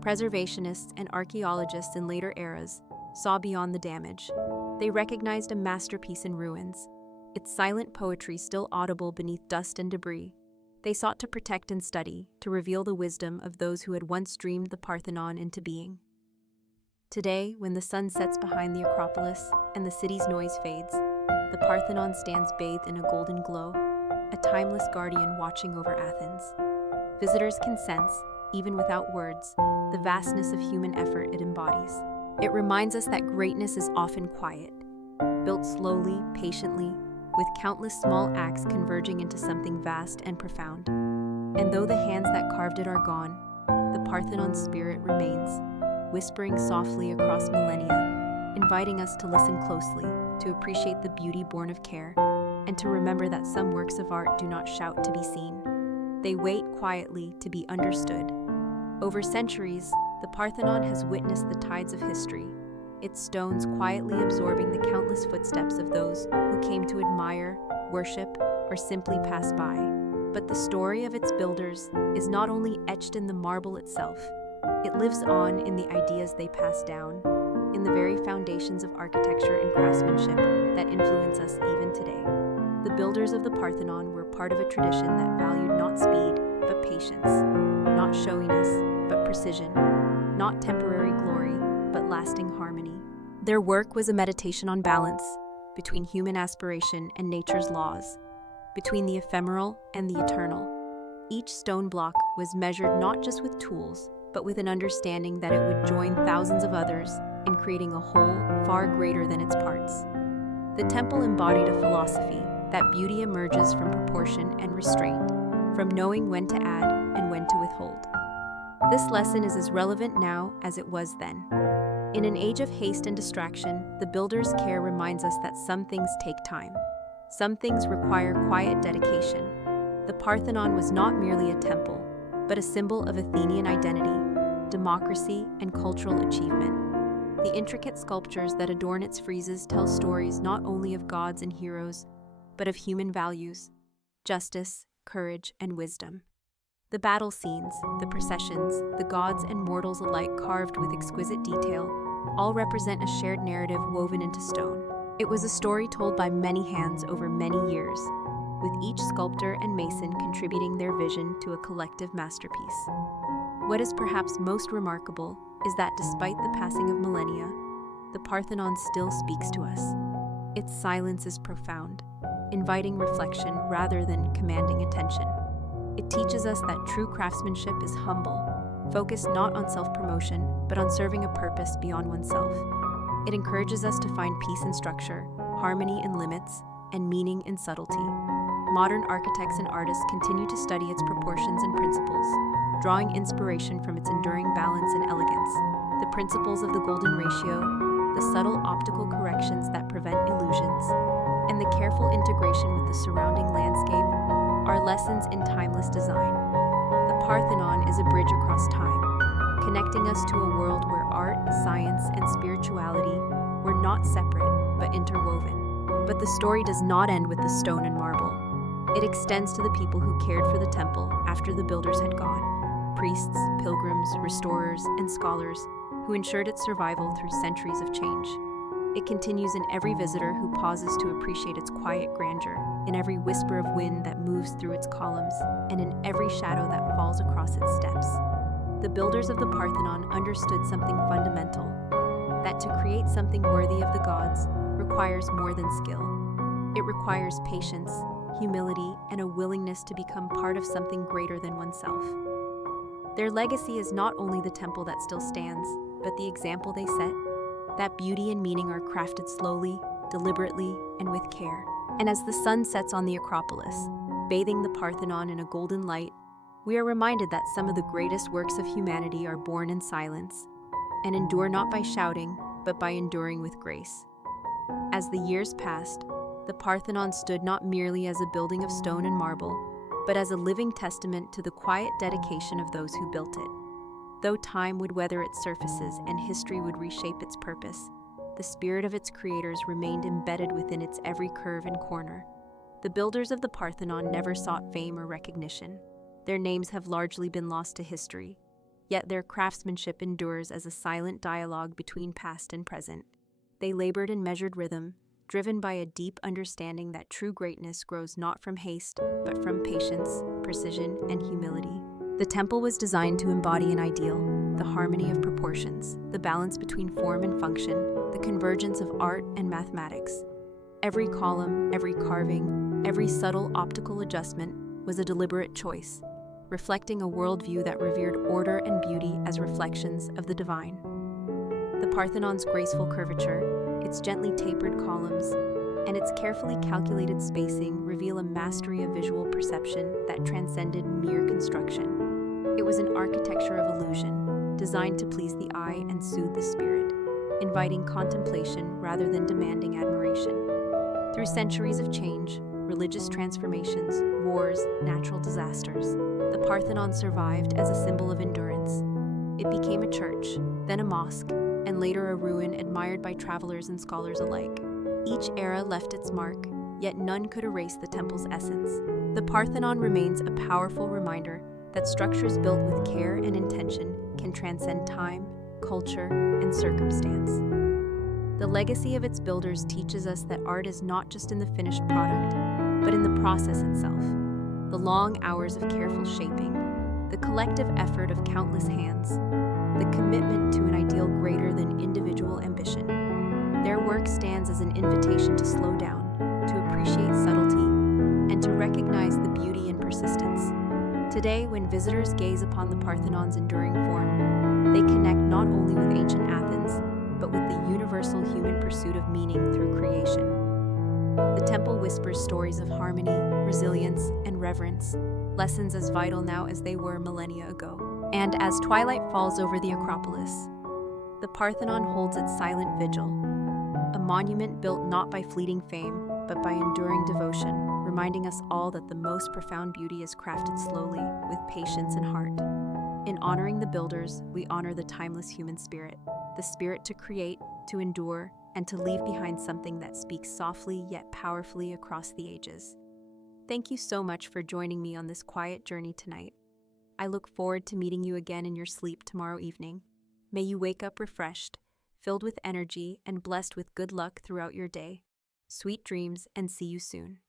Preservationists and archaeologists in later eras saw beyond the damage. They recognized a masterpiece in ruins, its silent poetry still audible beneath dust and debris. They sought to protect and study, to reveal the wisdom of those who had once dreamed the Parthenon into being. Today, when the sun sets behind the Acropolis and the city's noise fades, the Parthenon stands bathed in a golden glow, a timeless guardian watching over Athens. Visitors can sense, even without words, the vastness of human effort it embodies. It reminds us that greatness is often quiet, built slowly, patiently, with countless small acts converging into something vast and profound. And though the hands that carved it are gone, the Parthenon's spirit remains, whispering softly across millennia, inviting us to listen closely, to appreciate the beauty born of care, and to remember that some works of art do not shout to be seen. They wait quietly to be understood. Over centuries, the Parthenon has witnessed the tides of history, its stones quietly absorbing the countless footsteps of those who came to admire, worship, or simply pass by. But the story of its builders is not only etched in the marble itself, it lives on in the ideas they pass down, in the very foundations of architecture and craftsmanship that influence us even today. The builders of the Parthenon were part of a tradition that valued not speed, but patience, not showiness, but precision, not temporary glory, but lasting harmony. Their work was a meditation on balance between human aspiration and nature's laws, between the ephemeral and the eternal. Each stone block was measured not just with tools, but with an understanding that it would join thousands of others in creating a whole far greater than its parts. The temple embodied a philosophy that beauty emerges from proportion and restraint, from knowing when to add and when to withhold. This lesson is as relevant now as it was then. In an age of haste and distraction, the builder's care reminds us that some things take time. Some things require quiet dedication. The Parthenon was not merely a temple, but a symbol of Athenian identity, democracy, and cultural achievement. The intricate sculptures that adorn its friezes tell stories not only of gods and heroes, but of human values, justice, courage, and wisdom. The battle scenes, the processions, the gods and mortals alike carved with exquisite detail, all represent a shared narrative woven into stone. It was a story told by many hands over many years, with each sculptor and mason contributing their vision to a collective masterpiece. What is perhaps most remarkable is that despite the passing of millennia, the Parthenon still speaks to us. Its silence is profound, inviting reflection rather than commanding attention. It teaches us that true craftsmanship is humble, focused not on self-promotion, but on serving a purpose beyond oneself. It encourages us to find peace in structure, harmony in limits, and meaning in subtlety. Modern architects and artists continue to study its proportions and principles, drawing inspiration from its enduring balance and elegance. The principles of the golden ratio, the subtle optical corrections that prevent illusions, and the careful integration with the surrounding landscape are lessons in timeless design. The Parthenon is a bridge across time, connecting us to a world where art, science, and spirituality were not separate but interwoven. But the story does not end with the stone and marble. It extends to the people who cared for the temple after the builders had gone: priests, pilgrims, restorers, and scholars who ensured its survival through centuries of change. It continues in every visitor who pauses to appreciate its quiet grandeur, in every whisper of wind that moves through its columns, and in every shadow that falls across its steps. The builders of the Parthenon understood something fundamental, that to create something worthy of the gods requires more than skill. It requires patience, humility, and a willingness to become part of something greater than oneself. Their legacy is not only the temple that still stands, but the example they set. That beauty and meaning are crafted slowly, deliberately, and with care. And as the sun sets on the Acropolis, bathing the Parthenon in a golden light, we are reminded that some of the greatest works of humanity are born in silence and endure not by shouting, but by enduring with grace. As the years passed, the Parthenon stood not merely as a building of stone and marble, but as a living testament to the quiet dedication of those who built it. Though time would weather its surfaces and history would reshape its purpose, the spirit of its creators remained embedded within its every curve and corner. The builders of the Parthenon never sought fame or recognition. Their names have largely been lost to history, yet their craftsmanship endures as a silent dialogue between past and present. They labored in measured rhythm, driven by a deep understanding that true greatness grows not from haste, but from patience, precision, and humility. The temple was designed to embody an ideal, the harmony of proportions, the balance between form and function, the convergence of art and mathematics. Every column, every carving, every subtle optical adjustment was a deliberate choice, reflecting a worldview that revered order and beauty as reflections of the divine. The Parthenon's graceful curvature, its gently tapered columns, and its carefully calculated spacing reveal a mastery of visual perception that transcended mere construction. It was an architecture of illusion, designed to please the eye and soothe the spirit, inviting contemplation rather than demanding admiration. Through centuries of change, religious transformations, wars, natural disasters, the Parthenon survived as a symbol of endurance. It became a church, then a mosque, and later a ruin admired by travelers and scholars alike. Each era left its mark, yet none could erase the temple's essence. The Parthenon remains a powerful reminder that structures built with care and intention can transcend time, culture, and circumstance. The legacy of its builders teaches us that art is not just in the finished product, but in the process itself. The long hours of careful shaping, the collective effort of countless hands, the commitment to an ideal greater than individual ambition. Their work stands as an invitation to slow down, to appreciate subtlety, and to recognize the beauty in persistence. Today, when visitors gaze upon the Parthenon's enduring form, they connect not only with ancient Athens, but with the universal human pursuit of meaning through creation. The temple whispers stories of harmony, resilience, and reverence, lessons as vital now as they were millennia ago. And as twilight falls over the Acropolis, the Parthenon holds its silent vigil, a monument built not by fleeting fame, but by enduring devotion, reminding us all that the most profound beauty is crafted slowly, with patience and heart. In honoring the builders, we honor the timeless human spirit, the spirit to create, to endure, and to leave behind something that speaks softly yet powerfully across the ages. Thank you so much for joining me on this quiet journey tonight. I look forward to meeting you again in your sleep tomorrow evening. May you wake up refreshed, filled with energy, and blessed with good luck throughout your day. Sweet dreams, and see you soon.